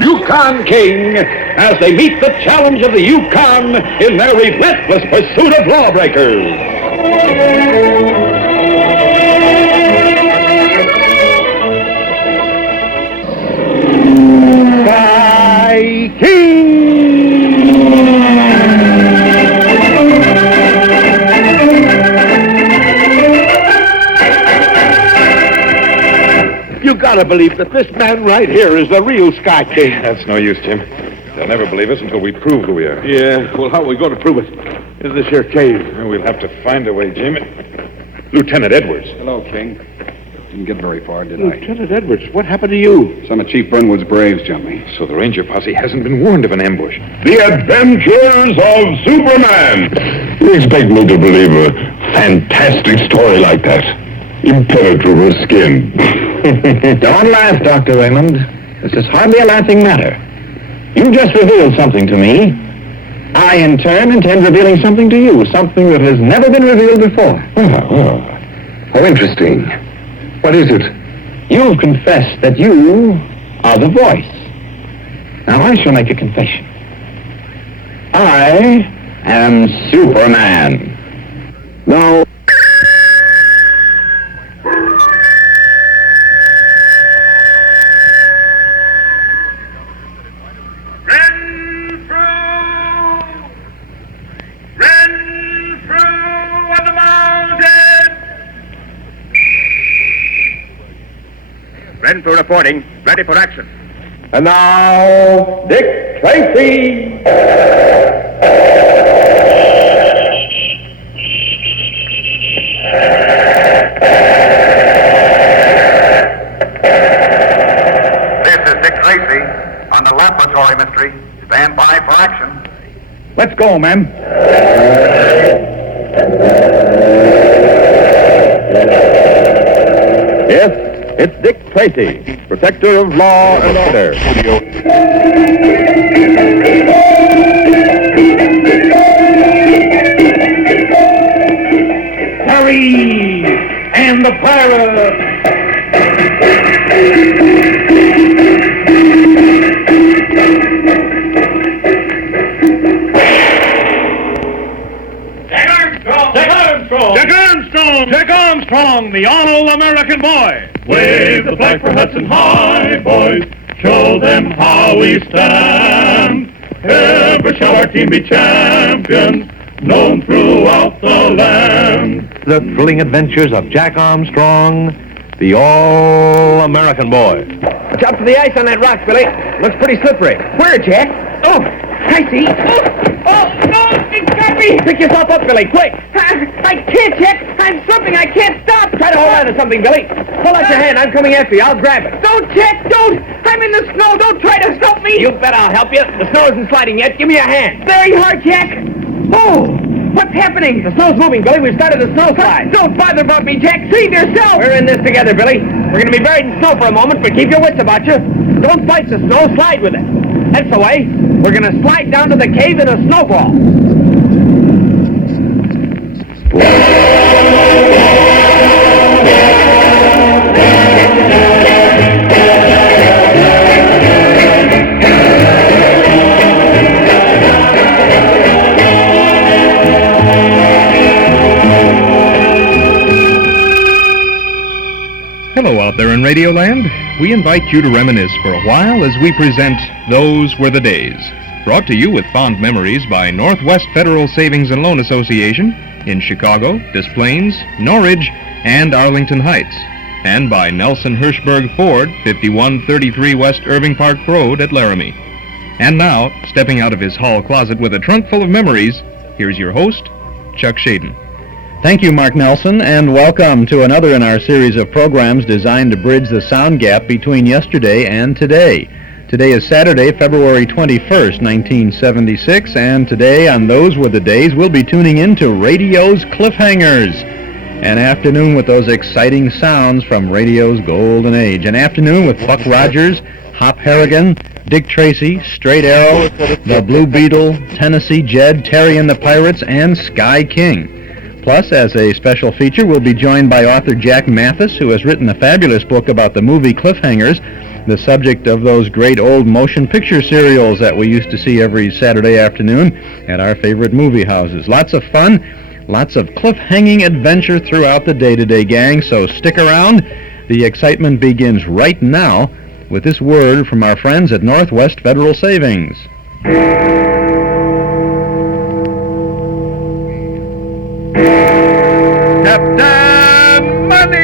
Yukon King as they meet the challenge of the Yukon in their relentless pursuit of lawbreakers. Sky King! You gotta believe that this man right here is the real Sky King. That's no use, Jim. They'll never believe us until we prove who we are. Yeah, well, how are we going to prove it? In this here cave. Well, we'll have to find a way, Jim. Lieutenant Edwards. Hello, King. Didn't get very far, did I? Lieutenant Edwards, what happened to you? Some of Chief Burnwood's braves jumped me. So the ranger posse hasn't been warned of an ambush. The Adventures of Superman. You expect me to believe a fantastic story like that? Impenetrable skin. Don't laugh, Dr. Raymond. This is hardly a laughing matter. You just revealed something to me. I, in turn, intend revealing something to you, something that has never been revealed before. Well, how interesting. What is it? You've confessed that you are the voice. Now, I shall make a confession. I am Superman. Now... Renfrew reporting, ready for action. And now, Dick Tracy. This is Dick Tracy on the laboratory mystery. Stand by for action. Let's go, men. Yes, it's Dick Tracy, protector of law and order. Harry and the Pirates! Jack Armstrong, the all-American boy. Wave the flag for Hudson High, boys. Show them how we stand. Ever shall our team be champions, known throughout the land. The thrilling adventures of Jack Armstrong, the all-American boy. Watch out for the ice on that rock, Billy. Looks pretty slippery. Where, Jack? Oh, I see. Oh, no, it's got me. Pick yourself up, Billy, quick. I can't, Jack. I'm slipping. I can't stop. Try to hold on to something, Billy. Pull out your hand. I'm coming after you. I'll grab it. Don't, Jack, don't. I'm in the snow. Don't try to stop me. You bet I'll help you. The snow isn't sliding yet. Give me a hand. Very hard, Jack. Oh, what's happening? The snow's moving, Billy. We've started the snow slide. Don't bother about me, Jack. See yourself. We're in this together, Billy. We're going to be buried in snow for a moment, but keep your wits about you. Don't fight the snow. Slide with it. That's the way. We're going to slide down to the cave in a snowball. Hello out there in Radioland. We invite you to reminisce for a while as we present Those Were the Days. Brought to you with fond memories by Northwest Federal Savings and Loan Association in Chicago, Des Plaines, Norridge, and Arlington Heights. And by Nelson Hirschberg Ford, 5133 West Irving Park Road at Laramie. And now, stepping out of his hall closet with a trunk full of memories, here's your host, Chuck Shaden. Thank you, Mark Nelson, and welcome to another in our series of programs designed to bridge the sound gap between yesterday and today. Today is Saturday, February 21st, 1976, and today on Those Were the Days, we'll be tuning into radio's Cliffhangers. An afternoon with those exciting sounds from radio's golden age. An afternoon with Buck Rogers, Hop Harrigan, Dick Tracy, Straight Arrow, the Blue Beetle, Tennessee Jed, Terry and the Pirates, and Sky King. Plus, as a special feature, we'll be joined by author Jack Mathis, who has written a fabulous book about the movie Cliffhangers, the subject of those great old motion picture serials that we used to see every Saturday afternoon at our favorite movie houses. Lots of fun, lots of cliffhanging adventure throughout the day today, gang, so stick around. The excitement begins right now with this word from our friends at Northwest Federal Savings. Captain Money!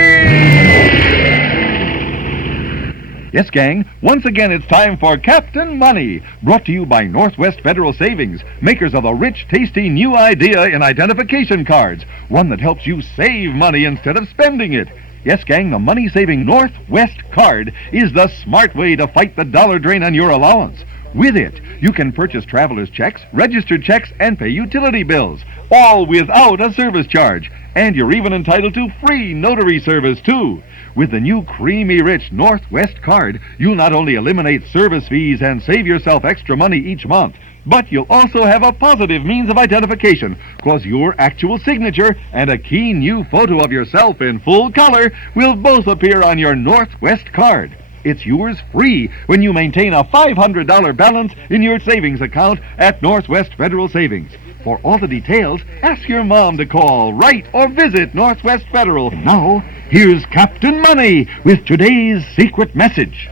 Yes, gang, once again it's time for Captain Money, brought to you by Northwest Federal Savings, makers of a rich, tasty new idea in identification cards, one that helps you save money instead of spending it. Yes, gang, the money-saving Northwest card is the smart way to fight the dollar drain on your allowance. With it, you can purchase traveler's checks, registered checks, and pay utility bills, all without a service charge. And you're even entitled to free notary service, too. With the new creamy rich Northwest card, you'll not only eliminate service fees and save yourself extra money each month, but you'll also have a positive means of identification, cause your actual signature and a keen new photo of yourself in full color will both appear on your Northwest card. It's yours free when you maintain a $500 balance in your savings account at Northwest Federal Savings. For all the details, ask your mom to call, write, or visit Northwest Federal. And now, here's Captain Money with today's secret message.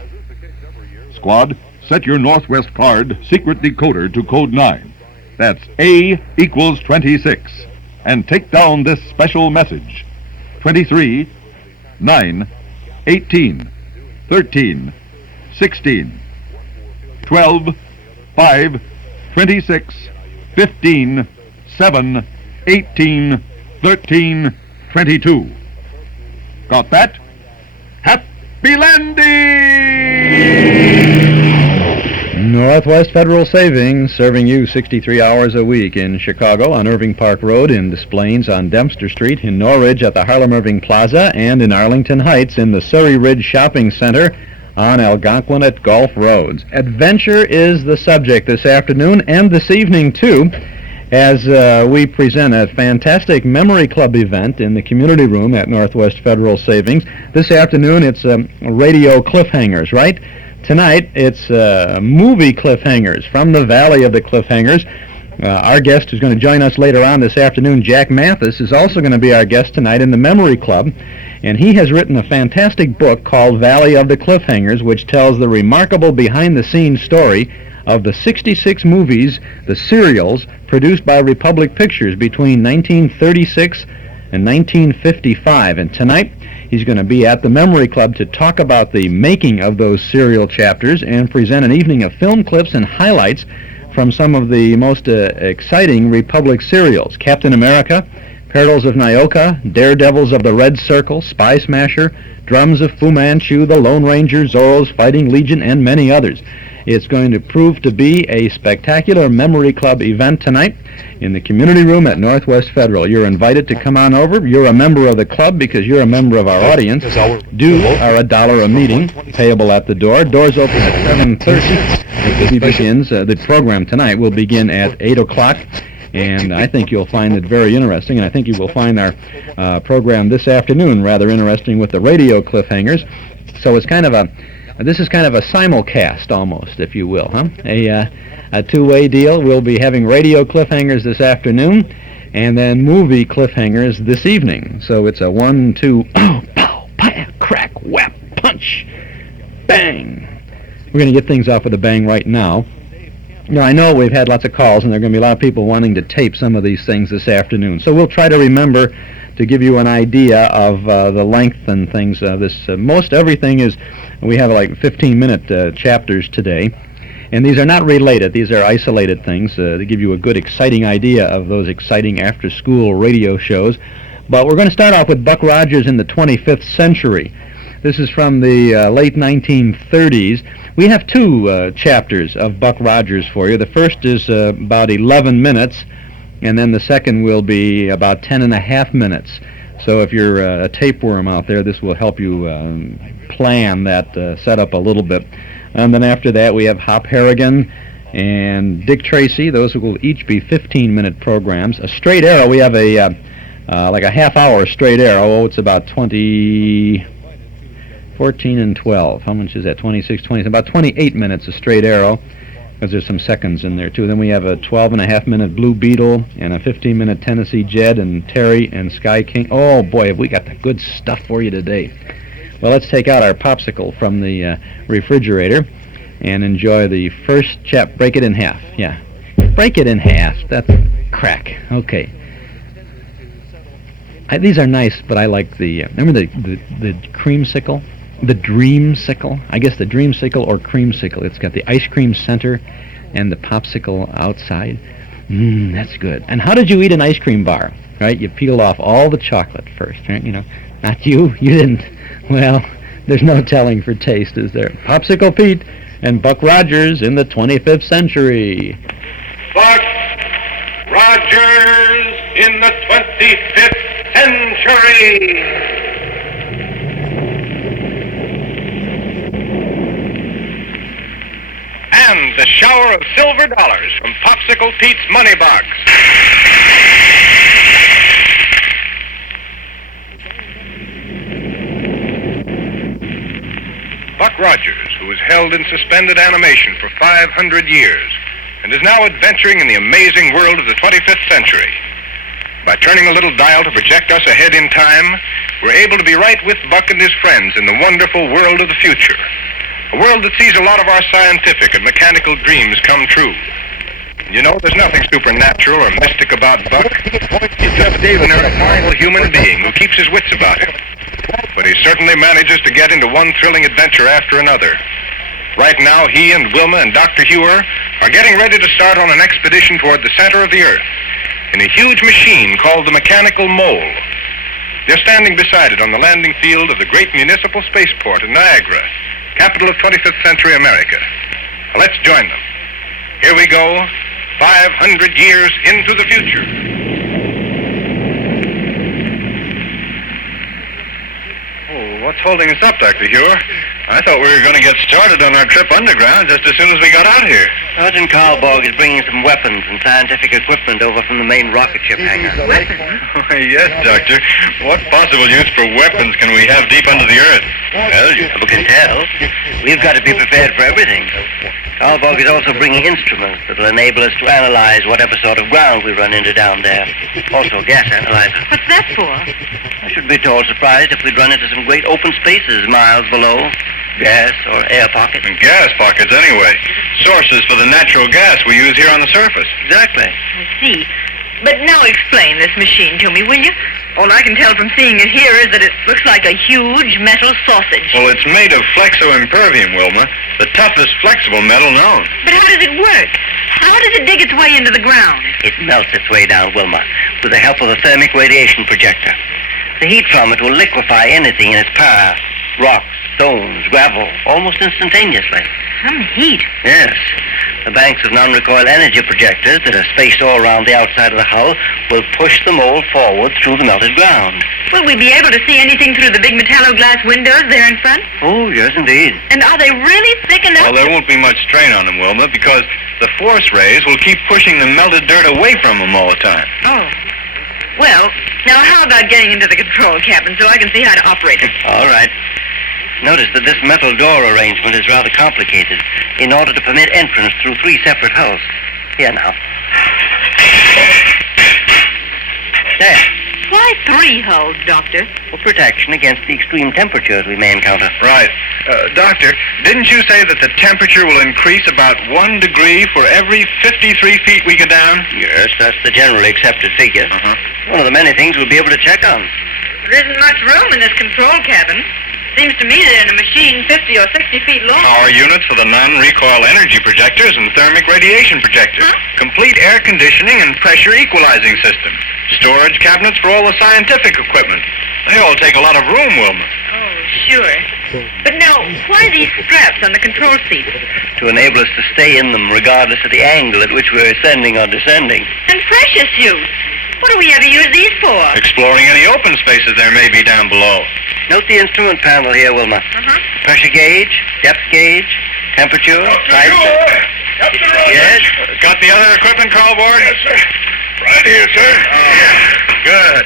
Squad, set your Northwest card secret decoder to code 9. That's A equals 26. And take down this special message. 23, 9, 18, 13, 16, 12, 5, 26, 15, 7, 18, 13, 22. Got that? Happy landing! Northwest Federal Savings, serving you 63 hours a week in Chicago on Irving Park Road, in Des Plaines on Dempster Street, in Norridge at the Harlem Irving Plaza, and in Arlington Heights in the Surrey Ridge Shopping Center on Algonquin at Gulf Roads. Adventure is the subject this afternoon and this evening, too, as we present a fantastic Memory Club event in the community room at Northwest Federal Savings. This afternoon, it's radio cliffhangers, right? Tonight, it's movie cliffhangers from the Valley of the Cliffhangers. Our guest who's going to join us later on this afternoon, Jack Mathis, is also going to be our guest tonight in the Memory Club. And he has written a fantastic book called Valley of the Cliffhangers, which tells the remarkable behind-the-scenes story of the 66 movies, the serials, produced by Republic Pictures between 1936 and 1955. And tonight, he's going to be at the Memory Club to talk about the making of those serial chapters and present an evening of film clips and highlights from some of the most exciting Republic serials: Captain America, Perils of Nyoka, Daredevils of the Red Circle, Spy Smasher, Drums of Fu Manchu, The Lone Ranger, Zorro's Fighting Legion, and many others. It's going to prove to be a spectacular Memory Club event tonight in the community room at Northwest Federal. You're invited to come on over. You're a member of the club because you're a member of our audience. Dues are $1 a meeting, payable at the door. Doors open at 7:30. The program tonight will begin at 8 o'clock. And I think you'll find it very interesting, and I think you will find our program this afternoon rather interesting with the radio cliffhangers. So it's kind of this is kind of a simulcast almost, if you will, huh? A two-way deal. We'll be having radio cliffhangers this afternoon, and then movie cliffhangers this evening. So it's a 1, 2, oh, pow, pow, crack, whap, punch, bang. We're going to get things off with a bang right now. Now, I know we've had lots of calls, and there are going to be a lot of people wanting to tape some of these things this afternoon. So we'll try to remember to give you an idea of the length and things. Most everything is, we have like 15-minute chapters today. And these are not related. These are isolated things to give you a good, exciting idea of those exciting after-school radio shows. But we're going to start off with Buck Rogers in the 25th century. This is from the late 1930s. We have two chapters of Buck Rogers for you. The first is about 11 minutes, and then the second will be about 10 and a half minutes. So if you're a tapeworm out there, this will help you plan that setup a little bit. And then after that, we have Hop Harrigan and Dick Tracy. Those will each be 15-minute programs. A straight arrow, we have like a half-hour straight arrow. It's about 25 14 and 12. How much is that? 26, 20. About 28 minutes a straight arrow, because there's some seconds in there, too. Then we have a 12-and-a-half-minute Blue Beetle and a 15-minute Tennessee Jed and Terry and Sky King. Oh, boy, have we got the good stuff for you today. Well, let's take out our popsicle from the refrigerator and enjoy the first chap. Break it in half. Yeah. Break it in half. That's crack. Okay. These are nice, but I like the... remember the creamsicle? The dreamsicle? I guess the dreamsicle or creamsicle. It's got the ice cream center and the popsicle outside. That's good. And how did you eat an ice cream bar? Right? You peeled off all the chocolate first, right? You know, not you. You didn't. Well, there's no telling for taste, is there? Popsicle Pete and Buck Rogers in the 25th century. Buck Rogers in the 25th century. And the shower of silver dollars from Popsicle Pete's money box. Buck Rogers, who was held in suspended animation for 500 years, and is now adventuring in the amazing world of the 25th century. By turning a little dial to project us ahead in time, we're able to be right with Buck and his friends in the wonderful world of the future. A world that sees a lot of our scientific and mechanical dreams come true. You know, there's nothing supernatural or mystic about Buck. He's just an ordinary, normal human being who keeps his wits about him. But he certainly manages to get into one thrilling adventure after another. Right now, he and Wilma and Dr. Hewer are getting ready to start on an expedition toward the center of the Earth in a huge machine called the Mechanical Mole. They're standing beside it on the landing field of the great municipal spaceport in Niagara, capital of 25th century America. Now, let's join them. Here we go, 500 years into the future. What's holding us up, Dr. Hewer? I thought we were going to get started on our trip underground just as soon as we got out here. Sergeant Karlborg is bringing some weapons and scientific equipment over from the main rocket ship hangar. Weapons? Oh, yes, Doctor. What possible use for weapons can we have deep under the earth? Well, you never can tell. We've got to be prepared for everything. Karlborg is also bringing instruments that will enable us to analyze whatever sort of ground we run into down there. Also, a gas analyzer. What's that for? I shouldn't be at all surprised if we'd run into some great open spaces miles below. Gas or air pockets. And gas pockets, anyway. Sources for the natural gas we use here on the surface. Exactly. I see. But now explain this machine to me, will you? All I can tell from seeing it here is that it looks like a huge metal sausage. Well, it's made of flexo-impervium, Wilma, the toughest flexible metal known. But how does it work? How does it dig its way into the ground? It melts its way down, Wilma, with the help of a thermic radiation projector. The heat from it will liquefy anything in its path. Rocks, stones, gravel, almost instantaneously. Some heat. Yes. The banks of non-recoil energy projectors that are spaced all around the outside of the hull will push the mold forward through the melted ground. Will we be able to see anything through the big metallo-glass windows there in front? Oh, yes, indeed. And are they really thick enough? Well, there won't be much strain on them, Wilma, because the force rays will keep pushing the melted dirt away from them all the time. Oh. Well, now how about getting into the control cabin so I can see how to operate it? All right. Notice that this metal door arrangement is rather complicated in order to permit entrance through 3 separate hulls. Here now. There. Why 3 hulls, Doctor? For protection against the extreme temperatures we may encounter. Right. Doctor, didn't you say that the temperature will increase about 1 degree for every 53 feet we go down? Yes, that's the generally accepted figure. One of the many things we'll be able to check on. There isn't much room in this control cabin. Seems to me that in a machine 50 or 60 feet long... Power units for the non-recoil energy projectors and thermic radiation projectors. Complete air conditioning and pressure equalizing system. Storage cabinets for all the scientific equipment. They all take a lot of room, Wilma. Oh, sure. But now, why these straps on the control seat? To enable us to stay in them regardless of the angle at which we're ascending or descending. And precious use. What do we ever use these for? Exploring any open spaces there may be down below. Note the instrument panel here, Wilma. Pressure gauge, depth gauge, temperature, price. Yes? Got the other equipment, Karlborg? Yes, sir. Right here, sir. Good.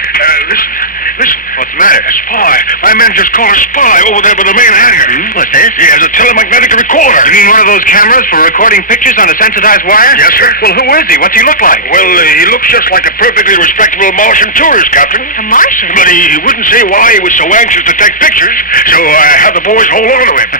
Listen. What's the matter? A spy. My man just caught a spy over there by the main hangar. What's this? He has a telemagnetic recorder. You mean one of those cameras for recording pictures on a sensitized wire? Yes, sir. Well, who is he? What's he look like? Well, he looks just like a perfectly respectable Martian tourist, Captain. A Martian? But he wouldn't say why he was so anxious to take pictures, so I had the boys hold on to him.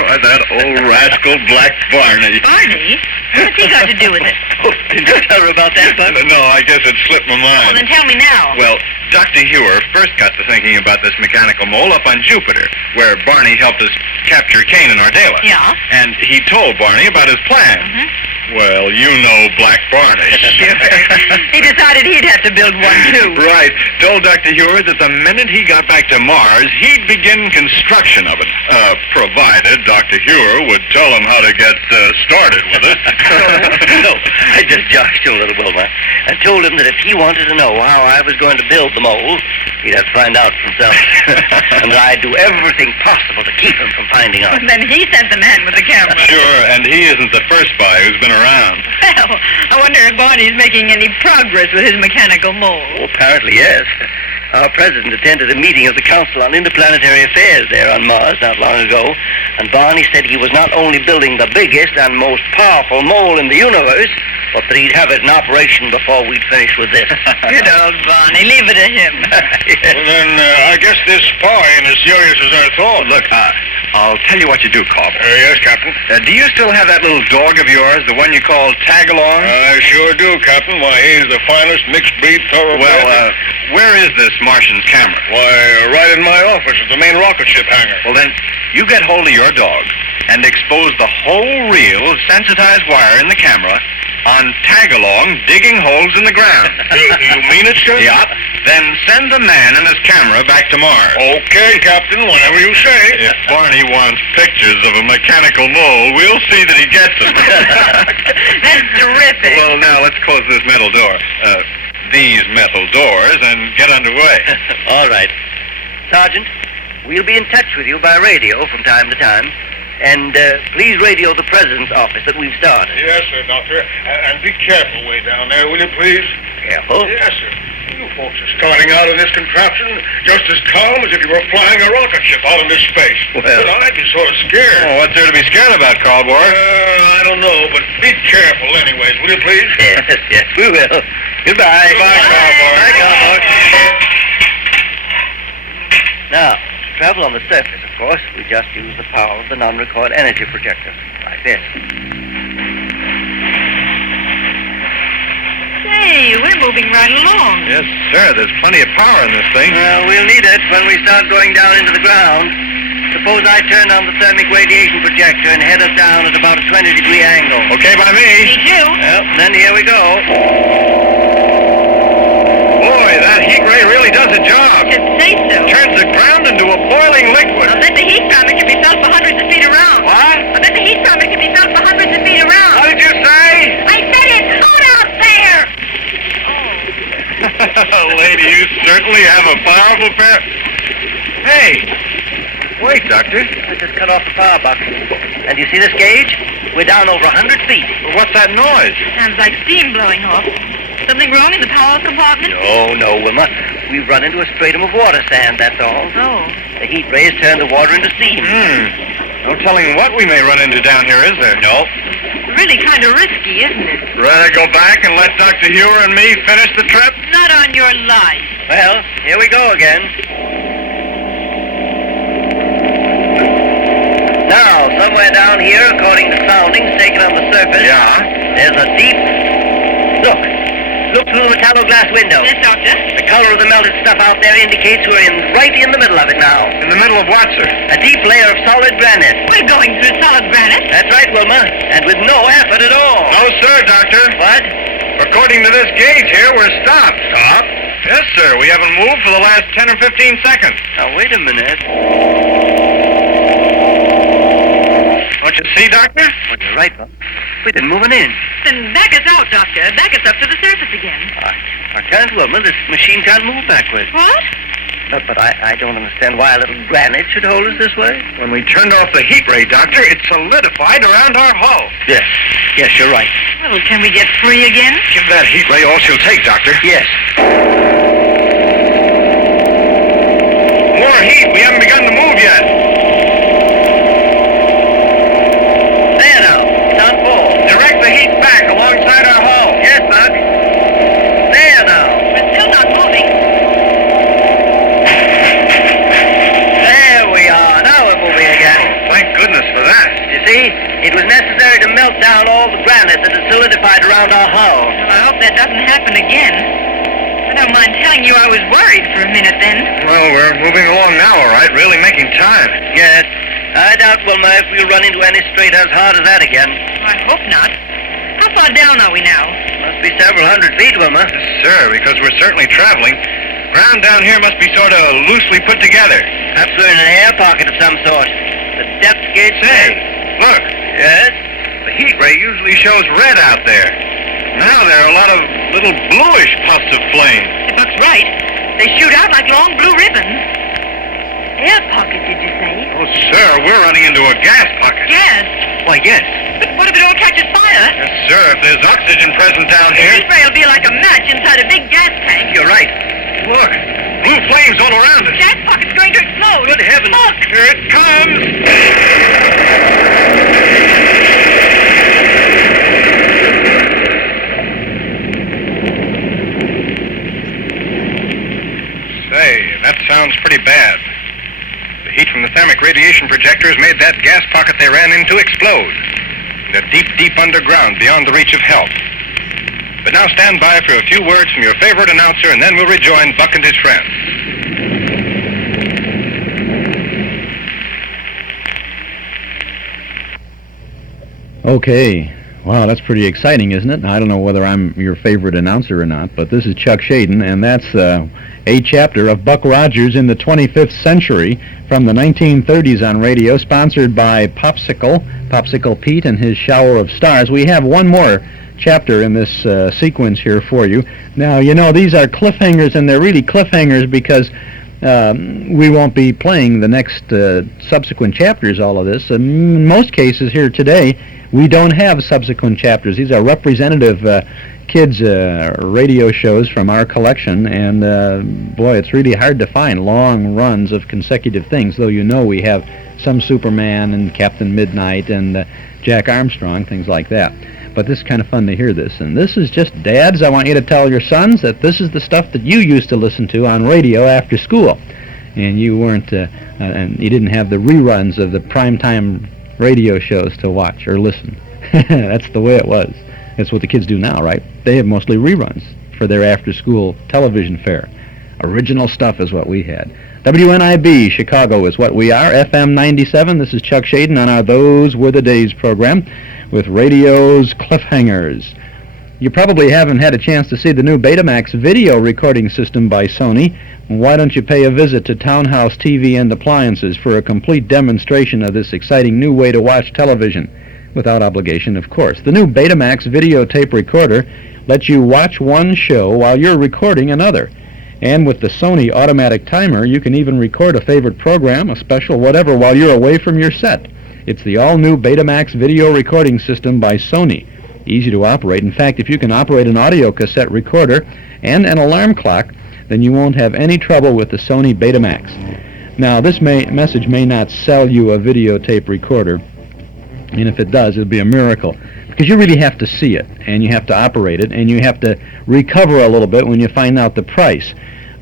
Why, that old rascal Black Barney. Barney? What's he got to do with it? Oh, did you tell her about that, Buck? No, I guess it slipped my Well, mind. then tell me now. Well, Dr. Hewer first got to thinking about this mechanical mole up on Jupiter, where Barney helped us capture Cain and Ardela. Yeah? And he told Barney about his plan. Well, you know Black Barney. Sure. He decided he'd have to build one, too. Right. Told Dr. Hewer that the minute he got back to Mars, he'd begin construction of it. Provided Dr. Hewer would tell him how to get started with it. No, I just joshed him a little, Wilma, and told him that if he wanted to know how I was going to build the mole, he'd have to find out for himself. And I'd do everything possible to keep him from finding out. Then he sent the man with the camera. Sure, and he isn't the first spy who's been around. Well, I wonder if Barney's making any progress with his mechanical mole. Oh, apparently, yes. Our president attended a meeting of the Council on Interplanetary Affairs there on Mars not long ago, and Barney said he was not only building the biggest and most powerful mole in the universe, but that he'd have it in operation before we'd finish with this. Good old Barney. Leave it to him. Well, then, I guess this spy ain't as serious as I thought. Look, I'll tell you what you do, Cobb. Yes, Captain. Do you still have that little dog of yours, the one you call Tag-Along? I sure do, Captain. Why, he's the finest mixed breed thoroughbred. Well, where is this Martian's camera? Why, right in my office at the main rocket ship hangar. Well, then, you get hold of your dog and expose the whole reel of sensitized wire in the camera on Tag-Along digging holes in the ground. You mean it, sir? Yep. Then send the man and his camera back to Mars. Okay, Captain, whenever you say. If Barney wants pictures of a mechanical mole, we'll see that he gets them. That's terrific. Well, now, let's close this metal door. These metal doors and get underway. All right. Sergeant, we'll be in touch with you by radio from time to time. And please radio the President's office that we've started. Yes, sir, Doctor. And be careful way down there, will you, please? Careful? Yes, sir. You folks are starting out in this contraption just as calm as if you were flying a rocket ship out into space. Well, but I'd be sort of scared. Oh, what's there to be scared about, Cowboy? I don't know, but be careful anyways, will you, please? Yes, we will. Goodbye. Goodbye, Cowboy. Bye, Cowboy. Now, to travel on the surface, of course, we just use the power of the non-recoil energy projector, like this. Say, we're moving right along. Yes, sir. There's plenty of power in this thing. Well, we'll need it when we start going down into the ground. Suppose I turn on the thermic radiation projector and head us down at about a 20-degree angle. Okay by me. Me too. Well, then here we go. Boy, that heat ray really does a job. Should say so. Turns the ground into a boiling liquid. I bet the heat from it can be felt for hundreds of feet around. What? I bet the heat from it can be felt for hundreds of feet around. How did you say? I said it's hot out there. Lady, you certainly have a powerful pair. Hey, wait, Doctor. I just cut off the power box. And you see this gauge? We're down over 100 feet. What's that noise? Sounds like steam blowing off. Something wrong in the power compartment? No, Wilma. We've run into a stratum of water sand, that's all. Oh. The heat rays turn the water into steam. No telling what we may run into down here, is there? No. Really kind of risky, isn't it? Rather go back and let Dr. Hewer and me finish the trip? Not on your life. Well, here we go again. Now, somewhere down here, according to soundings taken on the surface, there's a deep... Look through the metallo-glass window. Yes, Doctor? The color of the melted stuff out there indicates we're right in the middle of it now. In the middle of what, sir? A deep layer of solid granite. We're going through solid granite? That's right, Wilma. And with no effort at all. No, sir, Doctor. What? According to this gauge here, we're stopped. Stopped? Yes, sir. We haven't moved for the last 10 or 15 seconds. Now, wait a minute. Don't you see, Doctor? Well, you're right, Bob. We've been moving in. Then back us out, Doctor. Back us up to the surface again. I can't, Wilma. This machine can't move backwards. What? But I don't understand why a little granite should hold us this way. When we turned off the heat ray, Doctor, it solidified around our hull. Yes, you're right. Well, can we get free again? Give that heat ray all she'll take, Doctor. Yes. around our hull. Well, I hope that doesn't happen again. I don't mind telling you I was worried for a minute then. Well, we're moving along now, all right, really making time. Yes. I doubt, Wilma, if we'll run into any strait as hard as that again. I hope not. How far down are we now? Must be several hundred feet, Wilma. Yes, sir, because we're certainly traveling. Ground down here must be sort of loosely put together. Perhaps we're in an air pocket of some sort. The depth gauge Say, look. Yes? The heat ray usually shows red out there. Now there are a lot of little bluish puffs of flame. Buck's right. They shoot out like long blue ribbons. Air pocket, did you say? Oh, sir, we're running into a gas pocket. Gas? Why, yes. But what if it all catches fire? Yes, sir, if there's oxygen present down The here. heat ray will be like a match inside a big gas tank. You're right. Look, blue flames all around us. Gas pocket's going to explode. Good heavens. Look! Here it comes. Say, that sounds pretty bad. The heat from the thermic radiation projectors made that gas pocket they ran into explode. They're deep, deep underground, beyond the reach of help. But now stand by for a few words from your favorite announcer, and then we'll rejoin Buck and his friends. Okay. Wow, that's pretty exciting, isn't it? I don't know whether I'm your favorite announcer or not, but this is Chuck Shaden, and that's a chapter of Buck Rogers in the 25th Century from the 1930s on radio, sponsored by Popsicle Pete and his Shower of Stars. We have one more chapter in this sequence here for you. Now, you know, these are cliffhangers, and they're really cliffhangers because we won't be playing the next subsequent chapters, all of this. In most cases here today, we don't have subsequent chapters. These are representative kids' radio shows from our collection, and boy, it's really hard to find long runs of consecutive things, though you know we have some Superman and Captain Midnight and Jack Armstrong, things like that. But this is kind of fun to hear this. And this is just, dads, I want you to tell your sons that this is the stuff that you used to listen to on radio after school. And you weren't, and you didn't have the reruns of the primetime radio shows to watch or listen. That's the way it was. That's what the kids do now, right? They have mostly reruns for their after-school television fare. Original stuff is what we had. WNIB, Chicago is what we are. FM 97, this is Chuck Shaden on our Those Were the Days program with radio's Cliffhangers. You probably haven't had a chance to see the new Betamax video recording system by Sony. Why don't you pay a visit to Townhouse TV and Appliances for a complete demonstration of this exciting new way to watch television? Without obligation, of course. The new Betamax videotape recorder lets you watch one show while you're recording another. And with the Sony automatic timer, you can even record a favorite program, a special, whatever, while you're away from your set. It's the all-new Betamax video recording system by Sony. Easy to operate. In fact, if you can operate an audio cassette recorder and an alarm clock, then you won't have any trouble with the Sony Betamax. Now, this message may not sell you a videotape recorder, and if it does, it'll be a miracle, because you really have to see it, and you have to operate it, and you have to recover a little bit when you find out the price.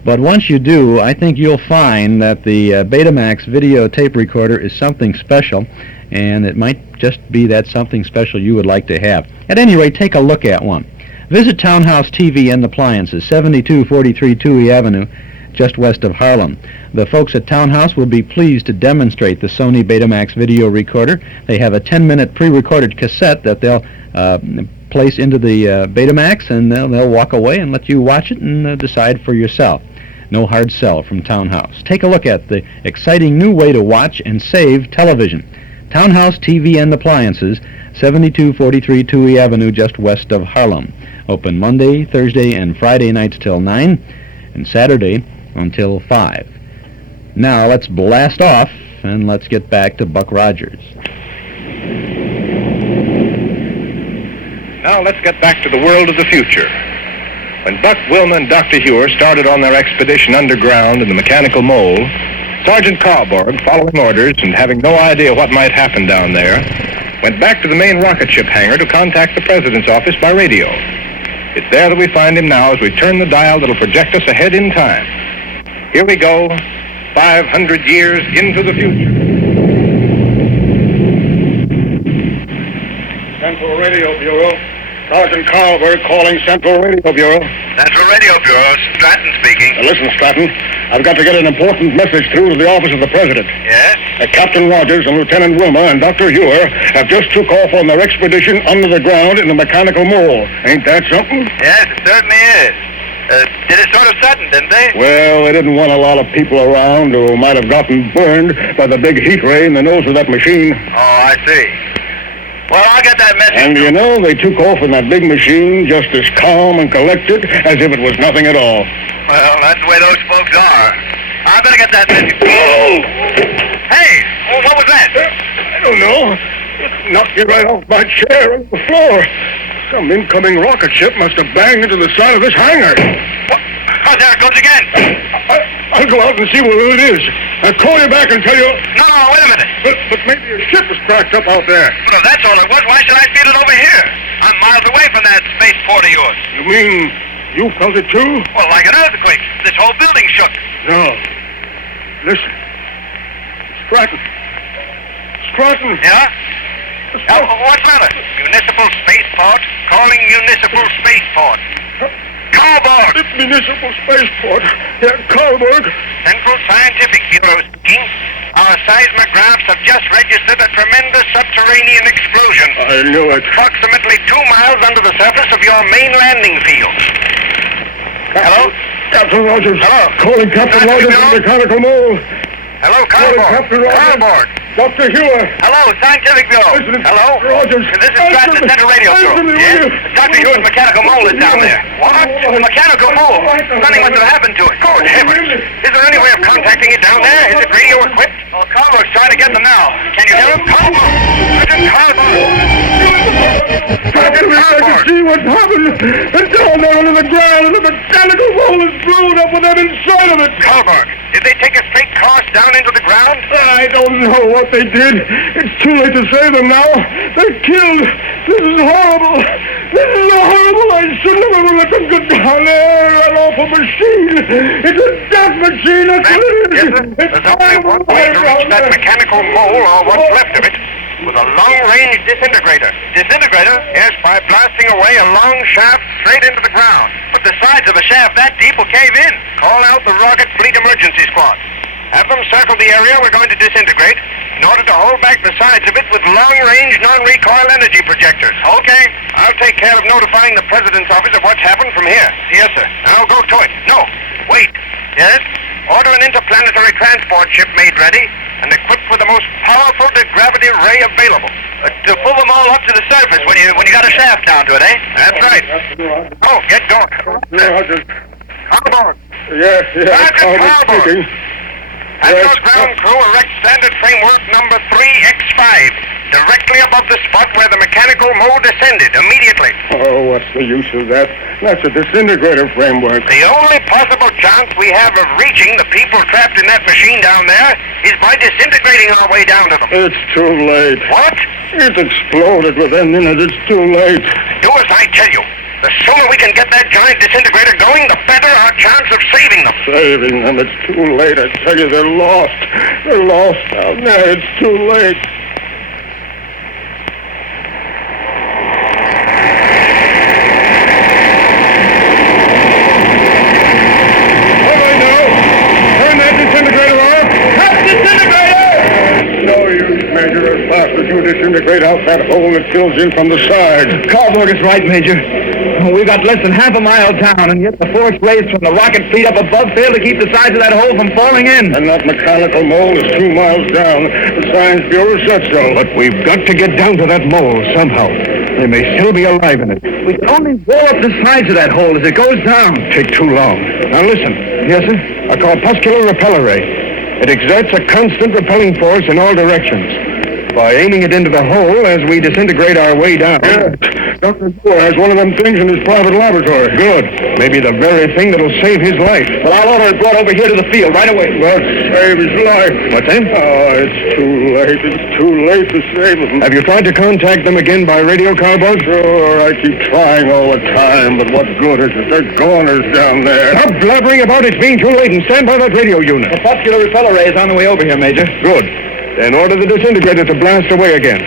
But once you do, I think you'll find that the Betamax videotape recorder is something special, and it might just be that something special you would like to have. At any rate, take a look at one. Visit Townhouse TV and Appliances, 7243 Touhy Avenue, just west of Harlem. The folks at Townhouse will be pleased to demonstrate the Sony Betamax video recorder. They have a 10-minute pre-recorded cassette that they'll place into the Betamax, and they'll walk away and let you watch it and decide for yourself. No hard sell from Townhouse. Take a look at the exciting new way to watch and save television. Townhouse TV and Appliances, 7243 Touhy Avenue, just west of Harlem. Open Monday, Thursday, and Friday nights till 9, and Saturday until 5. Now let's blast off, and let's get back to Buck Rogers. Now let's get back to the world of the future. When Buck, Wilma, and Dr. Huer started on their expedition underground in the mechanical mole, Sergeant Carborg, following orders and having no idea what might happen down there, went back to the main rocket ship hangar to contact the President's office by radio. It's there that we find him now as we turn the dial that'll project us ahead in time. Here we go, 500 years into the future. Central Radio Bureau. Sergeant Carlberg calling Central Radio Bureau. Central Radio Bureau, Stratton speaking. Listen, Stratton, I've got to get an important message through to the office of the President. Yes? Captain Rogers and Lieutenant Wilmer and Dr. Ewer have just took off on their expedition under the ground in the mechanical mole. Ain't that something? Yes, it certainly is. Did it sort of sudden, didn't they? Well, they didn't want a lot of people around who might have gotten burned by the big heat ray in the nose of that machine. Oh, I see. Well, I'll get that message. And you know, they took off in that big machine just as calm and collected as if it was nothing at all. Well, that's the way those folks are. I better get that message. Oh! Hey, what was that? I don't know. It knocked me right off my chair on the floor. Some incoming rocket ship must have banged into the side of this hangar. What? Oh, there it goes again. I'll go out and see what it is. I'll call you back and tell you... No, wait a minute. But maybe a ship was cracked up out there. Well, if that's all it was, why should I feel it over here? I'm miles away from that spaceport of yours. You mean you felt it too? Well, like an earthquake. This whole building shook. No. Listen. Stratton. Yeah? What's the matter? Municipal spaceport? Calling municipal spaceport. Carlberg! It's municipal spaceport. Yeah, Carlberg. Central Scientific Bureau speaking. Our seismographs have just registered a tremendous subterranean explosion. I knew it. Approximately 2 miles under the surface of your main landing field. Hello? Captain Rogers. Hello? Calling Captain Rogers from the mechanical mole. Hello, Calling Carlberg. Captain Rogers. Carlberg. Dr. Ewer. Hello, Scientific Bureau. Listen, Hello? Rogers. This is Stratton, Central Radio Bureau. Yes? Dr. Ewer's mechanical mole is down there. What? The mechanical mole? Something must have happened to it. Good heavens. Is there any way of contacting it down there? Is it radio equipped? Oh, Carlberg's trying to get them now. Can you hear him? Carlberg! Sergeant Carlberg! I can see what's happened. And down there under the ground, and the mechanical mole is blown up with them inside of it. Carlberg, did they take a straight course down into the ground? I don't know what they did. It's too late to save them now. They're killed. This is horrible. This is horrible. I shouldn't have ever let them go down there. That awful machine. It's a death machine. That's what it is. There's only one way to reach that mechanical mole, or what's left of it, with a long-range disintegrator. Disintegrator? Yes, by blasting away a long shaft straight into the ground. But the sides of a shaft that deep will cave in. Call out the Rocket Fleet Emergency Squad. Have them circle the area we're going to disintegrate in order to hold back the sides of it with long-range, non-recoil energy projectors. Okay. I'll take care of notifying the President's office of what's happened from here. Yes, sir. Now go to it. No, wait. Yes? Order an interplanetary transport ship made ready and equipped with the most powerful gravity ray available. To pull them all up to the surface when you got a shaft down to it, eh? That's right. Oh, get going. Carlberg. Yes, Carlberg speaking. Have your ground crew erect standard framework number 3X5 directly above the spot where the mechanical mole descended immediately. Oh, what's the use of that? That's a disintegrator framework. The only possible chance we have of reaching the people trapped in that machine down there is by disintegrating our way down to them. It's too late. What? It exploded within minutes. It's too late. Do as I tell you. The sooner we can get that giant disintegrator going, the better our chance of saving them. Saving them? It's too late. I tell you, they're lost. They're lost down there. It's too late. What do I know? Turn that disintegrator off. That disintegrator! No use, Major. As fast as you disintegrate out that hole, it fills in from the side. Carlberg is right, Major. We've got less than half a mile down, and yet the force rays from the rocket fleet up above fail to keep the sides of that hole from falling in. And that mechanical mole is 2 miles down. The Science Bureau said so. But we've got to get down to that mole somehow. They may still be alive in it. We can only blow up the sides of that hole as it goes down. Take too long. Now listen. Yes, sir? A corpuscular repeller ray. It exerts a constant repelling force in all directions. By aiming it into the hole as we disintegrate our way down. Yeah. Dr. Ewer has one of them things in his private laboratory. Good. Maybe the very thing that'll save his life. Well, I'll order it brought over here to the field right away. Well, save his life. What's that? Oh, it's too late. It's too late to save him. Have you tried to contact them again by radio, Carlberg? Sure, I keep trying all the time, but what good is it? They're goners down there. Stop blabbering about it being too late and stand by that radio unit. The corpuscular repeller ray is on the way over here, Major. Good. Then order the disintegrator to blast away again.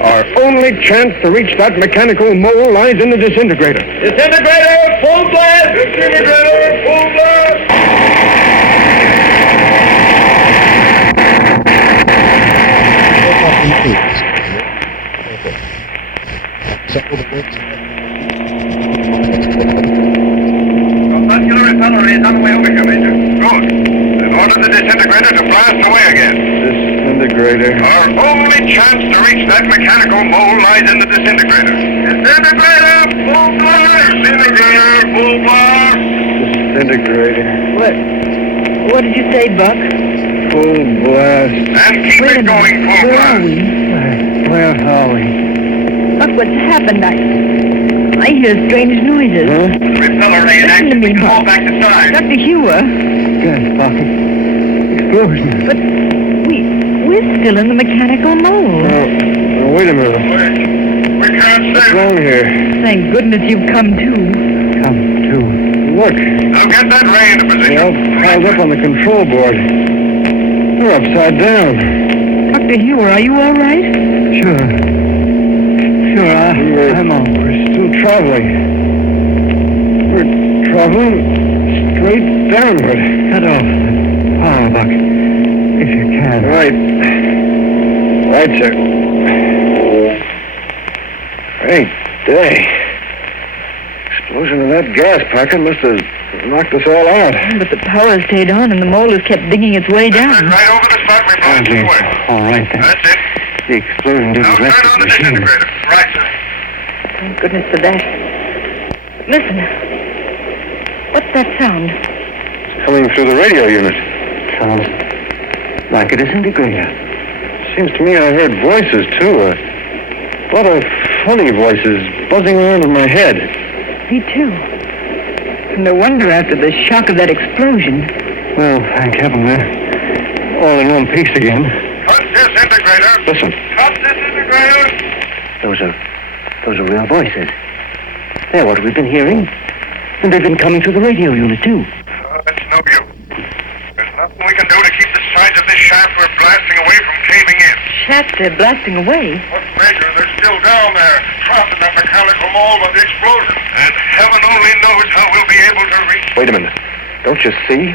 Our only chance to reach that mechanical mole lies in the disintegrator. Disintegrator, full blast! Disintegrator, full blast! Muscular repeller is on the way over here, Major. Good. Then order the disintegrator to blast away again. Disintegrator. Our only chance to reach that mechanical mole lies in the disintegrator. Disintegrator, full blast! Disintegrator, full blast! Disintegrator. What did you say, Buck? Full blast. And keep it going, full Where blast. are we? Where are we? Buck, what's happened? I hear strange noises. Huh? Repeller ray in Listen to action. me, We can Buck. fall back to side. Dr. Hewer. Gas pocket. Explosion. But we're still in the mechanical mole. Now, wait a minute. We can't What's stay. wrong here? Thank goodness you've come to. Come to. Look. Now get that ray into position. They're all piled up on the control board. They're upside down. Dr. Hewer, are you all right? Sure, I'm on. We're still traveling. We're traveling straight downward. Cut off the power, Buck, if you can. Right, sir. Great day. Explosion of that gas pocket must have knocked us all out. But the power stayed on and the mole has kept digging its way That's down. right over the spot we blasted away. All right, then. That's it. The explosion Now didn't turn wreck on the the machine. disintegrator. Right, sir. Thank goodness for that. Listen. What's that sound? Coming through the radio unit. Sounds like a disintegrator. Seems to me I heard voices, too. A lot of funny voices buzzing around in my head. Me too. No wonder after the shock of that explosion. Well, thank heaven they're all in one piece again. Cut disintegrator. Listen, Cut disintegrator. Those are real voices. They're what we've been hearing. And they've been coming through the radio unit, too. Oh, that's no use. There's nothing we can do to keep the sides of this shaft we're blasting away from caving in. Shaft blasting away. Look, Major, they're still down there, trapped in that mechanical mold of the explosion. And heaven only knows how we'll be able to reach. wait a minute. Don't you see?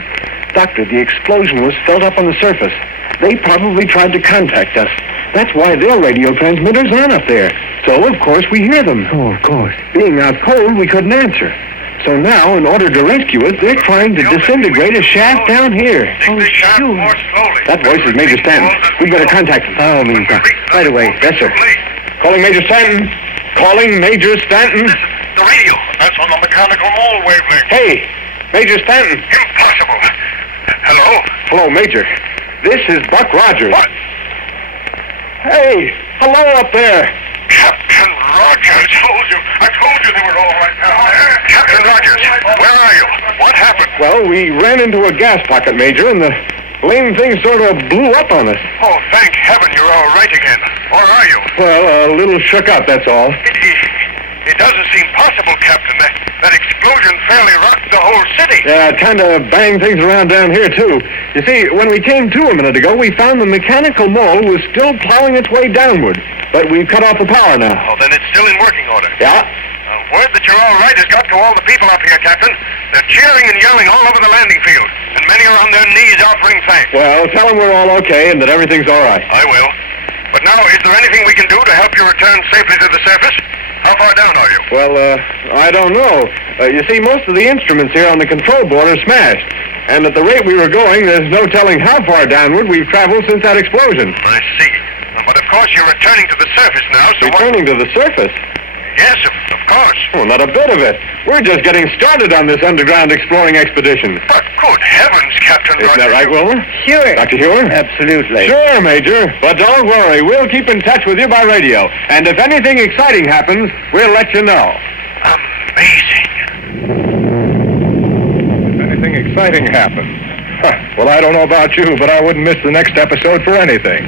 Doctor, the explosion was felt up on the surface. They probably tried to contact us. That's why their radio transmitters aren't up there. So, of course, we hear them. Oh, of course. Being out cold, we couldn't answer. So now, in order to rescue us, they're trying to disintegrate a shaft down here. Dig the shaft more slowly. That voice is Major Stanton. We'd better contact him. Oh, right away. Yes, sir. Calling Major Stanton. Calling Major Stanton. Listen, the radio. That's on the mechanical mole wavelength. Hey, Major Stanton. Impossible. Hello? Hello, Major. This is Buck Rogers. What? Hey, hello up there. Captain Rogers. I told you they were all right down there. Captain Rogers, where are you? What happened? Well, we ran into a gas pocket, Major, and the blame thing sort of blew up on us. Oh, thank heaven you're all right again. Where are you? Well, a little shook up, that's all. It doesn't seem possible, Captain. That explosion fairly rocked the whole city. Yeah, it kind of banged things around down here, too. You see, when we came to a minute ago, we found the mechanical mole was still plowing its way downward. But we've cut off the power now. Oh, then it's still in working order. Yeah? Word that you're all right has got to all the people up here, Captain. They're cheering and yelling all over the landing field. And many are on their knees offering thanks. Well, tell them we're all okay and that everything's all right. I will. But now, is there anything we can do to help you return safely to the surface? How far down are you? Well, I don't know. You see, most of the instruments here on the control board are smashed. And at the rate we were going, there's no telling how far downward we've traveled since that explosion. I see. But of course, you're returning to the surface now, so Returning to the surface? Yes, of course. Oh, not a bit of it. We're just getting started on this underground exploring expedition. But good heavens, Captain Isn't that right, Wilma? Sure. Dr. Hewer? Absolutely. Sure, Major. But don't worry. We'll keep in touch with you by radio. And if anything exciting happens, we'll let you know. Amazing. If anything exciting happens. Well, I don't know about you, but I wouldn't miss the next episode for anything.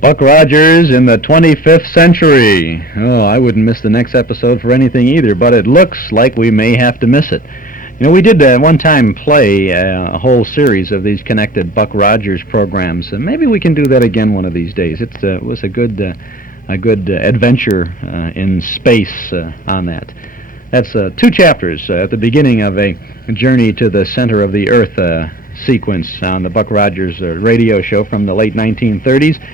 Buck Rogers in the 25th century. Oh, I wouldn't miss the next episode for anything either, but it looks like we may have to miss it. You know, we did one time play a whole series of these connected Buck Rogers programs, and maybe we can do that again one of these days. It was a good adventure in space on that. That's 2 chapters at the beginning of a journey to the center of the Earth sequence on the Buck Rogers radio show from the late 1930s.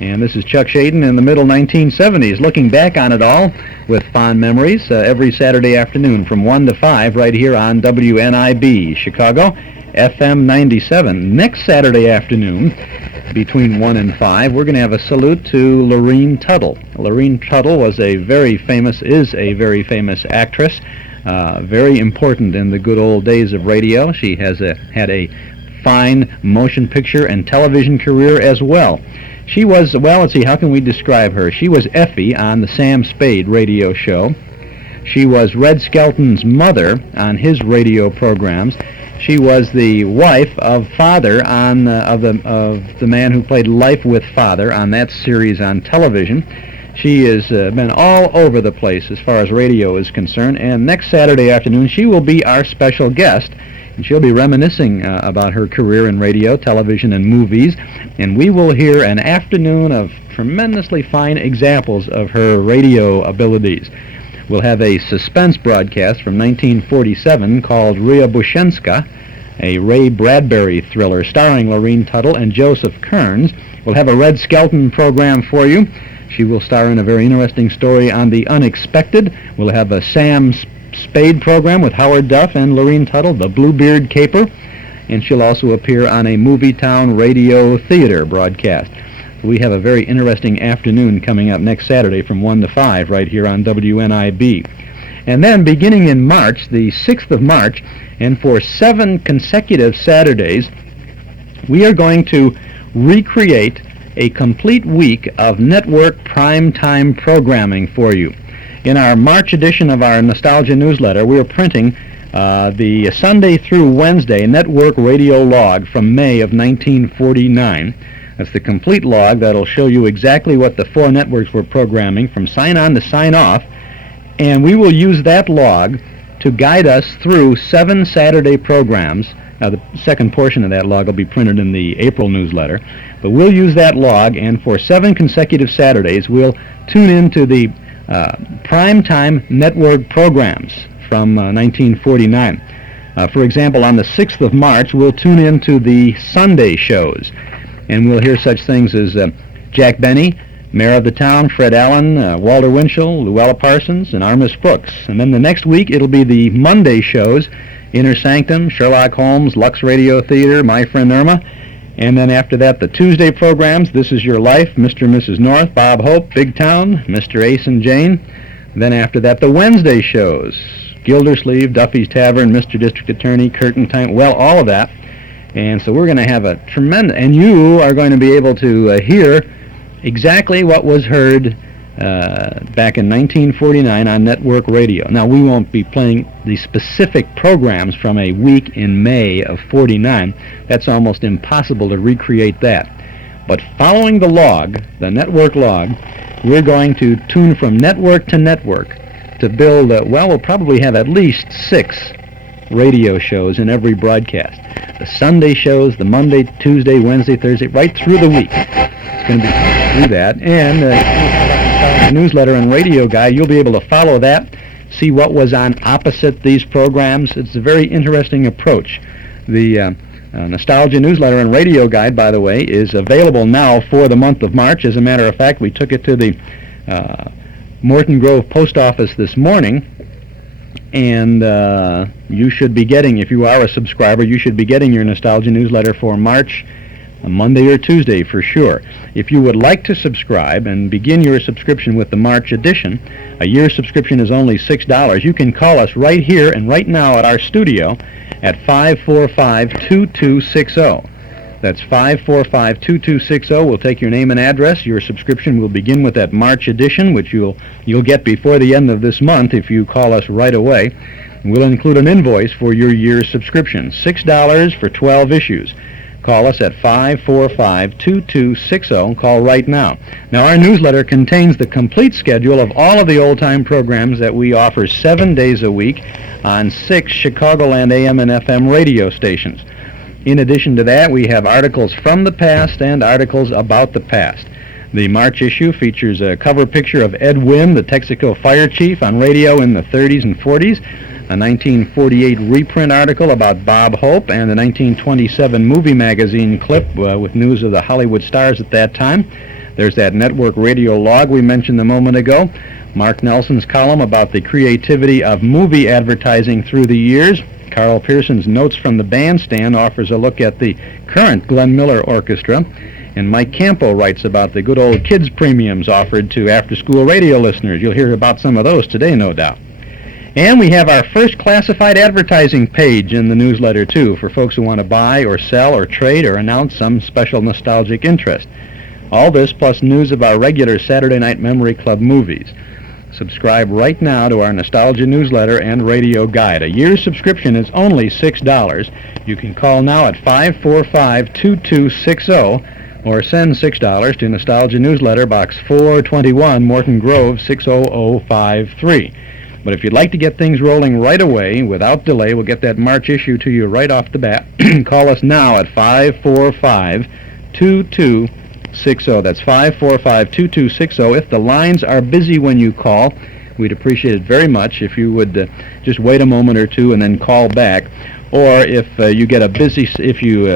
And this is Chuck Shaden in the middle 1970s, looking back on it all with fond memories every Saturday afternoon from 1 to 5 right here on WNIB, Chicago, FM 97. Next Saturday afternoon, between 1 and 5, we're going to have a salute to Lorene Tuttle. Lorene Tuttle is a very famous actress, very important in the good old days of radio. She has had a fine motion picture and television career as well. She was, well, let's see, how can we describe her? She was Effie on the Sam Spade radio show. She was Red Skelton's mother on his radio programs. She was the wife of Father on of the man who played Life with Father on that series on television. She has been all over the place as far as radio is concerned, and next Saturday afternoon she will be our special guest. And she'll be reminiscing about her career in radio, television, and movies, and we will hear an afternoon of tremendously fine examples of her radio abilities. We'll have a suspense broadcast from 1947 called Ryabushenska, a Ray Bradbury thriller starring Lorene Tuttle and Joseph Kearns. We'll have a Red Skelton program for you. She will star in a very interesting story on the unexpected. We'll have a Sam Spade program with Howard Duff and Lorene Tuttle, the Bluebeard Caper, and she'll also appear on a Movie Town Radio Theater broadcast. We have a very interesting afternoon coming up next Saturday from 1 to 5 right here on WNIB. And then beginning in March, the 6th of March, and for 7 consecutive Saturdays, we are going to recreate a complete week of network primetime programming for you. In our March edition of our Nostalgia newsletter, we are printing the Sunday through Wednesday network radio log from May of 1949. That's the complete log that'll show you exactly what the 4 networks were programming from sign-on to sign-off, and we will use that log to guide us through 7 Saturday programs. Now, the second portion of that log will be printed in the April newsletter, but we'll use that log, and for 7 consecutive Saturdays, we'll tune into the primetime network programs from 1949. For example, on the 6th of March, we'll tune into the Sunday shows, and we'll hear such things as Jack Benny, Mayor of the Town, Fred Allen, Walter Winchell, Luella Parsons, and Armis Brooks. And then the next week, it'll be the Monday shows, Inner Sanctum, Sherlock Holmes, Lux Radio Theater, My Friend Irma. And then after that, the Tuesday programs, This Is Your Life, Mr. and Mrs. North, Bob Hope, Big Town, Mr. Ace and Jane. Then after that, the Wednesday shows, Gildersleeve, Duffy's Tavern, Mr. District Attorney, Curtain Time, well, all of that. And so we're going to have a tremendous, and you are going to be able to hear exactly what was heard back in 1949 on network radio. Now, we won't be playing the specific programs from a week in May of 49. That's almost impossible to recreate that. But following the log, the network log, we're going to tune from network to network to build, we'll probably have at least 6 radio shows in every broadcast. The Sunday shows, the Monday, Tuesday, Wednesday, Thursday, right through the week. It's going to be through that. And the newsletter and radio guide, you'll be able to follow that, see what was on opposite these programs. It's a very interesting approach. The Nostalgia newsletter and radio guide, by the way, is available now for the month of March. As a matter of fact, we took it to the Morton Grove Post Office this morning, and you should be getting, if you are a subscriber, you should be getting your Nostalgia newsletter for March, Monday or Tuesday for sure. If you would like to subscribe and begin your subscription with the March edition, a year subscription is only $6. You can call us right here and right now at our studio at 545-2260. That's 545-2260. We'll take your name and address. Your subscription will begin with that March edition, which you'll get before the end of this month if you call us right away. We'll include an invoice for your year's subscription, $6 for 12 issues. Call us at 545-2260. Call right now. Now, our newsletter contains the complete schedule of all of the old-time programs that we offer 7 days a week on 6 Chicagoland AM and FM radio stations. In addition to that, we have articles from the past and articles about the past. The March issue features a cover picture of Ed Wynn, the Texaco fire chief, on radio in the 30s and 40s, a 1948 reprint article about Bob Hope, and a 1927 movie magazine clip with news of the Hollywood stars at that time. There's that network radio log we mentioned a moment ago, Mark Nelson's column about the creativity of movie advertising through the years. Carl Pearson's Notes from the Bandstand offers a look at the current Glenn Miller Orchestra. And Mike Campo writes about the good old kids premiums offered to after-school radio listeners. You'll hear about some of those today, no doubt. And we have our first classified advertising page in the newsletter, too, for folks who want to buy or sell or trade or announce some special nostalgic interest. All this plus news of our regular Saturday Night Memory Club movies. Subscribe right now to our Nostalgia newsletter and radio guide. A year's subscription is only $6. You can call now at 545-2260 or send $6 to Nostalgia Newsletter, Box 421, Morton Grove, 60053. But if you'd like to get things rolling right away, without delay, we'll get that March issue to you right off the bat. Call us now at 545-2260. That's 545-2260. If the lines are busy when you call, we'd appreciate it very much if you would just wait a moment or two and then call back. Or if you get a busy, if you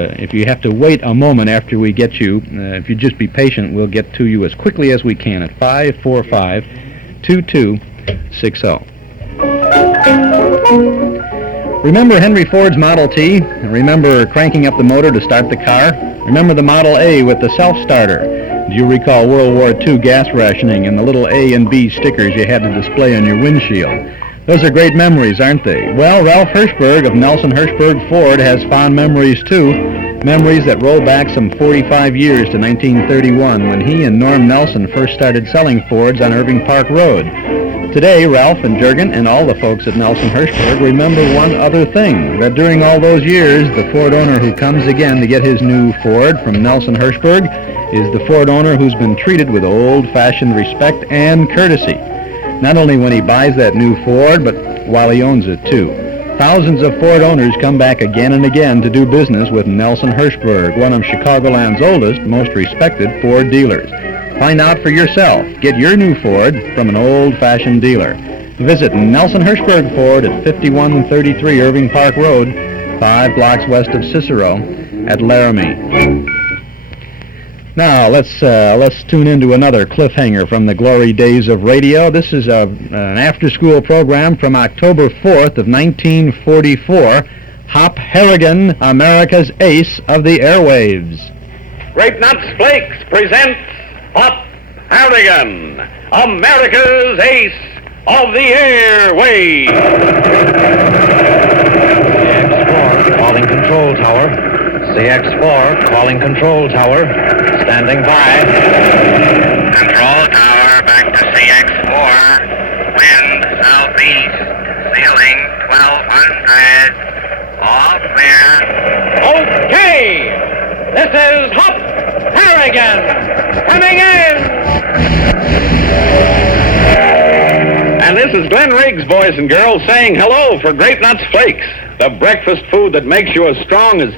have to wait a moment after we get you, if you just be patient, we'll get to you as quickly as we can at 545-2260. Remember Henry Ford's Model T? Remember cranking up the motor to start the car? Remember the Model A with the self-starter? Do you recall World War II gas rationing and the little A and B stickers you had to display on your windshield? Those are great memories, aren't they? Well, Ralph Hirschberg of Nelson Hirschberg Ford has fond memories, too. Memories that roll back some 45 years to 1931, when he and Norm Nelson first started selling Fords on Irving Park Road. Today, Ralph and Jurgen and all the folks at Nelson Hirschberg remember one other thing, that during all those years, the Ford owner who comes again to get his new Ford from Nelson Hirschberg is the Ford owner who's been treated with old-fashioned respect and courtesy. Not only when he buys that new Ford, but while he owns it, too. Thousands of Ford owners come back again and again to do business with Nelson Hirschberg, one of Chicagoland's oldest, most respected Ford dealers. Find out for yourself. Get your new Ford from an old-fashioned dealer. Visit Nelson Hirschberg Ford at 5133 Irving Park Road, 5 blocks west of Cicero at Laramie. Now, let's tune into another cliffhanger from the glory days of radio. This is an after-school program from October 4th of 1944. Hop Harrigan, America's ace of the airwaves. Grape Nuts Flakes presents Hop Harrigan, America's ace of the airwaves. CX-4 calling control tower. CX-4 calling control tower. Standing by. Control tower, back to CX-4. Wind southeast. Ceiling 1200. All clear. Okay! This is Hop Harrigan coming in! And this is Glenn Riggs, boys and girls, saying hello for Grape Nuts Flakes, the breakfast food that makes you as strong as...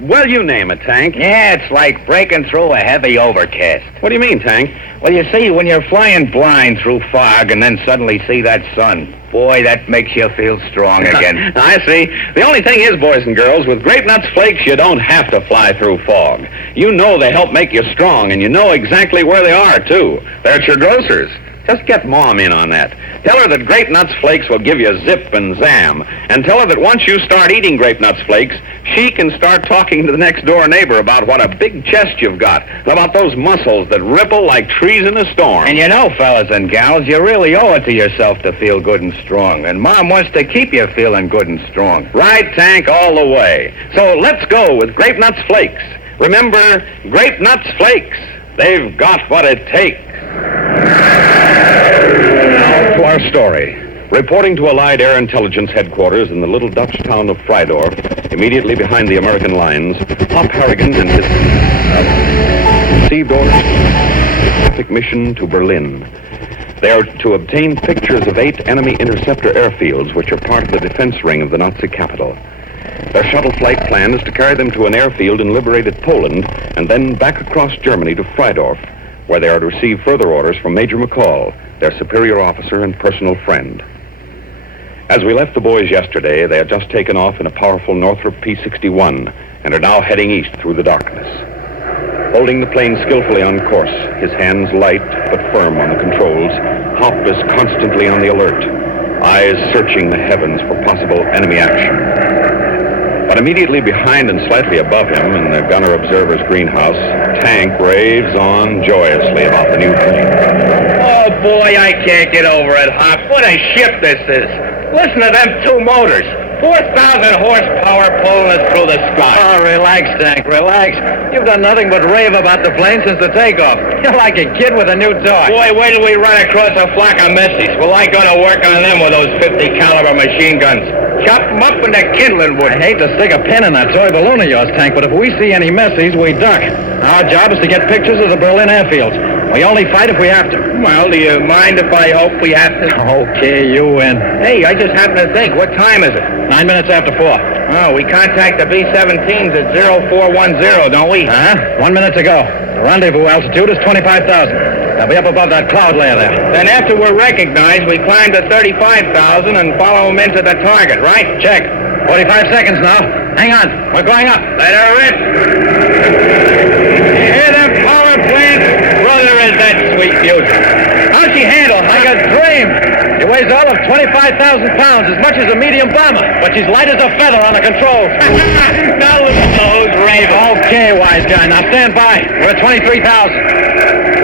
Well, you name it, Tank. Yeah, it's like breaking through a heavy overcast. What do you mean, Tank? Well, you see, when you're flying blind through fog and then suddenly see that sun, boy, that makes you feel strong again. I see. The only thing is, boys and girls, with Grape Nuts Flakes, you don't have to fly through fog. You know they help make you strong, and you know exactly where they are, too. They're at your grocer's. Just get Mom in on that. Tell her that Grape Nuts Flakes will give you zip and zam. And tell her that once you start eating Grape Nuts Flakes, she can start talking to the next door neighbor about what a big chest you've got, and about those muscles that ripple like trees in a storm. And you know, fellas and gals, you really owe it to yourself to feel good and strong. And Mom wants to keep you feeling good and strong. Right, Tank, all the way. So let's go with Grape Nuts Flakes. Remember, Grape Nuts Flakes. They've got what it takes. Now to our story. Reporting to Allied Air Intelligence Headquarters in the little Dutch town of Friedorf, immediately behind the American lines, Hop Harrigan and his received orders traffic mission to Berlin. They are to obtain pictures of 8 enemy interceptor airfields, which are part of the defense ring of the Nazi capital. Their shuttle flight plan is to carry them to an airfield in liberated Poland and then back across Germany to Friedorf, where they are to receive further orders from Major McCall, their superior officer and personal friend. As we left the boys yesterday, they had just taken off in a powerful Northrop P-61 and are now heading east through the darkness. Holding the plane skillfully on course, his hands light but firm on the controls, Hop is constantly on the alert, eyes searching the heavens for possible enemy action. But immediately behind and slightly above him, in the gunner observer's greenhouse, Tank raves on joyously about the new plane. Oh, boy, I can't get over it, Hop. What a ship this is. Listen to them 2 motors. 4,000 horsepower pulling us through the sky. Oh, relax, Tank, relax. You've done nothing but rave about the plane since the takeoff. You're like a kid with a new toy. Boy, wait till we run across a flock of missies. Well, I go to work on them with those 50 caliber machine guns. Chop them up into kindling wood. I hate to stick a pin in that toy balloon of yours, Tank, but if we see any missies, we duck. Our job is to get pictures of the Berlin airfields. We only fight if we have to. Well, do you mind if I hope we have to? Okay, you win. Hey, I just happen to think, what time is it? 9 minutes after 4. Oh, we contact the B-17s at 0410, don't we? 1 minute to go. The rendezvous altitude is 25,000. They'll be up above that cloud layer there. Then after we're recognized, we climb to 35,000 and follow them into the target, right? Check. 45 seconds now. Hang on. We're going up. Let her rip. Hear them power plants? Brother, is that sweet beauty. How's she handle? Like a dream. She weighs all of 25,000 pounds, as much as a medium bomber, but she's light as a feather on the controls. Now listen to those ravens. Okay, wise guy. Now stand by. We're at 23,000.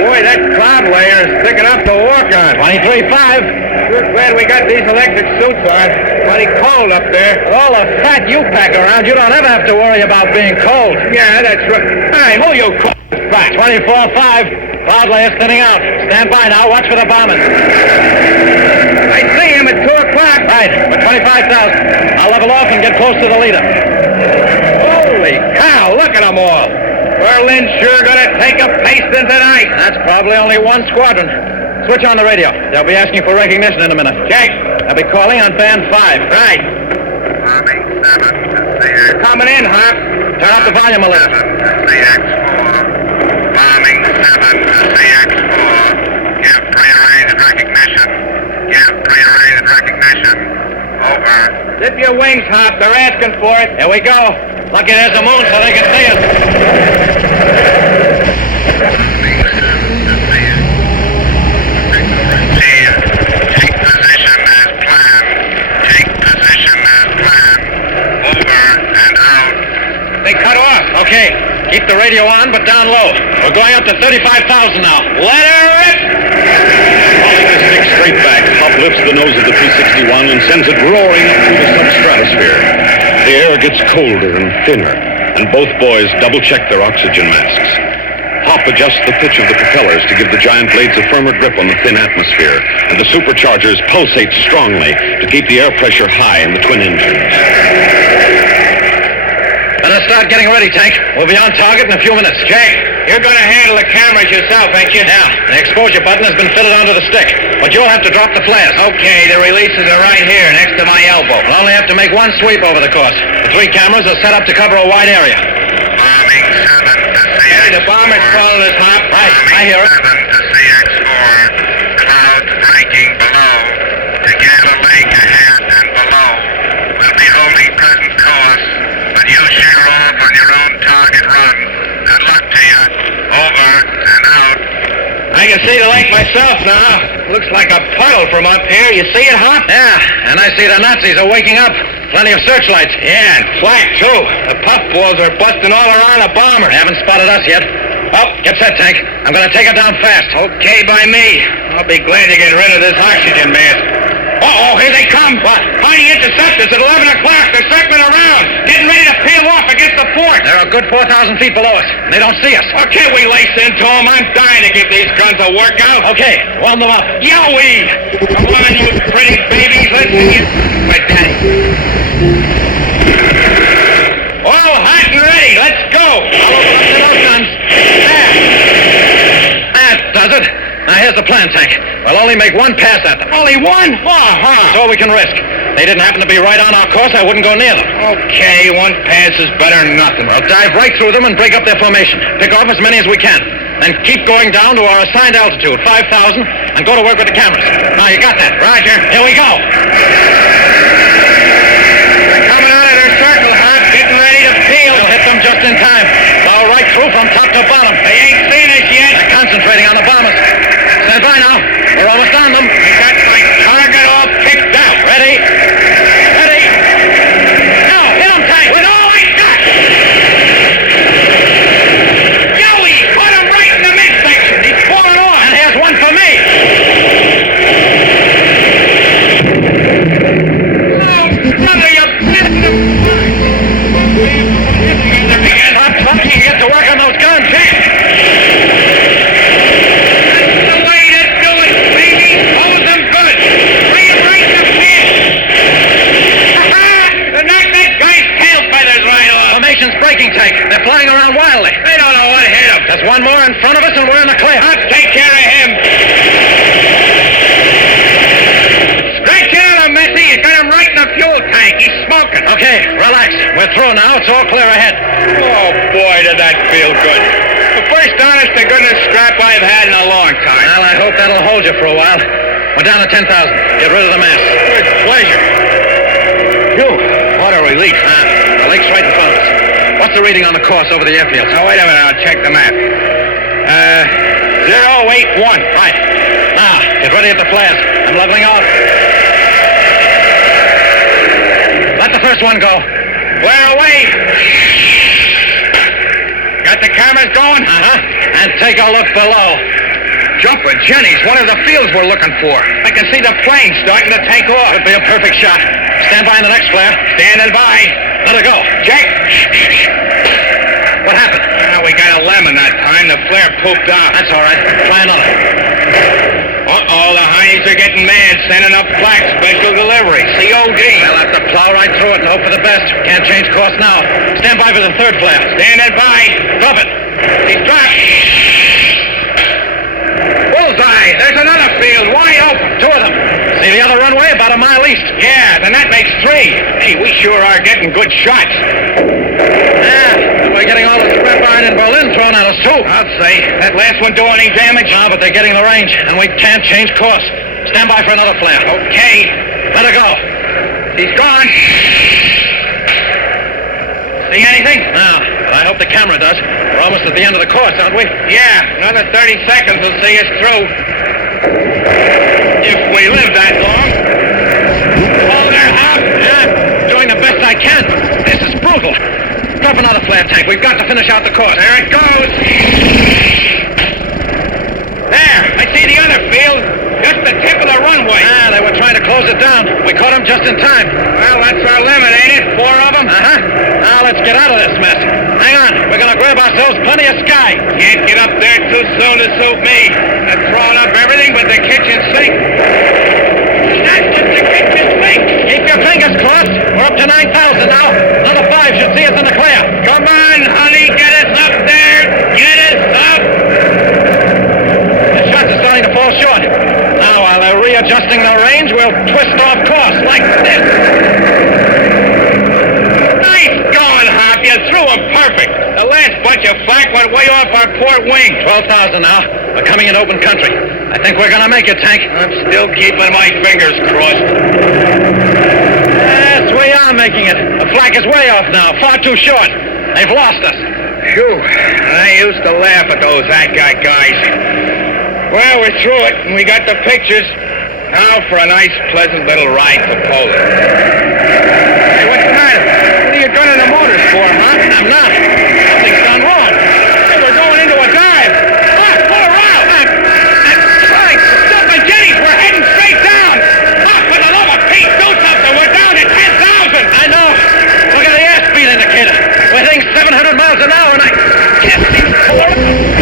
Boy, that cloud layer is thick enough to walk on. 23.5. We're glad we got these electric suits on. Plenty cold up there. With all the fat you pack around, you don't ever have to worry about being cold. Yeah, that's right. Hey, who you call fat? 24.5. Cloud layer thinning out. Stand by now. Watch for the bombing. I see him at 2 o'clock. Right. We're 25,000. I'll level off and get close to the leader. Holy cow, look at them all. Berlin's sure gonna take a pasting tonight. That's probably only one squadron. Switch on the radio. They'll be asking for recognition in a minute. Check. They'll be calling on band 5. Right. Bombing 7 to Coming in, Hop. Turn up the volume a little. CX4. Bombing 7 to CX4. Give prearranged recognition. Give prearranged recognition. Over. Zip your wings, Hop. They're asking for it. Here we go. Lucky there's a moon so they can see us. Take position as planned. Take position as planned. Over and out. They cut off. Okay. Keep the radio on, but down low. We're going up to 35,000 now. Let her rip! Hauling the stick straight back, Hop lifts the nose of the P-61 and sends it roaring up through the substratosphere. The air gets colder and thinner, and both boys double-check their oxygen masks. Hop adjusts the pitch of the propellers to give the giant blades a firmer grip on the thin atmosphere, and the superchargers pulsate strongly to keep the air pressure high in the twin engines. Better start getting ready, Tank. We'll be on target in a few minutes. Check. You're gonna handle the cameras yourself, ain't you? Yeah. The exposure button has been fitted onto the stick, but you'll have to drop the flares. Okay, the releases are right here, next to my elbow. We'll only have to make one sweep over the course. The 3 cameras are set up to cover a wide area. Bombing 7 to CX4. Hey, the bomber's calling us, Hop. Right, I hear it. 7 to CX4. Clouds breaking below. Together lake ahead and below. We'll be holding present course, but you sheer off on your own target run. Good luck to you. Over and out. I can see the lake myself now. Looks like a puddle from up here. You see it, Hop? Yeah, and I see the Nazis are waking up. Plenty of searchlights. Yeah, and flak, too. The puffballs are busting all around the bomber. They haven't spotted us yet. Oh, get set, Tank. I'm going to take it down fast. Okay by me. I'll be glad to get rid of this oxygen mask. Uh-oh, here they come. What? Mighty interceptors at 11 o'clock. They're circling around, getting ready to peel off against the fort. They're a good 4,000 feet below us. They don't see us. Oh, can't we lace into them? I'm dying to give these guns a workout. Okay, warm them up. Yowie! Come on, you pretty babies. Let's see you. My daddy. here's the plan, Tank. We'll only make one pass at them. Only one? That's all we can risk. They didn't happen to be right on our course, I wouldn't go near them. Okay, one pass is better than nothing. We'll dive right through them and break up their formation. Pick off as many as we can. Then keep going down to our assigned altitude, 5,000, and go to work with the cameras. Now, you got that? Roger. Here we go. They're coming out of their circle, Hop. Getting ready to peel. We'll hit them just in time. Plow right through from top to bottom. They ain't seen us yet. They're concentrating on the bombers. Stand by now. We're almost on them. I got my target all picked out. Ready? Ready? Now, hit them, Tank. With all I got. Joey, put him right in the midsection. He's falling off. And here's one for me. Oh, brother, you're missing him. Stop, you can get to work on those guns. That's the way to do it, baby. Hold them good. Bring him right in the pin. Ha-ha! They knocked that guy's tail feathers right off. Formation's breaking, Tank. They're flying around wildly. They don't know what hit him. There's one more in front of us, and we're in the clear. I'll take care of him. Stretch out of Messy. You got him right in the fuel tank. He's smoking. Okay, relax. We're through now. It's all clear ahead. Oh, boy, did that feel good. The first honest-to-goodness scrap I've had in a long time. Well, I hope that'll hold you for a while. We're down to 10,000. Get rid of the mass. With pleasure. Phew, what a relief. The lake's right in front of us. What's the reading on the course over the airfields? Now, wait a minute. I'll check the map. 081. Right. Now, get ready at the flares. I'm leveling off. Let the first one go. We're away. Got the cameras going? Uh-huh. And take a look below. Jumping Jennies, one of the fields we're looking for. I can see the plane starting to take off. Would be a perfect shot. Stand by in the next flare. Standing by. Let it go. Jack. What happened? We got a lemon that time. The flare pooped out. That's all right. Try another. Uh-oh, the heinies are getting mad, sending up flags, special delivery, COD. We'll have to plow right through it and hope for the best. Can't change course now. Stand by for the third flare. Standing by. Drop it. He's dropped. Bullseye. There's another field, wide open. Two of them. See the other runway? About a mile east. Yeah, then that makes three. Hey, we sure are getting good shots. We're getting all the spread iron in Berlin thrown at us, too. I'll say. That last one do any damage? No, but they're getting the range, and we can't change course. Stand by for another flare. Okay. Let her go. He's gone. See anything? No, but I hope the camera does. We're almost at the end of the course, aren't we? Yeah, another 30 seconds will see us through. If we live that long. Oh, they're out. Yeah, I'm doing the best I can. This is brutal. Drop another flare, Tank. We've got to finish out the course. There it goes. There, I see the other field. Just the tip of the runway. They were trying to close it down. We caught them just in time. Well, that's our limit, ain't it? 4 of them? Uh-huh. Now let's get out of this mess. Hang on. We're going to grab ourselves plenty of sky. Can't get up there too soon to suit me. They're throwing up everything but the kitchen sink. That's just the kitchen sink. Keep your fingers crossed. We're up to 9,000 now. Another 5 should see us in the clear. Come on, honey. Get us up there. Get us up. The shots are starting to fall short. Now, while they're readjusting their range, we'll twist off course like this. Nice going, Hop. You threw them perfect. The last bunch of flak went way off our port wing. 12,000 now. We're coming in open country. I think we're going to make it, Tank. I'm still keeping my fingers crossed. Yes, we are making it. The flak is way off now. Far too short. They've lost us. Phew. I used to laugh at those ACAT guys. Well, we're through it, and we got the pictures. Now for a nice, pleasant little ride to Poland. Hey, what's the matter? What are you gunning the motors for, huh? I'm not. Something's gone wrong. Hey, we're going into a dive. Look, pull around. Thanks. Stop my Jennies. We're heading straight down. Look, for the love of Pete, do something. We're down to 10,000. I know. Look at the airspeed indicator. We're hitting 700 miles an hour, and I can't seem to pull around.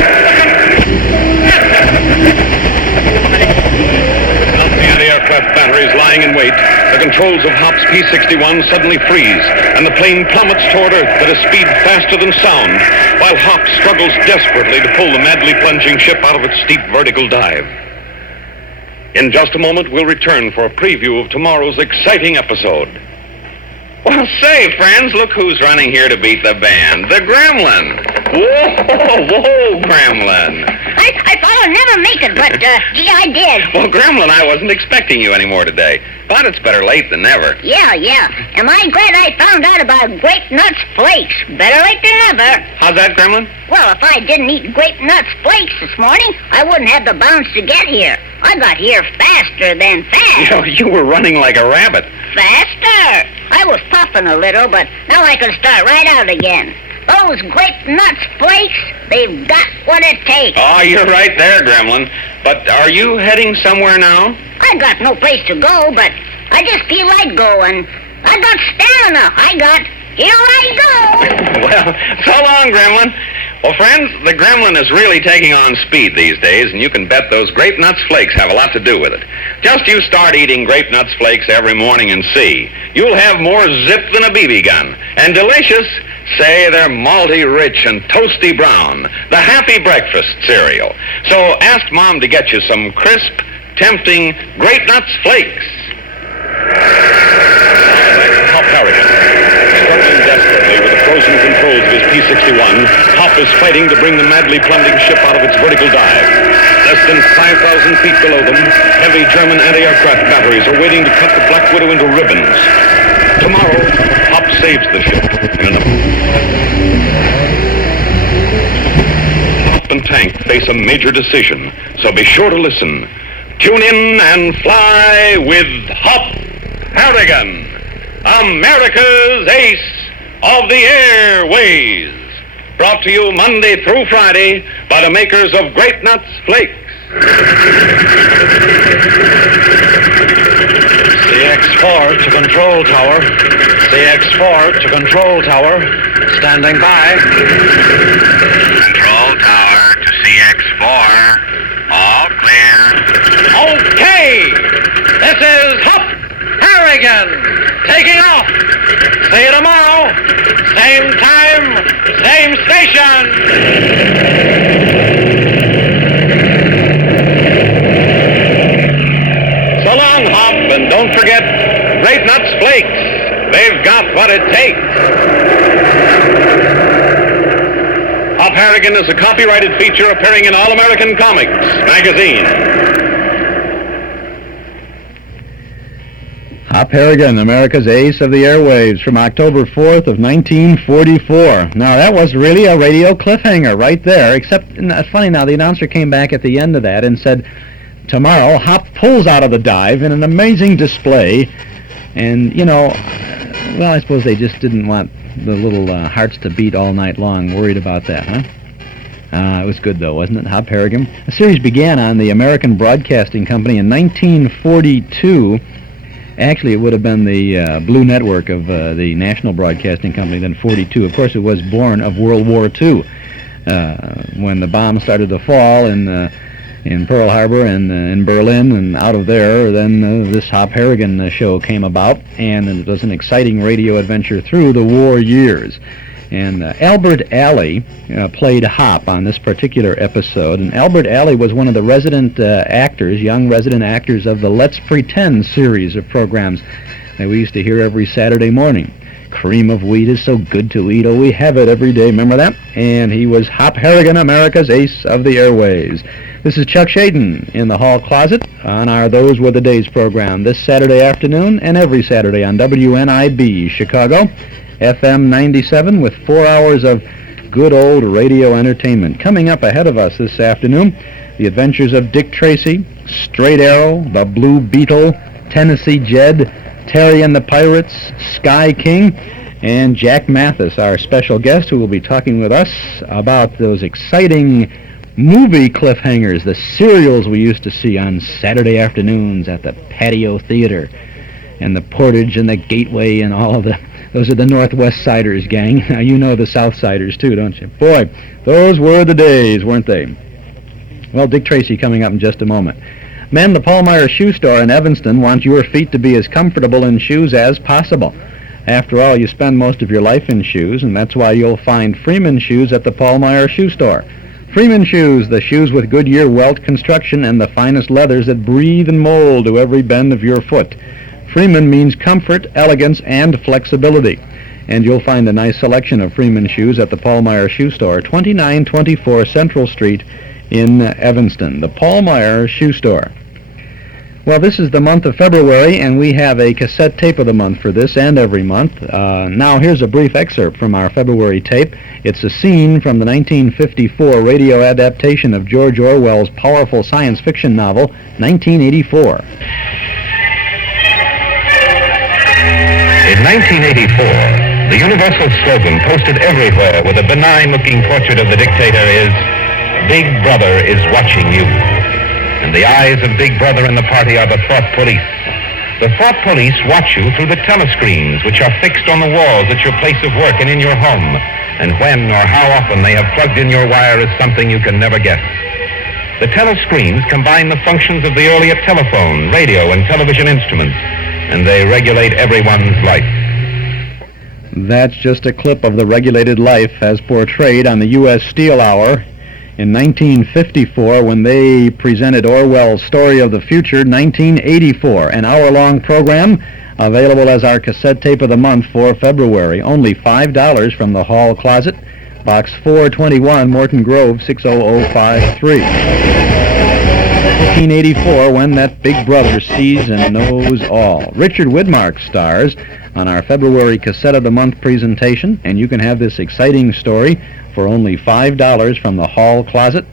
Aircraft batteries lying in wait, the controls of Hop's P-61 suddenly freeze, and the plane plummets toward Earth at a speed faster than sound, while Hop struggles desperately to pull the madly plunging ship out of its steep vertical dive. In just a moment, we'll return for a preview of tomorrow's exciting episode. Well, say, friends, look who's running here to beat the band. The Gremlin. Whoa, Gremlin. I thought I'd never make it, but, gee, I did. Well, Gremlin, I wasn't expecting you anymore today. But it's better late than never. Yeah. Am I glad I found out about Grape Nuts Flakes? Better late than never. How's that, Gremlin? Well, if I didn't eat Grape Nuts Flakes this morning, I wouldn't have the bounce to get here. I got here faster than fast. You were running like a rabbit. Faster! I was puffing a little, but now I can start right out again. Those Grape Nuts Flakes, they've got what it takes. Oh, you're right there, Gremlin. But are you heading somewhere now? I got no place to go, but I just feel like going. I got stamina. Here I go. Well, so long, Gremlin. Well, friends, the Gremlin is really taking on speed these days, and you can bet those Grape Nuts Flakes have a lot to do with it. Just you start eating Grape Nuts Flakes every morning and see. You'll have more zip than a BB gun. And delicious, say they're malty rich and toasty brown. The happy breakfast cereal. So ask Mom to get you some crisp, tempting Grape Nuts Flakes. Hop Harrigan. Struggling desperately with the frozen controls of his P-61, Hop is fighting to bring the madly plunging ship out of its vertical dive. Less than 5,000 feet below them, heavy German anti-aircraft batteries are waiting to cut the Black Widow into ribbons. Tomorrow, Hop saves the ship in an... Hop and Tank face a major decision, so be sure to listen. Tune in and fly with Hop Harrigan, America's ace of the airways. Brought to you Monday through Friday by the makers of Grape Nuts Flakes. CX-4 to control tower. CX-4 to control tower. Standing by. Control tower to CX-4. All clear. Okay! This is Hop Harrigan taking off. See you tomorrow. Same time, same station. So long, Hop, and don't forget Grape Nuts Flakes. They've got what it takes. Hop Harrigan is a copyrighted feature appearing in All American Comics magazine. Hop Harrigan, America's ace of the airwaves, from October 4th of 1944. Now, that was really a radio cliffhanger right there, except, it's funny now, the announcer came back at the end of that and said, tomorrow, Hop pulls out of the dive in an amazing display, and, well, I suppose they just didn't want the little hearts to beat all night long, worried about that, huh? It was good, though, wasn't it, Hop Harrigan? The series began on the American Broadcasting Company in 1942. Actually, it would have been the Blue Network of the National Broadcasting Company, then 42. Of course, it was born of World War II. When the bombs started to fall in Pearl Harbor and in Berlin and out of there, then this Hop Harrigan show came about, and it was an exciting radio adventure through the war years. And Albert Alley played Hop on this particular episode, and Albert Alley was one of the resident actors, young resident actors of the Let's Pretend series of programs that we used to hear every Saturday morning. Cream of wheat is so good to eat, oh, we have it every day, remember that? And he was Hop Harrigan, America's ace of the airways. This is Chuck Shaden in the hall closet on our Those Were the Days program this Saturday afternoon and every Saturday on WNIB Chicago, FM 97, with 4 hours of good old radio entertainment. Coming up ahead of us this afternoon, the adventures of Dick Tracy, Straight Arrow, the Blue Beetle, Tennessee Jed, Terry and the Pirates, Sky King, and Jack Mathis, our special guest, who will be talking with us about those exciting movie cliffhangers, the serials we used to see on Saturday afternoons at the Patio Theater and the Portage and the Gateway and all of the... Those are the Northwest Siders, gang. Now, you know the South Siders, too, don't you? Boy, those were the days, weren't they? Well, Dick Tracy coming up in just a moment. Men, the Paulmeyer Shoe Store in Evanston wants your feet to be as comfortable in shoes as possible. After all, you spend most of your life in shoes, and that's why you'll find Freeman shoes at the Paulmeyer Shoe Store. Freeman Shoes, the shoes with Goodyear welt construction and the finest leathers that breathe and mold to every bend of your foot. Freeman means comfort, elegance, and flexibility. And you'll find a nice selection of Freeman shoes at the Paul Meyer Shoe Store, 2924 Central Street in Evanston. The Paul Meyer Shoe Store. Well, this is the month of February, and we have a cassette tape of the month for this and every month. Now, here's a brief excerpt from our February tape. It's a scene from the 1954 radio adaptation of George Orwell's powerful science fiction novel, 1984. In 1984, the universal slogan posted everywhere with a benign-looking portrait of the dictator is, "Big Brother is watching you." And the eyes of Big Brother and the party are the thought police. The thought police watch you through the telescreens, which are fixed on the walls at your place of work and in your home. And when or how often they have plugged in your wire is something you can never guess. The telescreens combine the functions of the earlier telephone, radio, and television instruments, and they regulate everyone's life. That's just a clip of the regulated life as portrayed on the U.S. Steel Hour in 1954 when they presented Orwell's Story of the Future, 1984, an hour-long program available as our cassette tape of the month for February. Only $5 from the Hall Closet, Box 421, Morton Grove, 60053. 1984, when that Big Brother sees and knows all. Richard Widmark stars on our February Cassette of the Month presentation, and you can have this exciting story for only $5 from the Hall Closet,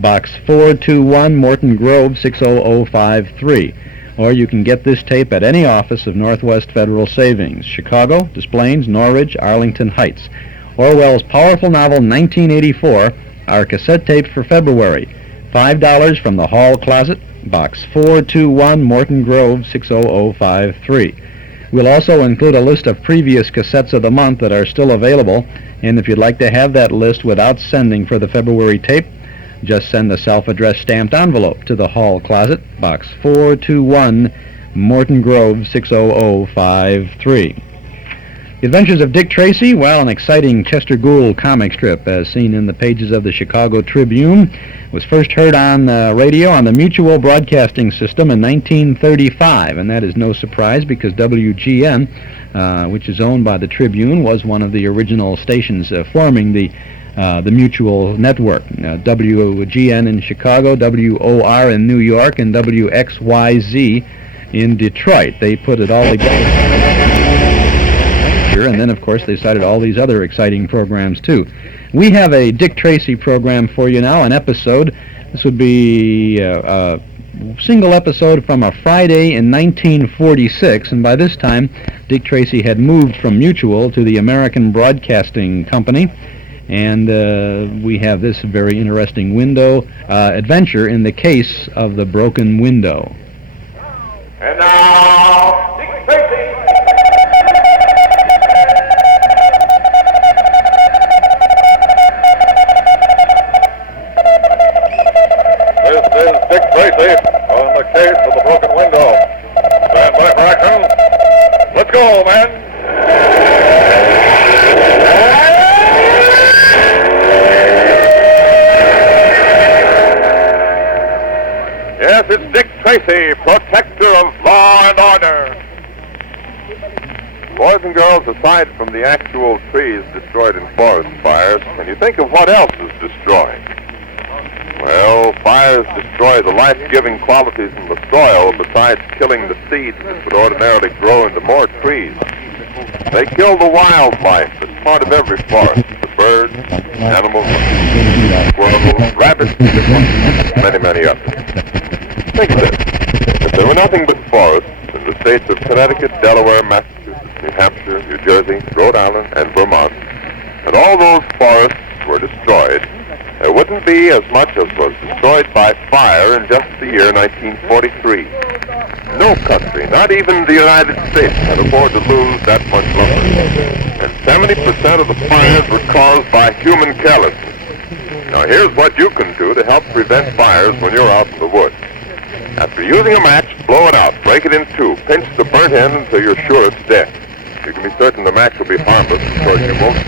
Box 421, Morton Grove, 60053. Or you can get this tape at any office of Northwest Federal Savings, Chicago, Des Plaines, Norridge, Arlington Heights. Orwell's powerful novel, 1984, our cassette tape for February. $5 from the Hall Closet, Box 421, Morton Grove, 60053. We'll also include a list of previous cassettes of the month that are still available, and if you'd like to have that list without sending for the February tape, just send a self-addressed stamped envelope to the Hall Closet, Box 421, Morton Grove, 60053. The Adventures of Dick Tracy, well, an exciting Chester Gould comic strip as seen in the pages of the Chicago Tribune, was first heard on radio on the Mutual Broadcasting System in 1935, and that is no surprise because WGN, which is owned by the Tribune, was one of the original stations forming the Mutual Network. WGN in Chicago, WOR in New York, and WXYZ in Detroit. They put it all together. And then, of course, they cited all these other exciting programs, too. We have a Dick Tracy program for you now, an episode. This would be a single episode from a Friday in 1946, and by this time, Dick Tracy had moved from Mutual to the American Broadcasting Company, and we have this very interesting window adventure in the case of the broken window. And now, Dick Tracy! This is Dick Tracy on the case of the broken window. Stand by for action. Let's go, man. Yes, it's Dick Tracy, protector of law and order. Boys and girls, aside from the actual trees destroyed in forest fires, can you think of what else is destroyed? Well, fires destroy the life-giving qualities in the soil besides killing the seeds that would ordinarily grow into more trees. They kill the wildlife that's part of every forest, the birds, animals, squirrels, rabbits, many, many others. Think of this. If there were nothing but forests in the states of Connecticut, Delaware, Massachusetts, New Hampshire, New Jersey, Rhode Island, and Vermont, and all those forests were destroyed, there wouldn't be as much as was destroyed by fire in just the year 1943. No country, not even the United States, can afford to lose that much lumber. And 70% of the fires were caused by human carelessness. Now here's what you can do to help prevent fires when you're out in the woods. After using a match, blow it out, break it in two, pinch the burnt end until you're sure it's dead. You can be certain the match will be harmless because you won't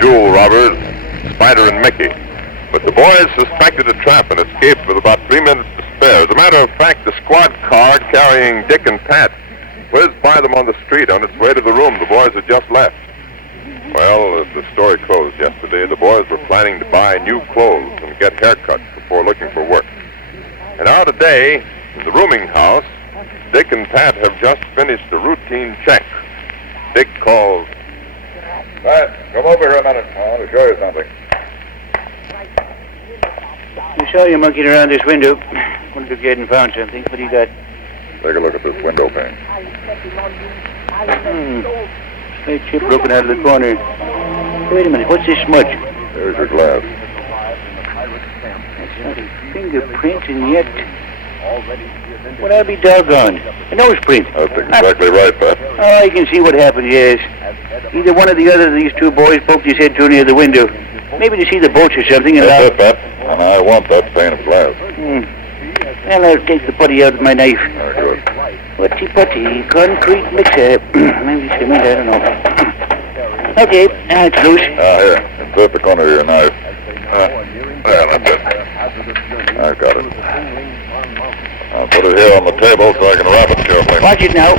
Jewel robbers, Spider and Mickey. But the boys suspected a trap and escaped with about 3 minutes to spare. As a matter of fact, the squad car carrying Dick and Pat whizzed by them on the street on its way to the room the boys had just left. Well, as the story closed yesterday, the boys were planning to buy new clothes and get haircuts before looking for work. And now today, in the rooming house, Dick and Pat have just finished a routine check. Dick calls. Pat, come over here a minute. I want to show you something. I saw you monkeying around this window. Wonder if you hadn't found something. What do you got? Take a look at this window pane. Slight chip broken out of the corner. Wait a minute, what's this smudge? There's your glass. That's not a fingerprint, and yet... Well, I'll be doggone. A nose print. That's exactly right, Pat. Oh, I can see what happened, yes. Either one or the other of these two boys poked his head too near the window. Maybe to see the boats or something, and That's it, Pat. And I want that pane of glass. Well, I'll take the putty out of my knife. Very good. Putty, concrete mixer. Maybe cement, I don't know. Okay, now it's loose. Here. Insert the corner of your knife. There, that's it. I've got it. I'll put it here on the table so I can wrap it carefully. Watch it now.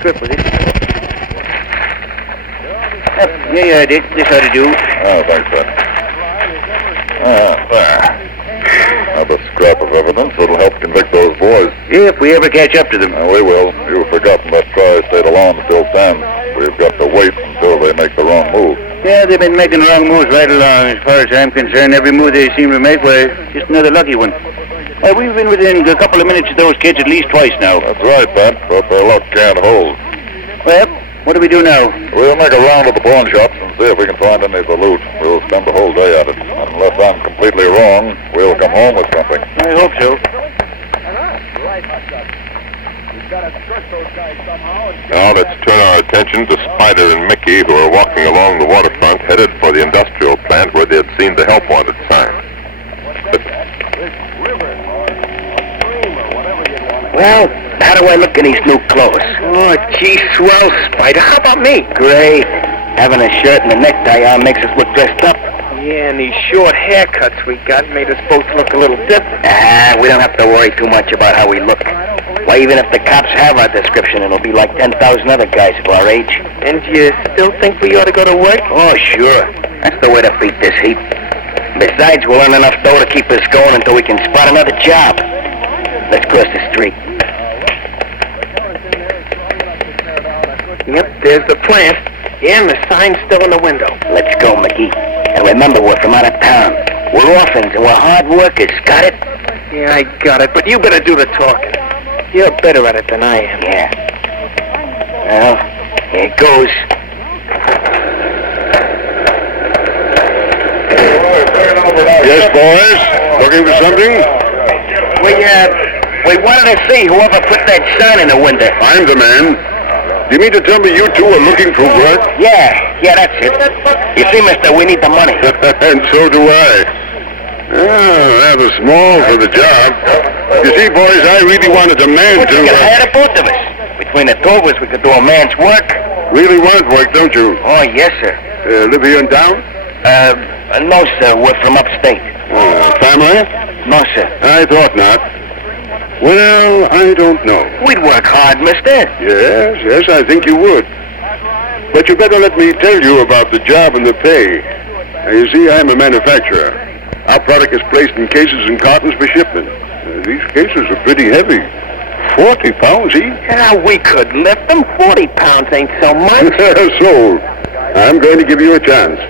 Trip with it. Here you are, Dick. This ought to do. Oh, thanks, Pat. There. Now a scrap of evidence that'll help convict those boys. If we ever catch up to them. We will. You've forgotten that tri-state alarm still stands. We've got to wait until they make the wrong move. Yeah, they've been making wrong moves right along. As far as I'm concerned, every move they seem to make was just another lucky one. Well, we've been within a couple of minutes of those kids at least twice now. That's right, Pat, but their luck can't hold. Well, what do we do now? We'll make a round of the pawn shops and see if we can find any of the loot. We'll spend the whole day at it. And unless I'm completely wrong, we'll come home with something. I hope so. Now let's turn our attention to Spider and Mickey, who are walking along the waterfront, headed for the industrial plant where they had seen the help wanted sign. Well, how do I look in these new clothes? Oh, gee, swell, Spider. How about me? Great. Having a shirt and a necktie on makes us look dressed up. Yeah, and these short haircuts we got made us both look a little different. We don't have to worry too much about how we look. Why, even if the cops have our description, it'll be like 10,000 other guys of our age. And you still think we ought to go to work? Oh, sure. That's the way to beat this heat. Besides, we'll earn enough dough to keep us going until we can spot another job. Let's cross the street. Yep, there's the plant. Yeah, and the sign's still in the window. Let's go, Mickey. And remember, we're from out of town. We're orphans and we're hard workers. Got it? Yeah, I got it, but you better do the talking. You're better at it than I am. Yeah. Well, here it goes. Yes, boys? Looking for something? We wanted to see whoever put that sign in the window. I'm the man. Do you mean to tell me you two are looking for work? Yeah, that's it. You see, mister, we need the money. And so do I. Rather small for the job. You see, boys, I really wanted a man to... You can hire the both of us. Between the two of us, we could do a man's work. Really want work, don't you? Oh, yes, sir. Live here in town? No, sir. We're from upstate. Family? No, sir. I thought not. Well, I don't know. We'd work hard, mister. Yes, I think you would. But you better let me tell you about the job and the pay. Now, you see, I'm a manufacturer. Our product is placed in cases and cartons for shipment. These cases are pretty heavy. 40 pounds each. Yeah, we could lift them. 40 pounds ain't so much. So, I'm going to give you a chance.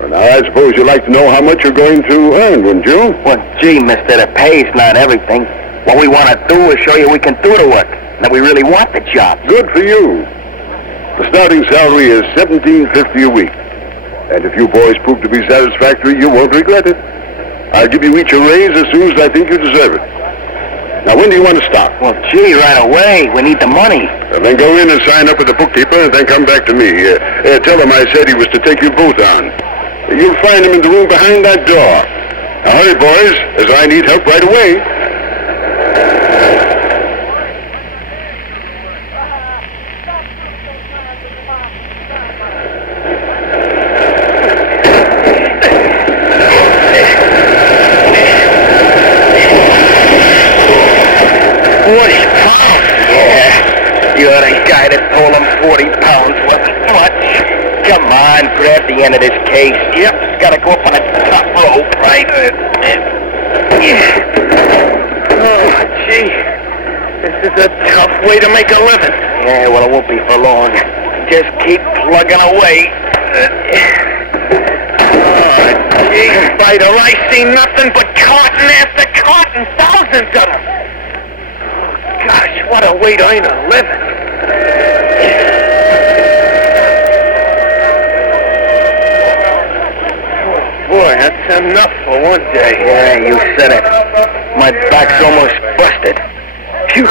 Well, now, I suppose you'd like to know how much you're going to earn, wouldn't you? Well, gee, mister, the pay's not everything. What we want to do is show you we can do the work, that we really want the job. Good for you. The starting salary is $17.50 a week. And if you boys prove to be satisfactory, you won't regret it. I'll give you each a raise as soon as I think you deserve it. Now, when do you want to start? Well, gee, right away. We need the money. Well, then go in and sign up with the bookkeeper and then come back to me. Tell him I said he was to take you both on. You'll find him in the room behind that door. Now hurry, boys, as I need help right away. You're the guy that told him 40 pounds wasn't much. Come on, grab the end of this case. Yep, gotta go up on the top rope, right? Oh, gee. This is a tough way to make a living. Yeah, well, it won't be for long. Just keep plugging away. Oh, gee, Spider, I see nothing but cotton after cotton. Thousands of them. Gosh, what a way to earn a living. Boy, that's enough for one day. Yeah, you said it. My back's almost busted. Phew.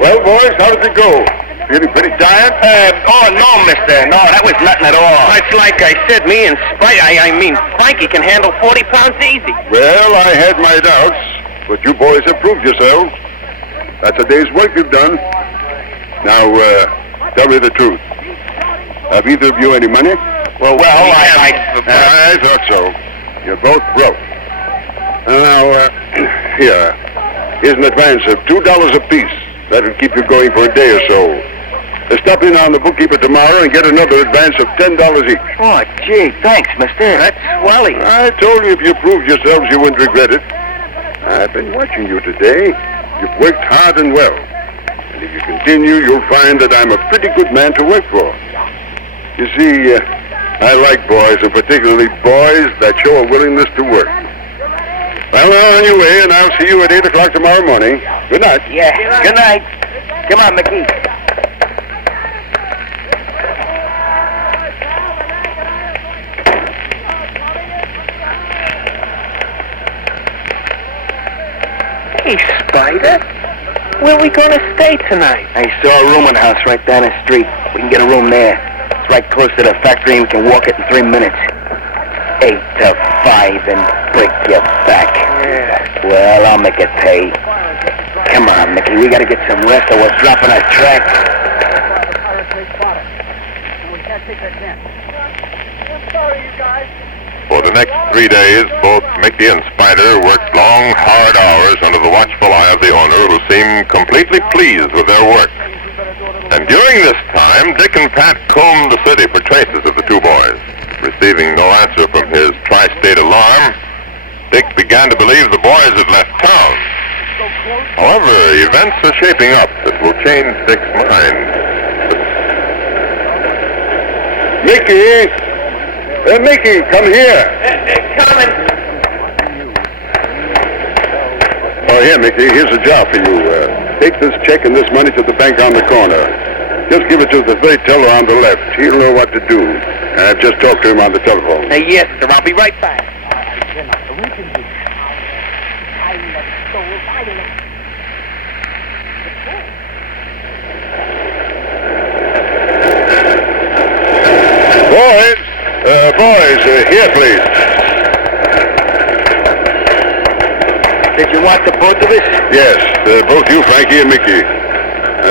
Well, boys, how does it go? Feeling pretty tired? No, mister. No, that was nothing at all. It's like I said, me and Frankie can handle 40 pounds easy. Well, I had my doubts, but you boys have proved yourselves. That's a day's work you've done. Now, tell me the truth. Have either of you any money? Well, I thought so. You're both broke. Now, here. Here's an advance of $2 apiece. That'll keep you going for a day or so. Stop in on the bookkeeper tomorrow and get another advance of $10 each. Oh, gee, thanks, mister. That's swelly. I told you if you proved yourselves, you wouldn't regret it. I've been watching you today. You've worked hard and well. And if you continue, you'll find that I'm a pretty good man to work for. You see, I like boys, and particularly boys that show a willingness to work. Well, now on your way, and I'll see you at 8 o'clock tomorrow morning. Good night. Yeah, good night. Come on, Mickey. Hey, Spider, where are we going to stay tonight? I saw a rooming house right down the street. We can get a room there. It's right close to the factory and we can walk it in 3 minutes. 8 to 5 and break your back. Yeah. Well, I'll make it pay. Come on, Mickey, we gotta get some rest or we're dropping our track. For the next 3 days, both Mickey and Spider worked long, hard hours under the watchful eye of the owner, who seemed completely pleased with their work. And during this time, Dick and Pat combed the city for traces of the two boys. Receiving no answer from his tri-state alarm, Dick began to believe the boys had left town. However, events are shaping up that will change Dick's mind. Mickey! Mickey, come here. Coming. Oh, here, Mickey, here's a job for you. Take this check and this money to the bank on the corner. Just give it to the third teller on the left. He'll know what to do. I've just talked to him on the telephone. Yes, sir. I'll be right back. Boys, here, please. Did you want the both of us? Yes, both you, Frankie, and Mickey.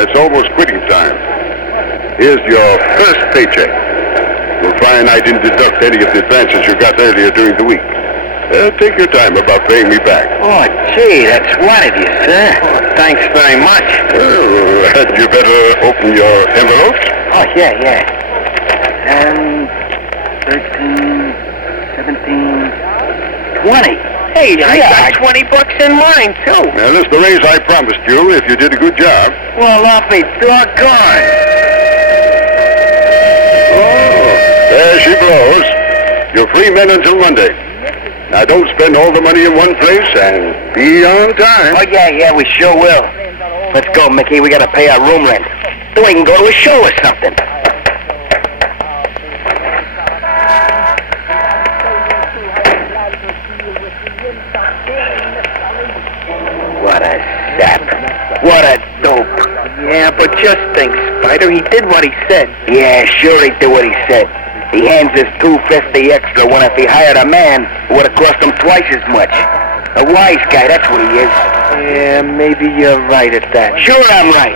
It's almost quitting time. Here's your first paycheck. You'll find I didn't deduct any of the advances you got earlier during the week. Take your time about paying me back. Oh, gee, that's white of you, sir. Oh, thanks very much. Well, had you better open your envelopes? Oh, yeah. 13, 17, 20. Hey, I got 20 bucks in mine, too. Now, this is the raise I promised you if you did a good job. Well, I'll be doggone. Oh, there she blows. You're free men until Monday. Now, don't spend all the money in one place and be on time. Oh, yeah, we sure will. Let's go, Mickey. We gotta pay our room rent. Then we can go to a show or something. What a sap. What a dope. Yeah, but just think, Spider, he did what he said. Yeah, sure he did what he said. He hands us $250 extra when if he hired a man, it would have cost him twice as much. A wise guy, that's what he is. Yeah, maybe you're right at that. Sure I'm right.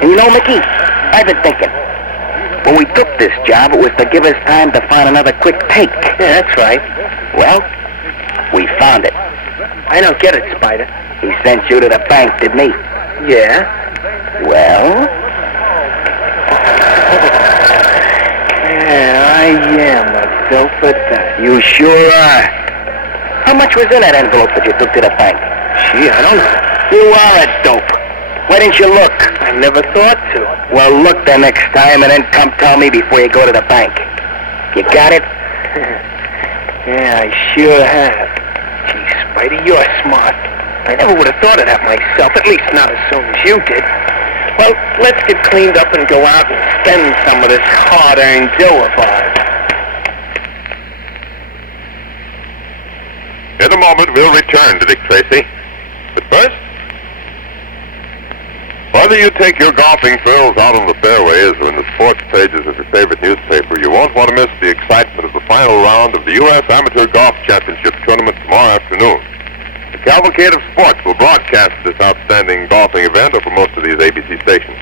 And you know, Mickey, I've been thinking. When we took this job, it was to give us time to find another quick take. Yeah, that's right. Well, we found it. I don't get it, Spider. He sent you to the bank, didn't he? Yeah? Well? Yeah, I am a dope at that. You sure are. How much was in that envelope that you took to the bank? Gee, I don't know. You are a dope. Why didn't you look? I never thought to. Well, look the next time and then come tell me before you go to the bank. You got it? Yeah, I sure have. Gee, Spidey, you're smart. I never would have thought of that myself, at least not as soon as you did. Well, let's get cleaned up and go out and spend some of this hard-earned dough of ours. In a moment, we'll return to Dick Tracy. But first, whether you take your golfing thrills out on the fairways or in the sports pages of your favorite newspaper, you won't want to miss the excitement of the final round of the U.S. Amateur Golf Championship tournament tomorrow afternoon. The Cavalcade of Sports will broadcast this outstanding golfing event over most of these ABC stations.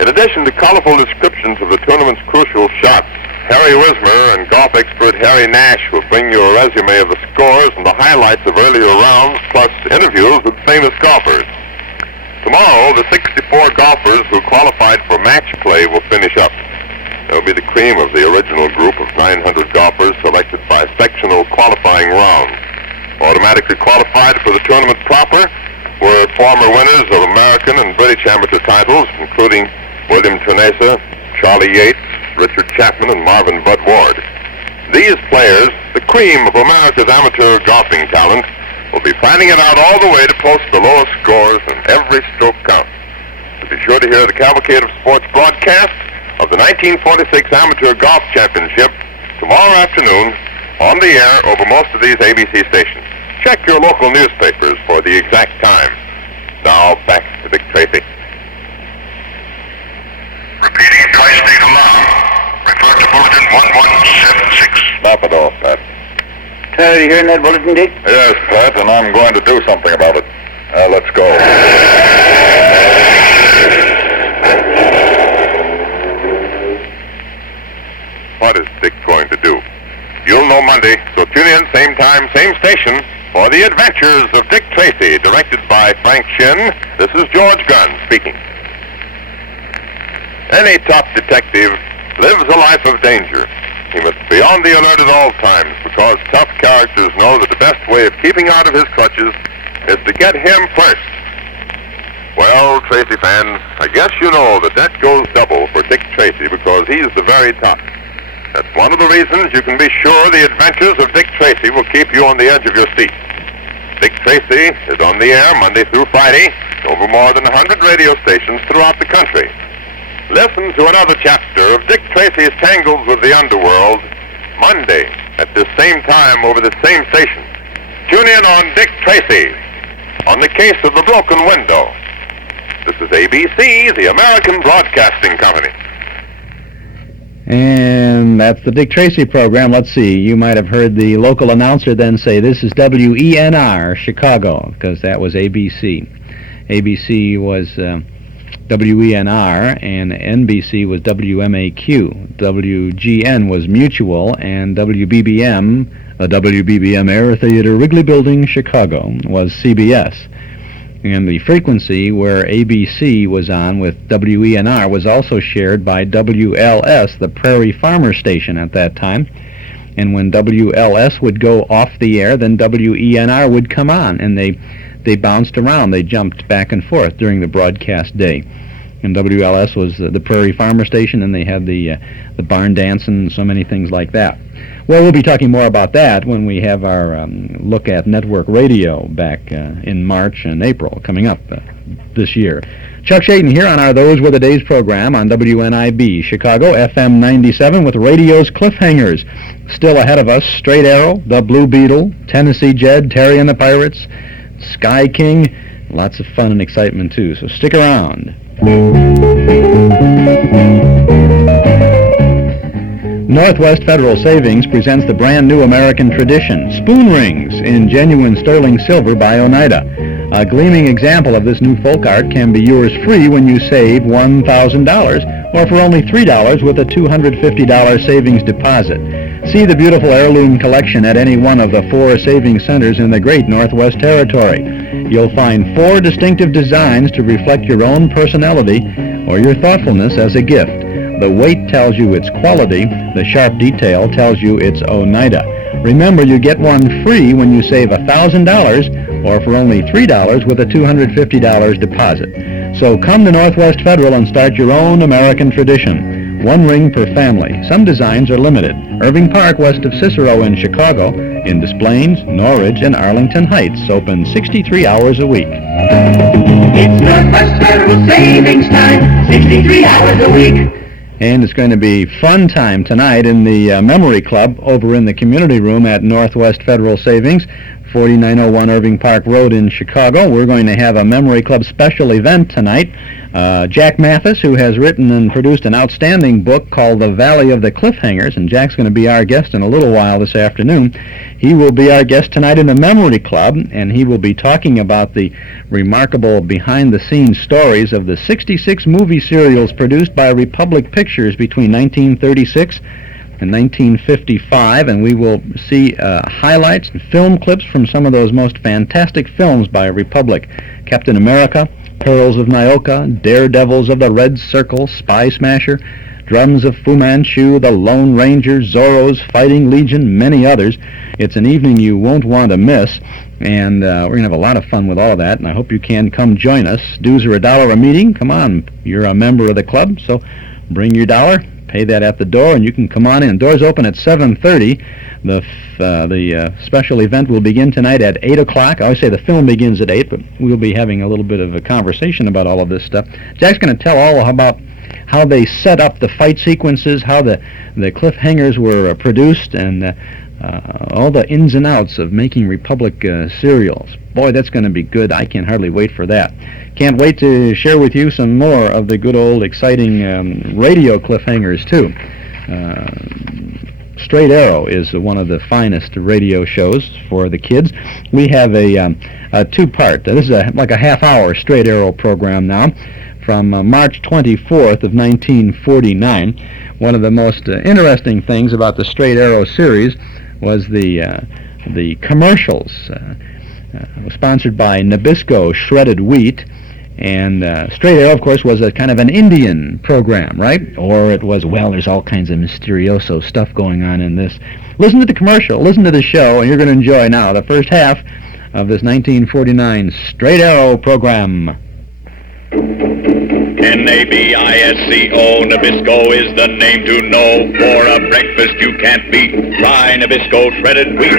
In addition to colorful descriptions of the tournament's crucial shots, Harry Wismer and golf expert Harry Nash will bring you a resume of the scores and the highlights of earlier rounds, plus interviews with famous golfers. Tomorrow, the 64 golfers who qualified for match play will finish up. They'll be the cream of the original group of 900 golfers selected by sectional qualifying rounds. Automatically qualified for the tournament proper were former winners of American and British amateur titles, including William Ternesa, Charlie Yates, Richard Chapman, and Marvin Bud Ward. These players, the cream of America's amateur golfing talent, will be planning it out all the way to post the lowest scores, and every stroke counts. So be sure to hear the Cavalcade of Sports broadcast of the 1946 Amateur Golf Championship tomorrow afternoon on the air over most of these ABC stations. Check your local newspapers for the exact time. Now, back to Dick Tracy. Repeating tri-state alarm. Refer to bulletin 1176. Knock it off, Pat. Are you hearing that bulletin, Dick? Yes, Pat, and I'm going to do something about it. Let's go. What is Dick going to do? You'll know Monday, so tune in, same time, same station, for The Adventures of Dick Tracy, directed by Frank Shin. This is George Gunn speaking. Any top detective lives a life of danger. He must be on the alert at all times, because tough characters know that the best way of keeping out of his clutches is to get him first. Well, Tracy fans, I guess you know that goes double for Dick Tracy, because he's the very top. That's one of the reasons you can be sure The Adventures of Dick Tracy will keep you on the edge of your seat. Dick Tracy is on the air Monday through Friday over more than 100 radio stations throughout the country. Listen to another chapter of Dick Tracy's Tangles with the Underworld Monday at this same time over the same station. Tune in on Dick Tracy on the Case of the Broken Window. This is ABC, the American Broadcasting Company. And that's the Dick Tracy program. Let's see, you might have heard the local announcer then say, this is WENR, Chicago, because that was ABC. ABC was WENR, and NBC was WMAQ. WGN was Mutual, and WBBM, the WBBM Air Theater Wrigley Building, Chicago, was CBS. And the frequency where ABC was on with WENR was also shared by WLS, the Prairie Farmer Station at that time. And when WLS would go off the air, then WENR would come on, and they bounced around. They jumped back and forth during the broadcast day. And WLS was the Prairie Farmer Station, and they had the barn dance and so many things like that. Well, we'll be talking more about that when we have our look at network radio back in March and April coming up this year. Chuck Shaden here on our Those Were the Days program on WNIB, Chicago, FM 97 with radio's Cliffhangers. Still ahead of us, Straight Arrow, The Blue Beetle, Tennessee Jed, Terry and the Pirates, Sky King, lots of fun and excitement too, so stick around. Northwest Federal Savings presents the brand new American tradition, spoon rings in genuine sterling silver by Oneida. A gleaming example of this new folk art can be yours free when you save $1,000 or for only $3 with a $250 savings deposit. See the beautiful heirloom collection at any one of the 4 savings centers in the great Northwest Territory. You'll find 4 distinctive designs to reflect your own personality or your thoughtfulness as a gift. The weight tells you it's quality. The sharp detail tells you it's Oneida. Remember, you get one free when you save $1,000 or for only $3 with a $250 deposit. So come to Northwest Federal and start your own American tradition. 1 ring per family. Some designs are limited. Irving Park west of Cicero in Chicago, in Des Plaines, Norridge, and Arlington Heights, open 63 hours a week. It's Northwest Federal Savings Time, 63 hours a week. And it's going to be fun time tonight in the Memory Club over in the community room at Northwest Federal Savings, 4901 Irving Park Road in Chicago. We're going to have a Memory Club special event tonight. Jack Mathis, who has written and produced an outstanding book called The Valley of the Cliffhangers, and Jack's going to be our guest in a little while this afternoon. He will be our guest tonight in the Memory Club, and he will be talking about the remarkable behind-the-scenes stories of the 66 movie serials produced by Republic Pictures between 1936 and 1955, and we will see highlights and film clips from some of those most fantastic films by Republic. Captain America, Perils of Nyoka, Daredevils of the Red Circle, Spy Smasher, Drums of Fu Manchu, The Lone Ranger, Zorro's Fighting Legion, many others. It's an evening you won't want to miss, and we're going to have a lot of fun with all of that, and I hope you can come join us. Dues are $1 a meeting. Come on, you're a member of the club, so bring your dollar. Pay that at the door, and you can come on in. Doors open at 7:30. The special event will begin tonight at 8 o'clock. I always say the film begins at 8, but we'll be having a little bit of a conversation about all of this stuff. Jack's going to tell all about how they set up the fight sequences, how the cliffhangers were produced, and all the ins and outs of making Republic serials. Boy, that's going to be good. I can hardly wait for that. Can't wait to share with you some more of the good old exciting radio cliffhangers, too. Straight Arrow is one of the finest radio shows for the kids. We have a two-part. This is like a half-hour Straight Arrow program now from March 24th of 1949. One of the most interesting things about the Straight Arrow series was the commercials. Was sponsored by Nabisco Shredded Wheat, and Straight Arrow, of course, was a kind of an Indian program, right? Or it was, well, there's all kinds of mysterioso stuff going on in this. Listen to the commercial, listen to the show, and you're going to enjoy now the first half of this 1949 Straight Arrow program. Nabisco, Nabisco is the name to know. For a breakfast you can't beat. Try Nabisco Shredded Wheat.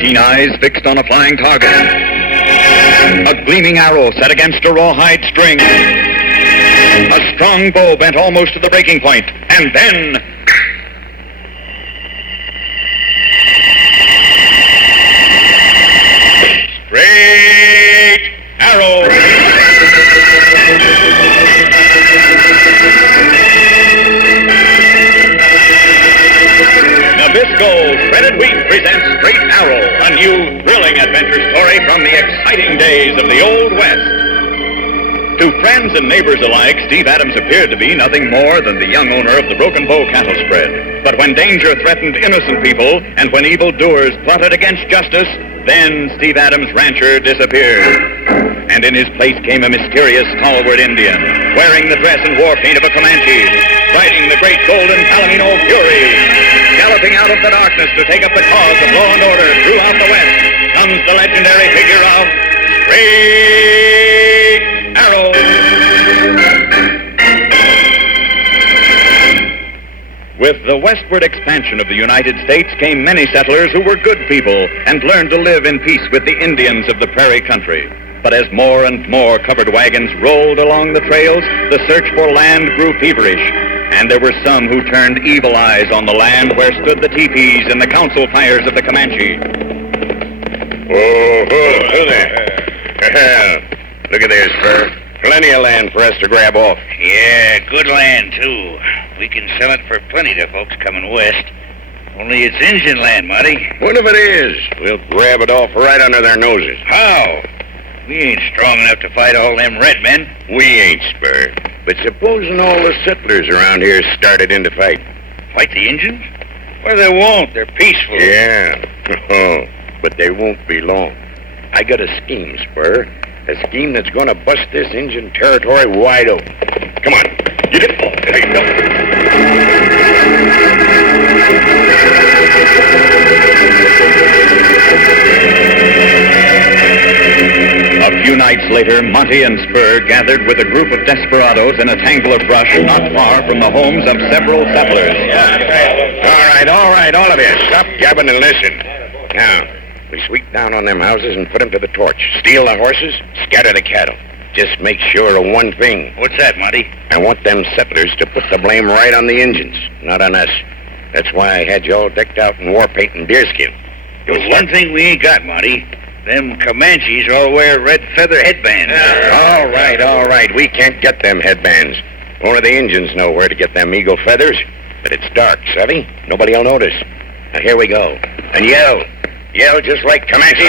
Keen eyes fixed on a flying target. A gleaming arrow set against a rawhide string. A strong bow bent almost to the breaking point. And then... Straight arrow! Nabisco Shredded Wheat presents Straight Arrow, a new, thrilling adventure story from the exciting days of the Old West. To friends and neighbors alike, Steve Adams appeared to be nothing more than the young owner of the Broken Bow cattle spread. But when danger threatened innocent people, and when evildoers plotted against justice, then Steve Adams' rancher disappeared. And in his place came a mysterious, stalwart Indian, wearing the dress and war paint of a Comanche, riding the great golden Palomino Fury. Galloping out of the darkness to take up the cause of law and order throughout the West comes the legendary figure of Straight Arrow. With the westward expansion of the United States came many settlers who were good people and learned to live in peace with the Indians of the prairie country. But as more and more covered wagons rolled along the trails, the search for land grew feverish, and there were some who turned evil eyes on the land where stood the teepees and the council fires of the Comanche. Oh, there. Look at there, Spur. Plenty of land for us to grab off. Yeah, good land, too. We can sell it for plenty to folks coming west. Only it's Injun land, Marty. What if it is? We'll grab it off right under their noses. How? We ain't strong enough to fight all them red men. We ain't, Spur. But supposing all the settlers around here started in to fight. Fight the Injuns? Well, they won't. They're peaceful. Yeah. But they won't be long. I got a scheme, Spur. A scheme that's going to bust this Injun territory wide open. Come on. Get it. There you go. A few nights later, Monty and Spur gathered with a group of desperados in a tangle of brush not far from the homes of several settlers. All right, all of you. Stop gabbing and listen. Now, we sweep down on them houses and put them to the torch. Steal the horses, scatter the cattle. Just make sure of one thing. What's that, Monty? I want them settlers to put the blame right on the Injuns, not on us. That's why I had you all decked out in war paint and deerskin. There's one thing we ain't got, Monty. Them Comanches all wear red feather headbands. All right. We can't get them headbands. Only the Injuns know where to get them eagle feathers. But it's dark, savvy? Nobody'll notice. Now, here we go. And yell. Yell just like Comanche.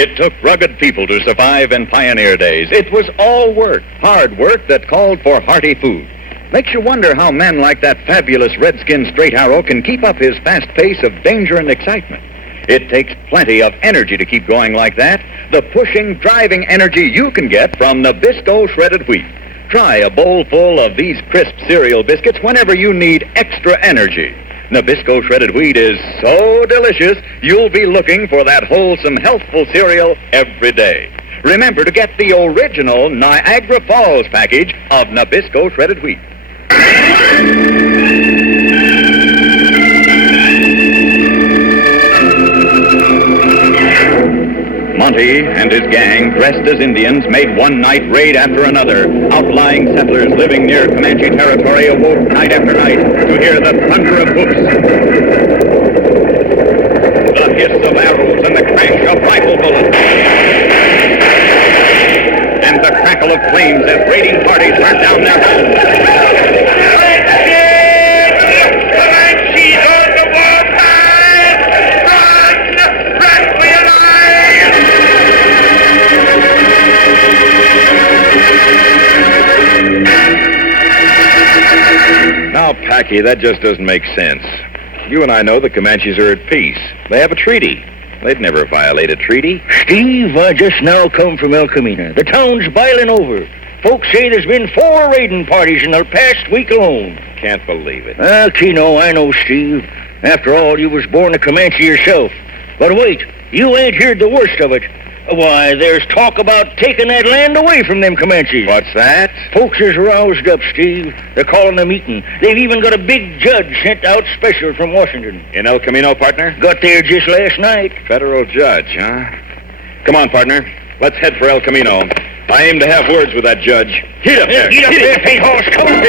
It took rugged people to survive in pioneer days. It was all work, hard work that called for hearty food. Makes you wonder how men like that fabulous redskin straight arrow can keep up his fast pace of danger and excitement. It takes plenty of energy to keep going like that. The pushing, driving energy you can get from Nabisco shredded wheat. Try a bowl full of these crisp cereal biscuits whenever you need extra energy. Nabisco shredded wheat is so delicious, you'll be looking for that wholesome, healthful cereal every day. Remember to get the original Niagara Falls package of Nabisco shredded wheat. Monty and his gang, dressed as Indians, made one night raid after another. Outlying settlers living near Comanche territory awoke night after night to hear the thunder of hoofs, the hiss of arrows, and the crash of rifle bullets, and the crackle of flames as raiding parties burnt down their homes. Now, Packy, that just doesn't make sense. You and I know the Comanches are at peace. They have a treaty. They'd never violate a treaty. Steve, I just now come from El Camino. The town's boiling over. Folks say there's been 4 raiding parties in the past week alone. Can't believe it. Keno, I know, Steve. After all, you was born a Comanche yourself. But wait, you ain't heard the worst of it. Why, there's talk about taking that land away from them Comanches. What's that? Folks is roused up, Steve. They're calling a meeting. They've even got a big judge sent out special from Washington. In El Camino, partner? Got there just last night. Federal judge, huh? Come on, partner. Let's head for El Camino. I aim to have words with that judge. Heat up there. Heat up there, paint horse. Come on.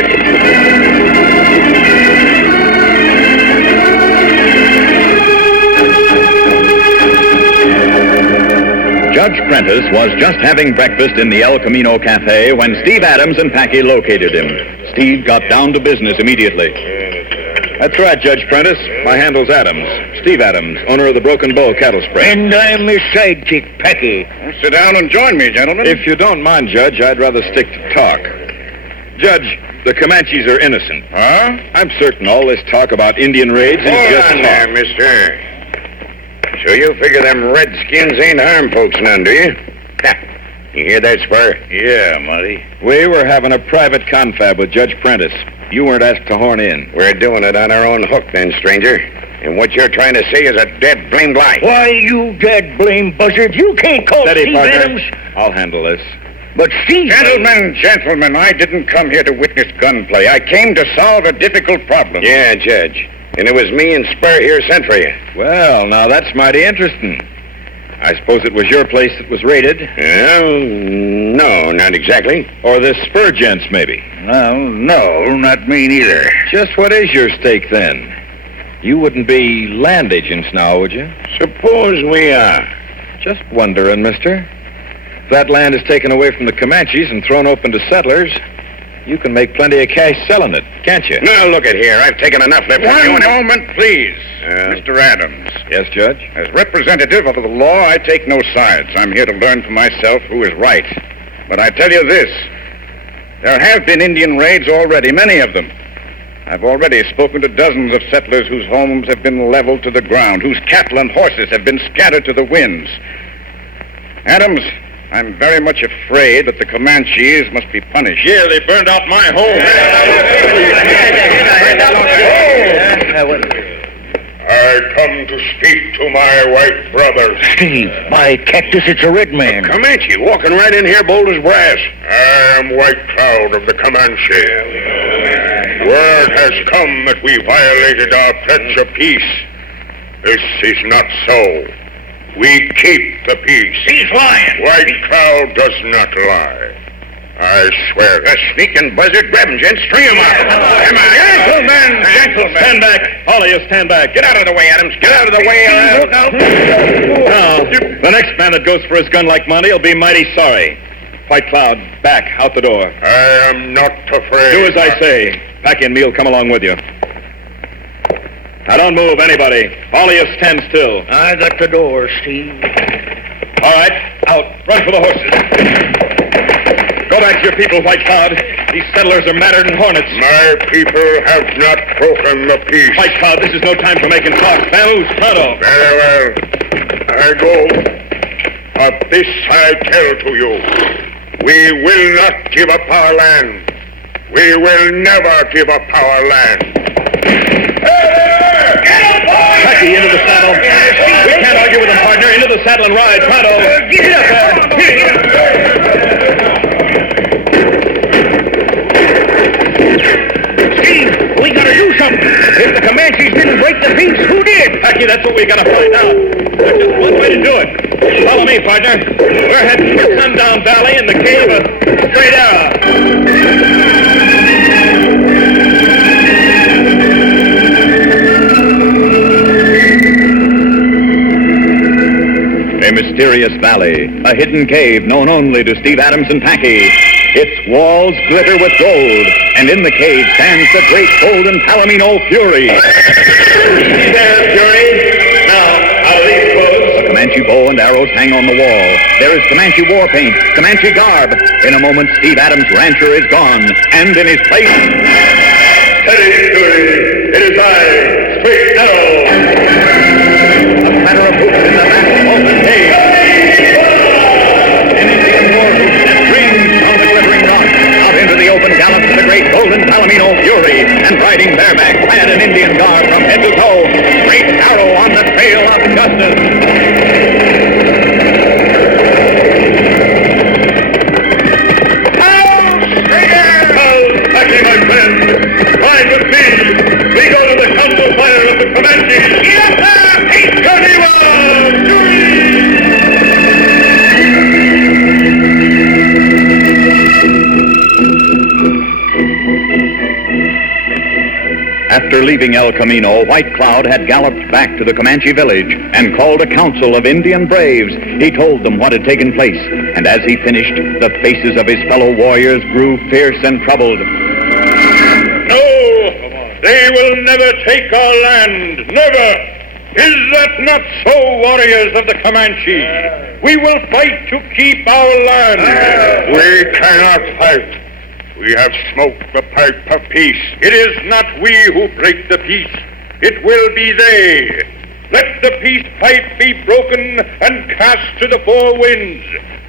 Judge Prentice was just having breakfast in the El Camino Cafe when Steve Adams and Packy located him. Steve got down to business immediately. That's right, Judge Prentice. My handle's Adams. Steve Adams, owner of the Broken Bow Cattle Spray. And I'm his sidekick, Packy. Sit down and join me, gentlemen. If you don't mind, Judge, I'd rather stick to talk. Judge, the Comanches are innocent. Huh? I'm certain all this talk about Indian raids is Hold just on talk. there, mister. So you figure them redskins ain't harm folks none, do you? Ha. You hear that, Spur? Yeah, Monty. We were having a private confab with Judge Prentice. You weren't asked to horn in. We're doing it on our own hook then, stranger. And what you're trying to say is a dead blamed lie. Why, you dead blame buzzard, you can't call Steady, Steve partner. Adams. I'll handle this. But Steve... Gentlemen, I didn't come here to witness gunplay. I came to solve a difficult problem. Yeah, Judge. And it was me and Spur here sent for you. Well, now that's mighty interesting. I suppose it was your place that was raided? Well, no, not exactly. Or this spur gent's, maybe? Well, no, not me neither. Just what is your stake, then? You wouldn't be land agents now, would you? Suppose we are. Just wondering, mister. If that land is taken away from the Comanches and thrown open to settlers, you can make plenty of cash selling it, can't you? Now, look at here. I've taken enough lip from you. One moment, please. Mr. Adams. Yes, Judge? As representative of the law, I take no sides. I'm here to learn for myself who is right. But I tell you this. There have been Indian raids already, many of them. I've already spoken to dozens of settlers whose homes have been leveled to the ground, whose cattle and horses have been scattered to the winds. Adams, I'm very much afraid that the Comanches must be punished. Yeah, they burned out my home. I come to speak to my white brothers. Steve, by cactus, it's a red man. Comanche, walking right in here, bold as brass. I am White Cloud of the Comanche. Word has come that we violated our pledge of peace. This is not so. We keep the peace. He's lying. White Cloud does not lie. I swear The it. sneaking buzzard. Grab him, gents. String him up. Come on. Gentlemen, gentlemen. Stand back. All of you, stand back. Get out of the way, Adams. Get out of the way. Look out. Now, the next man that goes for his gun like Monty will be mighty sorry. White Cloud, back, out the door. I am not afraid. Do as I say. Pack in, Meal, come along with you. Now, don't move, anybody. All of you stand still. I got the door, Steve. All right, out. Run for the horses. Go back to your people, White Cloud. These settlers are madder than hornets. My people have not broken the peace. White Cloud, this is no time for making talk. Vamoose, pronto. Very well. I go. But this I tell to you. We will not give up our land. We will never give up our land. Packy, into the saddle. We can't argue with him, partner. Into the saddle and ride, pronto. Get up there. Steve, we gotta do something. If the Comanches didn't break the peace, who did? Packy, that's what we gotta find out. There's just one way to do it. Follow me, partner. We're heading for Sundown Valley in the cave of Straight Arrow. A mysterious valley, a hidden cave known only to Steve Adams and Packy. Its walls glitter with gold, and in the cave stands the great golden Palomino Fury. There, Fury. Now, out of these clothes. A Comanche bow and arrows hang on the wall. There is Comanche war paint, Comanche garb. In a moment, Steve Adams' rancher is gone, and in his place... Steady, Fury. It is I, Straight Arrow. A clatter of hoops in the vast open cave. An Indian war whoop that rings from the glittering rock. Out into the open gallops the great golden Palomino Fury, and riding bareback, clad in Indian garb from head to toe, Straight Arrow on the trail of justice. Packy, my friend, ride with me. We go to the council fire of the Comanches. Yes, sir! After leaving El Camino, White Cloud had galloped back to the Comanche village and called a council of Indian braves. He told them what had taken place, and as he finished, the faces of his fellow warriors grew fierce and troubled. No! They will never take our land! Never! Is that not so, warriors of the Comanche? We will fight to keep our land! We cannot fight. We have smoked the pipe of peace. It is not we who break the peace. It will be they. Let the peace pipe be broken and cast to the four winds.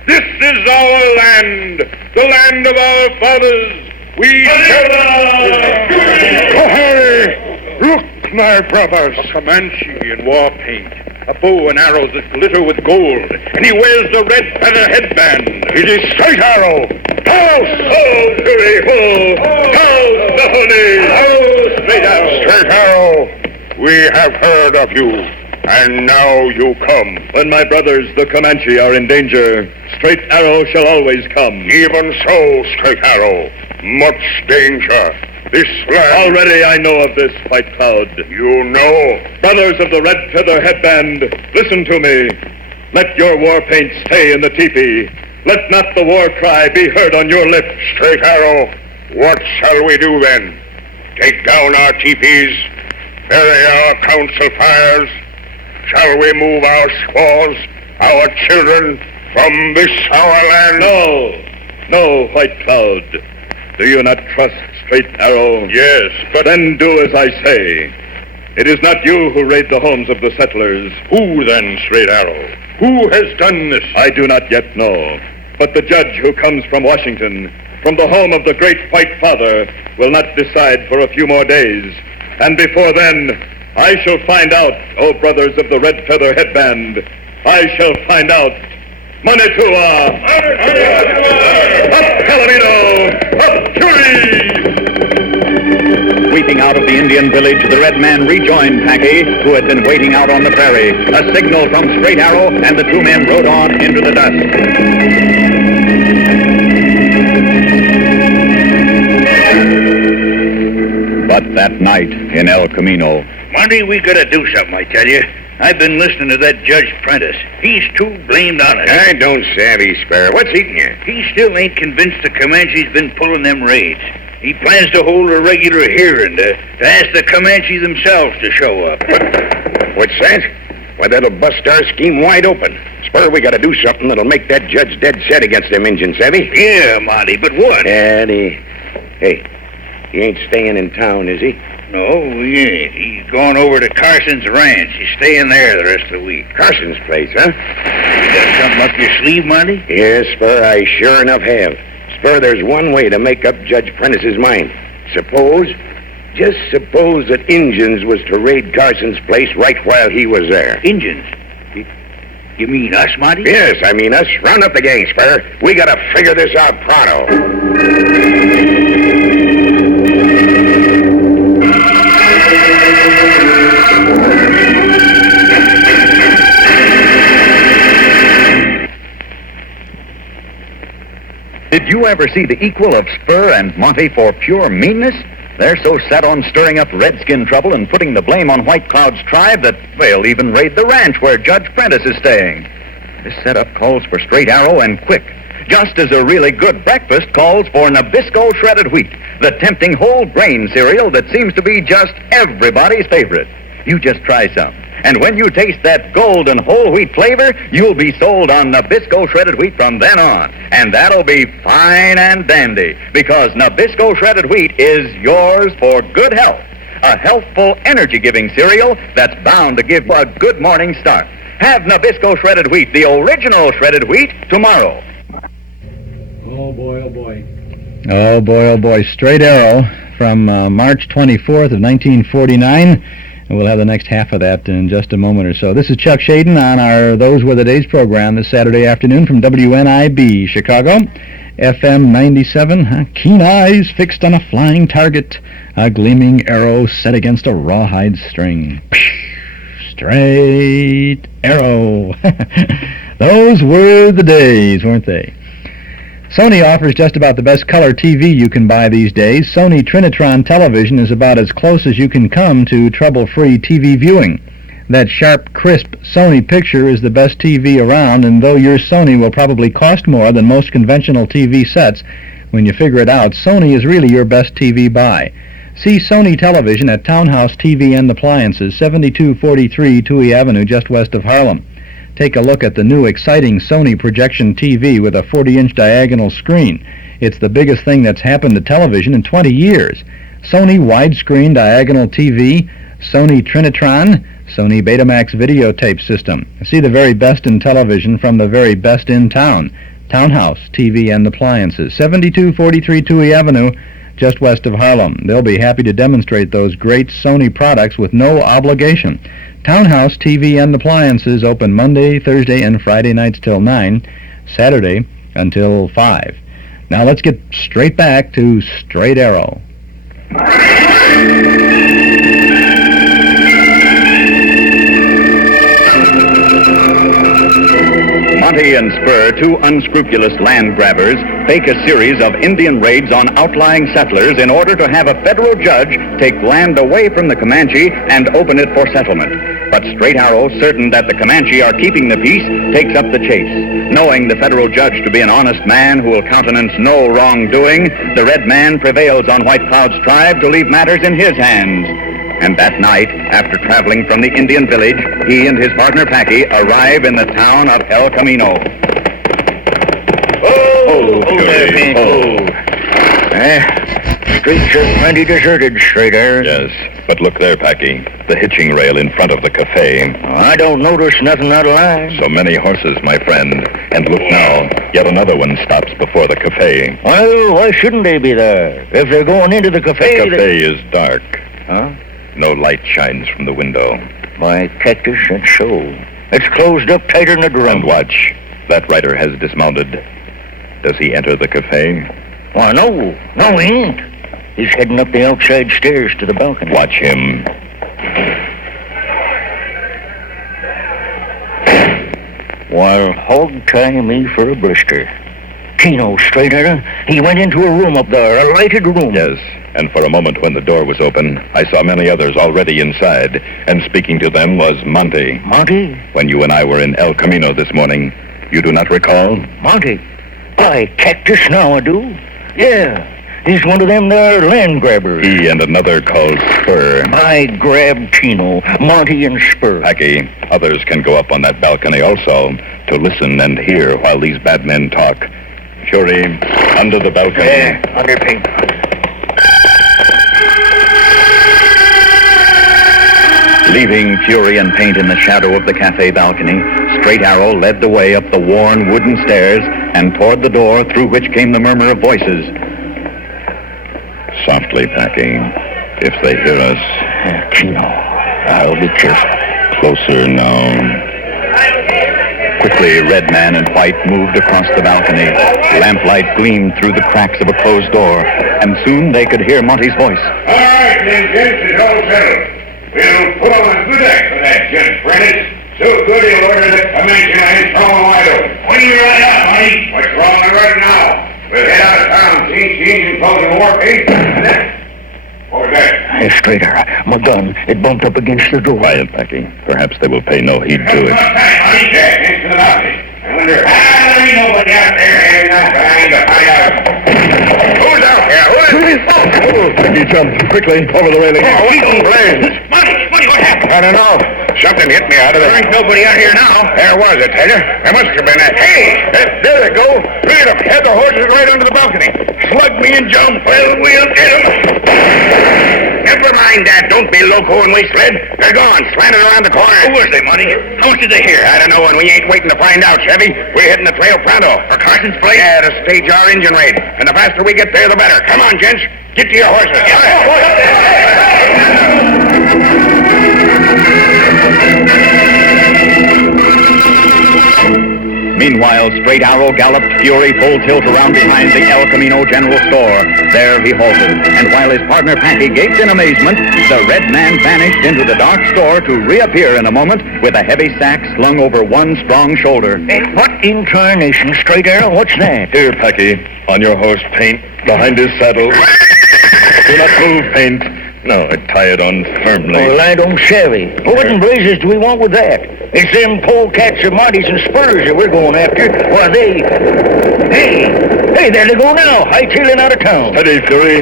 This is our land, the land of our fathers. We shall... Oh, Harry! Look, my brothers. A Comanche in war paint. A bow and arrows that glitter with gold. And he wears the red feather headband. It is Straight Arrow. House! Oh, Fury! Oh! House, the honey! Oh, Straight Arrow! Straight Arrow, we have heard of you. And now you come. When my brothers, the Comanche, are in danger, Straight Arrow shall always come. Even so, Straight Arrow. Much danger. This land... Already I know of this, White Cloud. You know? Brothers of the Red Feather Headband, listen to me. Let your war paint stay in the teepee. Let not the war cry be heard on your lips. Straight Arrow, what shall we do then? Take down our teepees? Bury our council fires? Shall we move our squaws, our children, from this our land? No, White Cloud. Do you not trust Straight Arrow? Yes, but then do as I say. It is not you who raid the homes of the settlers. Who then, Straight Arrow? Who has done this? I do not yet know. But the judge who comes from Washington, from the home of the great White Father, will not decide for a few more days. And before then, I shall find out, O brothers of the Red Feather Headband, I shall find out. Manitua! Up Palomino! Up Curie! Sweeping out of the Indian village, the red man rejoined Packy, who had been waiting out on the prairie. A signal from Straight Arrow, and the two men rode on into the dusk. But that night in El Camino... Monty, we gotta do something, I tell you. I've been listening to that Judge Prentice. He's too blamed honest. I don't savvy, Spare. What's eating you? He still ain't convinced the Comanche's been pulling them raids. He plans to hold a regular hearing to ask the Comanche themselves to show up. What's that? Why, that'll bust our scheme wide open. Spur, we gotta do something that'll make that judge dead set against them Injuns, savvy? Yeah, Monty, but what? Hey, he ain't staying in town, is he? No, he ain't. He's going over to Carson's ranch. He's staying there the rest of the week. Carson's place, huh? You got something up your sleeve, Monty? Yes, Spur, I sure enough have. Spur, there's one way to make up Judge Prentice's mind. Just suppose that Injuns was to raid Carson's place right while he was there. Injuns? You mean us, Monty? Yes, I mean us. Round up the gang, Spur. We gotta figure this out pronto. Did you ever see the equal of Spur and Monty for pure meanness? They're so set on stirring up redskin trouble and putting the blame on White Cloud's tribe that they'll even raid the ranch where Judge Prentice is staying. This setup calls for Straight Arrow and quick, just as a really good breakfast calls for Nabisco shredded wheat, the tempting whole grain cereal that seems to be just everybody's favorite. You just try some. And when you taste that golden whole wheat flavor, you'll be sold on Nabisco shredded wheat from then on. And that'll be fine and dandy, because Nabisco shredded wheat is yours for good health. A healthful, energy-giving cereal that's bound to give you a good morning start. Have Nabisco shredded wheat, the original shredded wheat, tomorrow. Oh, boy, oh, boy. Oh, boy, oh, boy. Straight Arrow from March 24th of 1949. And we'll have the next half of that in just a moment or so. This is Chuck Shaden on our Those Were the Days program this Saturday afternoon from WNIB, Chicago. FM 97, keen eyes fixed on a flying target, a gleaming arrow set against a rawhide string. Straight Arrow. Those were the days, weren't they? Sony offers just about the best color TV you can buy these days. Sony Trinitron television is about as close as you can come to trouble-free TV viewing. That sharp, crisp Sony picture is the best TV around, and though your Sony will probably cost more than most conventional TV sets, when you figure it out, Sony is really your best TV buy. See Sony Television at Townhouse TV and Appliances, 7243 Touhy Avenue, just west of Harlem. Take a look at the new exciting Sony projection TV with a 40-inch diagonal screen. It's the biggest thing that's happened to television in 20 years. Sony widescreen diagonal TV, Sony Trinitron, Sony Betamax videotape system. See the very best in television from the very best in town. Townhouse TV and Appliances, 7243 Touhy Avenue, just west of Harlem. They'll be happy to demonstrate those great Sony products with no obligation. Townhouse TV and Appliances open Monday, Thursday, and Friday nights till 9, Saturday until 5. Now let's get straight back to Straight Arrow. Monty and Spur, two unscrupulous land grabbers, fake a series of Indian raids on outlying settlers in order to have a federal judge take land away from the Comanche and open it for settlement. But Straight Arrow, certain that the Comanche are keeping the peace, takes up the chase. Knowing the federal judge to be an honest man who will countenance no wrongdoing, the red man prevails on White Cloud's tribe to leave matters in his hands. And that night, after traveling from the Indian village, he and his partner Packy arrive in the town of El Camino. Streets are plenty deserted, Straight Arrow. Yes, but look there, Packy. The hitching rail in front of the cafe. I don't notice nothing out of line. So many horses, my friend. And look now, yet another one stops before the cafe. Well, why shouldn't they be there? If they're going into the cafe... The cafe is dark. Huh? No light shines from the window. My cactus, that's so. It's closed up tighter than a drum. And watch. That rider has dismounted. Does he enter the cafe? Why, no. No, he ain't. He's heading up the outside stairs to the balcony. Watch him. Well, hog tie me for a blister. Keno, Straight Arrow. He went into a room up there, a lighted room. Yes, and for a moment when the door was open, I saw many others already inside, and speaking to them was Monty. Monty? When you and I were in El Camino this morning, you do not recall? Monty? Why, cactus now I do. Yeah, he's one of them there land grabbers. He and another called Spur. I grabbed Keno, Monty and Spur. Packy, others can go up on that balcony also to listen and hear while these bad men talk. Fury, under the balcony. Yeah, under paint. Leaving Fury and Paint in the shadow of the cafe balcony, Straight Arrow led the way up the worn wooden stairs and toward the door through which came the murmur of voices. Softly, Packy, if they hear us. Keno, I'll be careful. Closer now. Quickly, Red Man and White moved across the balcony. Lamplight gleamed through the cracks of a closed door, and soon they could hear Monty's voice. All right, then, gents, it's all settled. We'll put on a good act for that, Judge Prentice. So good he'll order the Comanche land thrown wide open. When are you right out, Monty? What's wrong right now? We'll head out of town, change the engine, close the war paint, and then... What was that? Hey, Straight Arrow, my gun, it bumped up against the door. Quiet, Packy. Perhaps they will pay no heed to it. Monty, Jack, next to the balcony. I wonder, there ain't nobody out there hanging out behind to find out. Who's out here? Who is it? Oh, Packy jumped quickly over the railing. Oh, we don't blame. Monty, what happened? I don't know. Something hit me out of There ain't nobody out here now. There was, I tell you. There must have been that. Hey, there they go. Three of them had the horses right under the balcony. Slugged me and jumped. well, we'll get 'em. Never mind that. Don't be loco and waste lead. They're gone, slanted around the corner. Who was they, Monty? How much did they hear? I don't know, and we ain't waiting to find out, Chevy. We're hitting the trail pronto. For Carson's place? Yeah, to stage our engine raid. And the faster we get there, the better. Come on, gents. Get to your horses. Meanwhile, Straight Arrow galloped Fury full tilt around behind the El Camino General Store. There he halted, and while his partner Packy gaped in amazement, the red man vanished into the dark store to reappear in a moment with a heavy sack slung over one strong shoulder. Hey, what incarnation, Straight Arrow? What's that? Here, Packy, on your horse, Paint, behind his saddle. Do not move, Paint. No, tie it on firmly. Well, I don't savvy. What in blazes do we want with that? It's them polecats of Marty's and Spurs that we're going after. Why, they... Hey, there they go now, hightailing out of town. Steady, Fury.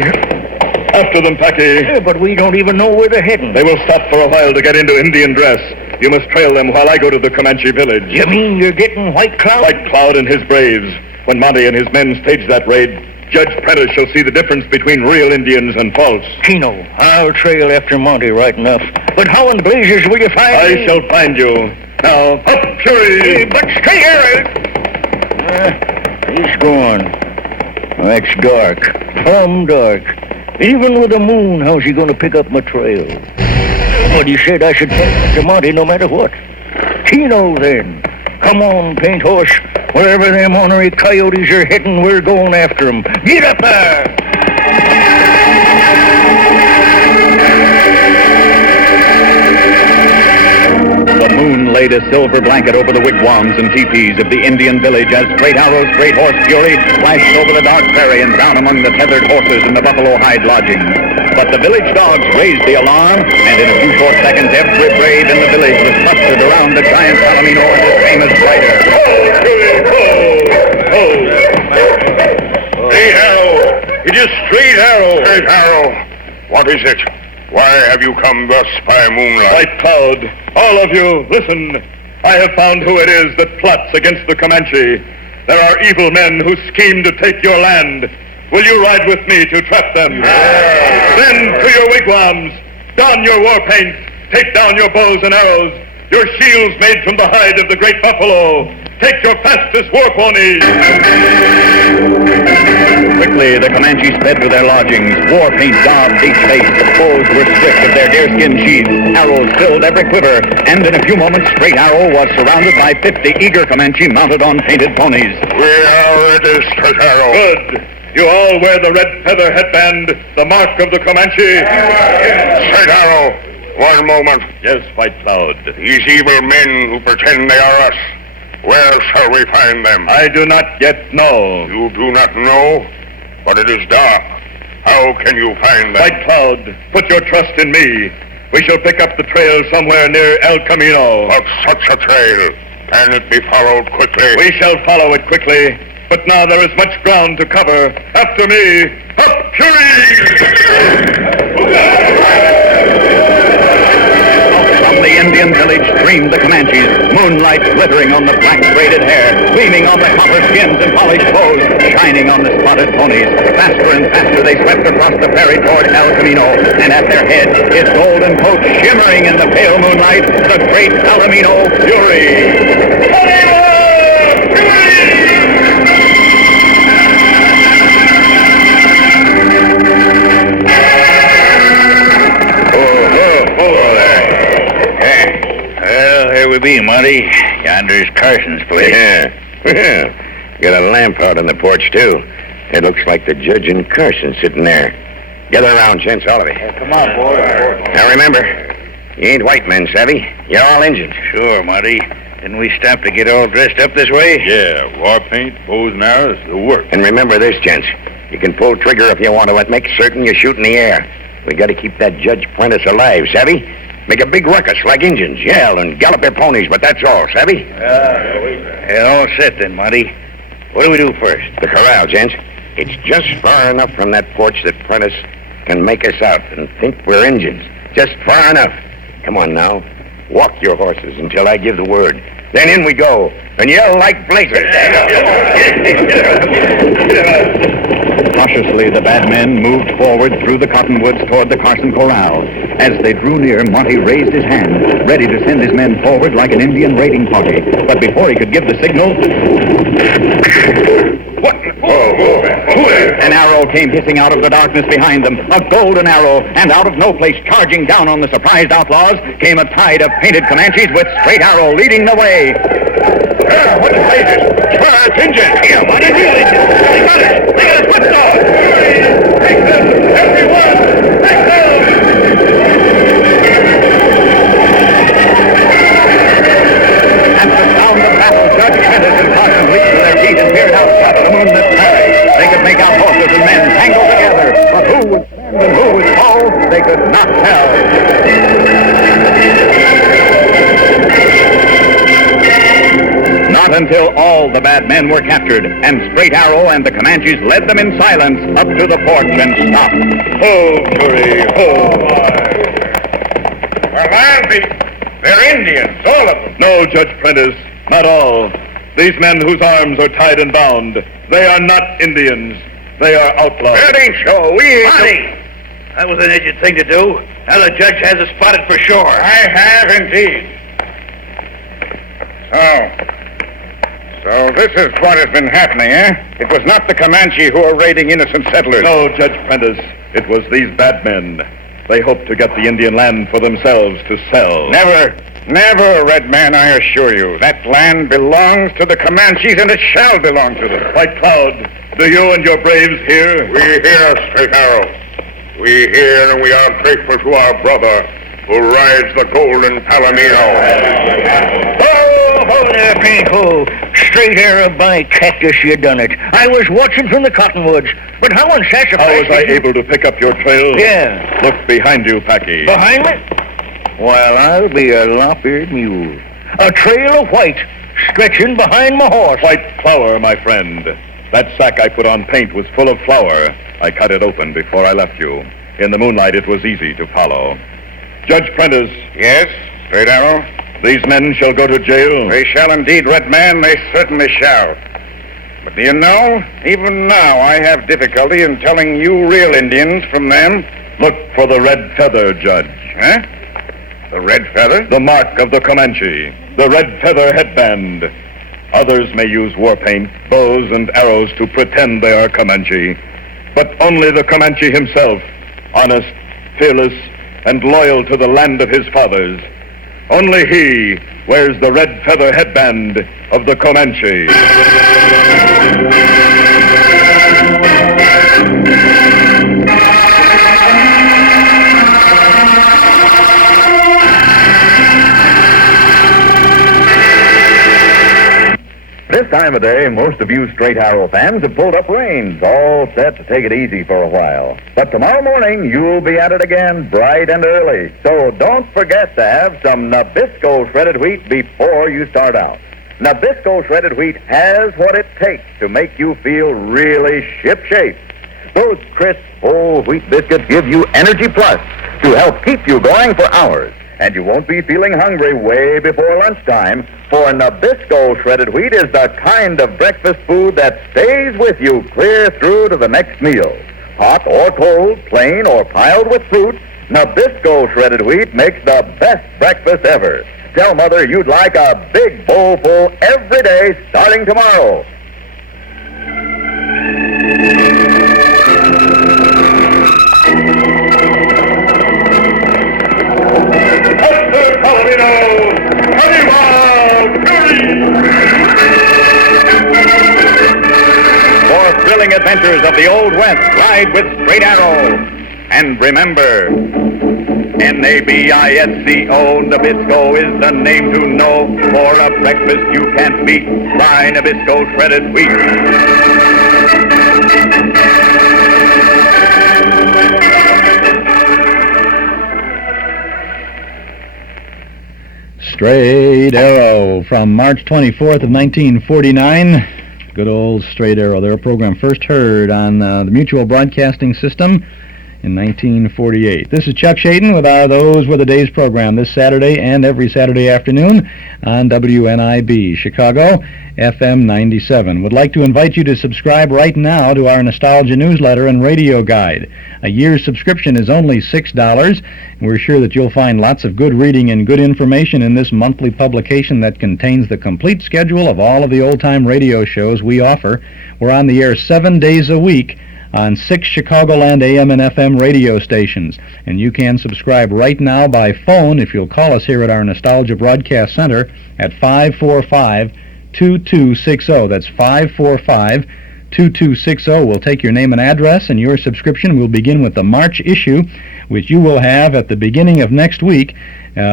After them, Packy. Yeah, but we don't even know where they're heading. They will stop for a while to get into Indian dress. You must trail them while I go to the Comanche village. You mean you're getting White Cloud? White Cloud and his braves. When Monty and his men stage that raid, Judge Prentice shall see the difference between real Indians and false. Keno, I'll trail after Monty right enough. But how in blazes will you find me? I shall find you. Now, up, Fury! But stay here! He's gone. That's dark. Plumb dark. Even with the moon, how's he going to pick up my trail? But he said I should take after Monty no matter what. Keno, then. Come on, Paint Horse. Wherever them ornery coyotes are heading, we're going after them. Get up there! The moon laid a silver blanket over the wigwams and teepees of the Indian village as Straight Arrow's great horse Fury flashed over the dark prairie and down among the tethered horses in the buffalo hide lodgings. But the village dogs raised the alarm, and in a few short seconds, every brave in the village was clustered around the giant Palomino and his famous rider. Straight Arrow! It is Straight Arrow! Straight Arrow! What is it? Why have you come thus by moonlight? White Cloud, all of you, listen. I have found who it is that plots against the Comanche. There are evil men who scheme to take your land. Will you ride with me to trap them? Then to your wigwams, don your war paints, take down your bows and arrows, your shields made from the hide of the great buffalo. Take your fastest war ponies. Quickly, the Comanches sped to their lodgings. War paint daubed each face. Bows were stripped of their deerskin sheaths. Arrows filled every quiver. And in a few moments, Straight Arrow was surrounded by 50 eager Comanche mounted on painted ponies. We are ready, Straight Arrow. Good. You all wear the red feather headband, the mark of the Comanche. Straight Arrow, one moment. Yes, White Cloud. These evil men who pretend they are us, where shall we find them? I do not yet know. You do not know? But it is dark. How can you find them? White Cloud, put your trust in me. We shall pick up the trail somewhere near El Camino. But such a trail, can it be followed quickly? We shall follow it quickly. But now there is much ground to cover. After me, up Fury! From the Indian village streamed the Comanches, moonlight glittering on the black braided hair, gleaming on the copper skins and polished bows, shining on the spotted ponies. Faster and faster they swept across the prairie toward El Camino, and at their head, his golden coat shimmering in the pale moonlight, the great Palomino Fury. Here we be, Monty. Yonder's Carson's place. Yeah. Got a lamp out on the porch, too. It looks like the judge and Carson sitting there. Gather around, gents, all of you. Come on, boys. Now, remember, you ain't white men, savvy? You're all Injuns. Sure, Monty. Didn't we stop to get all dressed up this way? Yeah, war paint, bows and arrows, the work. And remember this, gents. You can pull trigger if you want to, but make certain you shoot in the air. We got to keep that Judge Prentice alive, savvy? Make a big ruckus like Injuns, yell and gallop their ponies, but that's all, savvy? All set then, Monty. What do we do first? The corral, gents. It's just far enough from that porch that Prentice can make us out and think we're Injuns. Just far enough. Come on now. Walk your horses until I give the word. Then in we go, and yell like blazers. Cautiously, the bad men moved forward through the cottonwoods toward the Carson Corral. As they drew near, Monty raised his hand, ready to send his men forward like an Indian raiding party. But before he could give the signal... What? An arrow came hissing out of the darkness behind them, a golden arrow, and out of no place, charging down on the surprised outlaws, came a tide of painted Comanches with Straight Arrow leading the way. What is this? Swear it's Injuns. Here, Monty, real Injuns. They got us. They got us whipped off. Take them, everyone! Take them! At the sound of battle, Judge Prentice and Carson leaped to their feet and peered out out of the moonlit prairie. They could make out horses and men tangled together, but who would stand and who would fall, they could not tell. Not until all the bad men were captured, and Straight Arrow and the Comanches led them in silence up to the porch and stopped. Ho, Fury, ho! They're Indians, all of them. No, Judge Prentice, not all. These men whose arms are tied and bound, they are not Indians. They are outlaws. That ain't so. We ain't... Monty! That was an idiot thing to do. Now the judge has us spotted for sure. I have indeed. So this is what has been happening, eh? It was not the Comanche who were raiding innocent settlers. No, Judge Prentice, it was these bad men. They hoped to get the Indian land for themselves to sell. Never, Red Man, I assure you. That land belongs to the Comanches, and it shall belong to them. White Cloud, do you and your braves hear? We hear, Straight Arrow. We hear, and we are grateful to our brother who rides the golden Palomino. Oh, straight arrow by cactus, you done it. I was watching from the cottonwoods. But how on sassafras... How was I able to pick up your trail? Yeah. Look behind you, Packy. Behind me? Well, I'll be a lop-eared mule. A trail of white stretching behind my horse. White flour, my friend. That sack I put on paint was full of flour. I cut it open before I left you. In the moonlight, it was easy to follow. Judge Prentice. Yes, Straight Arrow? These men shall go to jail. They shall indeed, Red Man. They certainly shall. But do you know, even now I have difficulty in telling you real Indians from them. Look for the red feather, Judge. Huh? The red feather? The mark of the Comanche. The red feather headband. Others may use war paint, bows, and arrows to pretend they are Comanche. But only the Comanche himself, honest, fearless, and loyal to the land of his fathers. Only he wears the red feather headband of the Comanche. This time of day, most of you Straight Arrow fans have pulled up reins, all set to take it easy for a while. But tomorrow morning, you'll be at it again, bright and early. So don't forget to have some Nabisco shredded wheat before you start out. Nabisco shredded wheat has what it takes to make you feel really shipshape. Those crisp, whole wheat biscuits give you Energy Plus to help keep you going for hours. And you won't be feeling hungry way before lunchtime, for Nabisco shredded wheat is the kind of breakfast food that stays with you clear through to the next meal. Hot or cold, plain or piled with fruit, Nabisco shredded wheat makes the best breakfast ever. Tell Mother you'd like a big bowl full every day starting tomorrow. For thrilling adventures of the Old West, ride with Straight Arrow. And remember, Nabisco, Nabisco is the name to know. For a breakfast you can't beat, try Nabisco shredded wheat. Straight Arrow from March 24th of 1949. Good old Straight Arrow. Their program first heard on the Mutual Broadcasting System in 1948. This is Chuck Shaden with our Those Were the Days program this Saturday and every Saturday afternoon on WNIB Chicago, FM 97. Would like to invite you to subscribe right now to our Nostalgia newsletter and radio guide. A year's subscription is only $6. We're sure that you'll find lots of good reading and good information in this monthly publication that contains the complete schedule of all of the old-time radio shows we offer. We're on the air 7 days a week on 6 Chicagoland AM and FM radio stations. And you can subscribe right now by phone if you'll call us here at our Nostalgia Broadcast Center at 545-2260. That's 545-2260. We'll take your name and address, and your subscription will begin with the March issue, which you will have at the beginning of next week,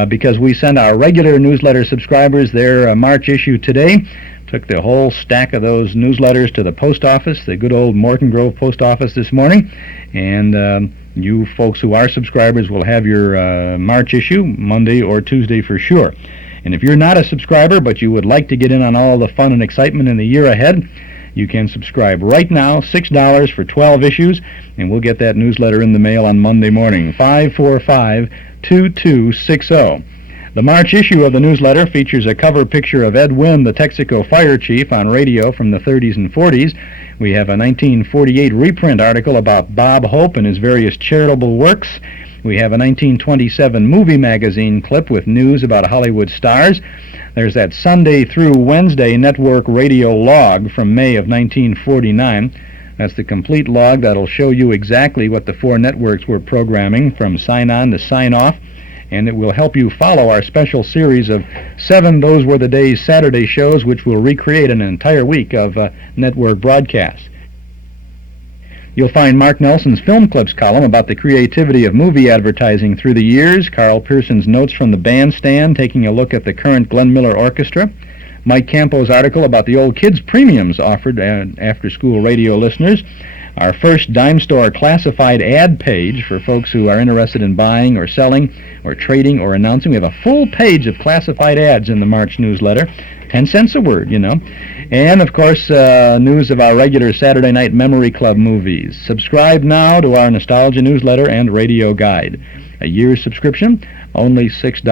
because we send our regular newsletter subscribers their March issue today. Took the whole stack of those newsletters to the post office, the good old Morton Grove post office this morning, and you folks who are subscribers will have your March issue Monday or Tuesday for sure. And if you're not a subscriber but you would like to get in on all the fun and excitement in the year ahead, you can subscribe right now, $6 for 12 issues, and we'll get that newsletter in the mail on Monday morning, 545-2260. The March issue of the newsletter features a cover picture of Ed Wynn, the Texaco fire chief on radio from the 30s and 40s. We have a 1948 reprint article about Bob Hope and his various charitable works. We have a 1927 movie magazine clip with news about Hollywood stars. There's that Sunday through Wednesday network radio log from May of 1949. That's the complete log that'll show you exactly what the four networks were programming from sign-on to sign-off, and it will help you follow our special series of 7 Those Were the Days Saturday shows, which will recreate an entire week of network broadcasts. You'll find Mark Nelson's Film Clips column about the creativity of movie advertising through the years, Carl Pearson's Notes from the Bandstand, taking a look at the current Glenn Miller Orchestra, Mike Campo's article about the old kids' premiums offered after-school radio listeners. Our first dime store classified ad page for folks who are interested in buying or selling or trading or announcing. We have a full page of classified ads in the March newsletter. 10 cents a word, you know. And, of course, news of our regular Saturday night Memory Club movies. Subscribe now to our Nostalgia newsletter and radio guide. A year's subscription, only $6.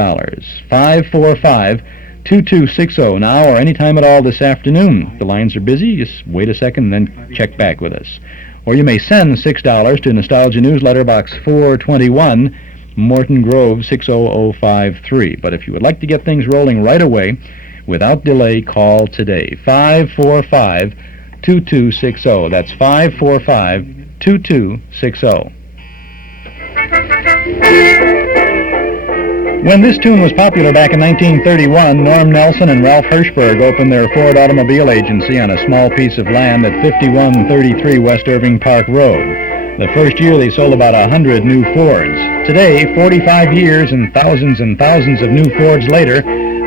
545-2260 now or any time at all this afternoon. If the lines are busy, just wait a second and then check back with us. Or you may send $6 to Nostalgia Newsletter Box 421, Morton Grove 60053. But if you would like to get things rolling right away, without delay, call today. 545-2260. That's 545-2260. When this tune was popular back in 1931, Norm Nelson and Ralph Hirschberg opened their Ford automobile agency on a small piece of land at 5133 West Irving Park Road. The first year they sold about 100 new Fords. Today, 45 years and thousands of new Fords later,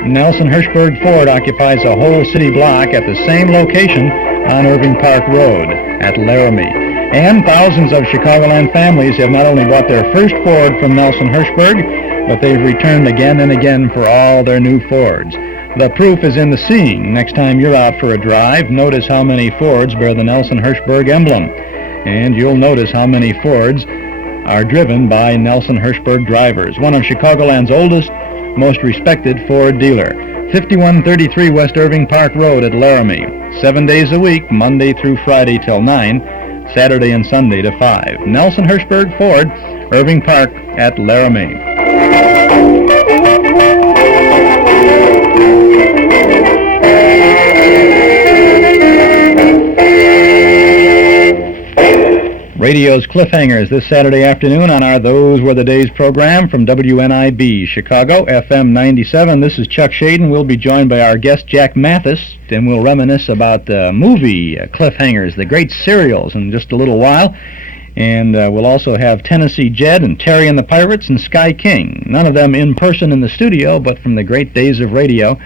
Nelson Hirschberg Ford occupies a whole city block at the same location on Irving Park Road at Laramie. And thousands of Chicagoland families have not only bought their first Ford from Nelson Hirschberg, but they've returned again and again for all their new Fords. The proof is in the seeing. Next time you're out for a drive, notice how many Fords bear the Nelson Hirschberg emblem. And you'll notice how many Fords are driven by Nelson Hirschberg drivers, one of Chicagoland's oldest, most respected Ford dealer. 5133 West Irving Park Road at Laramie. 7 days a week, Monday through Friday till 9, Saturday and Sunday to 5. Nelson Hirschberg Ford, Irving Park at Laramie. Radio's Cliffhangers this Saturday afternoon on our Those Were the Days program from WNIB Chicago, FM 97. This is Chuck Shaden. We'll be joined by our guest Jack Mathis, and we'll reminisce about the movie Cliffhangers, the great serials, in just a little while. And we'll also have Tennessee Jed and Terry and the Pirates and Sky King. None of them in person in the studio, but from the great days of radio,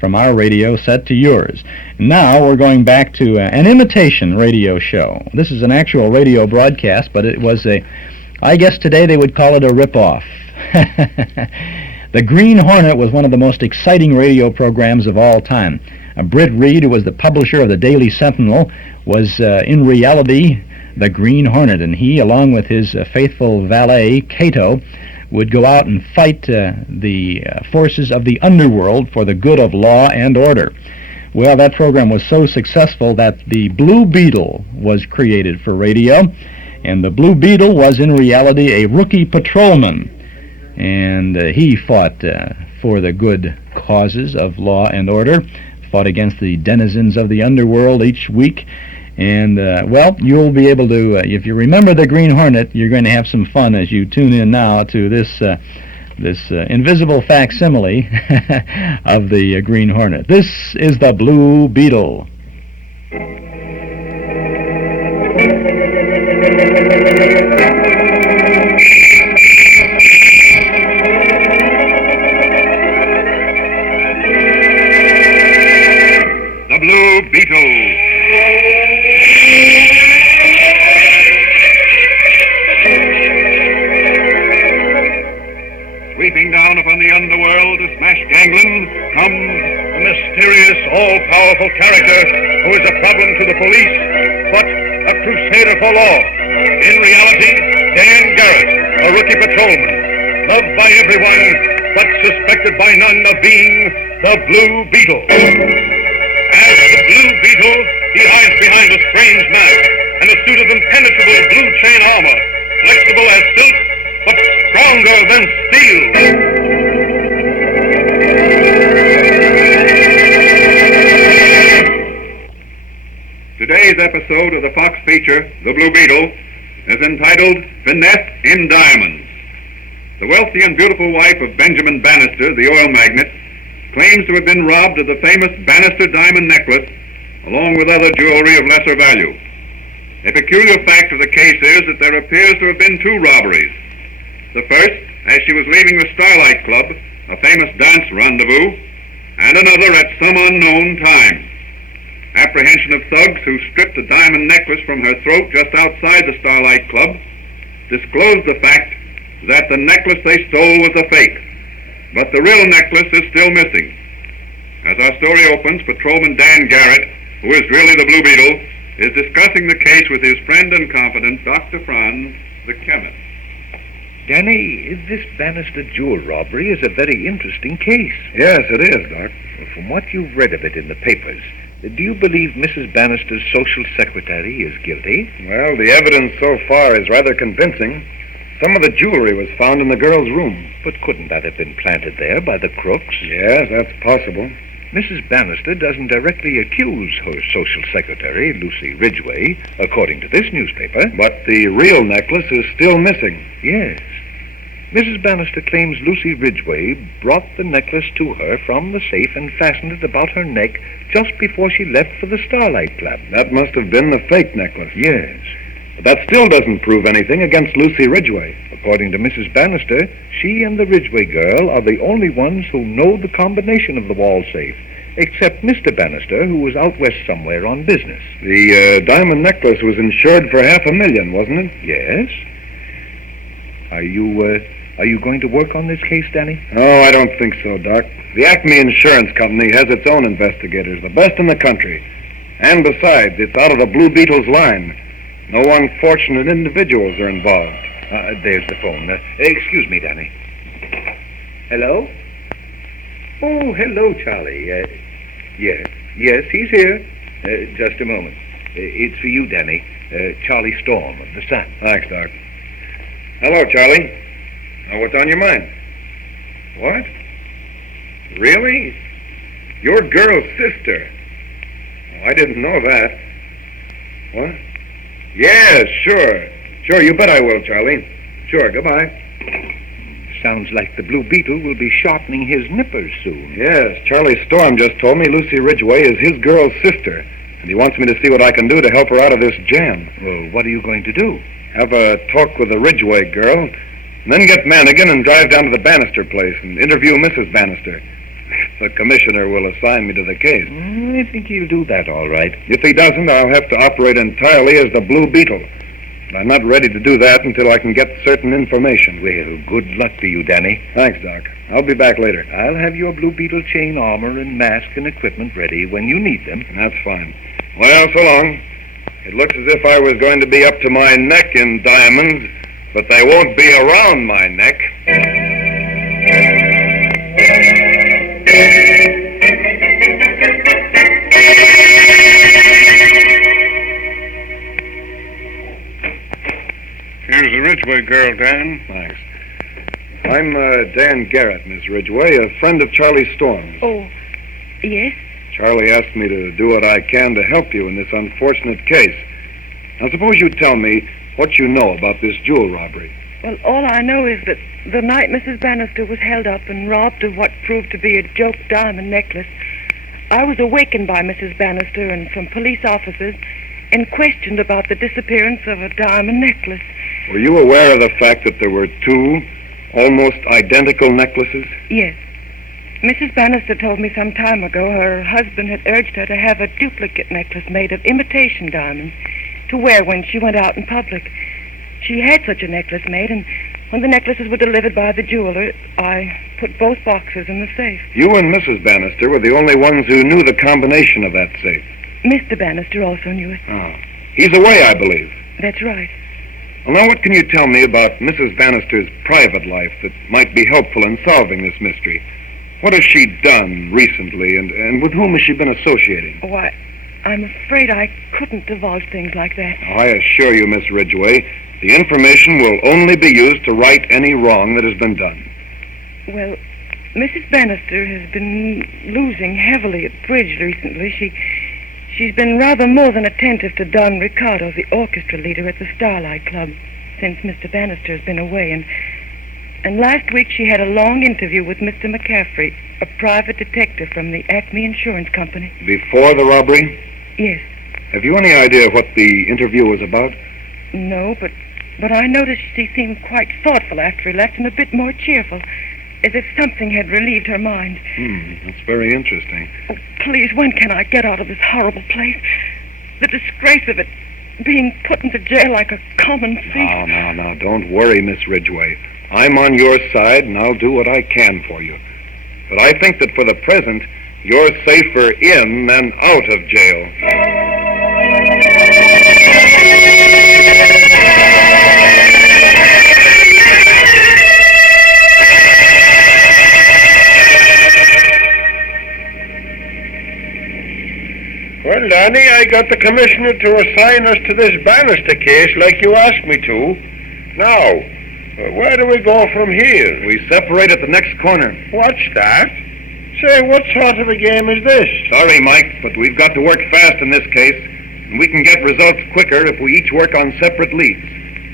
from our radio set to yours. Now we're going back to an imitation radio show. This is an actual radio broadcast, but it was I guess today they would call it a rip-off. The Green Hornet was one of the most exciting radio programs of all time. Britt Reed, who was the publisher of the Daily Sentinel, was in reality the Green Hornet, and he, along with his faithful valet, Cato, would go out and fight the forces of the underworld for the good of law and order. Well, that program was so successful that the Blue Beetle was created for radio, and the Blue Beetle was in reality a rookie patrolman, and he fought for the good causes of law and order, fought against the denizens of the underworld each week. And, well, you'll be able to, if you remember the Green Hornet, you're going to have some fun as you tune in now to this invisible facsimile of the Green Hornet. This is the Blue Beetle. The Blue Beetle. Sweeping down upon the underworld to smash gangland comes the mysterious, all-powerful character who is a problem to the police, but a crusader for law. In reality, Dan Garrett, a rookie patrolman, loved by everyone, but suspected by none of being the Blue Beetle. As the Blue Beetle, he hides behind a strange mask and a suit of impenetrable blue chain armor, flexible as silk, but stronger than steel. Today's episode of the Fox feature, The Blue Beetle, is entitled Finesse in Diamonds. The wealthy and beautiful wife of Benjamin Bannister, the oil magnate, claims to have been robbed of the famous Bannister diamond necklace, along with other jewelry of lesser value. A peculiar fact of the case is that there appears to have been two robberies. The first, as she was leaving the Starlight Club, a famous dance rendezvous, and another at some unknown time. Apprehension of thugs who stripped a diamond necklace from her throat just outside the Starlight Club disclosed the fact that the necklace they stole was a fake, but the real necklace is still missing. As our story opens, Patrolman Dan Garrett, who is really the Blue Beetle, is discussing the case with his friend and confidant, Dr. Franz, the chemist. Danny, this Bannister jewel robbery is a very interesting case. Yes, it is, Doc. From what you've read of it in the papers, do you believe Mrs. Bannister's social secretary is guilty? Well, the evidence so far is rather convincing. Some of the jewelry was found in the girl's room. But couldn't that have been planted there by the crooks? Yes, that's possible. Mrs. Bannister doesn't directly accuse her social secretary, Lucy Ridgway, according to this newspaper. But the real necklace is still missing. Yes. Mrs. Bannister claims Lucy Ridgway brought the necklace to her from the safe and fastened it about her neck just before she left for the Starlight Club. That must have been the fake necklace. Yes. But that still doesn't prove anything against Lucy Ridgway. According to Mrs. Bannister, she and the Ridgway girl are the only ones who know the combination of the wall safe, except Mr. Bannister, who was out west somewhere on business. The diamond necklace was insured for $500,000, wasn't it? Yes. Are you going to work on this case, Danny? No, I don't think so, Doc. The Acme Insurance Company has its own investigators, the best in the country. And besides, it's out of the Blue Beetle's line. No unfortunate individuals are involved. There's the phone. Excuse me, Danny. Hello? Oh, hello, Charlie. Yes, he's here. Just a moment. It's for you, Danny. Charlie Storm of the Sun. Thanks, Doc. Hello, Charlie. Now, what's on your mind? What? Really? Your girl's sister? Oh, I didn't know that. What? Yes, sure. Sure, you bet I will, Charlie. Sure, goodbye. Sounds like the Blue Beetle will be sharpening his nippers soon. Yes, Charlie Storm just told me Lucy Ridgway is his girl's sister, and he wants me to see what I can do to help her out of this jam. Well, what are you going to do? Have a talk with the Ridgway girl, and then get Manigan and drive down to the Bannister place and interview Mrs. Bannister. The commissioner will assign me to the case. I think he'll do that all right. If he doesn't, I'll have to operate entirely as the Blue Beetle. I'm not ready to do that until I can get certain information. Well, good luck to you, Danny. Thanks, Doc. I'll be back later. I'll have your Blue Beetle chain armor and mask and equipment ready when you need them. That's fine. Well, so long. It looks as if I was going to be up to my neck in diamonds, but they won't be around my neck. Here's the Ridgway girl, Dan. Thanks. I'm Dan Garrett, Miss Ridgway, a friend of Charlie Storm's. Oh, yes? Charlie asked me to do what I can to help you in this unfortunate case. Now, suppose you tell me what you know about this jewel robbery. Well, all I know is that the night Mrs. Bannister was held up and robbed of what proved to be a joke diamond necklace, I was awakened by Mrs. Bannister and some police officers and questioned about the disappearance of a diamond necklace. Were you aware of the fact that there were two almost identical necklaces? Yes. Mrs. Bannister told me some time ago her husband had urged her to have a duplicate necklace made of imitation diamonds to wear when she went out in public. She had such a necklace made, and when the necklaces were delivered by the jeweler, I put both boxes in the safe. You and Mrs. Bannister were the only ones who knew the combination of that safe. Mr. Bannister also knew it. Oh. He's away, I believe. That's right. Well, now, what can you tell me about Mrs. Bannister's private life that might be helpful in solving this mystery? What has she done recently, and with whom has she been associating? Oh, I'm afraid I couldn't divulge things like that. Oh, I assure you, Miss Ridgway, the information will only be used to right any wrong that has been done. Well, Mrs. Bannister has been losing heavily at bridge recently. She's been rather more than attentive to Don Ricardo, the orchestra leader at the Starlight Club, since Mr. Bannister has been away, and last week she had a long interview with Mr. McCaffrey, a private detective from the Acme Insurance Company. Before the robbery? Yes. Have you any idea what the interview was about? No, but I noticed she seemed quite thoughtful after he left and a bit more cheerful, as if something had relieved her mind. That's very interesting. Oh, please, when can I get out of this horrible place? The disgrace of it, being put into jail like a common thief. Now, don't worry, Miss Ridgway. I'm on your side, and I'll do what I can for you. But I think that for the present, you're safer in than out of jail. Well, Danny, I got the commissioner to assign us to this Bannister case like you asked me to. Now, where do we go from here? We separate at the next corner. What's that? Say, what sort of a game is this? Sorry, Mike, but we've got to work fast in this case, and we can get results quicker if we each work on separate leads.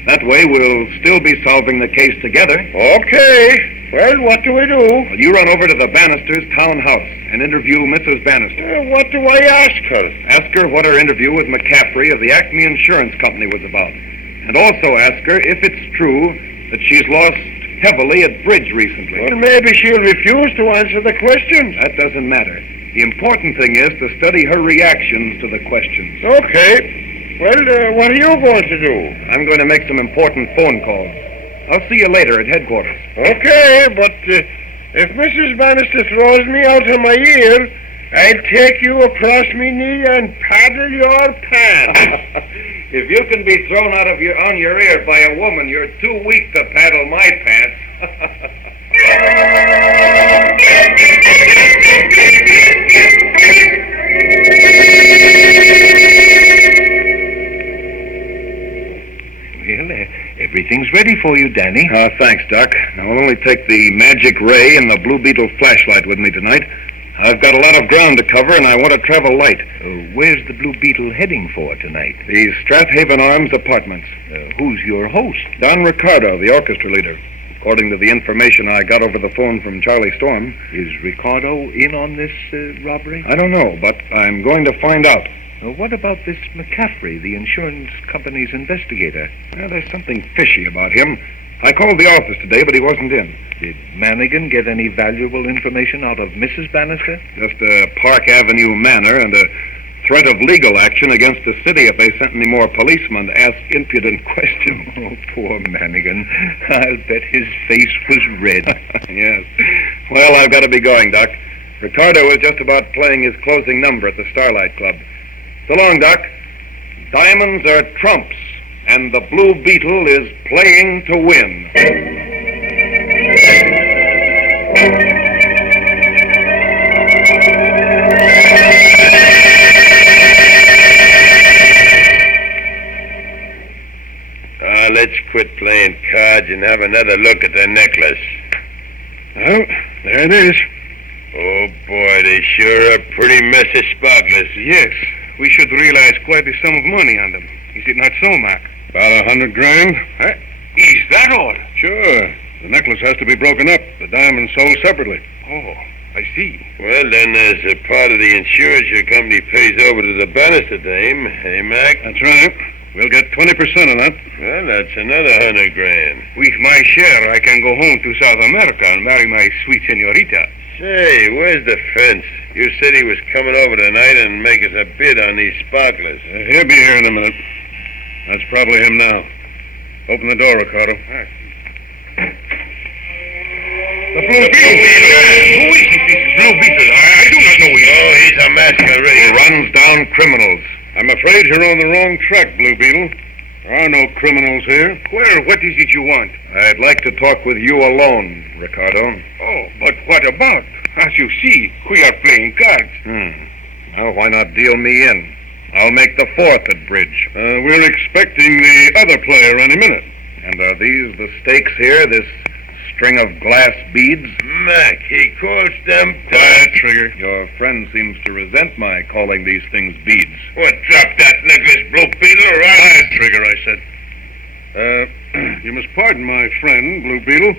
That way, we'll still be solving the case together. Okay. Well, what do we do? Well, you run over to the Bannisters' townhouse and interview Mrs. Bannister. What do I ask her? Ask her what her interview with McCaffrey of the Acme Insurance Company was about. And also ask her if it's true that she's lost heavily at bridge recently. Well, maybe she'll refuse to answer the question. That doesn't matter. The important thing is to study her reactions to the questions. Okay. Well, what are you going to do? I'm going to make some important phone calls. I'll see you later at headquarters. Okay, but if Mrs. Bannister throws me out of my ear, I'll take you across me knee and paddle your pants. If you can be thrown out of on your ear by a woman, you're too weak to paddle my pants. Well, everything's ready for you, Danny. Thanks, Doc. Now, I'll only take the magic ray and the Blue Beetle flashlight with me tonight. I've got a lot of ground to cover, and I want to travel light. Where's the Blue Beetle heading for tonight? The Strathaven Arms Apartments. Who's your host? Don Ricardo, the orchestra leader. According to the information I got over the phone from Charlie Storm. Is Ricardo in on this robbery? I don't know, but I'm going to find out. What about this McCaffrey, the insurance company's investigator? Well, there's something fishy about him. I called the office today, but he wasn't in. Did Manigan get any valuable information out of Mrs. Bannister? Just a Park Avenue manor and a threat of legal action against the city if they sent any more policemen to ask impudent questions. Oh, poor Manigan. I'll bet his face was red. Yes. Well, I've got to be going, Doc. Ricardo is just about playing his closing number at the Starlight Club. So long, Doc. Diamonds are trumps, and the Blue Beetle is playing to win. Let's quit playing cards and have another look at the necklace. Well, there it is. Oh, boy, they sure are pretty mess of sparklers. Yes, we should realize quite a sum of money on them. Is it not so, Mac? About $100,000. Huh? Is that all? Sure. The necklace has to be broken up. The diamonds sold separately. Oh, I see. Well, then there's a part of the insurance your company pays over to the Bannister dame. Hey, Mac? That's right. We'll get 20% of that. Well, that's another $100,000. With my share, I can go home to South America and marry my sweet senorita. Say, where's the fence? You said he was coming over tonight and make us a bid on these sparklers. He'll be here in a minute. That's probably him now. Open the door, Ricardo. Right. The Blue Beetle. Who is he, this Blue Beetle? I do not know him. Oh, he's a masquerade. He runs down criminals. I'm afraid you're on the wrong track, Blue Beetle. There are no criminals here. Well, what is it you want? I'd like to talk with you alone, Ricardo. Oh, but what about? As you see, we are playing cards. Well, why not deal me in? I'll make the fourth at bridge. We're expecting the other player any minute. And are these the stakes here, this string of glass beads? Mac, he calls them... Quiet, Trigger. Your friend seems to resent my calling these things beads. What, drop that necklace, Blue Beetle, right? Quiet, Trigger, I said. You must pardon my friend, Blue Beetle.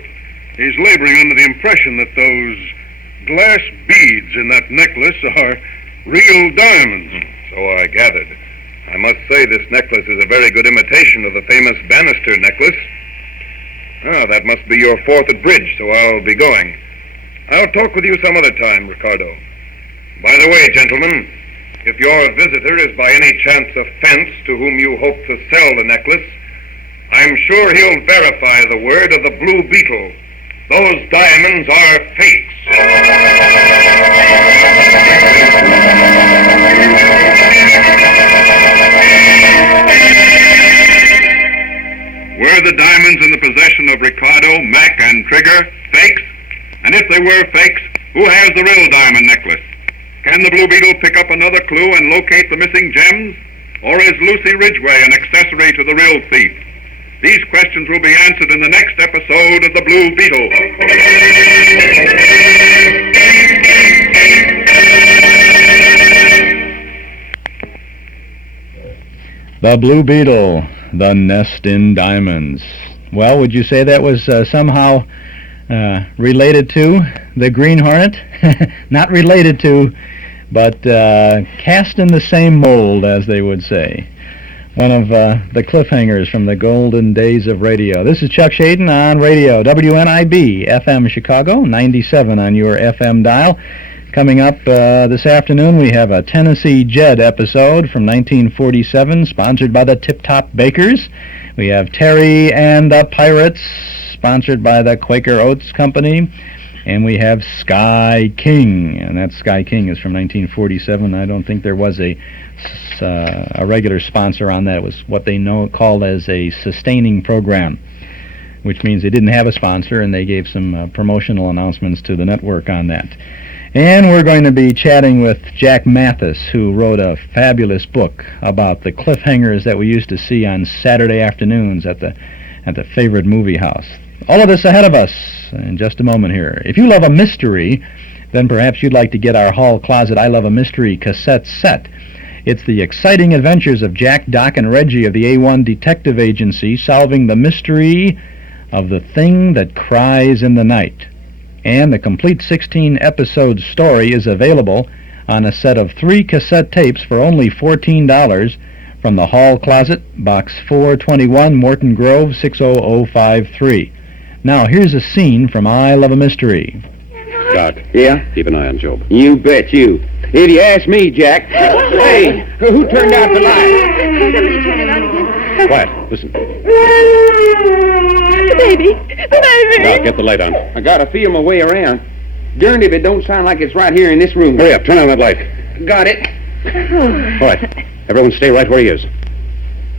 He's laboring under the impression that those glass beads in that necklace are real diamonds. So I gathered. I must say this necklace is a very good imitation of the famous Bannister necklace. Oh, that must be your fourth at bridge, so I'll be going. I'll talk with you some other time, Ricardo. By the way, gentlemen, if your visitor is by any chance a fence to whom you hope to sell the necklace, I'm sure he'll verify the word of the Blue Beetle. Those diamonds are fakes. Were the diamonds in the possession of Ricardo, Mac, and Trigger fakes? And if they were fakes, who has the real diamond necklace? Can the Blue Beetle pick up another clue and locate the missing gems? Or is Lucy Ridgway an accessory to the real thief? These questions will be answered in the next episode of The Blue Beetle. The Blue Beetle, the nest in diamonds. Well, would you say that was somehow related to the Green Hornet? Not related to, but cast in the same mold, as they would say. One of the Cliffhangers from the golden days of radio. This is Chuck Shaden on radio, WNIB, FM Chicago, 97 on your FM dial. Coming up this afternoon, we have a Tennessee Jed episode from 1947, sponsored by the Tip Top Bakers. We have Terry and the Pirates, sponsored by the Quaker Oats Company. And we have Sky King, and that Sky King is from 1947. I don't think there was a regular sponsor on that. It was what they called as a sustaining program, which means they didn't have a sponsor, and they gave some promotional announcements to the network on that. And we're going to be chatting with Jack Mathis, who wrote a fabulous book about the cliffhangers that we used to see on Saturday afternoons at the favorite movie house. All of this ahead of us in just a moment here. If you love a mystery, then perhaps you'd like to get our Hall Closet I Love a Mystery cassette set. It's the exciting adventures of Jack, Doc, and Reggie of the A1 Detective Agency solving the mystery of the thing that cries in the night. And the complete 16-episode story is available on a set of 3 cassette tapes for only $14 from the Hall Closet, Box 421, Morton Grove, 60053. Now, here's a scene from I Love a Mystery. Doc. Yeah? Keep an eye on Job. You bet you. If you ask me, Jack. Hey, who turned out the light? Somebody turn it on again. Quiet. Listen. The baby. The baby. Doc, get the light on. I gotta feel my way around. Darned if it don't sound like it's right here in this room. Hurry up. Turn on that light. Got it. All right. Everyone stay right where he is.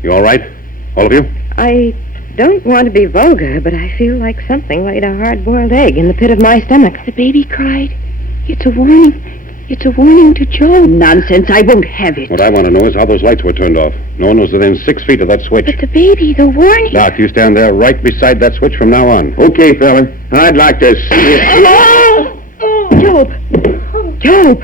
You all right? All of you? I don't want to be vulgar, but I feel like something laid a hard-boiled egg in the pit of my stomach. The baby cried. It's a warning. It's a warning to Joe. Nonsense. I won't have it. What I want to know is how those lights were turned off. No one was within 6 feet of that switch. But the baby, the warning. Doc, you stand there right beside that switch from now on. Okay, fella. I'd like to see it. Job. Job.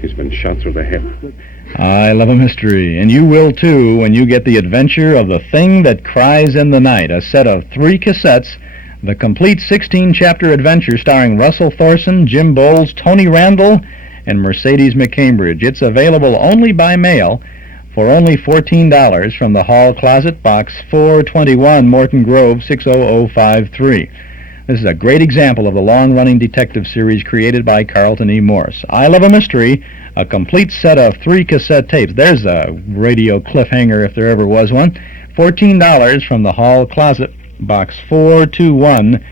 He's been shot through the head. I Love a Mystery, and you will too when you get the adventure of the thing that cries in the night, a set of 3 cassettes, the complete 16-chapter adventure starring Russell Thorson, Jim Bowles, Tony Randall, and Mercedes McCambridge. It's available only by mail for only $14 from the Hall Closet, Box 421, Morton Grove, 60053. This is a great example of the long-running detective series created by Carlton E. Morse. I Love a Mystery, a complete set of 3 cassette tapes. There's a radio cliffhanger if there ever was one. $14 from the Hall Closet, Box 421,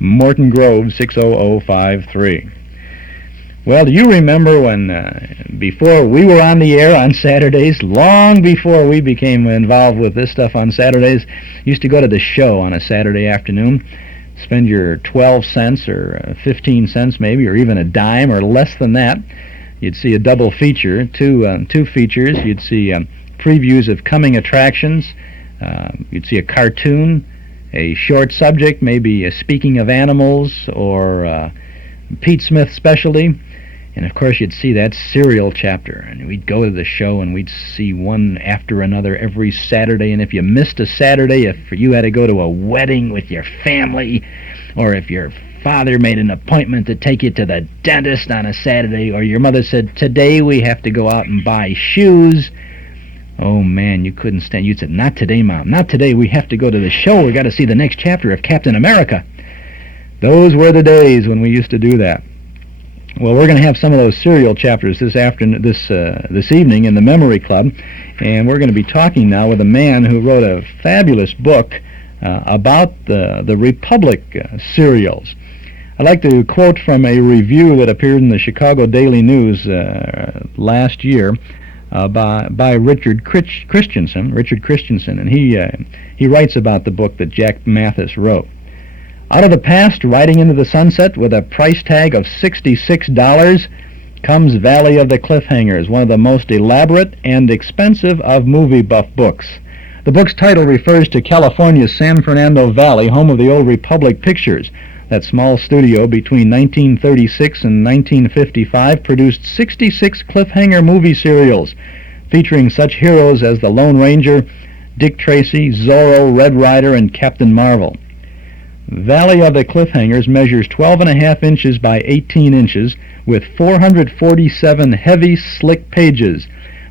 Morton Grove, 60053. Well, do you remember when, before we were on the air on Saturdays, long before we became involved with this stuff on Saturdays, used to go to the show on a Saturday afternoon, spend your 12 cents or 15 cents maybe, or even a dime or less than that. You'd see a double feature, two features. You'd see previews of coming attractions. You'd see a cartoon, a short subject, maybe Speaking of Animals or Pete Smith specialty. And, of course, you'd see that serial chapter. And we'd go to the show and we'd see one after another every Saturday. And if you missed a Saturday, if you had to go to a wedding with your family, or if your father made an appointment to take you to the dentist on a Saturday, or your mother said, today we have to go out and buy shoes, Oh, man, you couldn't stand... You'd say, not today, Mom. Not today. We have to go to the show. We got to see the next chapter of Captain America. Those were the days when we used to do that. Well, we're going to have some of those serial chapters this evening in the Memory Club, and we're going to be talking now with a man who wrote a fabulous book about the Republic serials. I'd like to quote from a review that appeared in the Chicago Daily News last year by Richard Christensen, and he writes about the book that Jack Mathis wrote. Out of the past, riding into the sunset with a price tag of $66, comes Valley of the Cliffhangers, one of the most elaborate and expensive of movie buff books. The book's title refers to California's San Fernando Valley, home of the old Republic Pictures. That small studio between 1936 and 1955 produced 66 cliffhanger movie serials featuring such heroes as the Lone Ranger, Dick Tracy, Zorro, Red Ryder, and Captain Marvel. Valley of the Cliffhangers measures 12.5 inches by 18 inches with 447 heavy, slick pages.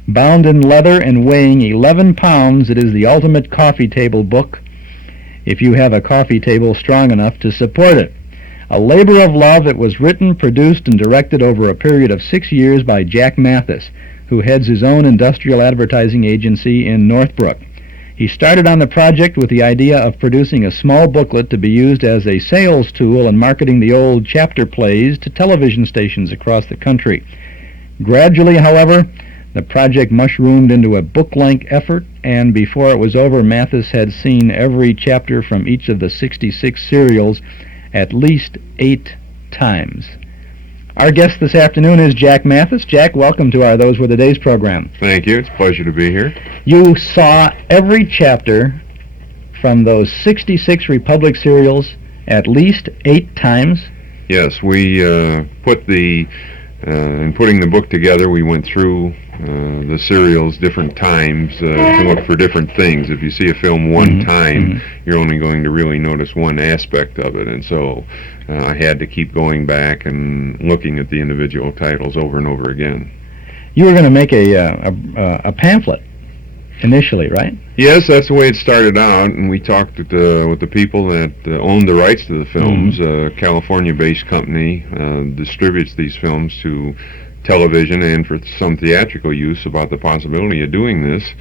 Bound in leather and weighing 11 pounds, it is the ultimate coffee table book, if you have a coffee table strong enough to support it. A labor of love, it was written, produced, and directed over a period of 6 years by Jack Mathis, who heads his own industrial advertising agency in Northbrook. He started on the project with the idea of producing a small booklet to be used as a sales tool in marketing the old chapter plays to television stations across the country. Gradually, however, the project mushroomed into a book-length effort, and before it was over, Mathis had seen every chapter from each of the 66 serials at least 8 times. Our guest this afternoon is Jack Mathis. Jack, welcome to our Those Were the Days program. Thank you. It's a pleasure to be here. You saw every chapter from those 66 Republic serials at least 8 times? Yes, we in putting the book together, we went through the serials different times to look for different things. If you see a film one time, you're only going to really notice one aspect of it, and so I had to keep going back and looking at the individual titles over and over again. You were going to make a pamphlet initially, right? Yes, that's the way it started out, and we talked with the people that owned the rights to the films. A California-based company distributes these films to television and for some theatrical use about the possibility of doing this.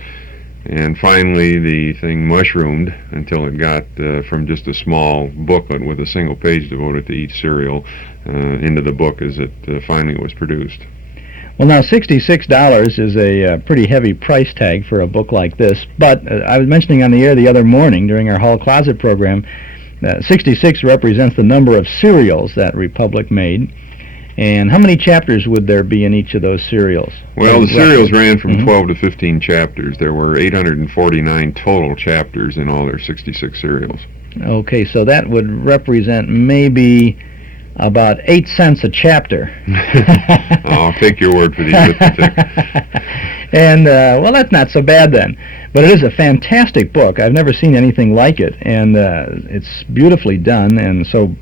And finally, the thing mushroomed until it got from just a small booklet with a single page devoted to each serial into the book as it finally was produced. Well, now, $66 is a pretty heavy price tag for a book like this, but I was mentioning on the air the other morning during our Hall Closet program, 66 represents the number of serials that Republic made. And how many chapters would there be in each of those serials? Well, the serials ran from 12 to 15 chapters. There were 849 total chapters in all their 66 serials. Okay, so that would represent maybe about 8 cents a chapter. I'll take your word for the arithmetic. And, well, that's not so bad then. But it is a fantastic book. I've never seen anything like it. And it's beautifully done and so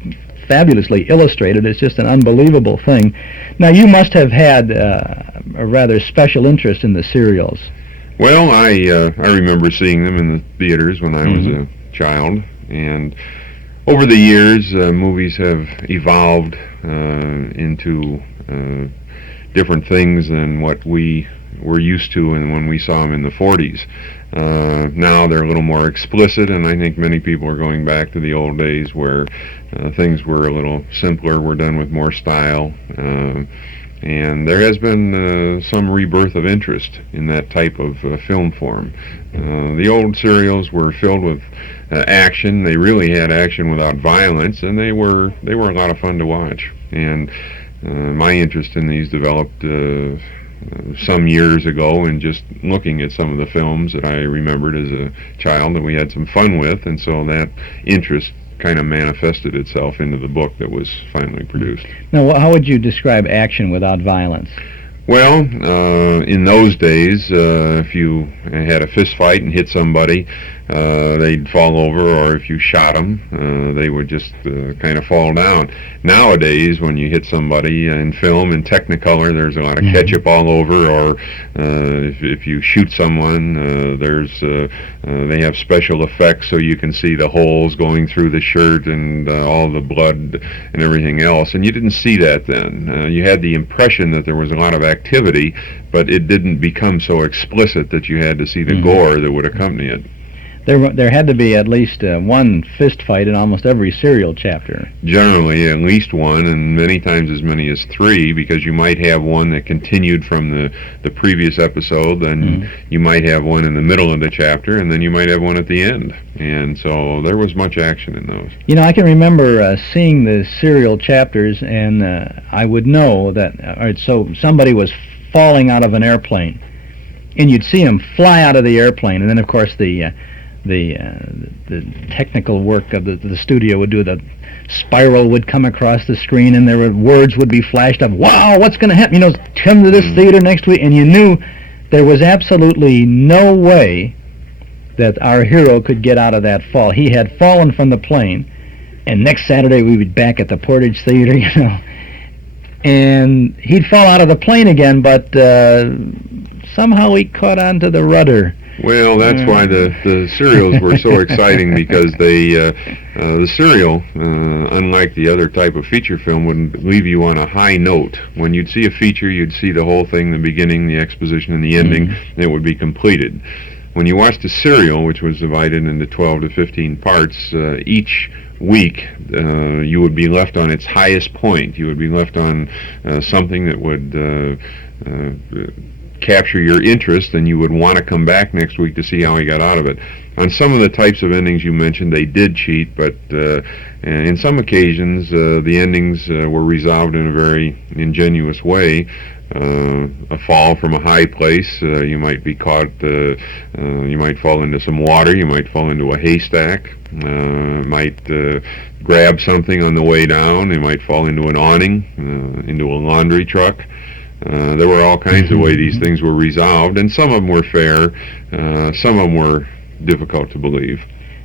fabulously illustrated. It's just an unbelievable thing. Now, you must have had a rather special interest in the serials. Well, I remember seeing them in the theaters when I was a child, and over the years, movies have evolved into different things than what we were used to and when we saw them in the 40s. Now they're a little more explicit, and I think many people are going back to the old days where things were a little simpler, were done with more style, and there has been some rebirth of interest in that type of film form. The old serials were filled with action. They really had action without violence, and they were a lot of fun to watch. And my interest in these developed some years ago in just looking at some of the films that I remembered as a child that we had some fun with, and so that interest kind of manifested itself into the book that was finally produced. Now, how would you describe action without violence? Well, in those days, if you had a fist fight and hit somebody, they'd fall over, or if you shot them, they would just kind of fall down. Nowadays, when you hit somebody in film, in Technicolor, there's a lot of ketchup all over, or if you shoot someone, they have special effects so you can see the holes going through the shirt and all the blood and everything else, and you didn't see that then. You had the impression that there was a lot of activity, but it didn't become so explicit that you had to see the gore that would accompany it. There had to be at least one fist fight in almost every serial chapter. Generally, at least one, and many times as many as three, because you might have one that continued from the previous episode, then you might have one in the middle of the chapter, and then you might have one at the end. And so there was much action in those. You know, I can remember seeing the serial chapters, and I would know that, so somebody was falling out of an airplane, and you'd see him fly out of the airplane, and then, of course, the technical work of the studio would do. The spiral would come across the screen, and words would be flashed up. Wow, what's going to happen? You know, come to this theater next week, and you knew there was absolutely no way that our hero could get out of that fall. He had fallen from the plane, and next Saturday we'd be back at the Portage Theater, you know, and he'd fall out of the plane again, but somehow he caught onto the rudder. Well, that's why the serials were so exciting, because the serial, unlike the other type of feature film, would leave you on a high note. When you'd see a feature, you'd see the whole thing, the beginning, the exposition, and the ending, and it would be completed. When you watched a serial, which was divided into 12 to 15 parts, each week you would be left on its highest point. You would be left on something that would capture your interest, and you would want to come back next week to see how he got out of it. On some of the types of endings you mentioned, they did cheat, but in some occasions the endings were resolved in a very ingenious way. A fall from a high place, you might be caught, you might fall into some water, you might fall into a haystack, might grab something on the way down, you might fall into an awning, into a laundry truck. There were all kinds of ways these things were resolved, and some of them were fair, some of them were difficult to believe.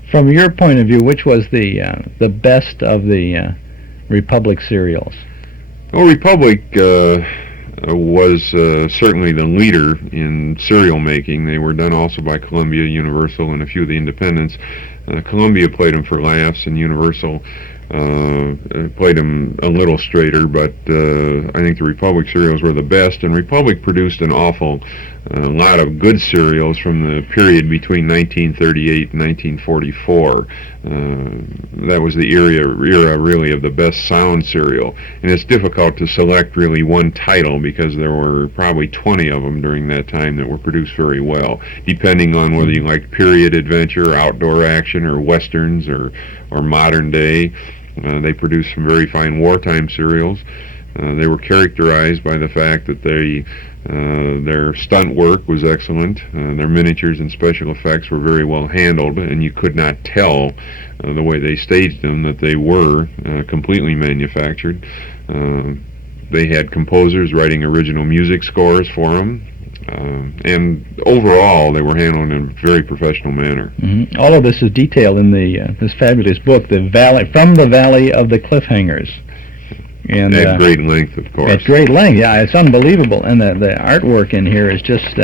From your point of view, which was the best of the Republic serials? Well, Republic was certainly the leader in serial making. They were done also by Columbia, Universal, and a few of the independents. Columbia played them for laughs, and Universal played them a little straighter, but I think the Republic serials were the best, and Republic produced an awful lot of good serials from the period between 1938 and 1944. That was the era really of the best sound serial, and it's difficult to select really one title, because there were probably 20 of them during that time that were produced very well, depending on whether you liked period adventure, outdoor action, or westerns, or modern day. They produced some very fine wartime serials. They were characterized by the fact that their stunt work was excellent. Their miniatures and special effects were very well handled, and you could not tell the way they staged them that they were completely manufactured. They had composers writing original music scores for them. And overall, they were handled in a very professional manner. All of this is detailed in this fabulous book, From the Valley of the Cliffhangers. And at great length, of course. At great length, yeah, it's unbelievable. And the artwork in here is just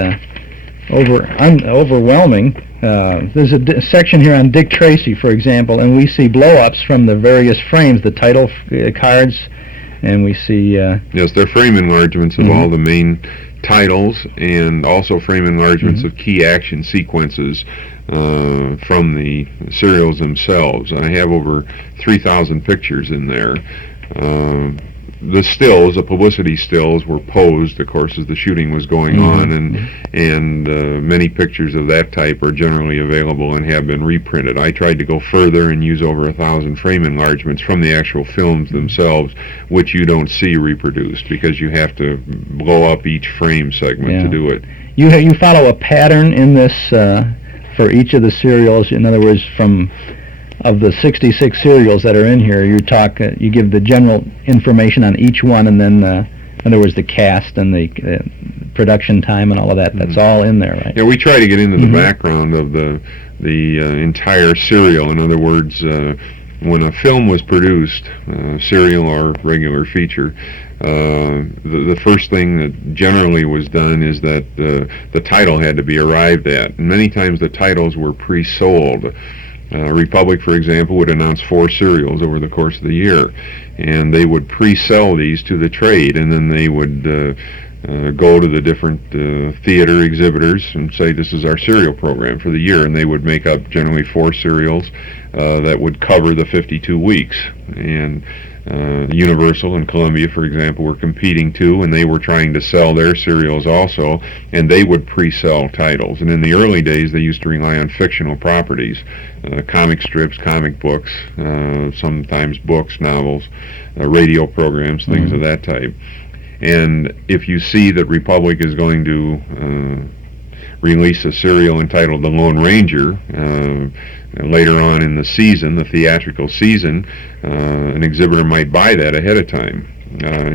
overwhelming. There's a section here on Dick Tracy, for example, and we see blow-ups from the various frames, the title cards, and we see... yes, they're frame enlargements of all the main titles, and also frame enlargements of key action sequences from the serials themselves. I have over 3,000 pictures in there. The stills, the publicity stills, were posed, of course, as the shooting was going on, and many pictures of that type are generally available and have been reprinted. I tried to go further and use over 1,000 frame enlargements from the actual films themselves, which you don't see reproduced, because you have to blow up each frame segment to do it. You follow a pattern in this for each of the serials. In other words, of the 66 serials that are in here, you give the general information on each one, and then In other words, the cast and the production time and all of that, that's all in there, right? Yeah, we try to get into the background of the entire serial. In other words, when a film was produced, serial or regular feature, the first thing that generally was done is that the title had to be arrived at. And many times the titles were pre-sold. Republic, for example, would announce 4 serials over the course of the year, and they would pre-sell these to the trade, and then they would go to the different theater exhibitors and say, this is our serial program for the year, and they would make up generally 4 serials that would cover the 52 weeks. And Universal and Columbia, for example, were competing too, and they were trying to sell their serials also, and they would pre-sell titles. And in the early days, they used to rely on fictional properties, comic strips, comic books, sometimes books, novels, radio programs, things of that type. And if you see that Republic is going to release a serial entitled The Lone Ranger later on in the season, the theatrical season, an exhibitor might buy that ahead of time,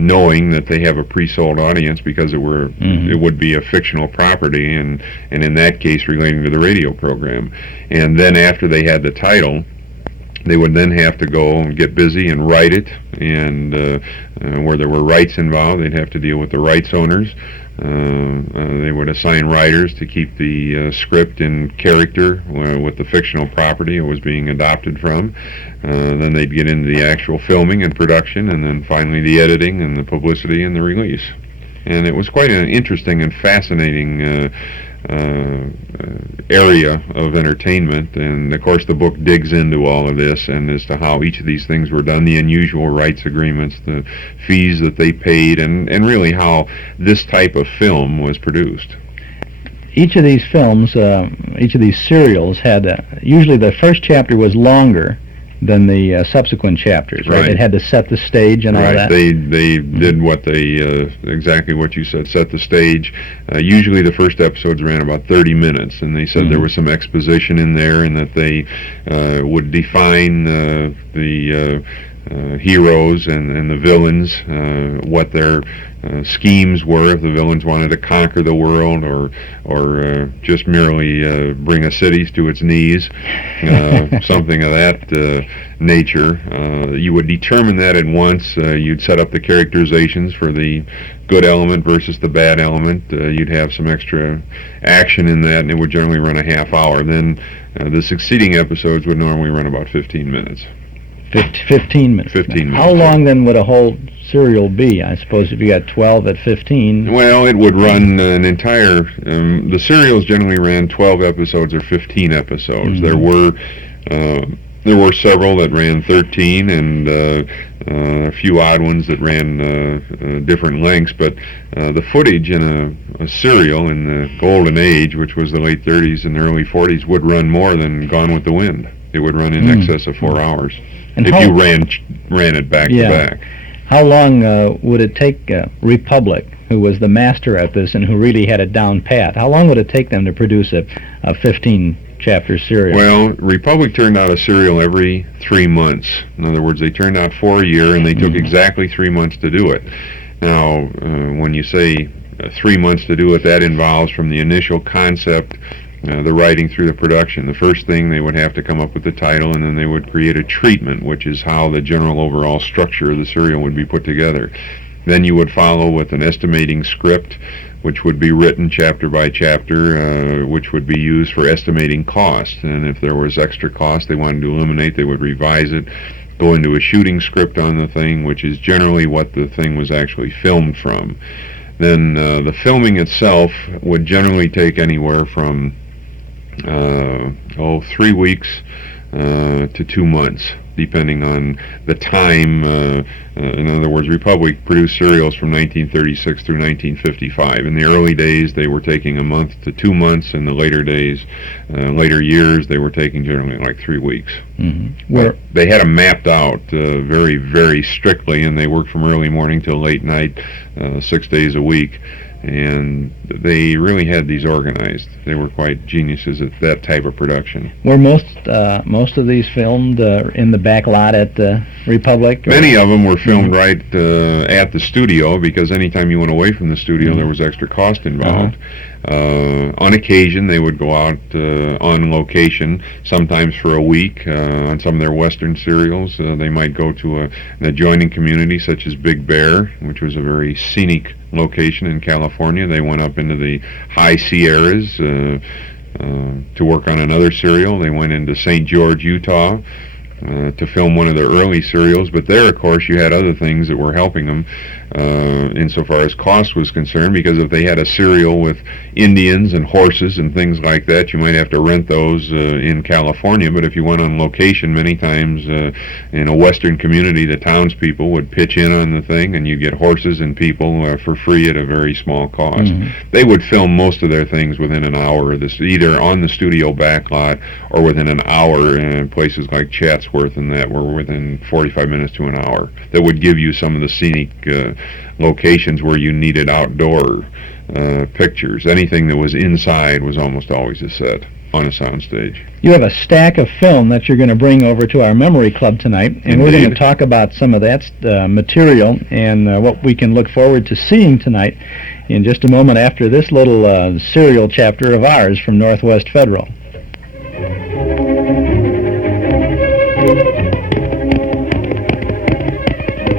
knowing that they have a pre-sold audience because it would be a fictional property, and in that case relating to the radio program. And then after they had the title, they would then have to go and get busy and write it, and where there were rights involved, they'd have to deal with the rights owners. They would assign writers to keep the script in character with the fictional property it was being adopted from. Then they'd get into the actual filming and production, and then finally the editing and the publicity and the release. And it was quite an interesting and fascinating area of entertainment, and of course the book digs into all of this and as to how each of these things were done, the unusual rights agreements, the fees that they paid, and really how this type of film was produced. Each of these films, each of these serials had, usually the first chapter was longer than the subsequent chapters, right? It had to set the stage and all that. They did what they exactly what you said, set the stage. Usually the first episodes ran about 30 minutes, and they said there was some exposition in there, and that they would define the heroes and the villains, what their schemes were, if the villains wanted to conquer the world or just merely bring a city to its knees, something of that nature. You would determine that at once. You'd set up the characterizations for the good element versus the bad element. You'd have some extra action in that, and it would generally run a half hour. Then the succeeding episodes would normally run about 15 minutes. 15 minutes. 15 minutes. How long then would a whole serial be? I suppose if you got 12 at 15. Well, it would run an entire. The serials generally ran 12 episodes or 15 episodes. There were several that ran 13, and a few odd ones that ran different lengths. But the footage in a serial in the golden age, which was the late 30s and the early 40s, would run more than Gone with the Wind. It would run in excess of 4 hours. And if you ran it back to back. How long would it take Republic, who was the master at this and who really had it down pat, how long would it take them to produce a 15-chapter serial? Well, Republic turned out a serial every 3 months. In other words, they turned out 4 a year, and they took exactly 3 months to do it. Now, when you say 3 months to do it, that involves from the initial concept, the writing through the production. The first thing, they would have to come up with the title, and then they would create a treatment, which is how the general overall structure of the serial would be put together. Then you would follow with an estimating script, which would be written chapter by chapter, which would be used for estimating cost. And if there was extra cost they wanted to eliminate, they would revise it, go into a shooting script on the thing, which is generally what the thing was actually filmed from. Then the filming itself would generally take anywhere from 3 weeks to 2 months, depending on the time. In other words, Republic produced serials from 1936 through 1955. In the early days, they were taking a month to 2 months. In the later days, later years, they were taking generally like 3 weeks. But they had them mapped out very, very strictly, and they worked from early morning till late night, 6 days a week. And they really had these organized. They were quite geniuses at that type of production. Were most of these filmed in the back lot at Republic? Many of them were filmed right at the studio, because anytime you went away from the studio, there was extra cost involved. On occasion, they would go out on location, sometimes for a week. On some of their Western serials, they might go to an adjoining community, such as Big Bear, which was a very scenic location in California. They went up into the high Sierras to work on another serial. They went into St. George, Utah, to film one of their early serials, but there, of course, you had other things that were helping them insofar as cost was concerned, because if they had a serial with Indians and horses and things like that, you might have to rent those in California. But if you went on location, many times in a Western community, the townspeople would pitch in on the thing, and you get horses and people for free at a very small cost. They would film most of their things within an hour of this, either on the studio backlot or within an hour in places like Chatsworth, and that were within 45 minutes to an hour. That would give you some of the scenic locations where you needed outdoor pictures. Anything that was inside was almost always a set on a soundstage. You have a stack of film that you're going to bring over to our Memory Club tonight, and we're going to talk about some of that material and what we can look forward to seeing tonight in just a moment after this little serial chapter of ours from Northwest Federal.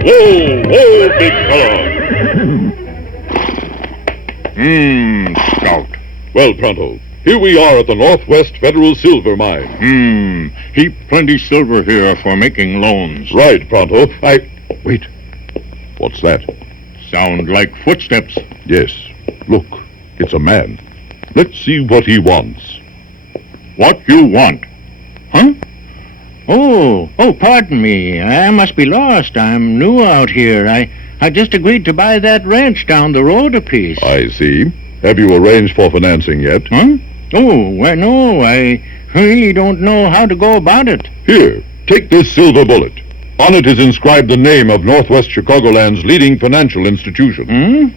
Whoa, whoa, big fellow. Scout. Well, Pronto, here we are at the Northwest Federal Silver Mine. Heap plenty silver here for making loans. Right, Pronto. Wait. What's that? Sound like footsteps. Yes. Look, it's a man. Let's see what he wants. What you want? Huh? Oh, pardon me. I must be lost. I'm new out here. I just agreed to buy that ranch down the road a piece. I see. Have you arranged for financing yet? Huh? Oh, well, no. I really don't know how to go about it. Here, take this silver bullet. On it is inscribed the name of Northwest Chicagoland's leading financial institution.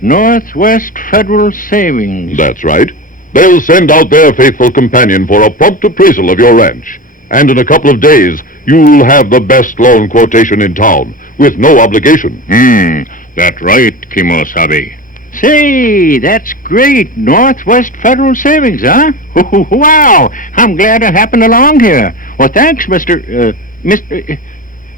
Northwest Federal Savings. That's right. They'll send out their faithful companion for a prompt appraisal of your ranch. And in a couple of days, you'll have the best loan quotation in town, with no obligation. That's right, Kimosabe. Say, that's great. Northwest Federal Savings, huh? Wow, I'm glad I happened along here. Well, thanks, Mr.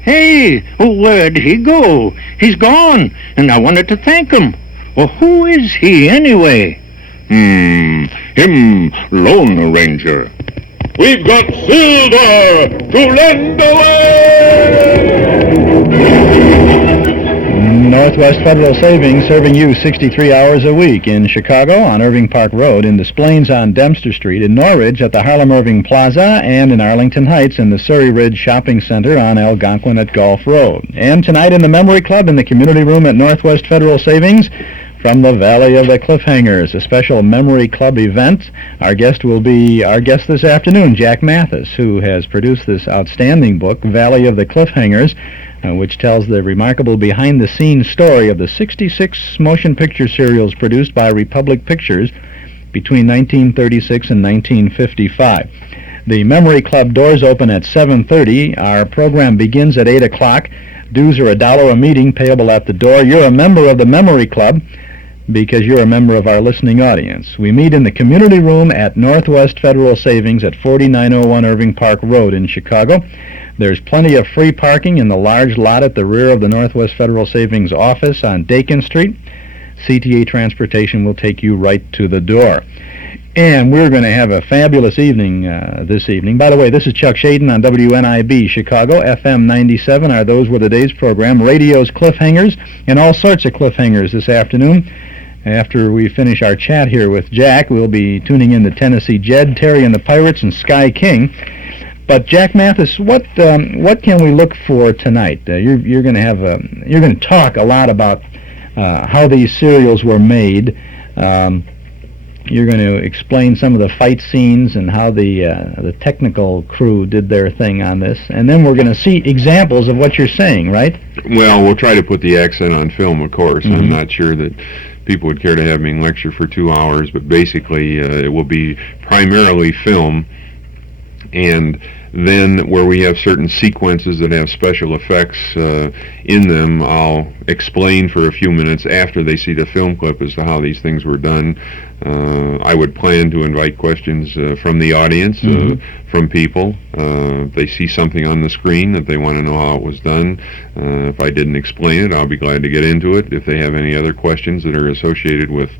Hey, where'd he go? He's gone, and I wanted to thank him. Well, who is he, anyway? Him, loan arranger. We've got silver to lend away! Northwest Federal Savings serving you 63 hours a week in Chicago on Irving Park Road, in Des Plaines on Dempster Street, in Norridge at the Harlem Irving Plaza, and in Arlington Heights in the Surrey Ridge Shopping Center on Algonquin at Gulf Road. And tonight in the Memory Club in the Community Room at Northwest Federal Savings, from the Valley of the Cliffhangers, a special Memory Club event. Our guest this afternoon, Jack Mathis, who has produced this outstanding book, Valley of the Cliffhangers, which tells the remarkable behind-the-scenes story of the 66 motion picture serials produced by Republic Pictures between 1936 and 1955. The Memory Club doors open at 7:30. Our program begins at 8 o'clock. Dues are $1 a meeting, payable at the door. You're a member of the Memory Club because you're a member of our listening audience. We meet in the community room at Northwest Federal Savings at 4901 Irving Park Road in Chicago. There's plenty of free parking in the large lot at the rear of the Northwest Federal Savings office on Dakin Street. CTA Transportation will take you right to the door. And we're going to have a fabulous evening this evening. By the way, this is Chuck Shaden on WNIB Chicago. FM 97 are those were the day's program. Radio's Cliffhangers, and all sorts of cliffhangers this afternoon. After we finish our chat here with Jack, we'll be tuning in to Tennessee Jed, Terry and the Pirates, and Sky King. But Jack Mathis, what can we look for tonight? You're going to talk a lot about how these serials were made. You're going to explain some of the fight scenes and how the technical crew did their thing on this. And then we're going to see examples of what you're saying, right? Well, we'll try to put the accent on film, of course. I'm not sure that people would care to have me lecture for 2 hours, but basically it will be primarily film, and then where we have certain sequences that have special effects in them, I'll explain for a few minutes after they see the film clip as to how these things were done. I would plan to invite questions from the audience, from people. If they see something on the screen that they want to know how it was done, if I didn't explain it, I'll be glad to get into it. If they have any other questions that are associated with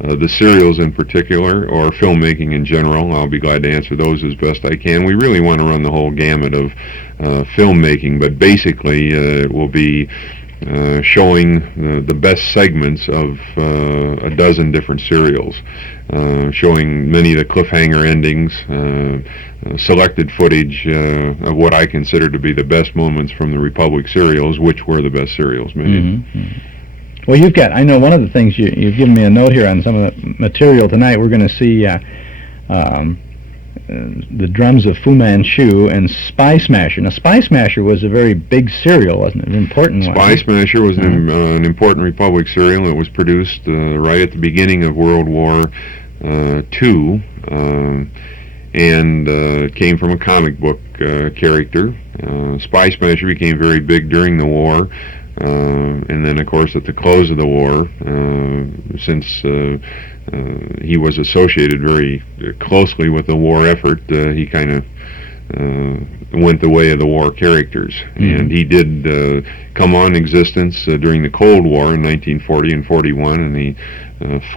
the serials in particular, or filmmaking in general, I'll be glad to answer those as best I can. We really want to run the whole gamut of filmmaking, but basically it will be showing the best segments of a dozen different serials, showing many of the cliffhanger endings, selected footage of what I consider to be the best moments from the Republic serials, which were the best serials made. Well, you've got, I know one of the things, you've given me a note here on some of the material tonight. We're going to see the Drums of Fu Manchu and Spy Smasher. Now, Spy Smasher was a very big serial, wasn't it? An important one. Spy Smasher was an important Republic serial. It was produced right at the beginning of World War II, and came from a comic book character. Spy Smasher became very big during the war. And then, of course, at the close of the war, since he was associated very closely with the war effort, he kind of went the way of the war characters. And he did come on existence during the Cold War in 1940 and 41, and he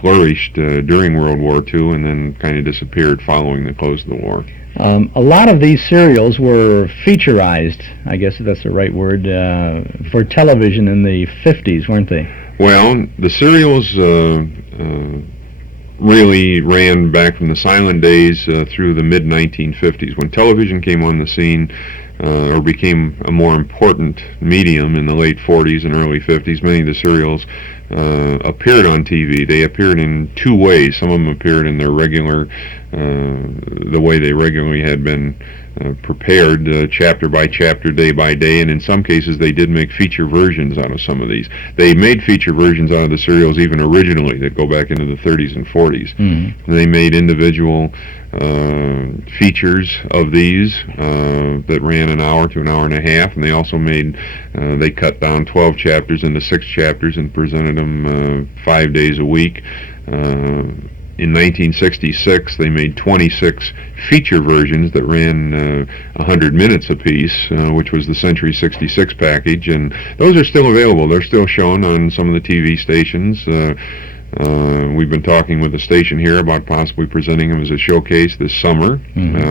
flourished during World War II and then kind of disappeared following the close of the war. A lot of these serials were featurized, I guess if that's the right word, for television in the 50s, weren't they? Well, the serials really ran back from the silent days through the mid-1950s. When television came on the scene, or became a more important medium in the late 40s and early 50s, many of the serials appeared on TV. They appeared in two ways. Some of them appeared in their regular, the way they regularly had been prepared, chapter by chapter, day by day, and in some cases they did make feature versions out of some of these. They made feature versions out of the serials even originally that go back into the 30s and 40s. And they made individual features of these that ran an hour to an hour and a half, and they also made, they cut down 12 chapters into 6 chapters and presented them 5 days a week. In 1966, they made 26 feature versions that ran 100 minutes apiece, which was the Century 66 package, and those are still available. They're still shown on some of the TV stations. We've been talking with the station here about possibly presenting them as a showcase this summer,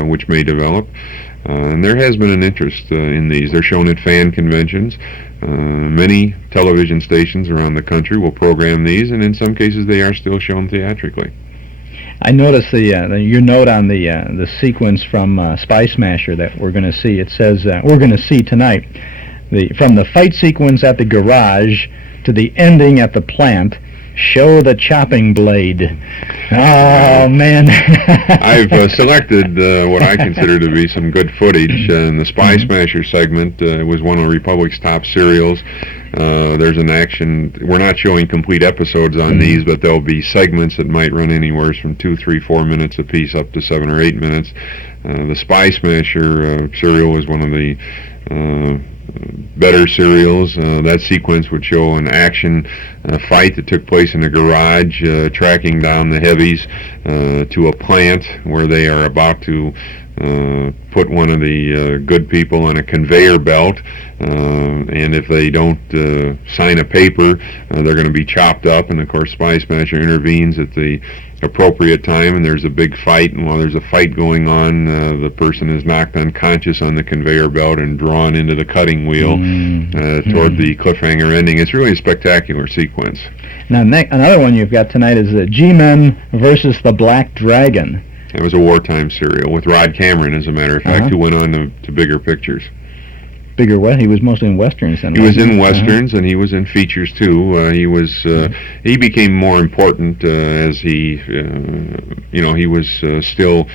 which may develop. And there has been an interest in these. They're shown at fan conventions. Many television stations around the country will program these, and in some cases they are still shown theatrically. I noticed your note on the sequence from Spy Smasher that we're going to see. It says we're going to see tonight, from the fight sequence at the garage to the ending at the plant. Show the chopping blade. Oh, man. I've selected what I consider to be some good footage. In the Spy Smasher segment, it was one of Republic's top serials. There's an action. We're not showing complete episodes on these, but there'll be segments that might run anywhere from 2, 3, 4 minutes apiece up to 7 or 8 minutes. The Spy Smasher serial was one of the better serials. That sequence would show an action fight that took place in a garage, tracking down the heavies to a plant where they are about to put one of the good people on a conveyor belt, and if they don't sign a paper, they're going to be chopped up, and of course Spy Smasher intervenes at the appropriate time, and there's a big fight, and while there's a fight going on, the person is knocked unconscious on the conveyor belt and drawn into the cutting wheel toward the cliffhanger ending. It's really a spectacular sequence. Now, another one you've got tonight is the G-Men versus the Black Dragon. It was a wartime serial with Rod Cameron, as a matter of fact, who went on to bigger pictures. bigger he was mostly in westerns then. He was in westerns, and he was in features too. He became more important as he was still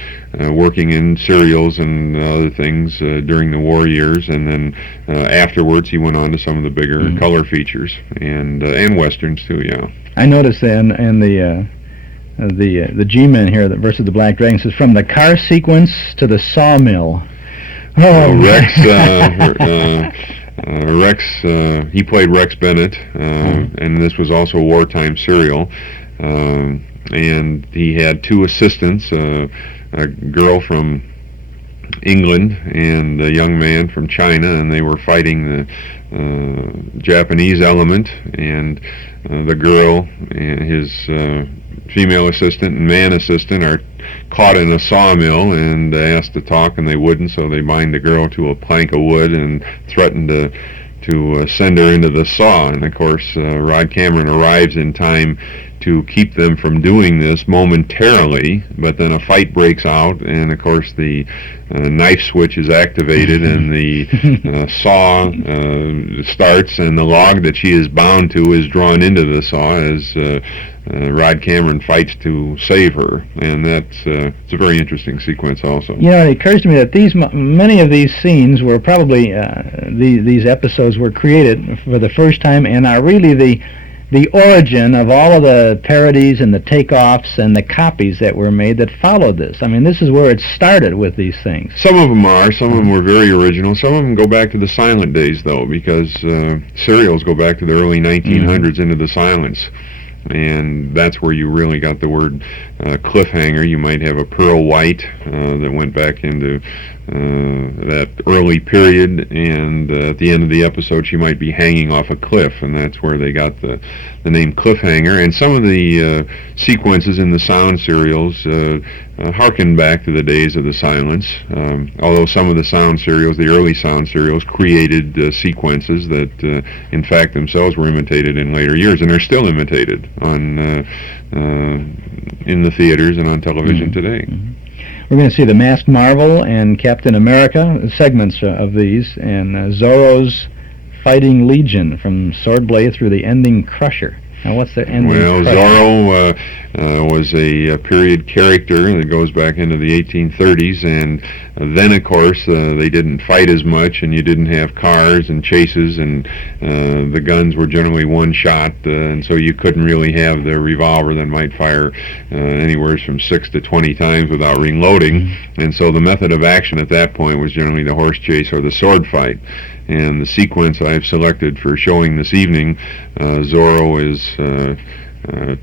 working in serials and other things during the war years, and then afterwards he went on to some of the bigger color features and westerns too. Yeah, I noticed that, and the G-Men here versus the Black Dragon says from the car sequence to the sawmill. Oh, Rex, he played Rex Bennett, and this was also a wartime serial, and he had two assistants, a girl from England and a young man from China, and they were fighting the Japanese element, and the girl and his female assistant and man assistant are caught in a sawmill and asked to talk, and they wouldn't, so they bind the girl to a plank of wood and threaten to send her into the saw. And of course Rod Cameron arrives in time to keep them from doing this momentarily, but then a fight breaks out, and of course the knife switch is activated, and the saw starts, and the log that she is bound to is drawn into the saw as Rod Cameron fights to save her, and it's a very interesting sequence also. You know, it occurs to me that many of these scenes were probably, these episodes were created for the first time and are really the origin of all of the parodies and the takeoffs and the copies that were made that followed this. I mean, this is where it started with these things. Some of them are. Some of them were very original. Some of them go back to the silent days, though, because serials go back to the early 1900s into the silence. And that's where you really got the word cliffhanger. You might have a Pearl White that went back into that early period, and at the end of the episode she might be hanging off a cliff, and that's where they got the name Cliffhanger. And some of the sequences in the sound serials harken back to the days of the silence, although some of the sound serials, the early sound serials, created sequences that in fact themselves were imitated in later years, and are still imitated on in the theaters and on television today. We're going to see The Masked Marvel and Captain America, segments of these, and Zorro's Fighting Legion, from Swordblade through the Ending Crusher. Now, what's the ending? Well, Zorro was a period character that goes back into the 1830s, and then, of course, they didn't fight as much, and you didn't have cars and chases, and the guns were generally one shot, and so you couldn't really have the revolver that might fire anywhere from 6 to 20 times without reloading, and so the method of action at that point was generally the horse chase or the sword fight. And the sequence I've selected for showing this evening, Zorro is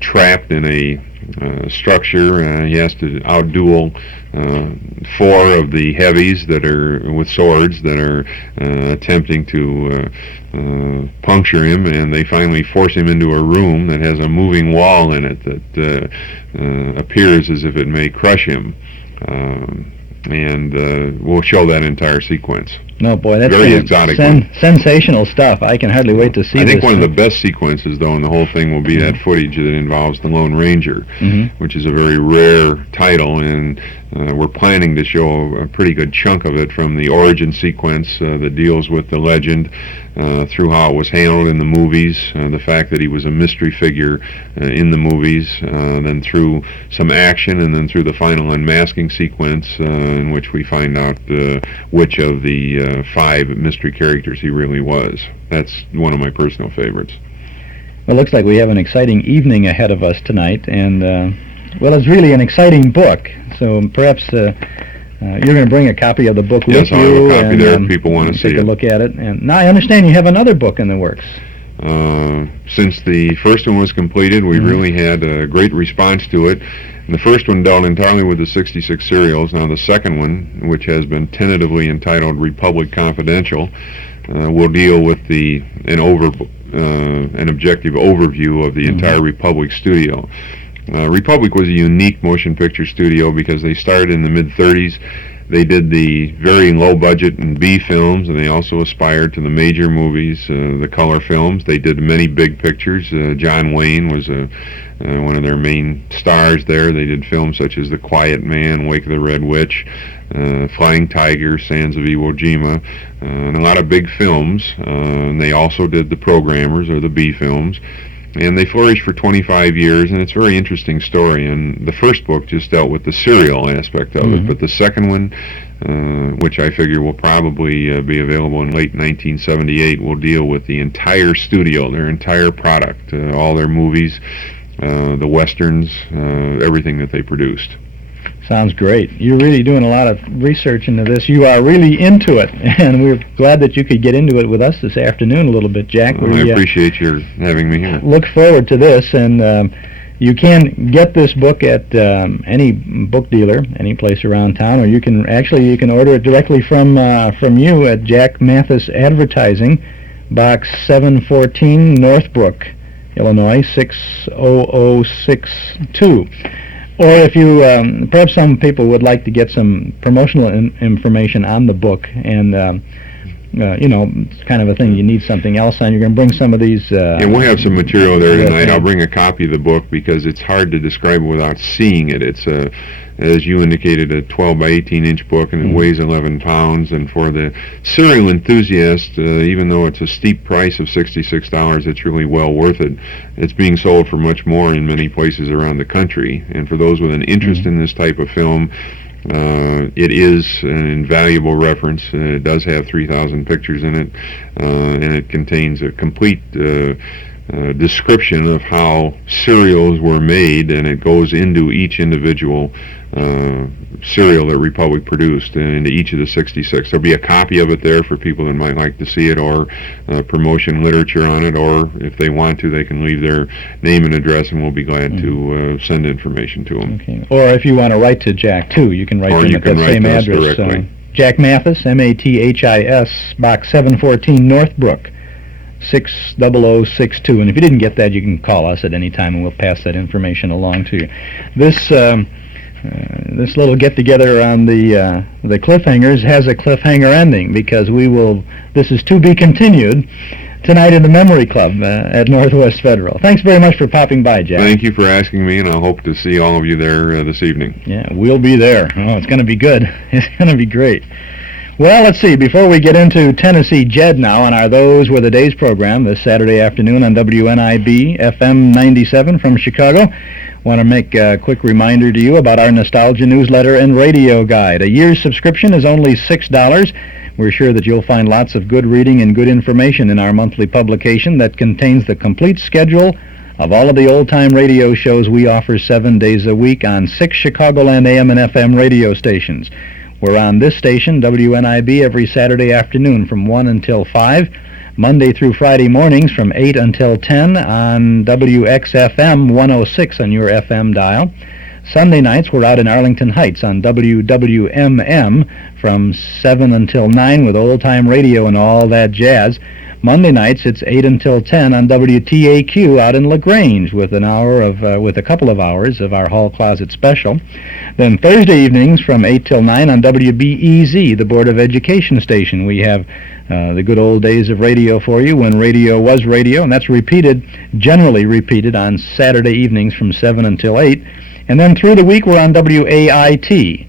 trapped in a structure. He has to outduel 4 of the heavies that are with swords that are attempting to puncture him, and they finally force him into a room that has a moving wall in it that appears as if it may crush him. And we'll show that entire sequence. No, boy, that's very exotic. Sensational stuff. I can hardly wait to see this. I think one of the best sequences, though, in the whole thing will be that footage that involves the Lone Ranger, which is a very rare title, and we're planning to show a pretty good chunk of it from the origin sequence that deals with the legend through how it was handled in the movies, the fact that he was a mystery figure in the movies, then through some action, and then through the final unmasking sequence in which we find out which of the 5 mystery characters he really was. That's one of my personal favorites. Well, it looks like we have an exciting evening ahead of us tonight, and well, it's really an exciting book, so perhaps you're going to bring a copy of the book with you. Yes, I'll have a copy there if people want to see it. Take a look at it. And now I understand you have another book in the works. Since the first one was completed, we really had a great response to it. And the first one dealt entirely with the 66 serials. Now the second one, which has been tentatively entitled Republic Confidential, will deal with an objective overview of the entire Republic studio. Republic was a unique motion picture studio because they started in the mid-30s. They did the very low-budget and B films, and they also aspired to the major movies, the color films. They did many big pictures. John Wayne was one of their main stars there. They did films such as The Quiet Man, Wake of the Red Witch, Flying Tiger, Sands of Iwo Jima, and a lot of big films. And they also did the programmers, or the B films. And they flourished for 25 years, and it's a very interesting story. And the first book just dealt with the serial aspect of it, but the second one, which I figure will probably be available in late 1978, will deal with the entire studio, their entire product, all their movies, the westerns, everything that they produced. Sounds great. You're really doing a lot of research into this. You are really into it, and we're glad that you could get into it with us this afternoon a little bit, Jack. I appreciate your having me here. Look forward to this, and you can get this book at any book dealer, any place around town, or you can order it directly from you at Jack Mathis Advertising, Box 714, Northbrook, Illinois 60062. Or if you, perhaps some people would like to get some promotional information on the book, and, it's kind of a thing, you need something else on. You're going to bring some of these... yeah, we'll have some material there tonight. I'll bring a copy of the book because it's hard to describe it without seeing it. It's, as you indicated, a 12 by 18-inch book, and it weighs 11 pounds. And for the serial enthusiast, even though it's a steep price of $66, it's really well worth it. It's being sold for much more in many places around the country. And for those with an interest in this type of film, it is an invaluable reference. It does have 3,000 pictures in it, and it contains a complete description of how serials were made, and it goes into each individual serial that Republic produced, and into each of the 66. There'll be a copy of it there for people that might like to see it, or promotion literature on it, or if they want to, they can leave their name and address, and we'll be glad to send information to them. Okay. Or if you want to write to Jack, too, you can write to him at that same address. Jack Mathis, M-A-T-H-I-S, Box 714, Northbrook, 60062. And if you didn't get that, you can call us at any time, and we'll pass that information along to you. This little get-together on the Cliffhangers has a cliffhanger ending, because this is to be continued tonight in the Memory Club at Northwest Federal. Thanks very much for popping by, Jack. Thank you for asking me, and I hope to see all of you there this evening. Yeah, we'll be there. Oh, it's going to be good. It's going to be great. Well, let's see. Before we get into Tennessee Jed now on our Those Were the Days program this Saturday afternoon on WNIB FM 97 from Chicago, want to make a quick reminder to you about our Nostalgia newsletter and radio guide. A year's subscription is only $6. We're sure that you'll find lots of good reading and good information in our monthly publication that contains the complete schedule of all of the old-time radio shows we offer 7 days a week on 6 Chicagoland AM and FM radio stations. We're on this station, WNIB, every Saturday afternoon from 1 until 5, Monday through Friday mornings from 8 until 10 on WXFM 106 on your FM dial. Sunday nights, we're out in Arlington Heights on WWMM from 7 until 9 with old-time radio and all that jazz. Monday nights, it's 8 until 10 on WTAQ out in LaGrange with a couple of hours of our Hall Closet special. Then Thursday evenings from 8 till 9 on WBEZ, the Board of Education station. We have the good old days of radio for you when radio was radio, and that's generally repeated on Saturday evenings from 7 until 8. And then through the week, we're on WAIT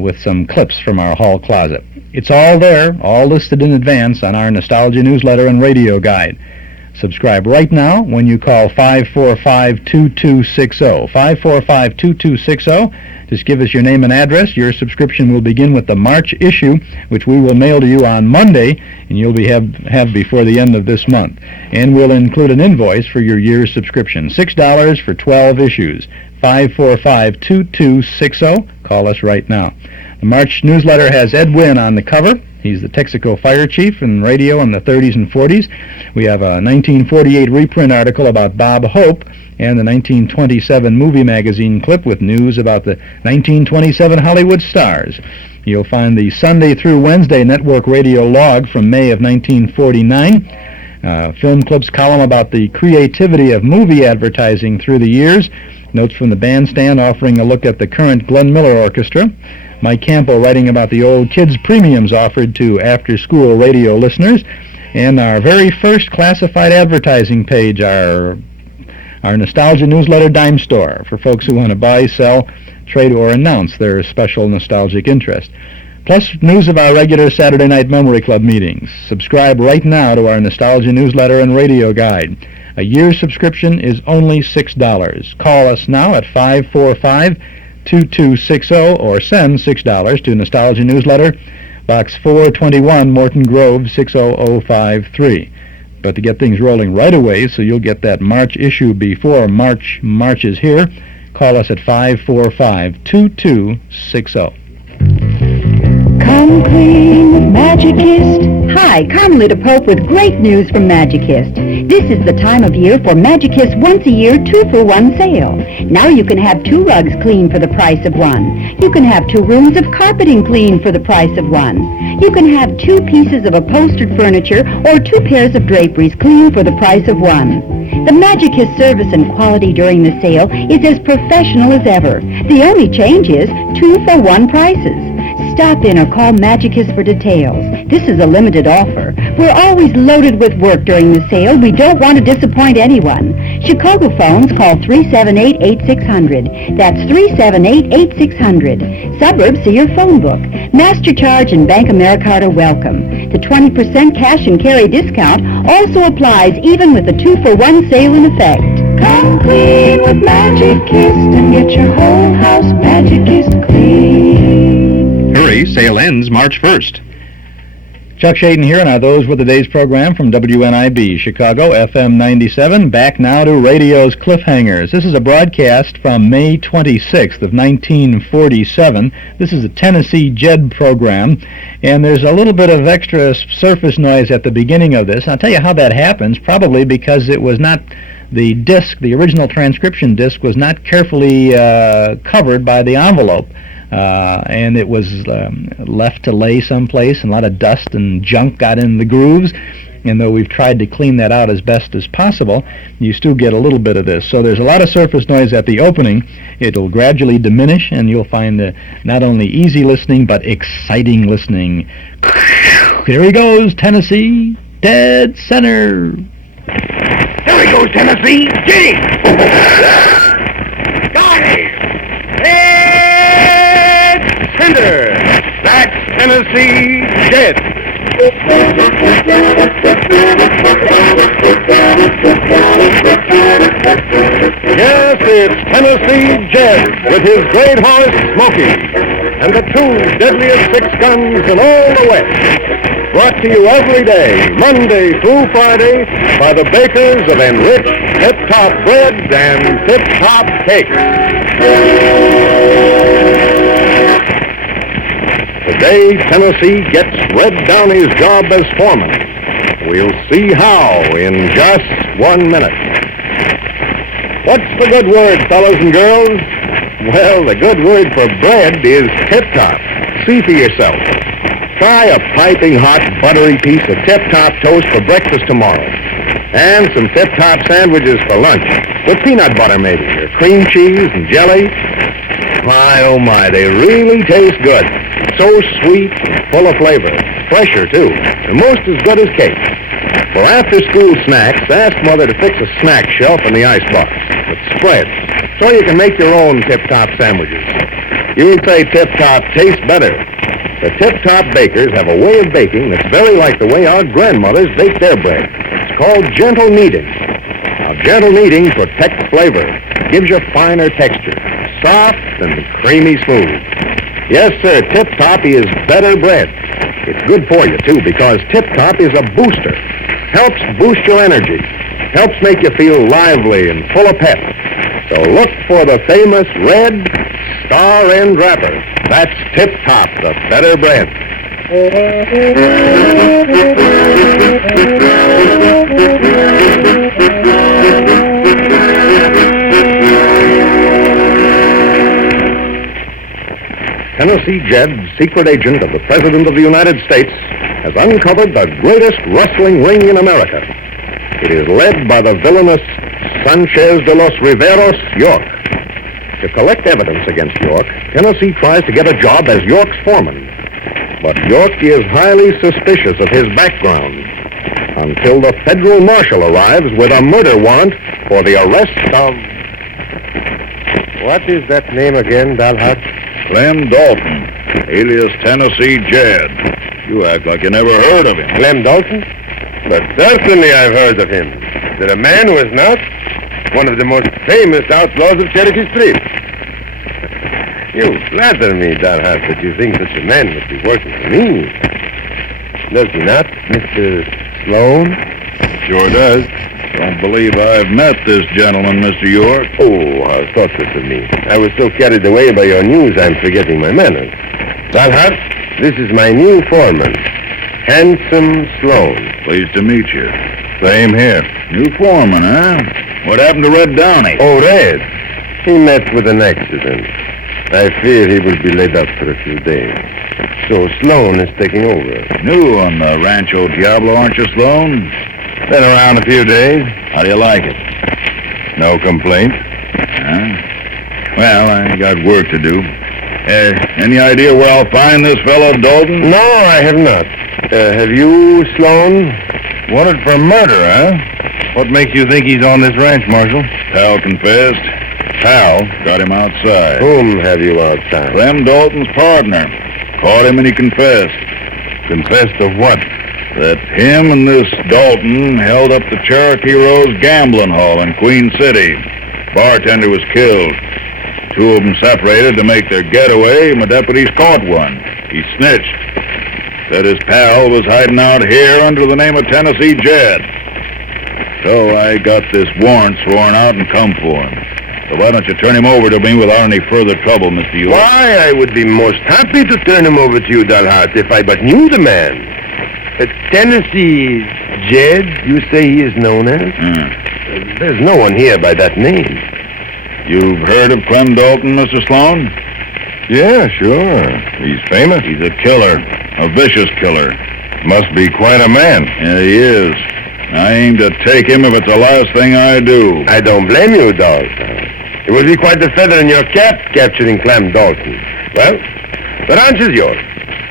with some clips from our Hall Closet. It's all there, all listed in advance on our Nostalgia newsletter and radio guide. Subscribe right now when you call 545-2260. 545-2260. Just give us your name and address. Your subscription will begin with the March issue, which we will mail to you on Monday, and you'll have before the end of this month. And we'll include an invoice for your year's subscription. $6 for 12 issues. 545-2260. Call us right now. The March newsletter has Ed Wynn on the cover. He's the Texaco fire chief in radio in the 30s and 40s. We have a 1948 reprint article about Bob Hope and the 1927 movie magazine clip with news about the 1927 Hollywood stars. You'll find the Sunday through Wednesday network radio log from May of 1949. Film clips column about the creativity of movie advertising through the years. Notes from the bandstand offering a look at the current Glenn Miller Orchestra. Mike Campbell writing about the old kids' premiums offered to after-school radio listeners, and our very first classified advertising page, our nostalgia newsletter dime store for folks who want to buy, sell, trade, or announce their special nostalgic interest. Plus news of our regular Saturday Night Memory Club meetings. Subscribe right now to our nostalgia newsletter and radio guide. A year's subscription is only $6. Call us now at 545-2260 or send $6 to Nostalgia Newsletter, Box 421, Morton Grove, 60053. But to get things rolling right away, so you'll get that March issue before March is here, call us at 545-2260. Come clean with Magicist. Hi, Carmelita Pope with great news from Magicist. This is the time of year for Magicist once-a-year 2-for-1 sale. Now you can have 2 rugs clean for the price of 1. You can have 2 rooms of carpeting clean for the price of 1. You can have 2 pieces of upholstered furniture or 2 pairs of draperies clean for the price of 1. The Magicist service and quality during the sale is as professional as ever. The only change is 2-for-1 prices. Stop in or call Magicist for details. This is a limited offer. We're always loaded with work during the sale. We don't want to disappoint anyone. Chicago phones call 378-8600. That's 378-8600. Suburbs, see your phone book. Master Charge and Bank Americard are welcome. The 20% cash and carry discount also applies even with the 2-for-1 sale in effect. Come clean with Magicist and get your whole house Magicist clean. Hurry, sale ends March 1st. Chuck Shaden here, and those were the day's program from WNIB, Chicago, FM 97. Back now to radio's Cliffhangers. This is a broadcast from May 26th of 1947. This is a Tennessee Jed program, and there's a little bit of extra surface noise at the beginning of this. I'll tell you how that happens, probably because it was not... The disc, the original transcription disc, was not carefully covered by the envelope. And it was left to lay someplace, and a lot of dust and junk got in the grooves. And though we've tried to clean that out as best as possible, you still get a little bit of this. So there's a lot of surface noise at the opening. It'll gradually diminish, and you'll find not only easy listening, but exciting listening. Here he goes, Tennessee, dead center. There he goes, Tennessee. Get him! Got him! Center. That's Tennessee Jed. Yes, it's Tennessee Jed with his great horse Smoky and the 2 deadliest 6 guns in all the West. Brought to you every day, Monday through Friday, by the bakers of enriched Tip-Top breads and Tip-Top cakes. Today, Tennessee gets Red Downey's job as foreman. We'll see how in just 1 minute. What's the good word, fellas and girls? Well, the good word for bread is Tip-Top. See for yourself. Try a piping hot, buttery piece of Tip-Top toast for breakfast tomorrow. And some Tip-Top sandwiches for lunch. With peanut butter, maybe, or cream cheese and jelly. My, oh my, they really taste good. So sweet and full of flavor. Fresher, too. And most as good as cake. For after-school snacks, ask Mother to fix a snack shelf in the icebox with spreads, so you can make your own Tip-Top sandwiches. You'll say Tip-Top tastes better. The Tip-Top bakers have a way of baking that's very like the way our grandmothers baked their bread. It's called gentle kneading. Now, gentle kneading protects flavor, gives you finer texture, soft and creamy smooth. Yes, sir, Tip-Top is better bread. It's good for you, too, because Tip-Top is a booster. Helps boost your energy. Helps make you feel lively and full of pep. So look for the famous red star-end wrapper. That's Tip-Top, the better bread. Tennessee Jed, secret agent of the President of the United States, has uncovered the greatest rustling ring in America. It is led by the villainous Sanchez de los Riveros, York. To collect evidence against York, Tennessee tries to get a job as York's foreman. But York is highly suspicious of his background until the federal marshal arrives with a murder warrant for the arrest of... What is that name again, Dalhart? Clem Dalton, alias Tennessee Jed. You act like you never heard of him. Clem Dalton? But certainly I've heard of him. Is there a man who has not? One of the most famous outlaws of Cherokee Street. You flatter me, Dalhart, that you think such a man would be working for me. Does he not, Mr. Sloan? Sure does. Don't believe I've met this gentleman, Mr. York. Oh, how thoughtful of me. I was so carried away by your news, I'm forgetting my manners. Dalhart, this is my new foreman, Handsome Sloan. Pleased to meet you. Same here. New foreman, huh? What happened to Red Downey? Oh, Red. He met with an accident. I fear he will be laid up for a few days. So Sloan is taking over. New on the Rancho Diablo, aren't you, Sloan? Been around a few days. How do you like it? No complaint. Well, I got work to do. Any idea where I'll find this fellow Dalton? No, I have not. Have you, Sloan? Wanted for murder, huh? What makes you think he's on this ranch, Marshal? Pal confessed. Pal got him outside. Whom have you outside? Clem Dalton's partner. Caught him and he confessed. Confessed of what? That him and this Dalton held up the Cherokee Rose gambling hall in Queen City. Bartender was killed. Two of them separated to make their getaway, and the deputies caught one. He snitched. Said his pal was hiding out here under the name of Tennessee Jed. So I got this warrant sworn out and come for him. So why don't you turn him over to me without any further trouble, Mr. York? Why, I would be most happy to turn him over to you, Dalhart, if I but knew the man. Tennessee Jed, you say he is known as? There's no one here by that name. You've heard of Clem Dalton, Mr. Sloan? Yeah, sure. He's famous. He's a killer, a vicious killer. Must be quite a man. Yeah, he is. I aim to take him if it's the last thing I do. I don't blame you, Dalton. It will be quite a feather in your cap capturing Clem Dalton. Well, the ranch is yours.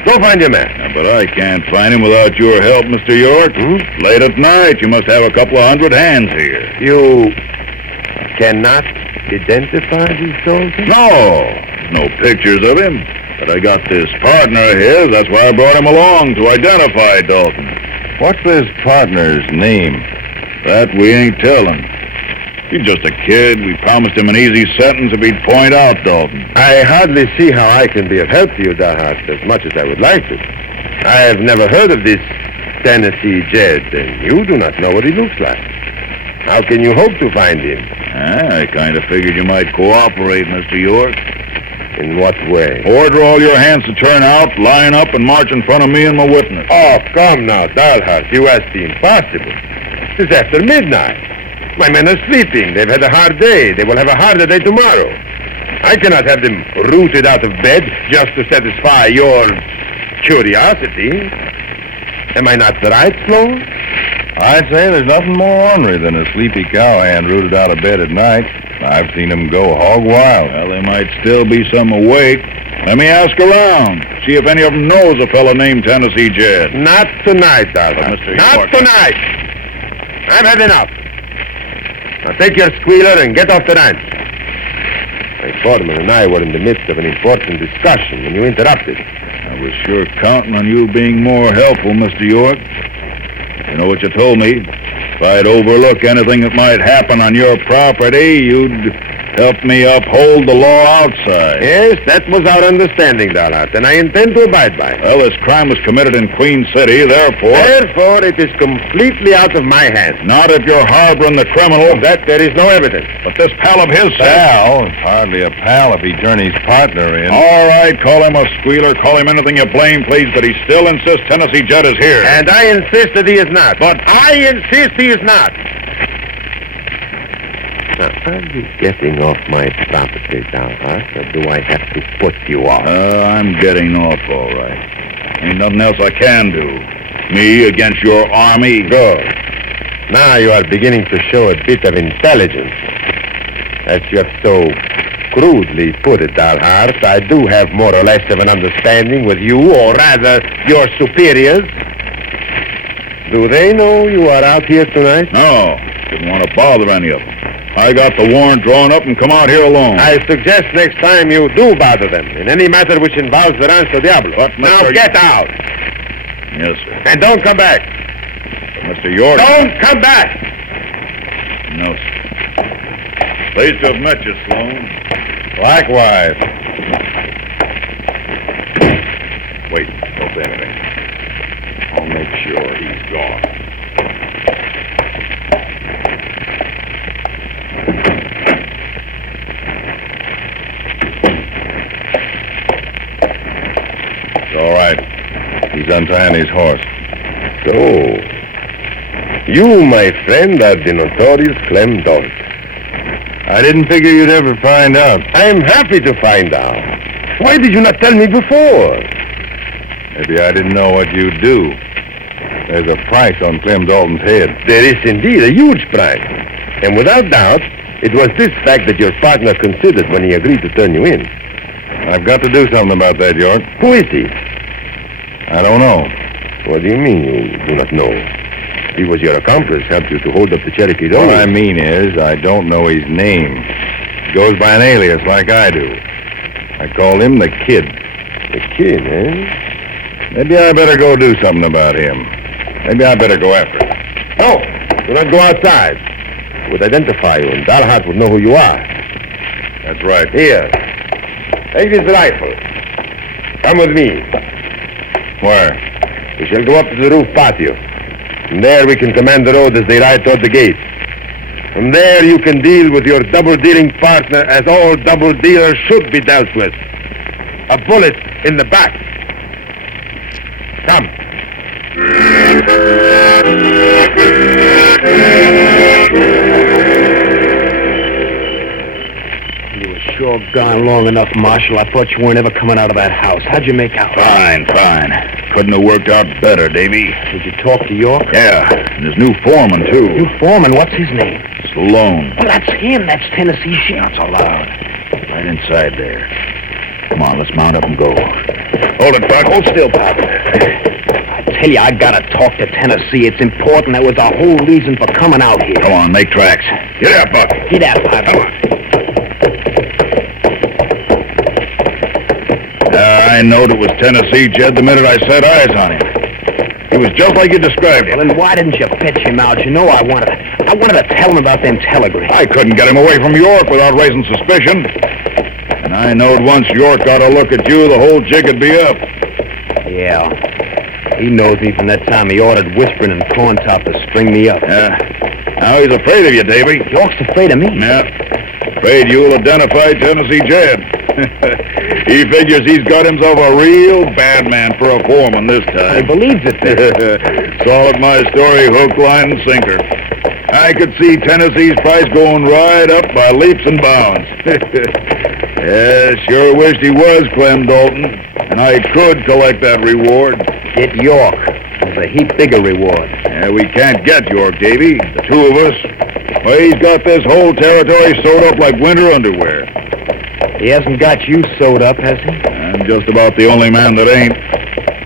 Go find your man. Yeah, but I can't find him without your help, Mr. York. Late at night, you must have a couple of hundred hands here. You cannot identify this Dalton? No pictures of him. But I got this partner of his. That's why I brought him along, to identify Dalton. What's this partner's name? That we ain't telling. He's just a kid. We promised him an easy sentence if he'd point out Dalton. I hardly see how I can be of help to you, Dalhart, as much as I would like to. I have never heard of this Tennessee Jed, and you do not know what he looks like. How can you hope to find him? I kind of figured you might cooperate, Mr. York. In what way? Order all your hands to turn out, line up, and march in front of me and my witness. Oh, come now, Dalhart. You ask the impossible. It's after midnight. My men are sleeping. They've had a hard day. They will have a harder day tomorrow. I cannot have them rooted out of bed just to satisfy your curiosity. Am I not right, Sloan? I'd say there's nothing more ornery than a sleepy cowhand rooted out of bed at night. I've seen them go hog wild. Well, there might still be some awake. Let me ask around. See if any of them knows a fellow named Tennessee Jed. Not tonight, Dalhart. Not tonight. I've had enough. Now take your squealer and get off the ranch. My foreman and I were in the midst of an important discussion when you interrupted. I was sure counting on you being more helpful, Mr. York. You know what you told me? If I'd overlook anything that might happen on your property, you'd help me uphold the law outside. Yes, that was our understanding, Dalhart, and I intend to abide by it. Well, this crime was committed in Queen City, therefore... Therefore, it is completely out of my hands. Not if you're harboring the criminal. Of that there is no evidence. But this pal of his... Pal? Hardly a pal if he turned his partner in. All right, call him a squealer, call him anything you blame, please, but he still insists Tennessee Jed is here. And I insist that he is not. But I insist he is not. Now, are you getting off my property, Dalhart, or do I have to put you off? I'm getting off, all right. Ain't nothing else I can do. Me against your army. Good. Now you are beginning to show a bit of intelligence. As you have so crudely put it, Dalhart, I do have more or less of an understanding with you, or rather, your superiors. Do they know you are out here tonight? No. Didn't want to bother any of them. I got the warrant drawn up and come out here alone. I suggest next time you do bother them in any matter which involves the Rancho Diablo. But, now Mr. get out. Yes, sir. And don't come back. But Mr. York... Don't come back! No, sir. Pleased to have met you, Sloan. Likewise. Wait, don't say anything. I'll make sure he's gone. All right. He's untying his horse. So, you, my friend, are the notorious Clem Dalton. I didn't figure you'd ever find out. I'm happy to find out. Why did you not tell me before? Maybe I didn't know what you'd do. There's a price on Clem Dalton's head. There is indeed a huge price. And without doubt, it was this fact that your partner considered when he agreed to turn you in. I've got to do something about that, York. Who is he? I don't know. What do you mean you do not know? He was your accomplice, helped you to hold up the Cherokee Road. What I mean is, I don't know his name. He goes by an alias like I do. I call him the Kid. The Kid, eh? Maybe I better go do something about him. Maybe I better go after him. No, do not go outside. It would identify you, and Dalhart would know who you are. That's right. Here, take this rifle. Come with me. Where? We shall go up to the roof patio. From there we can command the road as they ride toward the gate. From there you can deal with your double-dealing partner as all double dealers should be dealt with. A bullet in the back. Come. You were sure gone long enough, Marshal. I thought you weren't ever coming out of that house. How'd you make out? Fine. Couldn't have worked out better, Davy. Did you talk to York? Yeah, and his new foreman, too. New foreman? What's his name? Sloan. Well, that's him. That's Tennessee shit. Not so loud. Right inside there. Come on, let's mount up and go. Hold it, Buck. Hold still, pal. I tell you, I gotta talk to Tennessee. It's important. That was the whole reason for coming out here. Come on, make tracks. Get out, Buck. Get out, pal. Come on. I knowed it was Tennessee, Jed, the minute I set eyes on him. He was just like you described him. Well, then why didn't you fetch him out? You know I wanted to tell him about them telegrams. I couldn't get him away from York without raising suspicion. And I knowed once York got a look at you, the whole jig would be up. Yeah. He knows me from that time he ordered Whispering and Corntop to string me up. Yeah. Now he's afraid of you, Davy. York's afraid of me? Yeah. Afraid you'll identify Tennessee Jed. He figures he's got himself a real bad man for a foreman this time. He believes it, then. Saw it my story, hook, line, and sinker. I could see Tennessee's price going right up by leaps and bounds. Yeah, sure wished he was Clem Dalton, and I could collect that reward. Get York. There's a heap bigger reward. Yeah, we can't get York, Davy, the two of us. Well, he's got this whole territory sewed up like winter underwear. He hasn't got you sewed up, has he? I'm just about the only man that ain't.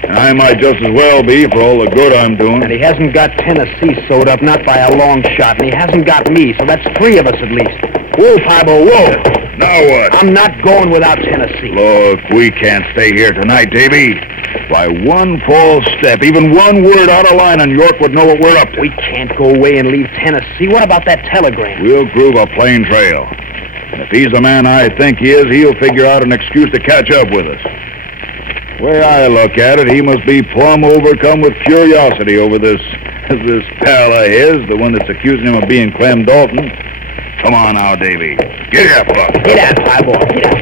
And I might just as well be for all the good I'm doing. And he hasn't got Tennessee sewed up, not by a long shot, and he hasn't got me, so that's three of us at least. Whoa, Pibo, whoa! Now what? I'm not going without Tennessee. Look, we can't stay here tonight, Davy. By one false step, even one word out of line, and York would know what we're up to. We can't go away and leave Tennessee. What about that telegram? We'll prove a plain trail. And if he's the man I think he is, he'll figure out an excuse to catch up with us. The way I look at it, he must be plumb overcome with curiosity over this pal of his, the one that's accusing him of being Clem Dalton. Come on now, Davy. Get up, Buck. Get out, Pibo. Get out.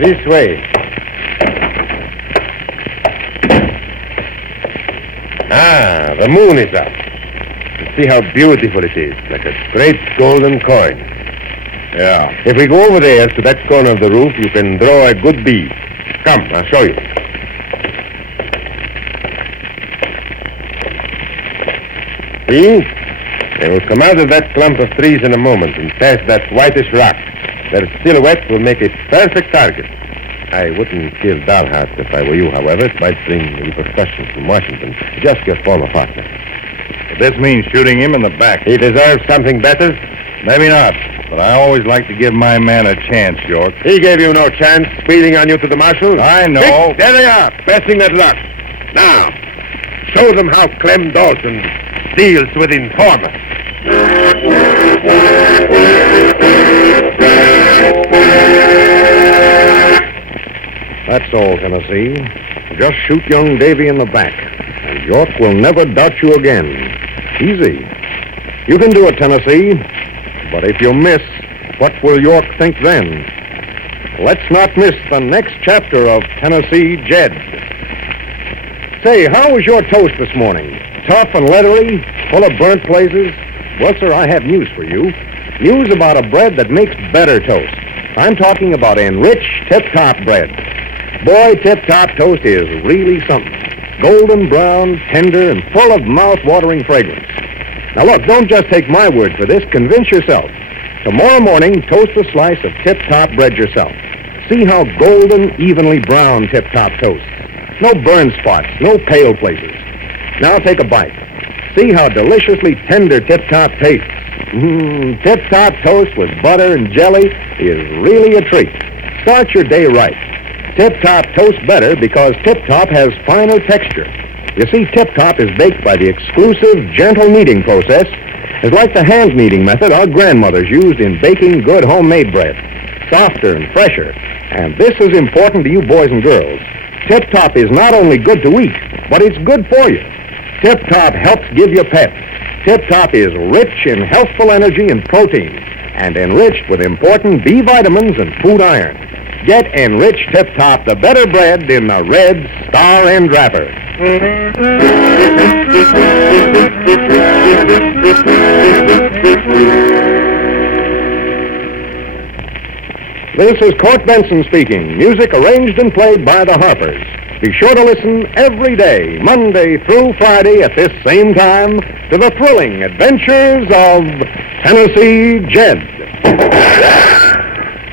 This way. Ah, the moon is up. See how beautiful it is, like a great golden coin. Yeah. If we go over there to that corner of the roof, you can draw a good bead. Come, I'll show you. See? They will come out of that clump of trees in a moment and pass that whitish rock. Their silhouette will make a perfect target. I wouldn't kill Dalhart if I were you, however. It might bring repercussions from Washington. Just your former partner. If this means shooting him in the back. He deserves something better? Maybe not, but I always like to give my man a chance, York. He gave you no chance, speeding on you to the marshal. I know. Quick, there they are, passing that rock. Now, show them how Clem Dalton deals with informers. That's all, Tennessee. Just shoot young Davy in the back, and York will never doubt you again. Easy. You can do it, Tennessee. But if you miss, what will York think then? Let's not miss the next chapter of Tennessee Jed. Say, how was your toast this morning? Tough and leathery? Full of burnt places? Well, sir, I have news for you. News about a bread that makes better toast. I'm talking about enriched tip-top bread. Boy, tip-top toast is really something. Golden brown, tender, and full of mouth-watering fragrance. Now look, don't just take my word for this. Convince yourself. Tomorrow morning, toast a slice of tip-top bread yourself. See how golden, evenly brown tip-top toast. No burn spots, no pale places. Now take a bite. See how deliciously tender tip-top tastes. Tip-top toast with butter and jelly is really a treat. Start your day right. Tip-top toast better because Tip-top has finer texture. You see, Tip-top is baked by the exclusive, gentle kneading process. It's like the hand kneading method our grandmothers used in baking good homemade bread. Softer and fresher. And this is important to you boys and girls. Tip-top is not only good to eat, but it's good for you. Tip-top helps give you pep. Tip-top is rich in healthful energy and protein and enriched with important B vitamins and food iron. Get enriched Tip-top, the better bread in the red star end wrapper. This is Court Benson speaking. Music arranged and played by the Harpers. Be sure to listen every day, Monday through Friday at this same time, to the thrilling adventures of Tennessee Jed.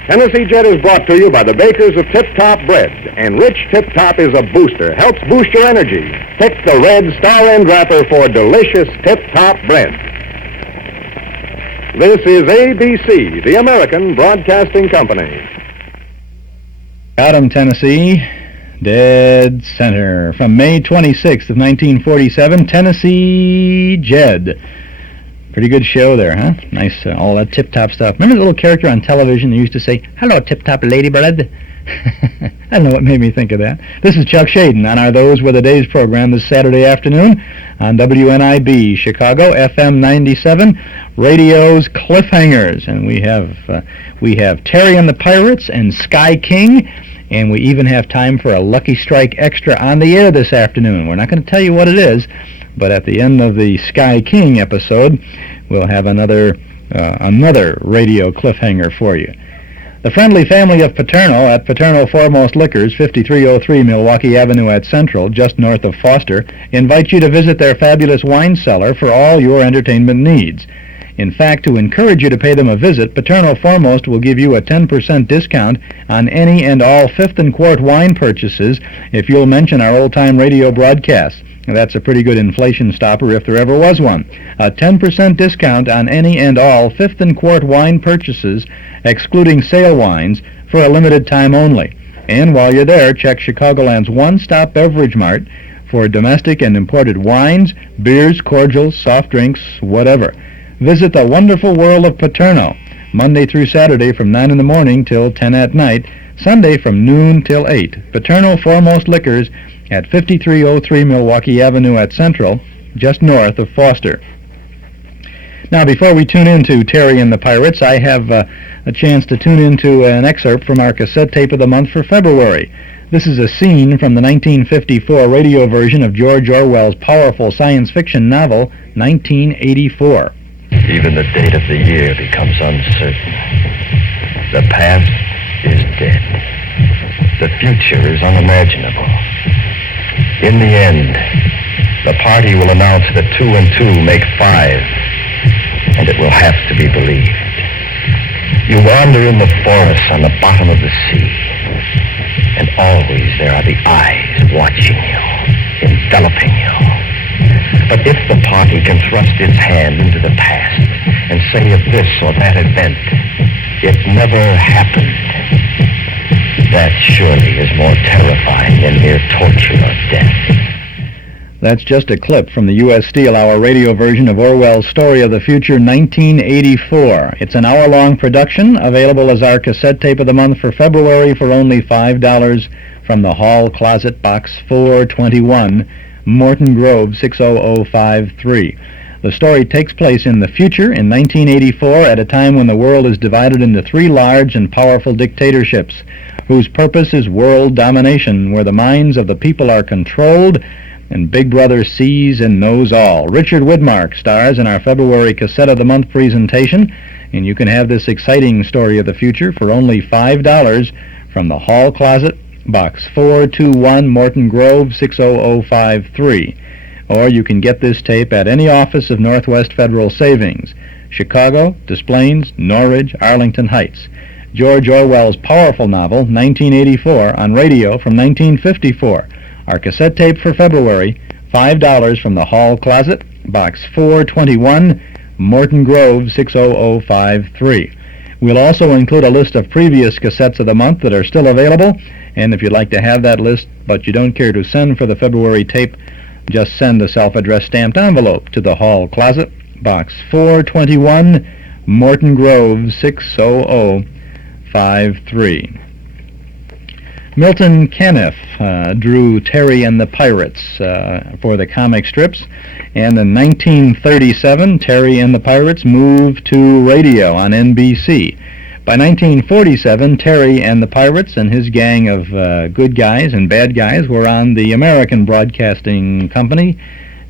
Tennessee Jed is brought to you by the bakers of Tip-Top Bread. Enriched Tip-Top is a booster, helps boost your energy. Pick the red star end wrapper for delicious Tip-Top bread. This is ABC, the American Broadcasting Company. Adam, Tennessee, dead center. From May 26th of 1947, Tennessee Jed. Pretty good show there, huh? Nice, all that tip-top stuff. Remember the little character on television that used to say, "Hello, tip-top ladybird"? I don't know what made me think of that. This is Chuck Shaden on our Those Were the Days program this Saturday afternoon on WNIB, Chicago, FM 97, radio's Cliffhangers. And we have Terry and the Pirates and Sky King, and we even have time for a Lucky Strike Extra on the air this afternoon. We're not going to tell you what it is, but at the end of the Sky King episode, we'll have another radio cliffhanger for you. The friendly family of Paterno at Paterno Foremost Liquors, 5303 Milwaukee Avenue at Central, just north of Foster, invite you to visit their fabulous wine cellar for all your entertainment needs. In fact, to encourage you to pay them a visit, Paterno Foremost will give you a 10% discount on any and all Fifth and Quart wine purchases if you'll mention our old-time radio broadcasts. That's a pretty good inflation stopper if there ever was one. A 10% discount on any and all Fifth and Quart wine purchases, excluding sale wines, for a limited time only. And while you're there, check Chicagoland's one-stop beverage mart for domestic and imported wines, beers, cordials, soft drinks, whatever. Visit the wonderful world of Paterno, Monday through Saturday from 9 in the morning till 10 at night, Sunday from noon till 8. Paterno Foremost Liquors at 5303 Milwaukee Avenue at Central, just north of Foster. Now, before we tune into Terry and the Pirates, I have a chance to tune into an excerpt from our cassette tape of the month for February. This is a scene from the 1954 radio version of George Orwell's powerful science fiction novel, 1984. Even the date of the year becomes uncertain. The past is dead. The future is unimaginable. In the end, the party will announce that 2 and 2 make 5, and it will have to be believed. You wander in the forest on the bottom of the sea, and always there are the eyes watching you, enveloping you. But if the party can thrust its hand into the past and say of this or that event, it never happened, that surely is more terrifying than mere torture or death. That's just a clip from the U.S. Steel Hour radio version of Orwell's Story of the Future, 1984. It's an hour-long production, available as our cassette tape of the month for February for only $5 from the Hall Closet, Box 421, Morton Grove, 60053. The story takes place in the future, in 1984, at a time when the world is divided into 3 large and powerful dictatorships, whose purpose is world domination, where the minds of the people are controlled and Big Brother sees and knows all. Richard Widmark stars in our February Cassette of the Month presentation, and you can have this exciting story of the future for only $5 from the Hall Closet, Box 421, Morton Grove, 60053. Or you can get this tape at any office of Northwest Federal Savings, Chicago, Des Plaines, Norridge, Arlington Heights. George Orwell's powerful novel, 1984, on radio from 1954. Our cassette tape for February, $5 from the Hall Closet, Box 421, Morton Grove, 60053. We'll also include a list of previous cassettes of the month that are still available, and if you'd like to have that list but you don't care to send for the February tape, just send a self-addressed stamped envelope to the Hall Closet, Box 421, Morton Grove, 60053. Milton Caniff drew Terry and the Pirates for the comic strips, and in 1937, Terry and the Pirates moved to radio on NBC. By 1947, Terry and the Pirates and his gang of good guys and bad guys were on the American Broadcasting Company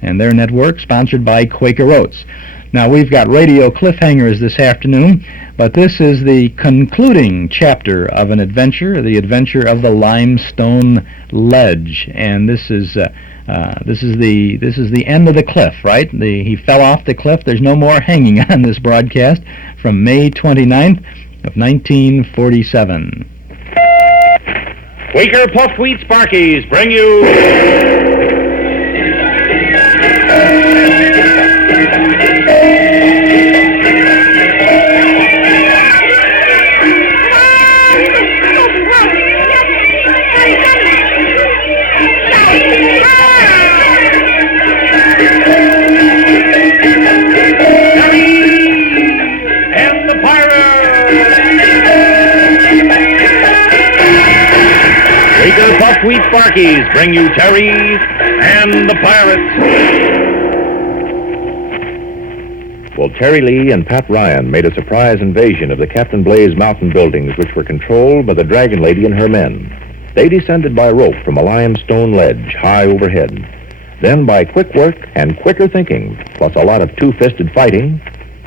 and their network, sponsored by Quaker Oats. Now, we've got radio cliffhangers this afternoon, but this is the concluding chapter of an adventure, the adventure of the Limestone Ledge, and this is the end of the cliff, right? He fell off the cliff. There's no more hanging on this broadcast from May 29th of 1947. Quaker Puffed Wheat Sparkies bring you... Sweet Sparkies bring you Terry and the Pirates. Well, Terry Lee and Pat Ryan made a surprise invasion of the Captain Blaze mountain buildings, which were controlled by the Dragon Lady and her men. They descended by rope from a limestone ledge high overhead. Then, by quick work and quicker thinking, plus a lot of two-fisted fighting,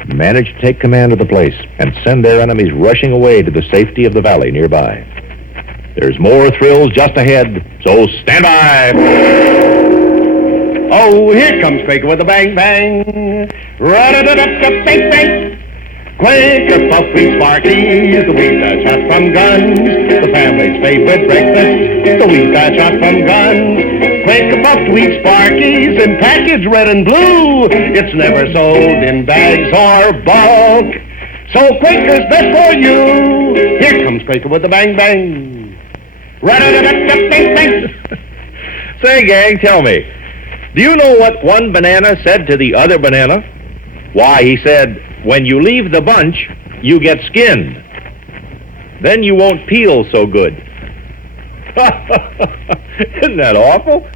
managed to take command of the place and send their enemies rushing away to the safety of the valley nearby. There's more thrills just ahead, so stand by. Oh, here comes Quaker with a bang bang. Ra-da-da-da-da-bang-bang. Quaker Puffed Wheat Sparkies, the wheat that's hot from guns. The family's favorite breakfast, the wheat that's hot from guns. Quaker Puffed Wheat Sparkies in package red and blue. It's never sold in bags or bulk. So Quaker's best for you. Here comes Quaker with a bang bang. Say, gang, tell me, do you know what one banana said to the other banana? Why, he said, when you leave the bunch, you get skinned. Then you won't peel so good. Isn't that awful?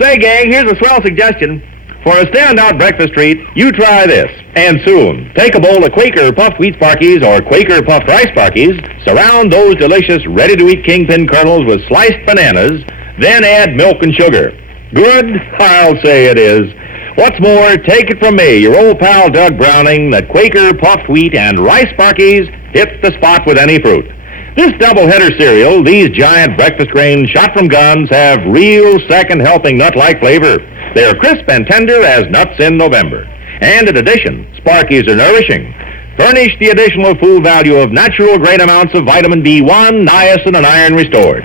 Say, gang, here's a swell suggestion. For a standout breakfast treat, you try this, and soon. Take a bowl of Quaker Puffed Wheat Sparkies or Quaker Puffed Rice Sparkies, surround those delicious, ready-to-eat kingpin kernels with sliced bananas, then add milk and sugar. Good? I'll say it is. What's more, take it from me, your old pal Doug Browning, that Quaker Puffed Wheat and Rice Sparkies hit the spot with any fruit. This double-header cereal, these giant breakfast grains shot from guns, have real second-helping nut-like flavor. They're crisp and tender as nuts in November. And in addition, Sparkies are nourishing. Furnish the additional food value of natural great amounts of vitamin B1, niacin, and iron restored.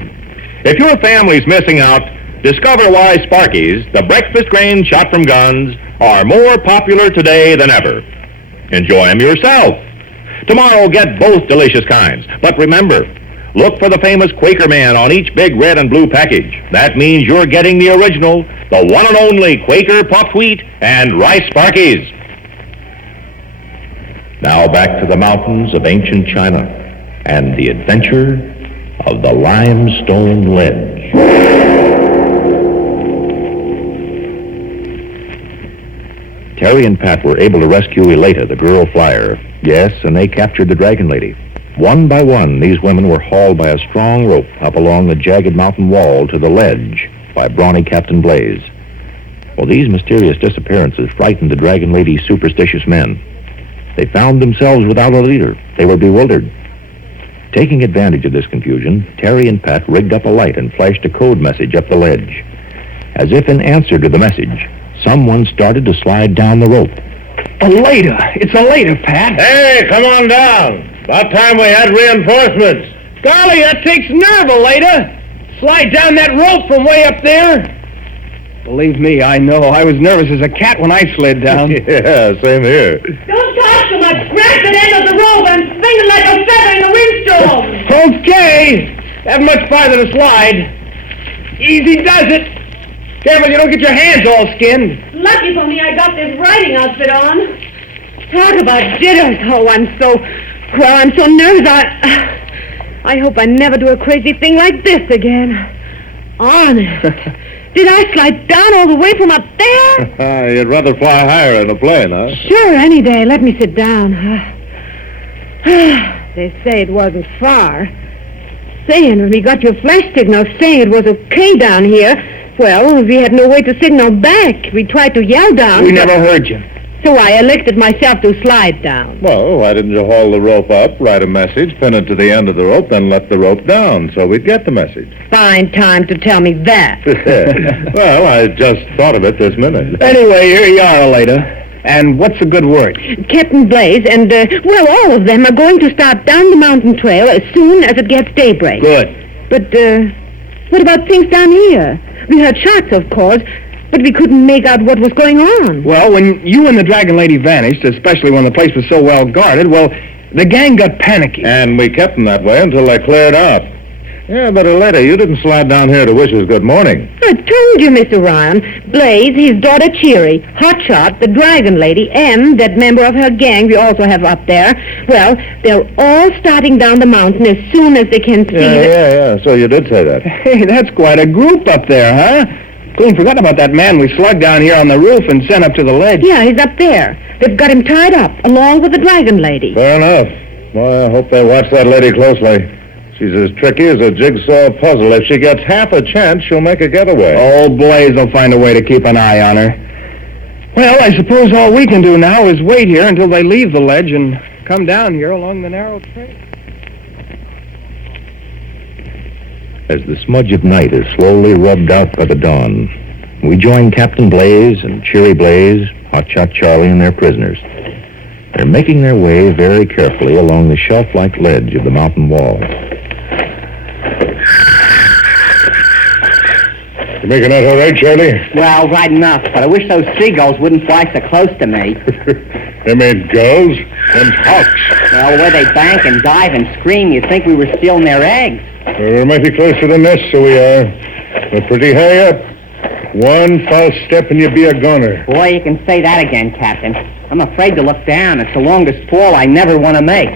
If your family's missing out, discover why Sparkies, the breakfast grain shot from guns, are more popular today than ever. Enjoy them yourself. Tomorrow, get both delicious kinds. But remember, look for the famous Quaker Man on each big red and blue package. That means you're getting the original, the one and only Quaker puffed wheat and rice Sparkies. Now back to the mountains of ancient China and the adventure of the Limestone Ledge. Terry and Pat were able to rescue Elata, the girl flyer. Yes, and they captured the Dragon Lady. One by one, these women were hauled by a strong rope up along the jagged mountain wall to the ledge by brawny Captain Blaze. Well, these mysterious disappearances frightened the Dragon Lady's superstitious men. They found themselves without a leader. They were bewildered. Taking advantage of this confusion, Terry and Pat rigged up a light and flashed a code message up the ledge. As if in answer to the message, someone started to slide down the rope. Elata! It's Elata, Pat! Hey, come on down. About time we had reinforcements. Golly, that takes nerve, Elata! Slide down that rope from way up there. Believe me, I know. I was nervous as a cat when I slid down. Yeah, same here. Don't talk so much. Grab that end of the rope and swing it like a feather in the windstorm. Okay. That much farther to slide. Easy does it. Careful you don't get your hands all skinned. Lucky for me I got this riding outfit on. Talk about jitters. Oh, I'm so nervous. I hope I never do a crazy thing like this again. Honest. Did I slide down all the way from up there? You'd rather fly higher in a plane, huh? Sure, any day. Let me sit down. They say it wasn't far. Saying when we got your flash signal saying it was okay down here, well, we had no way to signal back. We tried to yell down. We never heard you. So I elected myself to slide down. Well, why didn't you haul the rope up, write a message, pin it to the end of the rope, then let the rope down so we'd get the message? Fine time to tell me that. Well, I just thought of it this minute. Anyway, here you are, Elata. And what's a good word? Captain Blaze and, all of them are going to start down the mountain trail as soon as it gets daybreak. Good. But, what about things down here? We heard shots, of course, but we couldn't make out what was going on. Well, when you and the Dragon Lady vanished, especially when the place was so well guarded, well, the gang got panicky. And we kept them that way until they cleared out. Yeah, but Elata, you didn't slide down here to wish us good morning. I told you, Mr. Ryan. Blaze, his daughter Cheery, Hotshot, the Dragon Lady, and that member of her gang we also have up there. Well, they're all starting down the mountain as soon as they can see Yeah, so you did say that. Hey, that's quite a group up there, huh? Clean forgot about that man we slugged down here on the roof and sent up to the ledge. Yeah, he's up there. They've got him tied up, along with the Dragon Lady. Fair enough. Well, I hope they watch that lady closely. She's as tricky as a jigsaw puzzle. If she gets half a chance, she'll make a getaway. Old Blaze will find a way to keep an eye on her. Well, I suppose all we can do now is wait here until they leave the ledge and come down here along the narrow trail. As the smudge of night is slowly rubbed out by the dawn, we join Captain Blaze and Cheery Blaze, Hotshot Charlie, and their prisoners. They're making their way very carefully along the shelf-like ledge of the mountain wall. You making out all right, Charlie? Well, right enough, but I wish those seagulls wouldn't fly so close to me. They made gulls and hawks. Well, the way they bank and dive and scream, you'd think we were stealing their eggs. We're mighty close to the nest, so we are. We're pretty high up. One false step and you'd be a goner. Boy, you can say that again, Captain. I'm afraid to look down. It's the longest fall I never want to make.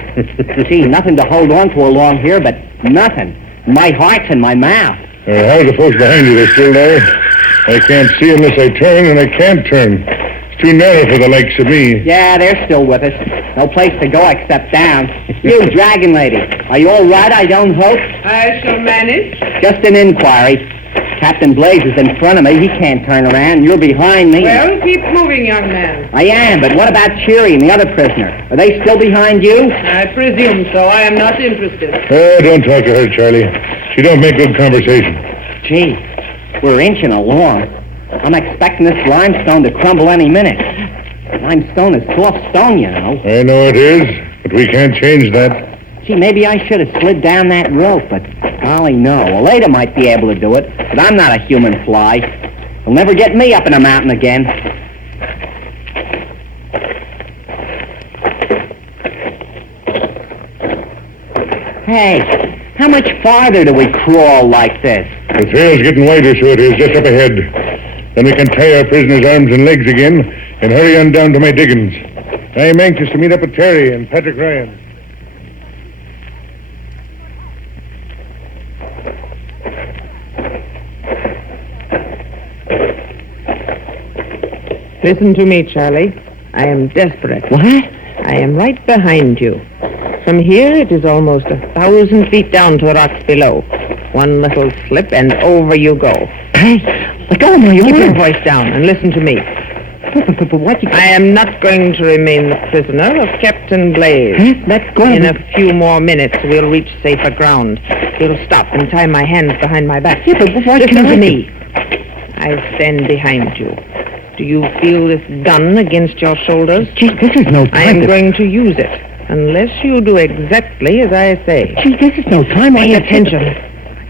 Gee, nothing to hold on to along here, but nothing. My heart's in my mouth. How's the folks behind you? They're still there? I can't see unless I turn, and I can't turn. It's too narrow for the likes of me. Yeah, they're still with us. No place to go except down. You, Dragon Lady, are you all right, I don't hope? I shall manage. Just an inquiry. Captain Blaze is in front of me. He can't turn around. You're behind me. Well, keep moving, young man. I am, but what about Cheery and the other prisoner? Are they still behind you? I presume so. I am not interested. Don't talk to her, Charlie. She don't make good conversation. Gee, we're inching along. I'm expecting this limestone to crumble any minute. Limestone is soft stone, you know. I know it is, but we can't change that. Gee, maybe I should have slid down that rope, but golly, no. Well, later might be able to do it, but I'm not a human fly. They'll never get me up in a mountain again. Hey, how much farther do we crawl like this? The trail's getting wider, so it is, just up ahead. Then we can tie our prisoners' arms and legs again and hurry on down to my diggings. I'm anxious to meet up with Terry and Patrick Ryan. Listen to me, Charlie. I am desperate. What? I am right behind you. From here, it is almost 1,000 feet down to the rocks below. One little slip, and over you go. Hey, let go of my arm. Keep your voice down and listen to me. But what you... I am not going to remain the prisoner of Captain Blaze. Huh? Let go. In a few more minutes, we'll reach safer ground. We'll stop and tie my hands behind my back. Yeah, but what listen can to I me. I stand behind you. Do you feel this gun against your shoulders? Gee, this is no time. I am going to use it, unless you do exactly as I say. Gee, this is no time. Pay attention.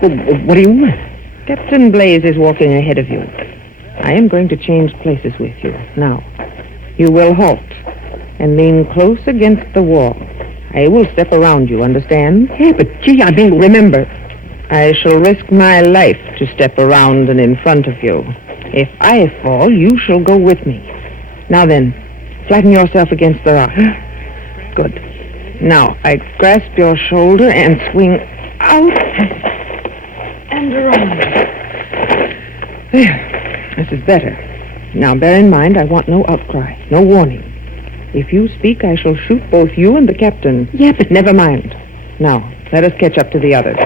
Well, what do you want? Captain Blaze is walking ahead of you. I am going to change places with you. Now, you will halt and lean close against the wall. I will step around you, understand? Yeah, but gee, I mean... Remember, I shall risk my life to step around and in front of you. If I fall, you shall go with me. Now then, flatten yourself against the rock. Good. Now, I grasp your shoulder and swing out and around. There. This is better. Now, bear in mind, I want no outcry, no warning. If you speak, I shall shoot both you and the captain. Yeah, but... Never mind. Now, let us catch up to the others.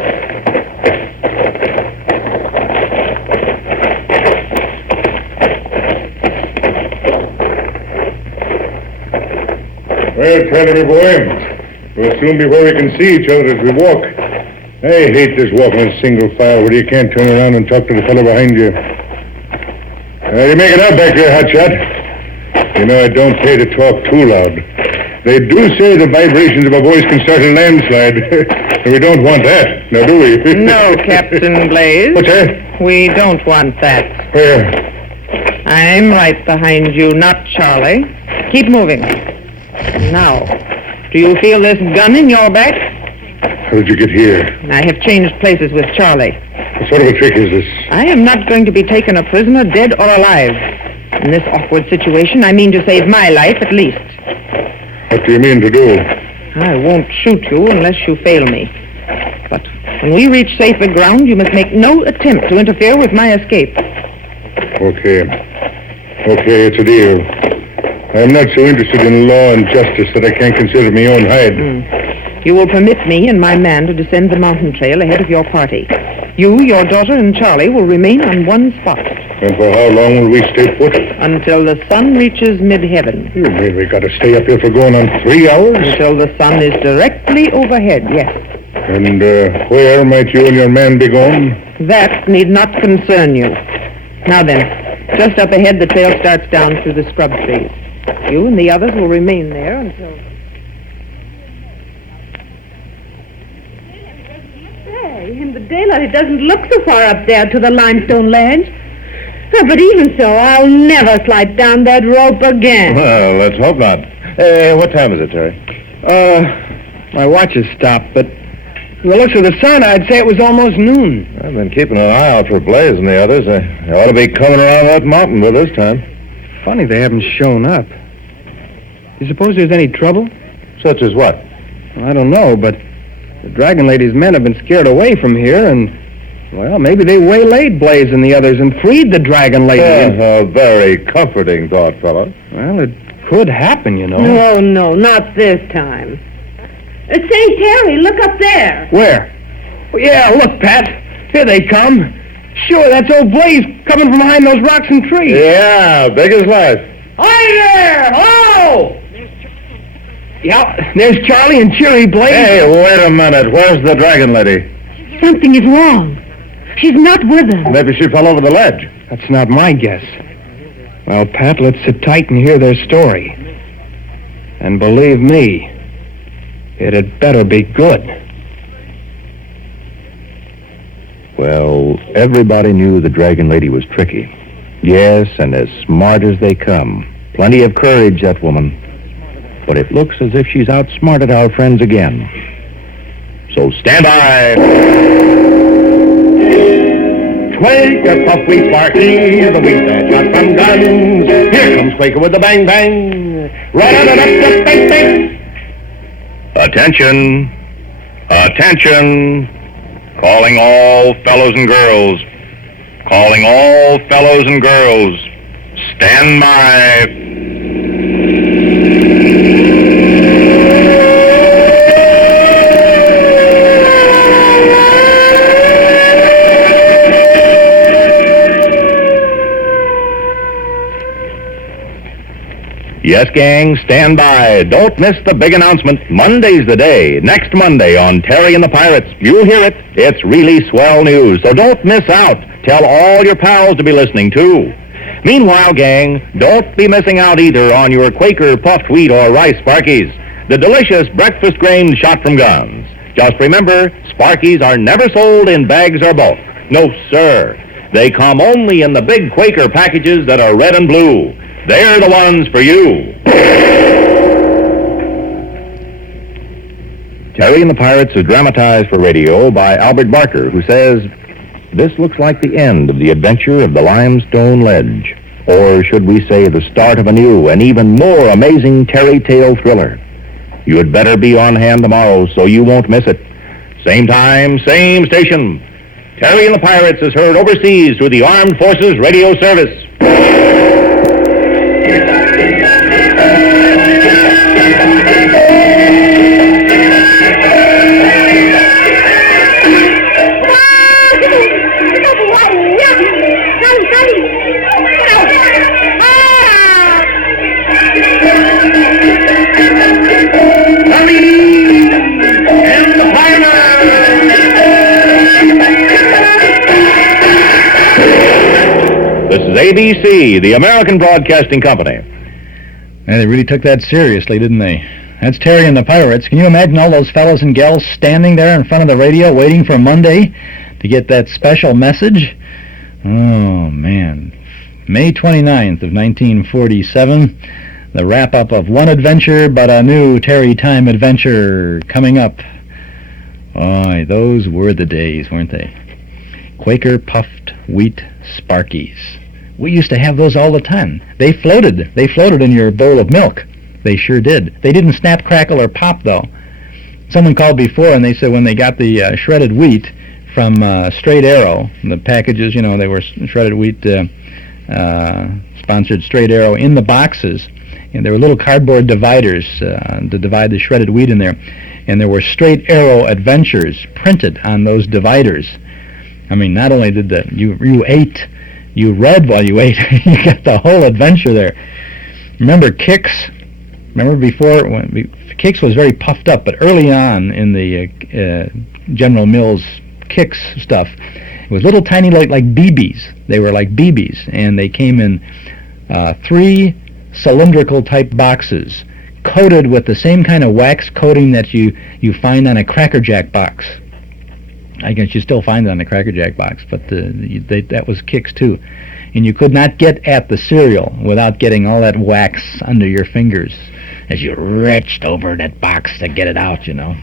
Well, Charlie, boy, we'll soon be where we can see each other as we walk. I hate this walking in single file where you can't turn around and talk to the fellow behind you. You make it out back there, hotshot. You know, I don't pay to talk too loud. They do say the vibrations of a voice can start a landslide. And we don't want that, now do we? No, Captain Blaze. What's that? We don't want that. Where? I'm right behind you, not Charlie. Keep moving. Now, do you feel this gun in your back? How did you get here? I have changed places with Charlie. What sort of a trick is this? I am not going to be taken a prisoner, dead or alive. In this awkward situation, I mean to save my life at least. What do you mean to do? I won't shoot you unless you fail me. But when we reach safer ground, you must make no attempt to interfere with my escape. Okay. Okay, it's a deal. I'm not so interested in law and justice that I can't consider my own hide. You will permit me and my man to descend the mountain trail ahead of your party. You, your daughter, and Charlie will remain on one spot. And for how long will we stay put? Until the sun reaches mid-heaven. You mean we got to stay up here for going on 3 hours? Until the sun is directly overhead, yes. And where might you and your man be going? That need not concern you. Now then, just up ahead the trail starts down through the scrub trees. You and the others will remain there until... Hey, in the daylight it doesn't look so far up there to the limestone ledge. Oh, but even so, I'll never slide down that rope again. Well, let's hope not. What time is it, Terry? My watch has stopped, but from the looks of the sun, I'd say it was almost noon. I've been keeping an eye out for Blaze and the others. They ought to be coming around that mountain by this time. Funny they haven't shown up. You suppose there's any trouble? Such as what? I don't know, but the Dragon Lady's men have been scared away from here, and, well, maybe they waylaid Blaze and the others and freed the Dragon Lady. A very comforting thought, fellow. Well, it could happen, you know. No, no, not this time. Say, Terry, look up there. Where? Well, yeah, look, Pat. Here they come. Sure, that's old Blaze coming from behind those rocks and trees. Yeah, big as life. Hi there! Hello! Yeah, there's Charlie and Cheery Blaze. Hey, wait a minute. Where's the Dragon Lady? Something is wrong. She's not with us. Maybe she fell over the ledge. That's not my guess. Well, Pat, let's sit tight and hear their story. And believe me, it had better be good. Well, everybody knew the Dragon Lady was tricky. Yes, and as smart as they come. Plenty of courage, that woman. But it looks as if she's outsmarted our friends again. So stand by. Quaker puff wheat Sparky, the wheat that shot from guns. Here comes Quaker with the bang bang. Bang bang. Attention. Attention. Calling all fellows and girls. Calling all fellows and girls. Stand by. Yes, gang, stand by. Don't miss the big announcement. Monday's the day. Next Monday on Terry and the Pirates. You'll hear it. It's really swell news, so don't miss out. Tell all your pals to be listening, too. Meanwhile, gang, don't be missing out either on your Quaker puffed wheat or rice Sparkies, the delicious breakfast grain shot from guns. Just remember, Sparkies are never sold in bags or bulk. No, sir. They come only in the big Quaker packages that are red and blue. They're the ones for you. Terry and the Pirates is dramatized for radio by Albert Barker, who says, this looks like the end of the adventure of the Limestone Ledge. Or should we say the start of a new and even more amazing Terry tale thriller. You had better be on hand tomorrow so you won't miss it. Same time, same station. Terry and the Pirates is heard overseas through the Armed Forces Radio Service. This is ABC, the American Broadcasting Company. They really took that seriously, didn't they? That's Terry and the Pirates. Can you imagine all those fellas and gals standing there in front of the radio waiting for Monday to get that special message? Oh, man. May 29th of 1947, the wrap-up of one adventure, but a new Terry Time adventure coming up. Oh, those were the days, weren't they? Quaker puffed wheat Sparkies. We used to have those all the time. They floated. They floated in your bowl of milk. They sure did. They didn't snap, crackle, or pop, though. Someone called before, and they said when they got the shredded wheat from Straight Arrow, the packages, you know, they were shredded wheat, sponsored Straight Arrow, in the boxes, and there were little cardboard dividers to divide the shredded wheat in there, and there were Straight Arrow adventures printed on those dividers. I mean, not only did you ate, you read while you ate. You got the whole adventure there. Remember Kix? Remember before, Kix was very puffed up, but early on in the General Mills Kix stuff, it was little tiny like BBs. They were like BBs, and they came in 3 cylindrical type boxes, coated with the same kind of wax coating that you find on a Cracker Jack box. I guess you still find it on the Cracker Jack box, but that was Kix too. And you could not get at the cereal without getting all that wax under your fingers as you reached over that box to get it out, you know.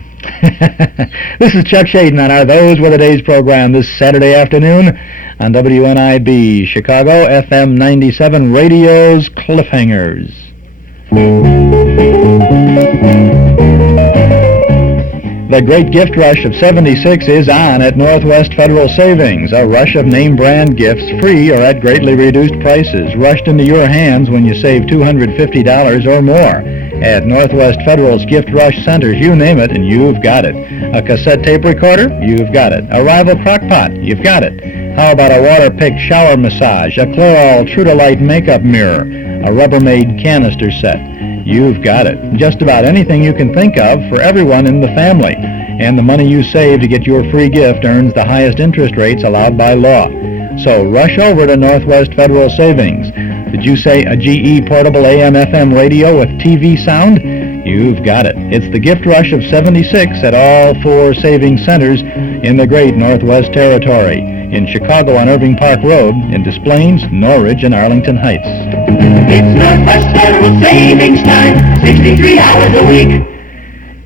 This is Chuck Shaden on our Those Were the Days program this Saturday afternoon on WNIB Chicago, FM 97 Radio's Cliffhangers. The great gift rush of '76 is on at Northwest Federal Savings. A rush of name-brand gifts, free or at greatly reduced prices, rushed into your hands when you save $250 or more. At Northwest Federal's Gift Rush Centers, you name it, and you've got it. A cassette tape recorder? You've got it. A rival crock pot? You've got it. How about a water-picked shower massage, a Clairol Trudolite makeup mirror, a Rubbermaid canister set? You've got it. Just about anything you can think of for everyone in the family. And the money you save to get your free gift earns the highest interest rates allowed by law. So rush over to Northwest Federal Savings. Did you say a GE portable AM/FM radio with TV sound? You've got it. It's the gift rush of 76 at all 4 savings centers in the great Northwest Territory, in Chicago on Irving Park Road, in Des Plaines, Norridge, and Arlington Heights. It's Northwest Federal Savings Time, 63 hours a week.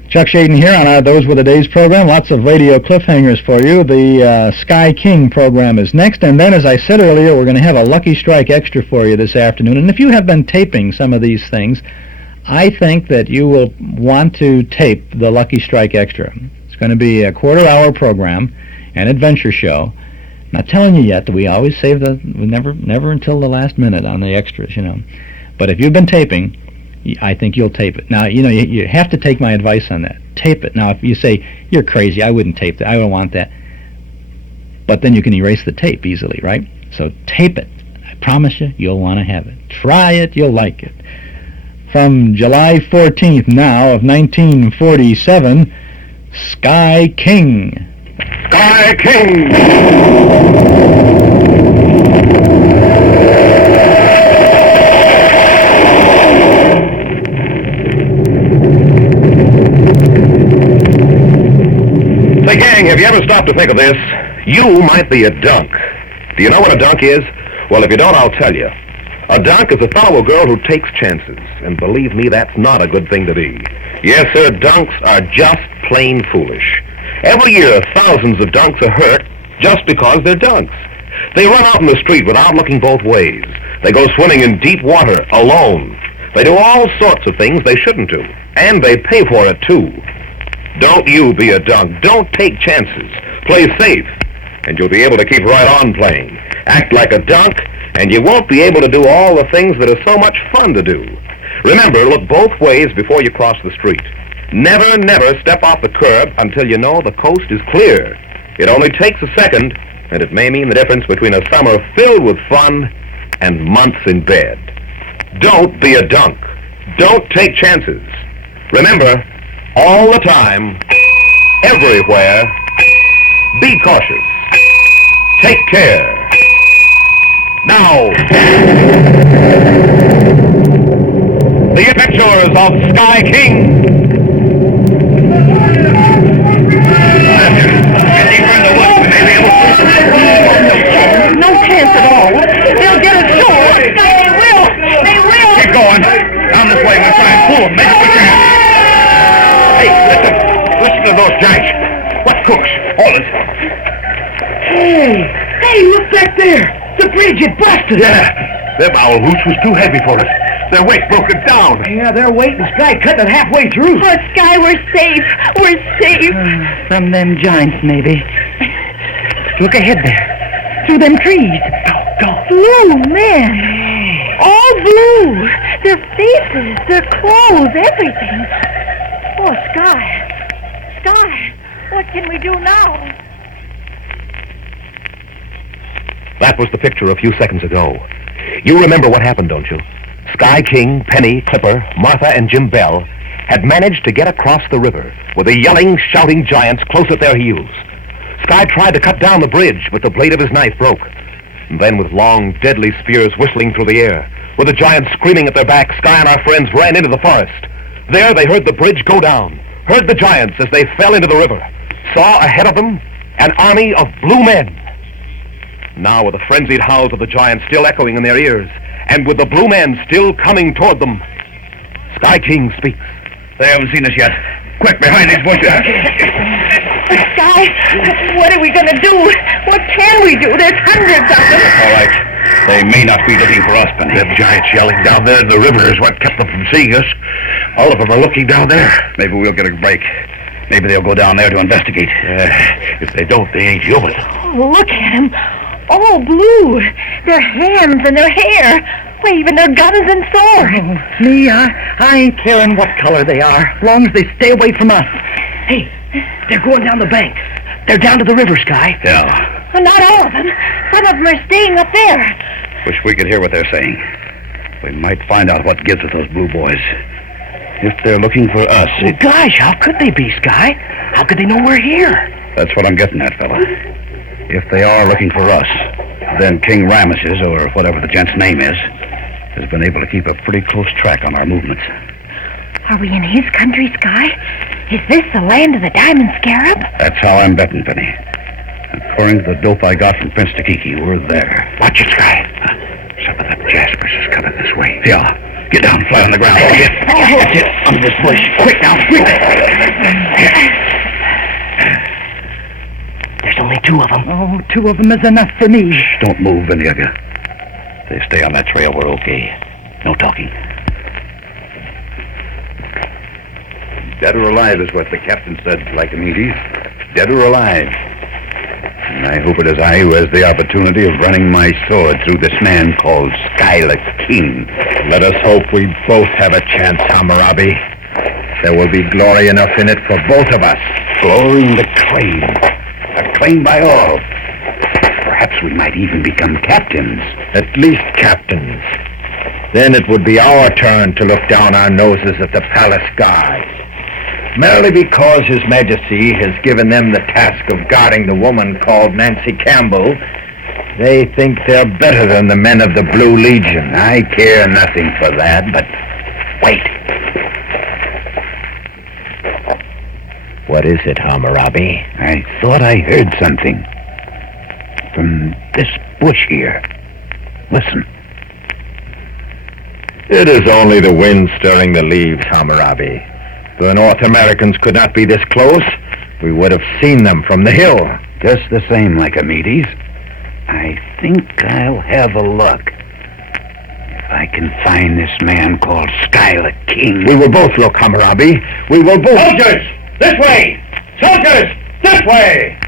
Chuck Shaden here on our Those Were the Days program. Lots of radio cliffhangers for you. The Sky King program is next, and then, as I said earlier, we're going to have a Lucky Strike Extra for you this afternoon. And if you have been taping some of these things, I think that you will want to tape the Lucky Strike Extra. It's going to be a quarter-hour program, an adventure show. Not telling you yet that we always save never until the last minute on the extras, you know. But if you've been taping, I think you'll tape it. Now, you know, you have to take my advice on that. Tape it. Now, if you say, you're crazy, I wouldn't tape that, I don't want that. But then you can erase the tape easily, right? So tape it. I promise you, you'll want to have it. Try it, you'll like it. From July 14th now of 1947, Sky King. Sky King! Say, gang, have you ever stopped to think of this? You might be a dunk. Do you know what a dunk is? Well, if you don't, I'll tell you. A dunk is a fellow girl who takes chances, and believe me, that's not a good thing to be. Yes, sir, dunks are just plain foolish. Every year, thousands of dunks are hurt just because they're dunks. They run out in the street without looking both ways. They go swimming in deep water alone. They do all sorts of things they shouldn't do, and they pay for it, too. Don't you be a dunk. Don't take chances. Play safe, and you'll be able to keep right on playing. Act like a dunk, and you won't be able to do all the things that are so much fun to do. Remember, look both ways before you cross the street. Never, never step off the curb until you know the coast is clear. It only takes a second, and it may mean the difference between a summer filled with fun and months in bed. Don't be a dunk. Don't take chances. Remember, all the time, everywhere, be cautious. Take care. Now, the adventures of Sky King. No chance at all. They'll get us sure. They will. Keep going. Down this way. We'll try and pull them. Make it we can. Hey, listen to those giants. What cooks? All this. Hey, look back there. The bridge, it busted. Yeah. Them owl roots was too heavy for us. Their weight broke it down. Yeah, their weight and Sky cutting it halfway through. Oh, Sky, we're safe. We're safe. From them giants, maybe. Look ahead there. Through them trees. Go. Blue, man. All blue. Their faces, their clothes, everything. Oh, Sky. Sky, what can we do now? That was the picture a few seconds ago. You remember what happened, don't you? Sky King, Penny, Clipper, Martha, and Jim Bell had managed to get across the river with the yelling, shouting giants close at their heels. Sky tried to cut down the bridge, but the blade of his knife broke. And then, with long, deadly spears whistling through the air, with the giants screaming at their back, Sky and our friends ran into the forest. There they heard the bridge go down, heard the giants as they fell into the river, saw ahead of them an army of blue men. Now, with the frenzied howls of the giants still echoing in their ears, and with the blue men still coming toward them, Sky King speaks. They haven't seen us yet. Quick, behind these bushes. Sky, what are we going to do? What can we do? There's hundreds of them. All right. They may not be looking for us, Penny. Them giants yelling down there in the river is what kept them from seeing us. All of them are looking down there. Maybe we'll get a break. Maybe they'll go down there to investigate. If they don't, they ain't human. Oh, look at them. All blue. Their hands and their hair. Waving their guns and swords. Me, I ain't caring what color they are, as long as they stay away from us. Hey, they're going down the bank. They're down to the river, Sky. Yeah. Well, not all of them. Some of them are staying up there. Wish we could hear what they're saying. We might find out what gives with those blue boys. If they're looking for us... Oh, gosh, how could they be, Sky? How could they know we're here? That's what I'm getting at, fella. If they are looking for us, Then King Ramesses, or whatever the gent's name is, has been able to keep a pretty close track on our movements. Are we in his country, Sky? Is this the land of the Diamond Scarab? That's how I'm betting, Penny. According to the dope I got from Prince Takiki, we're there. Watch it, Sky. Some of them Jaspers is coming this way. Yeah. Get down, fly on the ground. That's it. Under this bush. Quick now, quick. There's only two of them. Oh, two of them is enough for me. Shh, don't move, any of you. If they stay on that trail, we're okay. No talking. Dead or alive is what the captain said, Lycomedes. Dead or alive. And I hope it is I who has the opportunity of running my sword through this man called Skylar King. Let us hope we both have a chance, Hammurabi. There will be glory enough in it for both of us. Glory in the claim. Acclaimed by all. Perhaps we might even become captains. At least captains. Then it would be our turn to look down our noses at the palace guards. Merely because His Majesty has given them the task of guarding the woman called Nancy Campbell, they think they're better than the men of the Blue Legion. I care nothing for that, but wait. What is it, Hammurabi? I thought I heard something. From this bush here. Listen. It is only the wind stirring the leaves, Hammurabi. If the North Americans could not be this close, we would have seen them from the hill. Just the same, Lycomedes. I think I'll have a look. If I can find this man called Skylar King. We will both look, Hammurabi. We will both... Soldiers! This way! Soldiers! This way!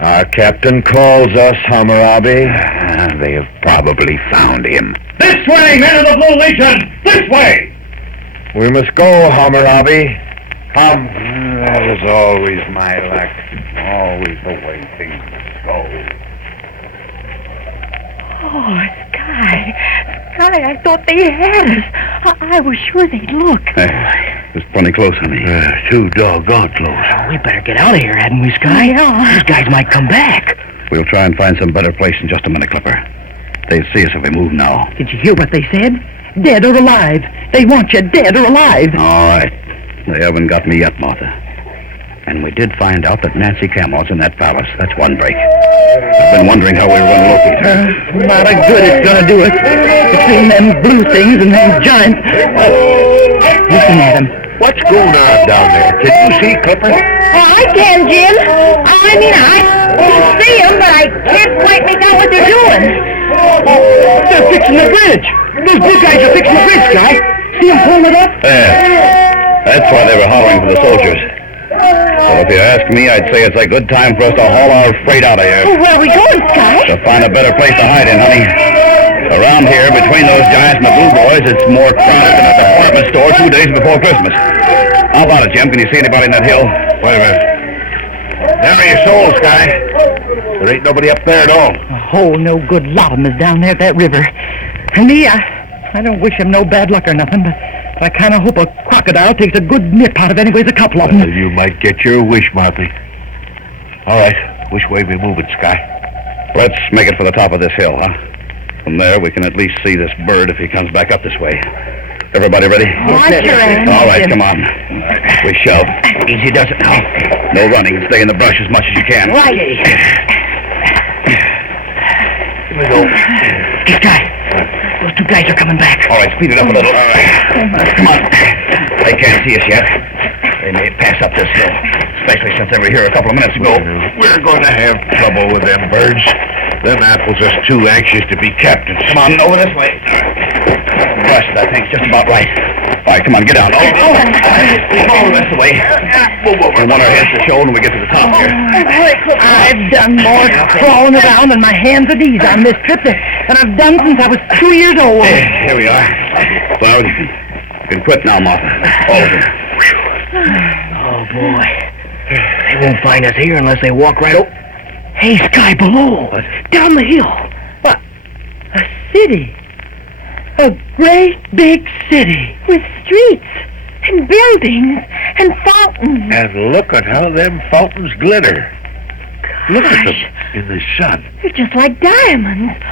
Our captain calls us, Hammurabi. They have probably found him. This way, men of the Blue Legion! This way! We must go, Hammurabi. Come. That is always my luck. Always the way things go. Oh, Sky, I thought they had us. I was sure they'd look. It's plenty close, honey. Too doggone close. We better get out of here, hadn't we, Sky? Yeah. These guys might come back. We'll try and find some better place in just a minute, Clipper. They'll see us if we move now. Did you hear what they said? Dead or alive. They want you dead or alive. All right. They haven't got me yet, Martha. And we did find out that Nancy Camel's in that palace. That's one break. I've been wondering how we were going to locate her. Not a good it's going to do us. Between them blue things and them giants. Listen at them. What's going on down there? Can you see, Clipper? I can, Jim. I can see them, but I can't quite make out what they're doing. They're fixing the bridge. Those blue guys are fixing the bridge, Sky. See them pulling it up? That's why they were hollering for the soldiers. Well, if you ask me, I'd say it's a good time for us to haul our freight out of here. Oh, where are we going, Sky? To find a better place to hide in, honey. Around here, between those giants and the blue boys, it's more crowded than a department store 2 days before Christmas. How about it, Jim? Can you see anybody in that hill? Wait a minute. Bury your soul, Sky. There ain't nobody up there at all. Oh, no good lot of them is down there at that river. And me, I don't wish him no bad luck or nothing, but I kind of hope a crocodile takes a good nip out of anyways a couple of them. Well, you might get your wish, Marthy. All right. Which way we moving, Sky? Let's make it for the top of this hill, huh? From there, we can at least see this bird if he comes back up this way. Everybody ready? Watch your hands. All right, come on. We shove. Easy does it now. No running. Stay in the brush as much as you can. Right. Here we go. Hey, Sky. Those two guys are coming back. All right, speed it up a little. All right. Come on. They can't see us yet. They may pass up this hill, especially since they were here a couple of minutes ago. We're going to have trouble with them birds. Them apples are too anxious to be captains. Come on, over this way. Brush, I think, just about right. All right, come on, get down. Oh, the rest of the way. We want our heads to show when we get to the top here. I've done more crawling around on my hands and knees on this trip than I've done since I was 2 years old. Here we are. Well, you can quit now, Martha. All of you. Oh, boy. They won't find us here unless they walk right over. Hey, Sky, below. Down the hill. What? A city. A great big city. With streets and buildings and fountains. And look at how them fountains glitter. Look at them in the sun. They're just like diamonds.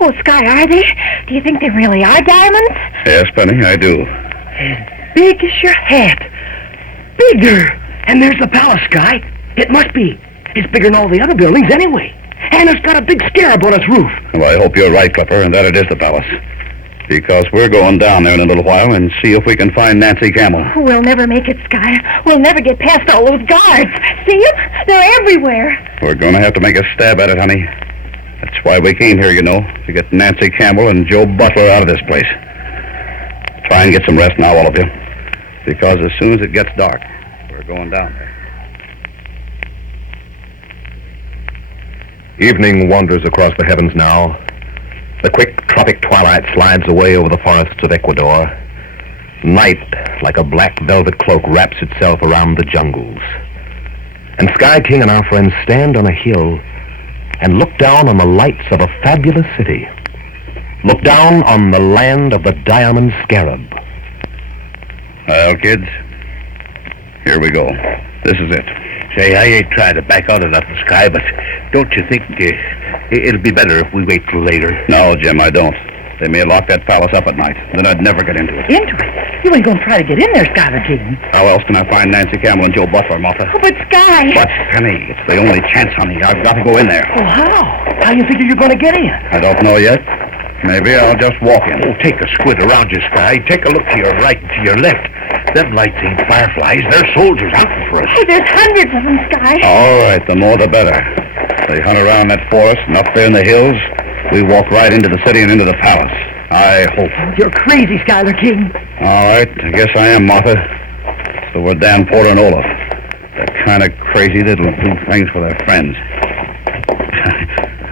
Oh, Sky, are they? Do you think they really are diamonds? Yes, Penny, I do. Big as your hat. Bigger. And there's the palace, Sky. It must be. It's bigger than all the other buildings anyway. And it's got a big scarab on its roof. Well, I hope you're right, Clipper, and that it is the palace. Because we're going down there in a little while and see if we can find Nancy Campbell. We'll never make it, Sky. We'll never get past all those guards. See them? They're everywhere. We're going to have to make a stab at it, honey. That's why we came here, you know, to get Nancy Campbell and Joe Butler out of this place. Try and get some rest now, all of you. Because as soon as it gets dark, we're going down there. Evening wanders across the heavens now. The quick tropic twilight slides away over the forests of Ecuador. Night, like a black velvet cloak, wraps itself around the jungles. And Sky King and our friends stand on a hill and look down on the lights of a fabulous city. Look down on the land of the diamond scarab. Well, kids, here we go. This is it. Say, I ain't trying to back out of nothing, Sky, but don't you think it'll be better if we wait till later? No, Jim, I don't. They may lock that palace up at night. Then I'd never get into it. Into it? You ain't gonna try to get in there, Skylar King. How else can I find Nancy Campbell and Joe Butler, Martha? Oh, but Sky... But, Penny, it's the only chance, honey. I've got to go in there. Well, how? How you figure you're gonna get in? I don't know yet. Maybe I'll just walk in. Oh, take a squint around you, Sky. Take a look to your right and to your left. Them lights ain't fireflies. They're soldiers out for us. Oh, there's hundreds of them, Sky. All right, the more the better. They hunt around that forest and up there in the hills. We walk right into the city and into the palace. I hope. You're crazy, Skylar King. All right, I guess I am, Martha. So were Dan Porter and Olaf. The kind of crazy that'll do things for their friends.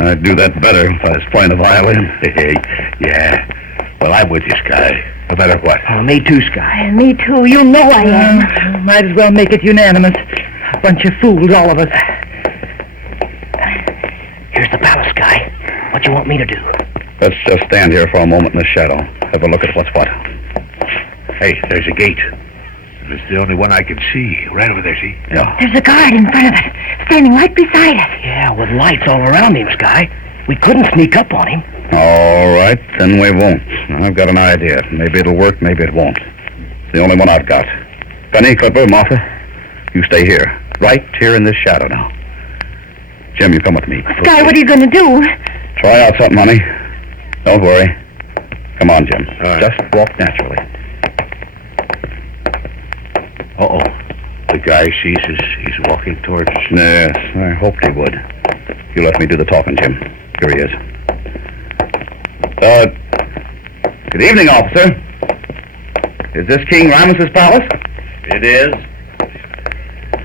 I'd do that better if I was playing the violin. Yeah. Well, I'm with you, Sky. No matter what. Oh, me too, Sky. Me too. You know I am. Might as well make it unanimous. Bunch of fools, all of us. Here's the palace, Sky. What you want me to do? Let's just stand here for a moment in the shadow. Have a look at what's what. Hey, there's a gate. It's the only one I can see. Right over there, see? Yeah. There's a guard in front of it, standing right beside it. Yeah, with lights all around him, Sky. We couldn't sneak up on him. All right, then we won't. I've got an idea. Maybe it'll work, maybe it won't. It's the only one I've got. Penny, Clipper, Martha, you stay here. Right here in this shadow now. Jim, you come with me. Sky, what are you going to do? Try out something, honey. Don't worry. Come on, Jim. Just walk naturally. Uh-oh. The guy sees us. He's walking towards us. Yes, I hoped he would. You let me do the talking, Jim. Here he is. Good evening, officer. Is this King Ramesses' palace? It is.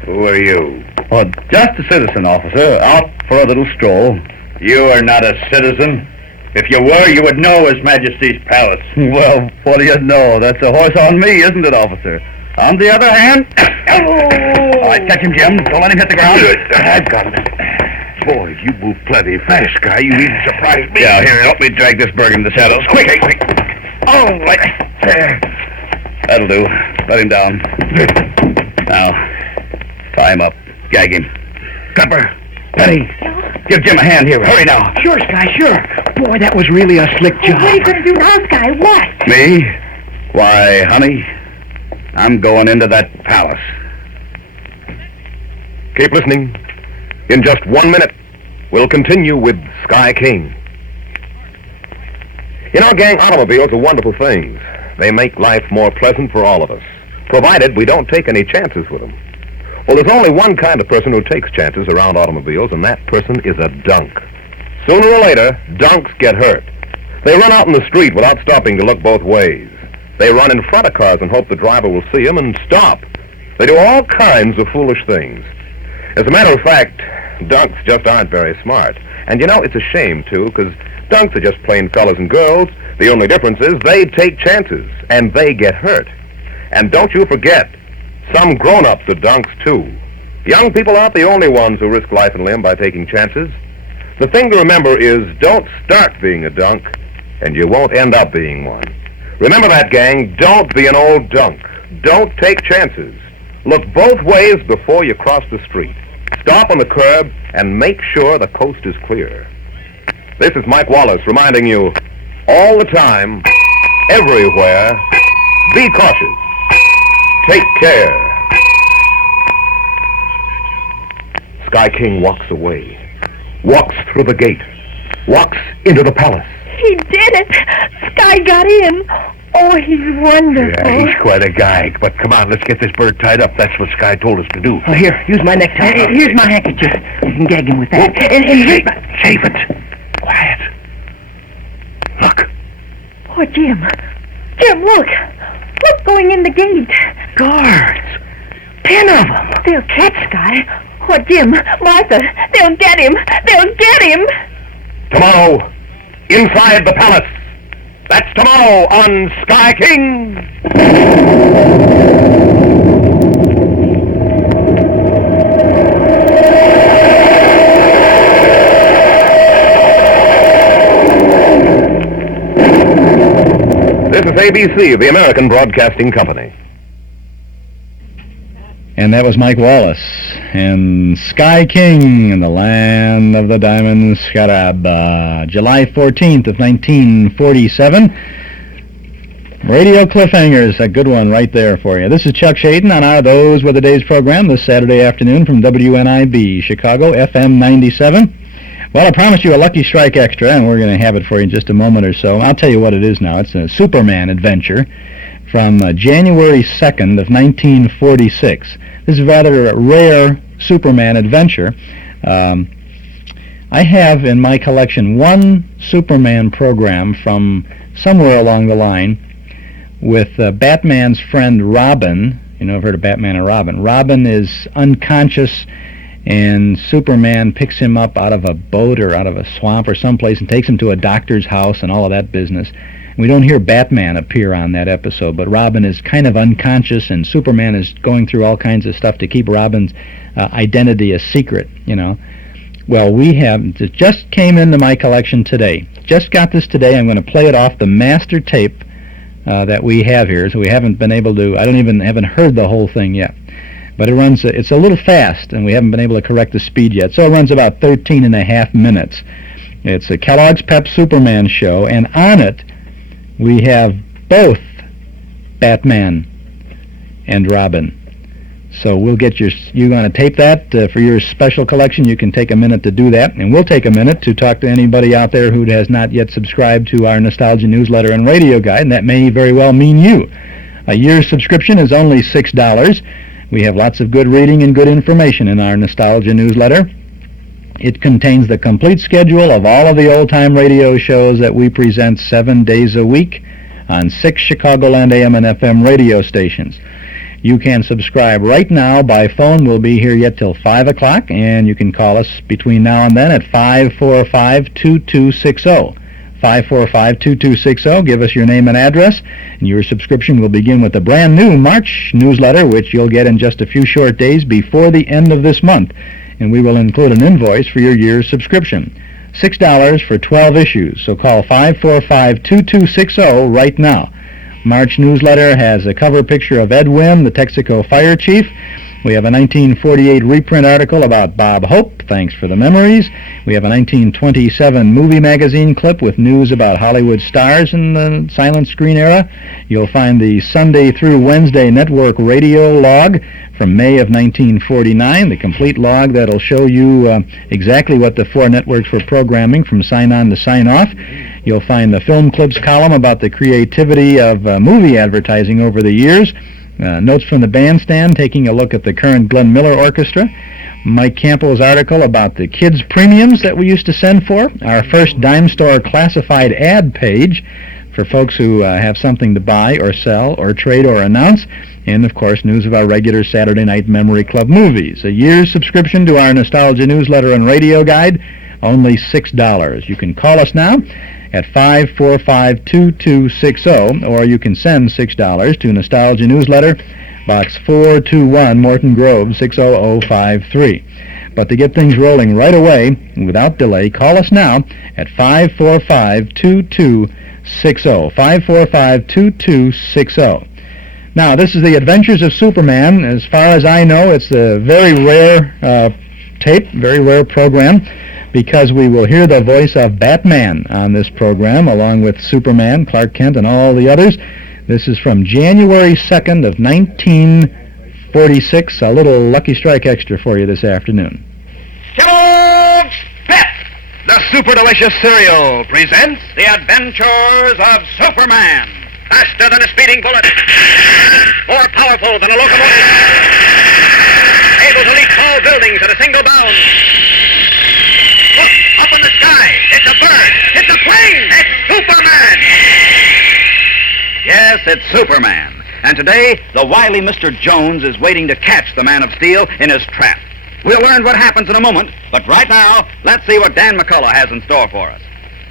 Who are you? Oh, just a citizen, officer. Out for a little stroll. You are not a citizen. If you were, you would know His Majesty's palace. Well, what do you know? That's a horse on me, isn't it, officer? On the other hand... All right, catch him, Jim. Don't let him hit the ground. I've got him. Boy, you move plenty fast, Sky. You even surprised me. Yeah, here, help me drag this bird in the shadows. Quick! All right. There. That'll do. Let him down. Now, tie him up. Gag him. Copper. Penny, give Jim a hand here. Hurry now. Sure, Sky, sure. Boy, that was really a slick job. What are you going to do now, Sky? What? Me? Why, honey, I'm going into that palace. Keep listening. In just 1 minute, we'll continue with Sky King. You know, gang, automobiles are wonderful things. They make life more pleasant for all of us, provided we don't take any chances with them. Well, there's only one kind of person who takes chances around automobiles, and that person is a dunk. Sooner or later, dunks get hurt. They run out in the street without stopping to look both ways. They run in front of cars and hope the driver will see them and stop. They do all kinds of foolish things. As a matter of fact, dunks just aren't very smart. And you know, it's a shame, too, because dunks are just plain fellas and girls. The only difference is they take chances, and they get hurt. And don't you forget, some grown-ups are dunks, too. Young people aren't the only ones who risk life and limb by taking chances. The thing to remember is don't start being a dunk, and you won't end up being one. Remember that, gang. Don't be an old dunk. Don't take chances. Look both ways before you cross the street. Stop on the curb and make sure the coast is clear. This is Mike Wallace reminding you, all the time, everywhere, be cautious. Take care. Sky King walks away, walks through the gate, walks into the palace. He did it. Sky got in. Oh, he's wonderful. Yeah, he's quite a guy. But come on, let's get this bird tied up. That's what Sky told us to do. Oh, here, use my necktie. Here's my handkerchief. We can gag him with that. And Save it. Quiet. Look. Oh, Jim. Jim, look. Look, going in the gate. Guards. 10 of them. They'll catch Sky. Oh, Jim, Martha, they'll get him. They'll get him. Tomorrow, inside the palace. That's tomorrow on Sky King. This is ABC, the American Broadcasting Company. And that was Mike Wallace and Sky King in the land of the diamond Scarab, July 14th of 1947. Radio Cliffhangers, a good one right there for you. This is Chuck Shaden on our Those Were the Days program this Saturday afternoon from WNIB, Chicago, FM 97. Well, I promised you a Lucky Strike Extra, and we're going to have it for you in just a moment or so. I'll tell you what it is now. It's a Superman adventure from January 2nd of 1946. This is rather a rare Superman adventure. I have in my collection one Superman program from somewhere along the line with Batman's friend Robin. You know, I've heard of Batman and Robin. Robin is unconscious, and Superman picks him up out of a boat or out of a swamp or someplace and takes him to a doctor's house and all of that business. We don't hear Batman appear on that episode, but Robin is kind of unconscious, and Superman is going through all kinds of stuff to keep Robin's identity a secret, you know. Well, it just came into my collection today. Just got this today. I'm going to play it off the master tape that we have here, so we haven't been able to, haven't heard the whole thing yet. But it's a little fast, and we haven't been able to correct the speed yet, so it runs about 13 and a half minutes. It's a Kellogg's Pep Superman show, and on it, we have both Batman and Robin. So we'll get you're going to tape that for your special collection. You can take a minute to do that, and we'll take a minute to talk to anybody out there who has not yet subscribed to our Nostalgia newsletter and radio guide, and that may very well mean you. A year's subscription is only $6. We have lots of good reading and good information in our Nostalgia newsletter. It contains the complete schedule of all of the old-time radio shows that we present 7 days a week on 6 Chicagoland AM and FM radio stations. You can subscribe right now by phone. We'll be here yet till 5 o'clock, and you can call us between now and then at 545-2260. 545-2260. Give us your name and address, and your subscription will begin with the brand new March newsletter, which you'll get in just a few short days before the end of this month. And we will include an invoice for your year's subscription. $6 for 12 issues, so call 545-2260 right now. March newsletter has a cover picture of Ed Wynn, the Texaco fire chief. We have a 1948 reprint article about Bob Hope, thanks for the memories. We have a 1927 movie magazine clip with news about Hollywood stars in the silent screen era. You'll find the Sunday through Wednesday network radio log from May of 1949, the complete log that'll show you exactly what the 4 networks were programming from sign-on to sign-off. You'll find the film clips column about the creativity of movie advertising over the years. Notes from the bandstand, taking a look at the current Glenn Miller Orchestra. Mike Campbell's article about the kids' premiums that we used to send for. Our first dime store classified ad page for folks who have something to buy or sell or trade or announce. And, of course, news of our regular Saturday Night Memory Club movies. A year's subscription to our Nostalgia newsletter and radio guide, only $6. You can call us now at 545-2260, or you can send $6 to Nostalgia Newsletter, Box 421, Morton Grove, 60053. But to get things rolling right away, without delay, call us now at 545-2260, 545-2260. Now, this is the Adventures of Superman. As far as I know, it's a very rare tape, very rare program, because we will hear the voice of Batman on this program, along with Superman, Clark Kent, and all the others. This is from January 2nd of 1946. A little Lucky Strike extra for you this afternoon. Kellogg's Pep, the super delicious cereal, presents The Adventures of Superman. Faster than a speeding bullet, more powerful than a locomotive, able to leap tall buildings at a single bound. Look, up in the sky, it's a bird, it's a plane, it's Superman! Yes, it's Superman. And today, the wily Mr. Jones is waiting to catch the Man of Steel in his trap. We'll learn what happens in a moment, but right now, let's see what Dan McCullough has in store for us.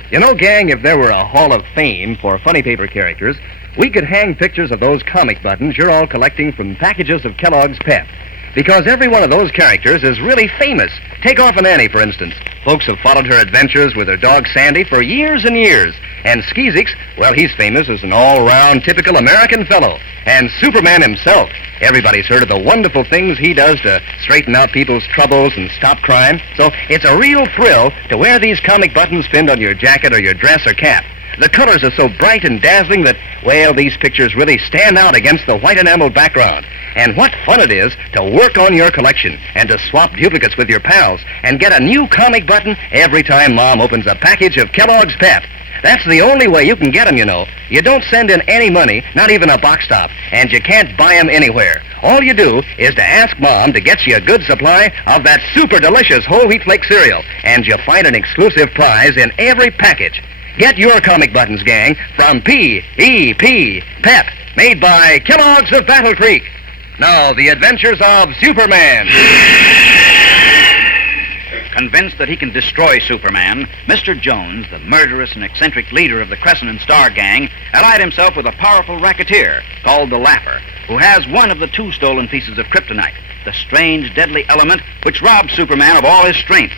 You know, gang, if there were a Hall of Fame for funny paper characters, we could hang pictures of those comic buttons you're all collecting from packages of Kellogg's Pep. Because every one of those characters is really famous. Take Off and Annie, for instance. Folks have followed her adventures with her dog Sandy for years and years. And Skeezix, well, he's famous as an all-round typical American fellow. And Superman himself, everybody's heard of the wonderful things he does to straighten out people's troubles and stop crime. So it's a real thrill to wear these comic buttons pinned on your jacket or your dress or cap. The colors are so bright and dazzling that, well, these pictures really stand out against the white enamel background. And what fun it is to work on your collection and to swap duplicates with your pals and get a new comic button every time Mom opens a package of Kellogg's Pep. That's the only way you can get them, you know. You don't send in any money, not even a box top, and you can't buy them anywhere. All you do is to ask Mom to get you a good supply of that super delicious whole wheat flake cereal, and you'll find an exclusive prize in every package. Get your comic buttons, gang, from P.E.P. Pep, made by Kellogg's of Battle Creek. Now, the adventures of Superman. Convinced that he can destroy Superman, Mr. Jones, the murderous and eccentric leader of the Crescent and Star Gang, allied himself with a powerful racketeer called the Laugher, who has one of the 2 stolen pieces of kryptonite, the strange, deadly element which robs Superman of all his strength.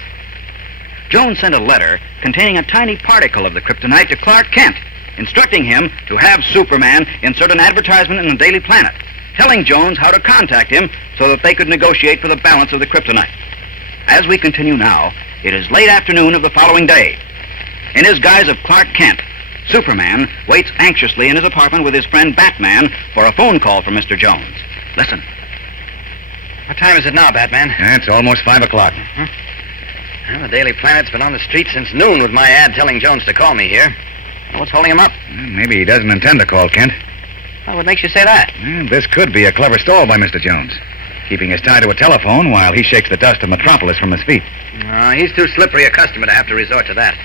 Jones sent a letter containing a tiny particle of the kryptonite to Clark Kent, instructing him to have Superman insert an advertisement in the Daily Planet, telling Jones how to contact him so that they could negotiate for the balance of the kryptonite. As we continue now, it is late afternoon of the following day. In his guise of Clark Kent, Superman waits anxiously in his apartment with his friend Batman for a phone call from Mr. Jones. Listen. What time is it now, Batman? It's almost 5 o'clock. Well, the Daily Planet's been on the street since noon with my ad telling Jones to call me here. What's holding him up? Maybe he doesn't intend to call Kent. Well, what makes you say that? This could be a clever stall by Mr. Jones, keeping his tie to a telephone while he shakes the dust of Metropolis from his feet. He's too slippery a customer to have to resort to that.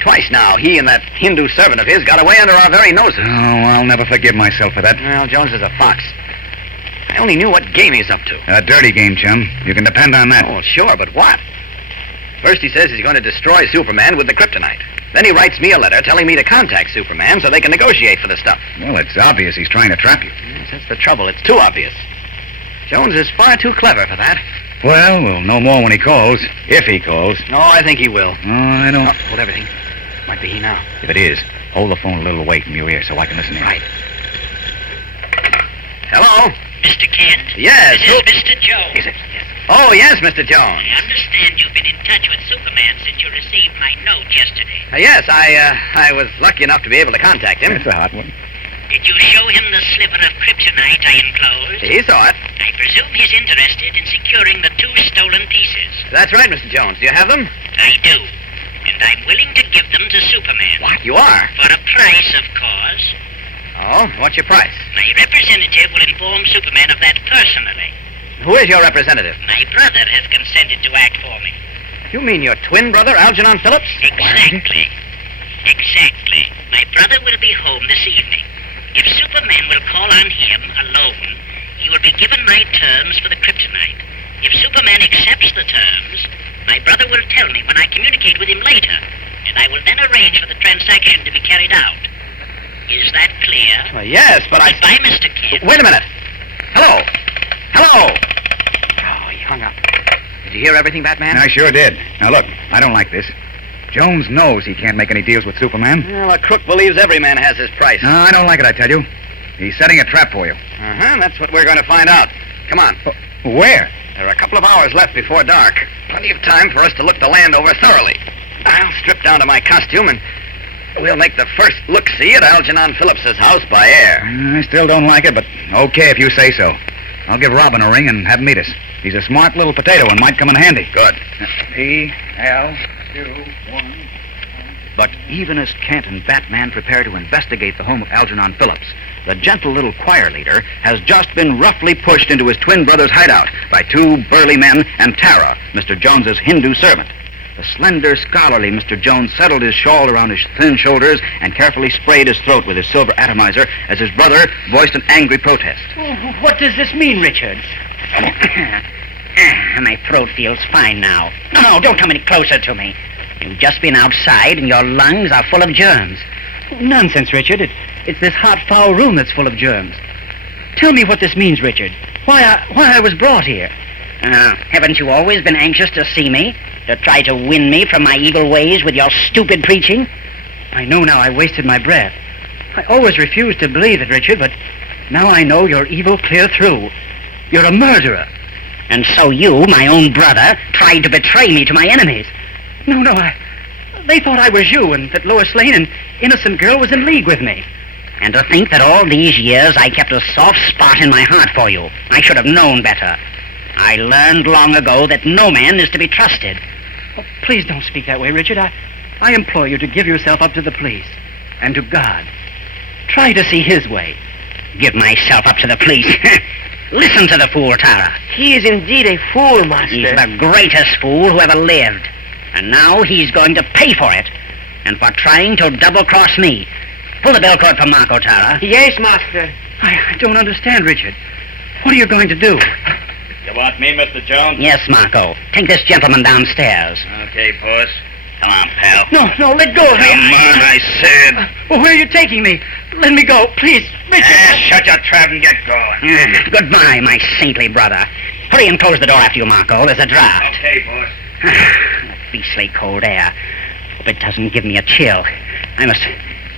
Twice now, he and that Hindu servant of his got away under our very noses. Oh, I'll never forgive myself for that. Well, Jones is a fox. I only knew what game he's up to. A dirty game, chum. You can depend on that. Oh, sure, but what? First he says he's going to destroy Superman with the kryptonite. Then he writes me a letter telling me to contact Superman so they can negotiate for the stuff. Well, it's obvious he's trying to trap you. Yes, that's the trouble. It's too obvious. Jones is far too clever for that. Well, we'll know more when he calls. If he calls. Oh, I think he will. Oh, I don't... Oh, hold everything. Might be he now. If it is, hold the phone a little away from your ear so I can listen in. Right. Hello? Mr. Kent? Yes. This is Mr. Jones. Is it? Yes. Oh, yes, Mr. Jones. I understand you've been in touch with Superman since you received my note yesterday. Yes, I was lucky enough to be able to contact him. That's a hot one. Did you show him the sliver of kryptonite I enclosed? He saw it. I presume he's interested in securing the 2 stolen pieces. That's right, Mr. Jones. Do you have them? I do. And I'm willing to give them to Superman. What? You are? For a price, of course. Oh, what's your price? My representative will inform Superman of that personally. Who is your representative? My brother has consented to act for me. You mean your twin brother, Algernon Phillips? Exactly. Exactly. My brother will be home this evening. If Superman will call on him alone, he will be given my terms for the kryptonite. If Superman accepts the terms, my brother will tell me when I communicate with him later, and I will then arrange for the transaction to be carried out. Is that clear? Well, yes, but Goodbye, Mr. Kent. Wait a minute. Hello? Hello? Oh, he hung up. Did you hear everything, Batman? I sure did. Now, look, I don't like this. Jones knows he can't make any deals with Superman. Well, a crook believes every man has his price. No, I don't like it, I tell you. He's setting a trap for you. Uh-huh, that's what we're going to find out. Come on. Where? There are a couple of hours left before dark. Plenty of time for us to look the land over thoroughly. I'll strip down to my costume and we'll make the first look-see at Algernon Phillips's house by air. I still don't like it, but okay if you say so. I'll give Robin a ring and have him meet us. He's a smart little potato and might come in handy. Good. P-L-Q-1. But even as Kent and Batman prepare to investigate the home of Algernon Phillips, the gentle little choir leader has just been roughly pushed into his twin brother's hideout by two burly men and Tara, Mr. Jones's Hindu servant. The slender, scholarly Mr. Jones settled his shawl around his thin shoulders and carefully sprayed his throat with his silver atomizer as his brother voiced an angry protest. What does this mean, Richard? My throat feels fine now. No, don't come any closer to me. You've just been outside and your lungs are full of germs. Nonsense, Richard. It's this hot, foul room that's full of germs. Tell me what this means, Richard. Why I was brought here. Haven't you always been anxious to see me? To try to win me from my evil ways with your stupid preaching? I know now I wasted my breath. I always refused to believe it, Richard, but now I know you're evil clear through. You're a murderer. And so you, my own brother, tried to betray me to my enemies. No, they thought I was you and that Lois Lane, an innocent girl, was in league with me. And to think that all these years I kept a soft spot in my heart for you. I should have known better. I learned long ago that no man is to be trusted. Oh, please don't speak that way, Richard. I implore you to give yourself up to the police and to God. Try to see his way. Give myself up to the police? Listen to the fool, Tara. He is indeed a fool, Master. He's the greatest fool who ever lived. And now he's going to pay for it. And for trying to double-cross me. Pull the bell cord from Marco, Tara. Yes, Master. I don't understand, Richard. What are you going to do? You want me, Mr. Jones? Yes, Marco. Take this gentleman downstairs. Okay, boss. Come on, pal. No, let go of me. Come on, I said. Well, where are you taking me? Let me go, please. Richard. Shut your trap and get going. Goodbye, my saintly brother. Hurry and close the door after you, Marco. There's a draft. Okay, boss. That beastly cold air. Hope it doesn't give me a chill. I must...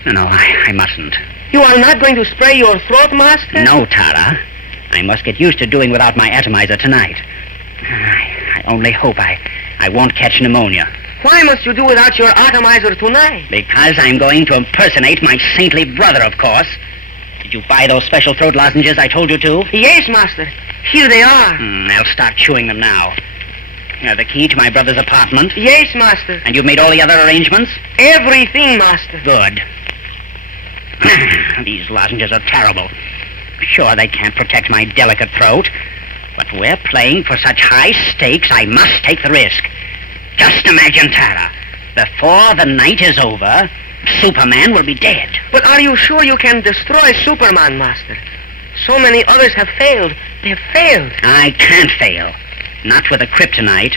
No, I mustn't. You are not going to spray your throat, Master? No, Tara. I must get used to doing without my atomizer tonight. I only hope I won't catch pneumonia. Why must you do without your atomizer tonight? Because I'm going to impersonate my saintly brother, of course. Did you buy those special throat lozenges I told you to? Yes, Master. Here they are. I'll start chewing them now. You have the key to my brother's apartment? Yes, Master. And you've made all the other arrangements? Everything, Master. Good. These lozenges are terrible. Sure, they can't protect my delicate throat. But we're playing for such high stakes, I must take the risk. Just imagine, Tara. Before the night is over, Superman will be dead. But are you sure you can destroy Superman, Master? So many others have failed. They've failed. I can't fail. Not with the kryptonite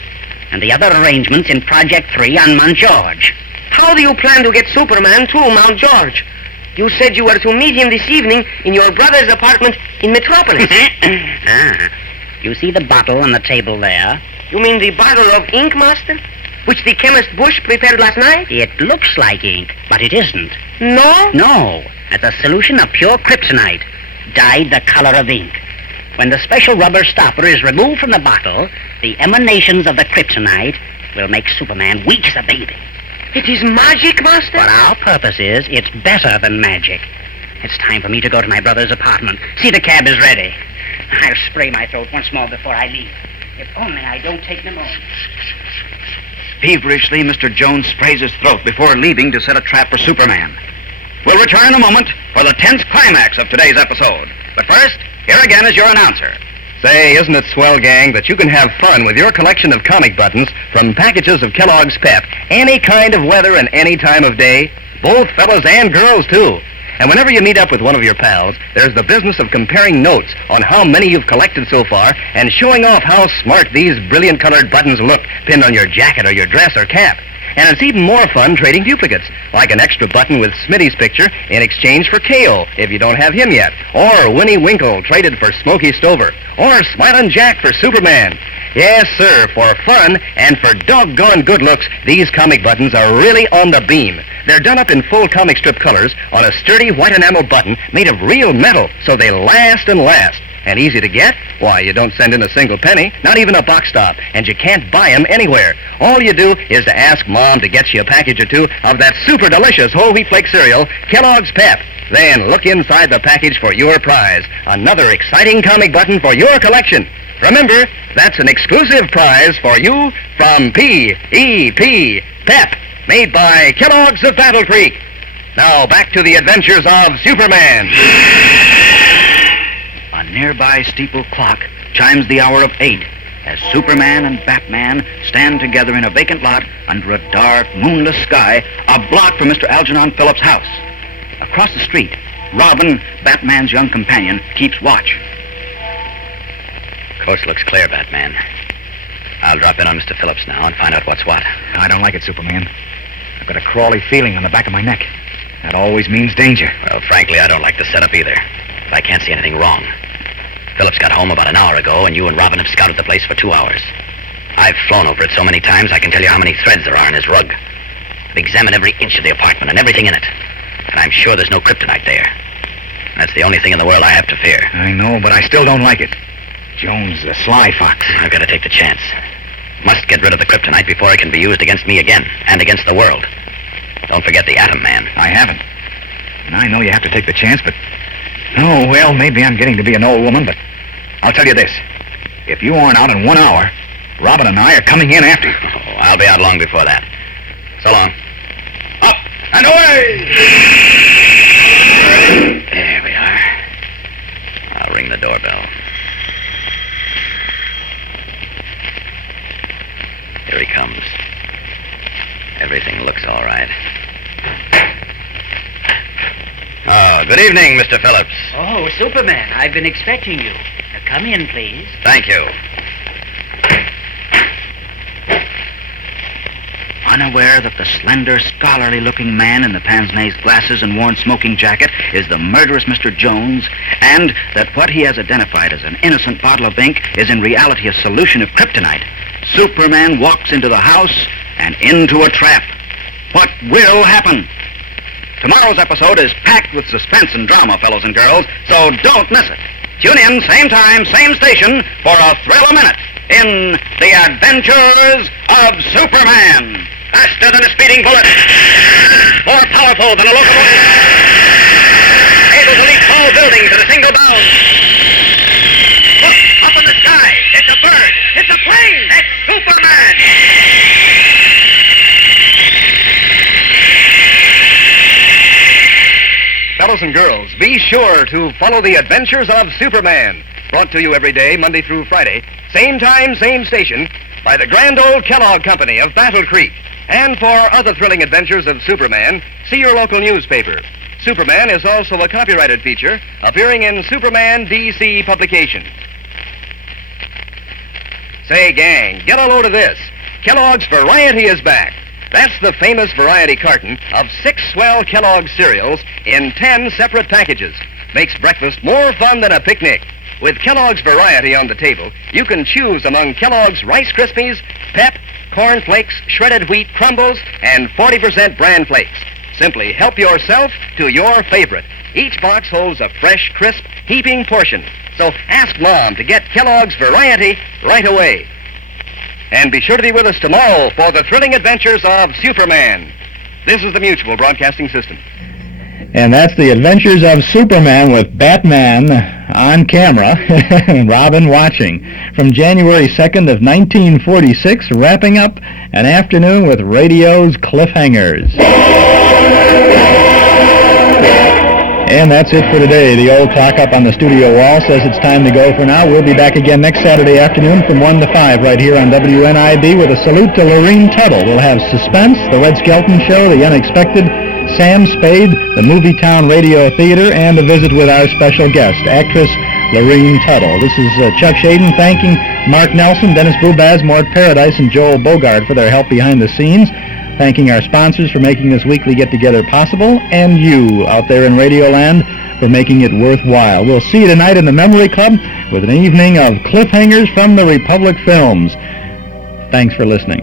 and the other arrangements in Project 3 on Mount George. How do you plan to get Superman to Mount George? You said you were to meet him this evening in your brother's apartment in Metropolis. You see the bottle on the table there? You mean the bottle of ink, Master? Which the chemist Bush prepared last night? It looks like ink, but it isn't. No? No. It's a solution of pure kryptonite, dyed the color of ink. When the special rubber stopper is removed from the bottle, the emanations of the kryptonite will make Superman weak as a baby. It is magic, Master? For our purposes, it's better than magic. It's time for me to go to my brother's apartment. See the cab is ready. I'll spray my throat once more before I leave. If only I don't take pneumonia. Feverishly, Mr. Jones sprays his throat before leaving to set a trap for Superman. We'll return in a moment for the tense climax of today's episode. But first, here again is your announcer. Say, isn't it swell, gang, that you can have fun with your collection of comic buttons from packages of Kellogg's Pep, any kind of weather and any time of day, both fellas and girls, too. And whenever you meet up with one of your pals, there's the business of comparing notes on how many you've collected so far and showing off how smart these brilliant colored buttons look pinned on your jacket or your dress or cap. And it's even more fun trading duplicates, like an extra button with Smitty's picture in exchange for Kale, if you don't have him yet. Or Winnie Winkle traded for Smokey Stover. Or Smilin' Jack for Superman. Yes, sir, for fun and for doggone good looks, these comic buttons are really on the beam. They're done up in full comic strip colors on a sturdy white enamel button made of real metal, so they last and last. And easy to get? Why, you don't send in a single penny, not even a box stop, and you can't buy them anywhere. All you do is to ask Mom to get you a package or two of that super delicious whole wheat flake cereal, Kellogg's Pep. Then look inside the package for your prize, another exciting comic button for your collection. Remember, that's an exclusive prize for you from P.E.P. Pep, made by Kellogg's of Battle Creek. Now back to the adventures of Superman. A nearby steeple clock chimes the hour of 8 as Superman and Batman stand together in a vacant lot under a dark, moonless sky a block from Mr. Algernon Phillips' house. Across the street, Robin, Batman's young companion, keeps watch. Coast looks clear, Batman. I'll drop in on Mr. Phillips now and find out what's what. I don't like it, Superman. I've got a crawly feeling on the back of my neck. That always means danger. Well, frankly, I don't like the setup either. But I can't see anything wrong. Phillips got home about an hour ago, and you and Robin have scouted the place for 2 hours. I've flown over it so many times, I can tell you how many threads there are in his rug. I've examined every inch of the apartment and everything in it. And I'm sure there's no kryptonite there. That's the only thing in the world I have to fear. I know, but I still don't like it. Jones is a sly fox. I've got to take the chance. Must get rid of the kryptonite before it can be used against me again, and against the world. Don't forget the Atom Man. I haven't. And I know you have to take the chance, but... Oh, well, maybe I'm getting to be an old woman, but I'll tell you this. If you aren't out in 1 hour, Robin and I are coming in after you. Oh, I'll be out long before that. So long. Up and away! There we are. I'll ring the doorbell. Here he comes. Everything looks all right. Oh, good evening, Mr. Phillips. Oh, Superman, I've been expecting you. Now, come in, please. Thank you. Unaware that the slender, scholarly-looking man in the pince-nez glasses and worn smoking jacket is the murderous Mr. Jones, and that what he has identified as an innocent bottle of ink is in reality a solution of kryptonite, Superman walks into the house and into a trap. What will happen? Tomorrow's episode is packed with suspense and drama, fellows and girls, so don't miss it. Tune in, same time, same station, for a thrill a minute in The Adventures of Superman. Faster than a speeding bullet. More powerful than a locomotive. Able to leap tall buildings at a single bound. Look, up in the sky. It's a bird. It's a plane. It's Superman. Fellows and girls, be sure to follow The Adventures of Superman. Brought to you every day, Monday through Friday. Same time, same station, by the Grand Old Kellogg Company of Battle Creek. And for other thrilling adventures of Superman, see your local newspaper. Superman is also a copyrighted feature appearing in Superman DC publications. Say, gang, get a load of this. Kellogg's Variety is back. That's the famous variety carton of 6 swell Kellogg's cereals in 10 separate packages. Makes breakfast more fun than a picnic. With Kellogg's Variety on the table, you can choose among Kellogg's Rice Krispies, Pep, Corn Flakes, Shredded Wheat, Crumbles, and 40% Bran Flakes. Simply help yourself to your favorite. Each box holds a fresh, crisp, heaping portion. So ask Mom to get Kellogg's Variety right away. And be sure to be with us tomorrow for the thrilling adventures of Superman. This is the Mutual Broadcasting System. And that's The Adventures of Superman with Batman on camera and Robin watching. From January 2nd of 1946, wrapping up an afternoon with radio's Cliffhangers. And that's it for today. The old clock up on the studio wall says it's time to go for now. We'll be back again next Saturday afternoon from 1 to 5 right here on WNIB with a salute to Lorene Tuttle. We'll have Suspense, The Red Skelton Show, The Unexpected, Sam Spade, the Movie Town Radio Theater, and a visit with our special guest, actress Lorene Tuttle. This is Chuck Shaden thanking Mark Nelson, Dennis Bubaz, Mort Paradise, and Joel Bogart for their help behind the scenes. Thanking our sponsors for making this weekly get-together possible, and you out there in Radioland for making it worthwhile. We'll see you tonight in the Memory Club with an evening of Cliffhangers from the Republic Films. Thanks for listening.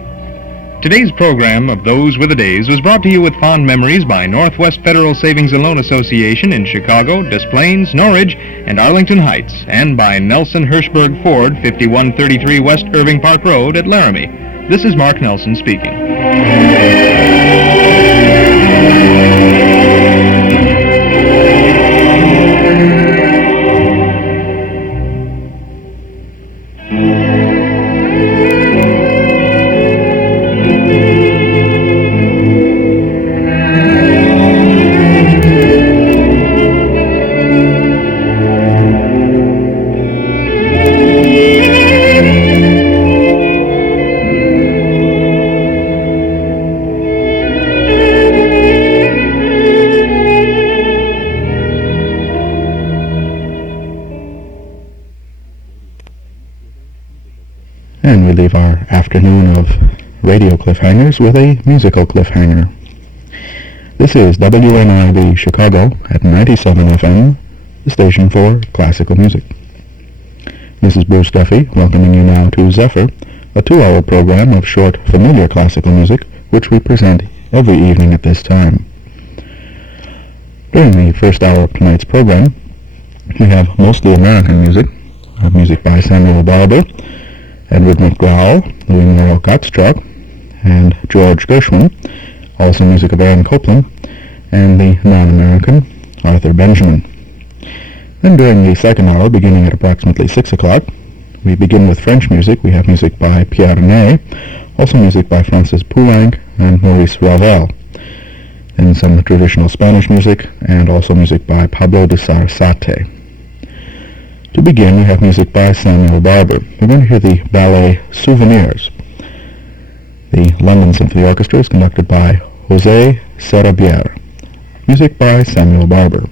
Today's program of Those Were the Days was brought to you with fond memories by Northwest Federal Savings and Loan Association in Chicago, Des Plaines, Norridge, and Arlington Heights, and by Nelson Hirschberg Ford, 5133 West Irving Park Road at Laramie. This is Mark Nelson speaking. And we leave our afternoon of radio cliffhangers with a musical cliffhanger. This is WNIB Chicago at 97 FM, the station for classical music. This is Bruce Duffy welcoming you now to Zephyr, a 2-hour program of short, familiar classical music, which we present every evening at this time. During the first hour of tonight's program, we have mostly American music, music by Samuel Barber, Edward McGraw, Louis Morrow Gottschalk, and George Gershwin, also music of Aaron Copland, and the non-American Arthur Benjamin. Then during the second hour, beginning at approximately 6 o'clock, we begin with French music. We have music by Pierre Ney, also music by Francis Poulenc and Maurice Ravel, and some traditional Spanish music, and also music by Pablo de Sarasate. To begin, we have music by Samuel Barber. We're going to hear the ballet Souvenirs. The London Symphony Orchestra is conducted by José Serabier. Music by Samuel Barber.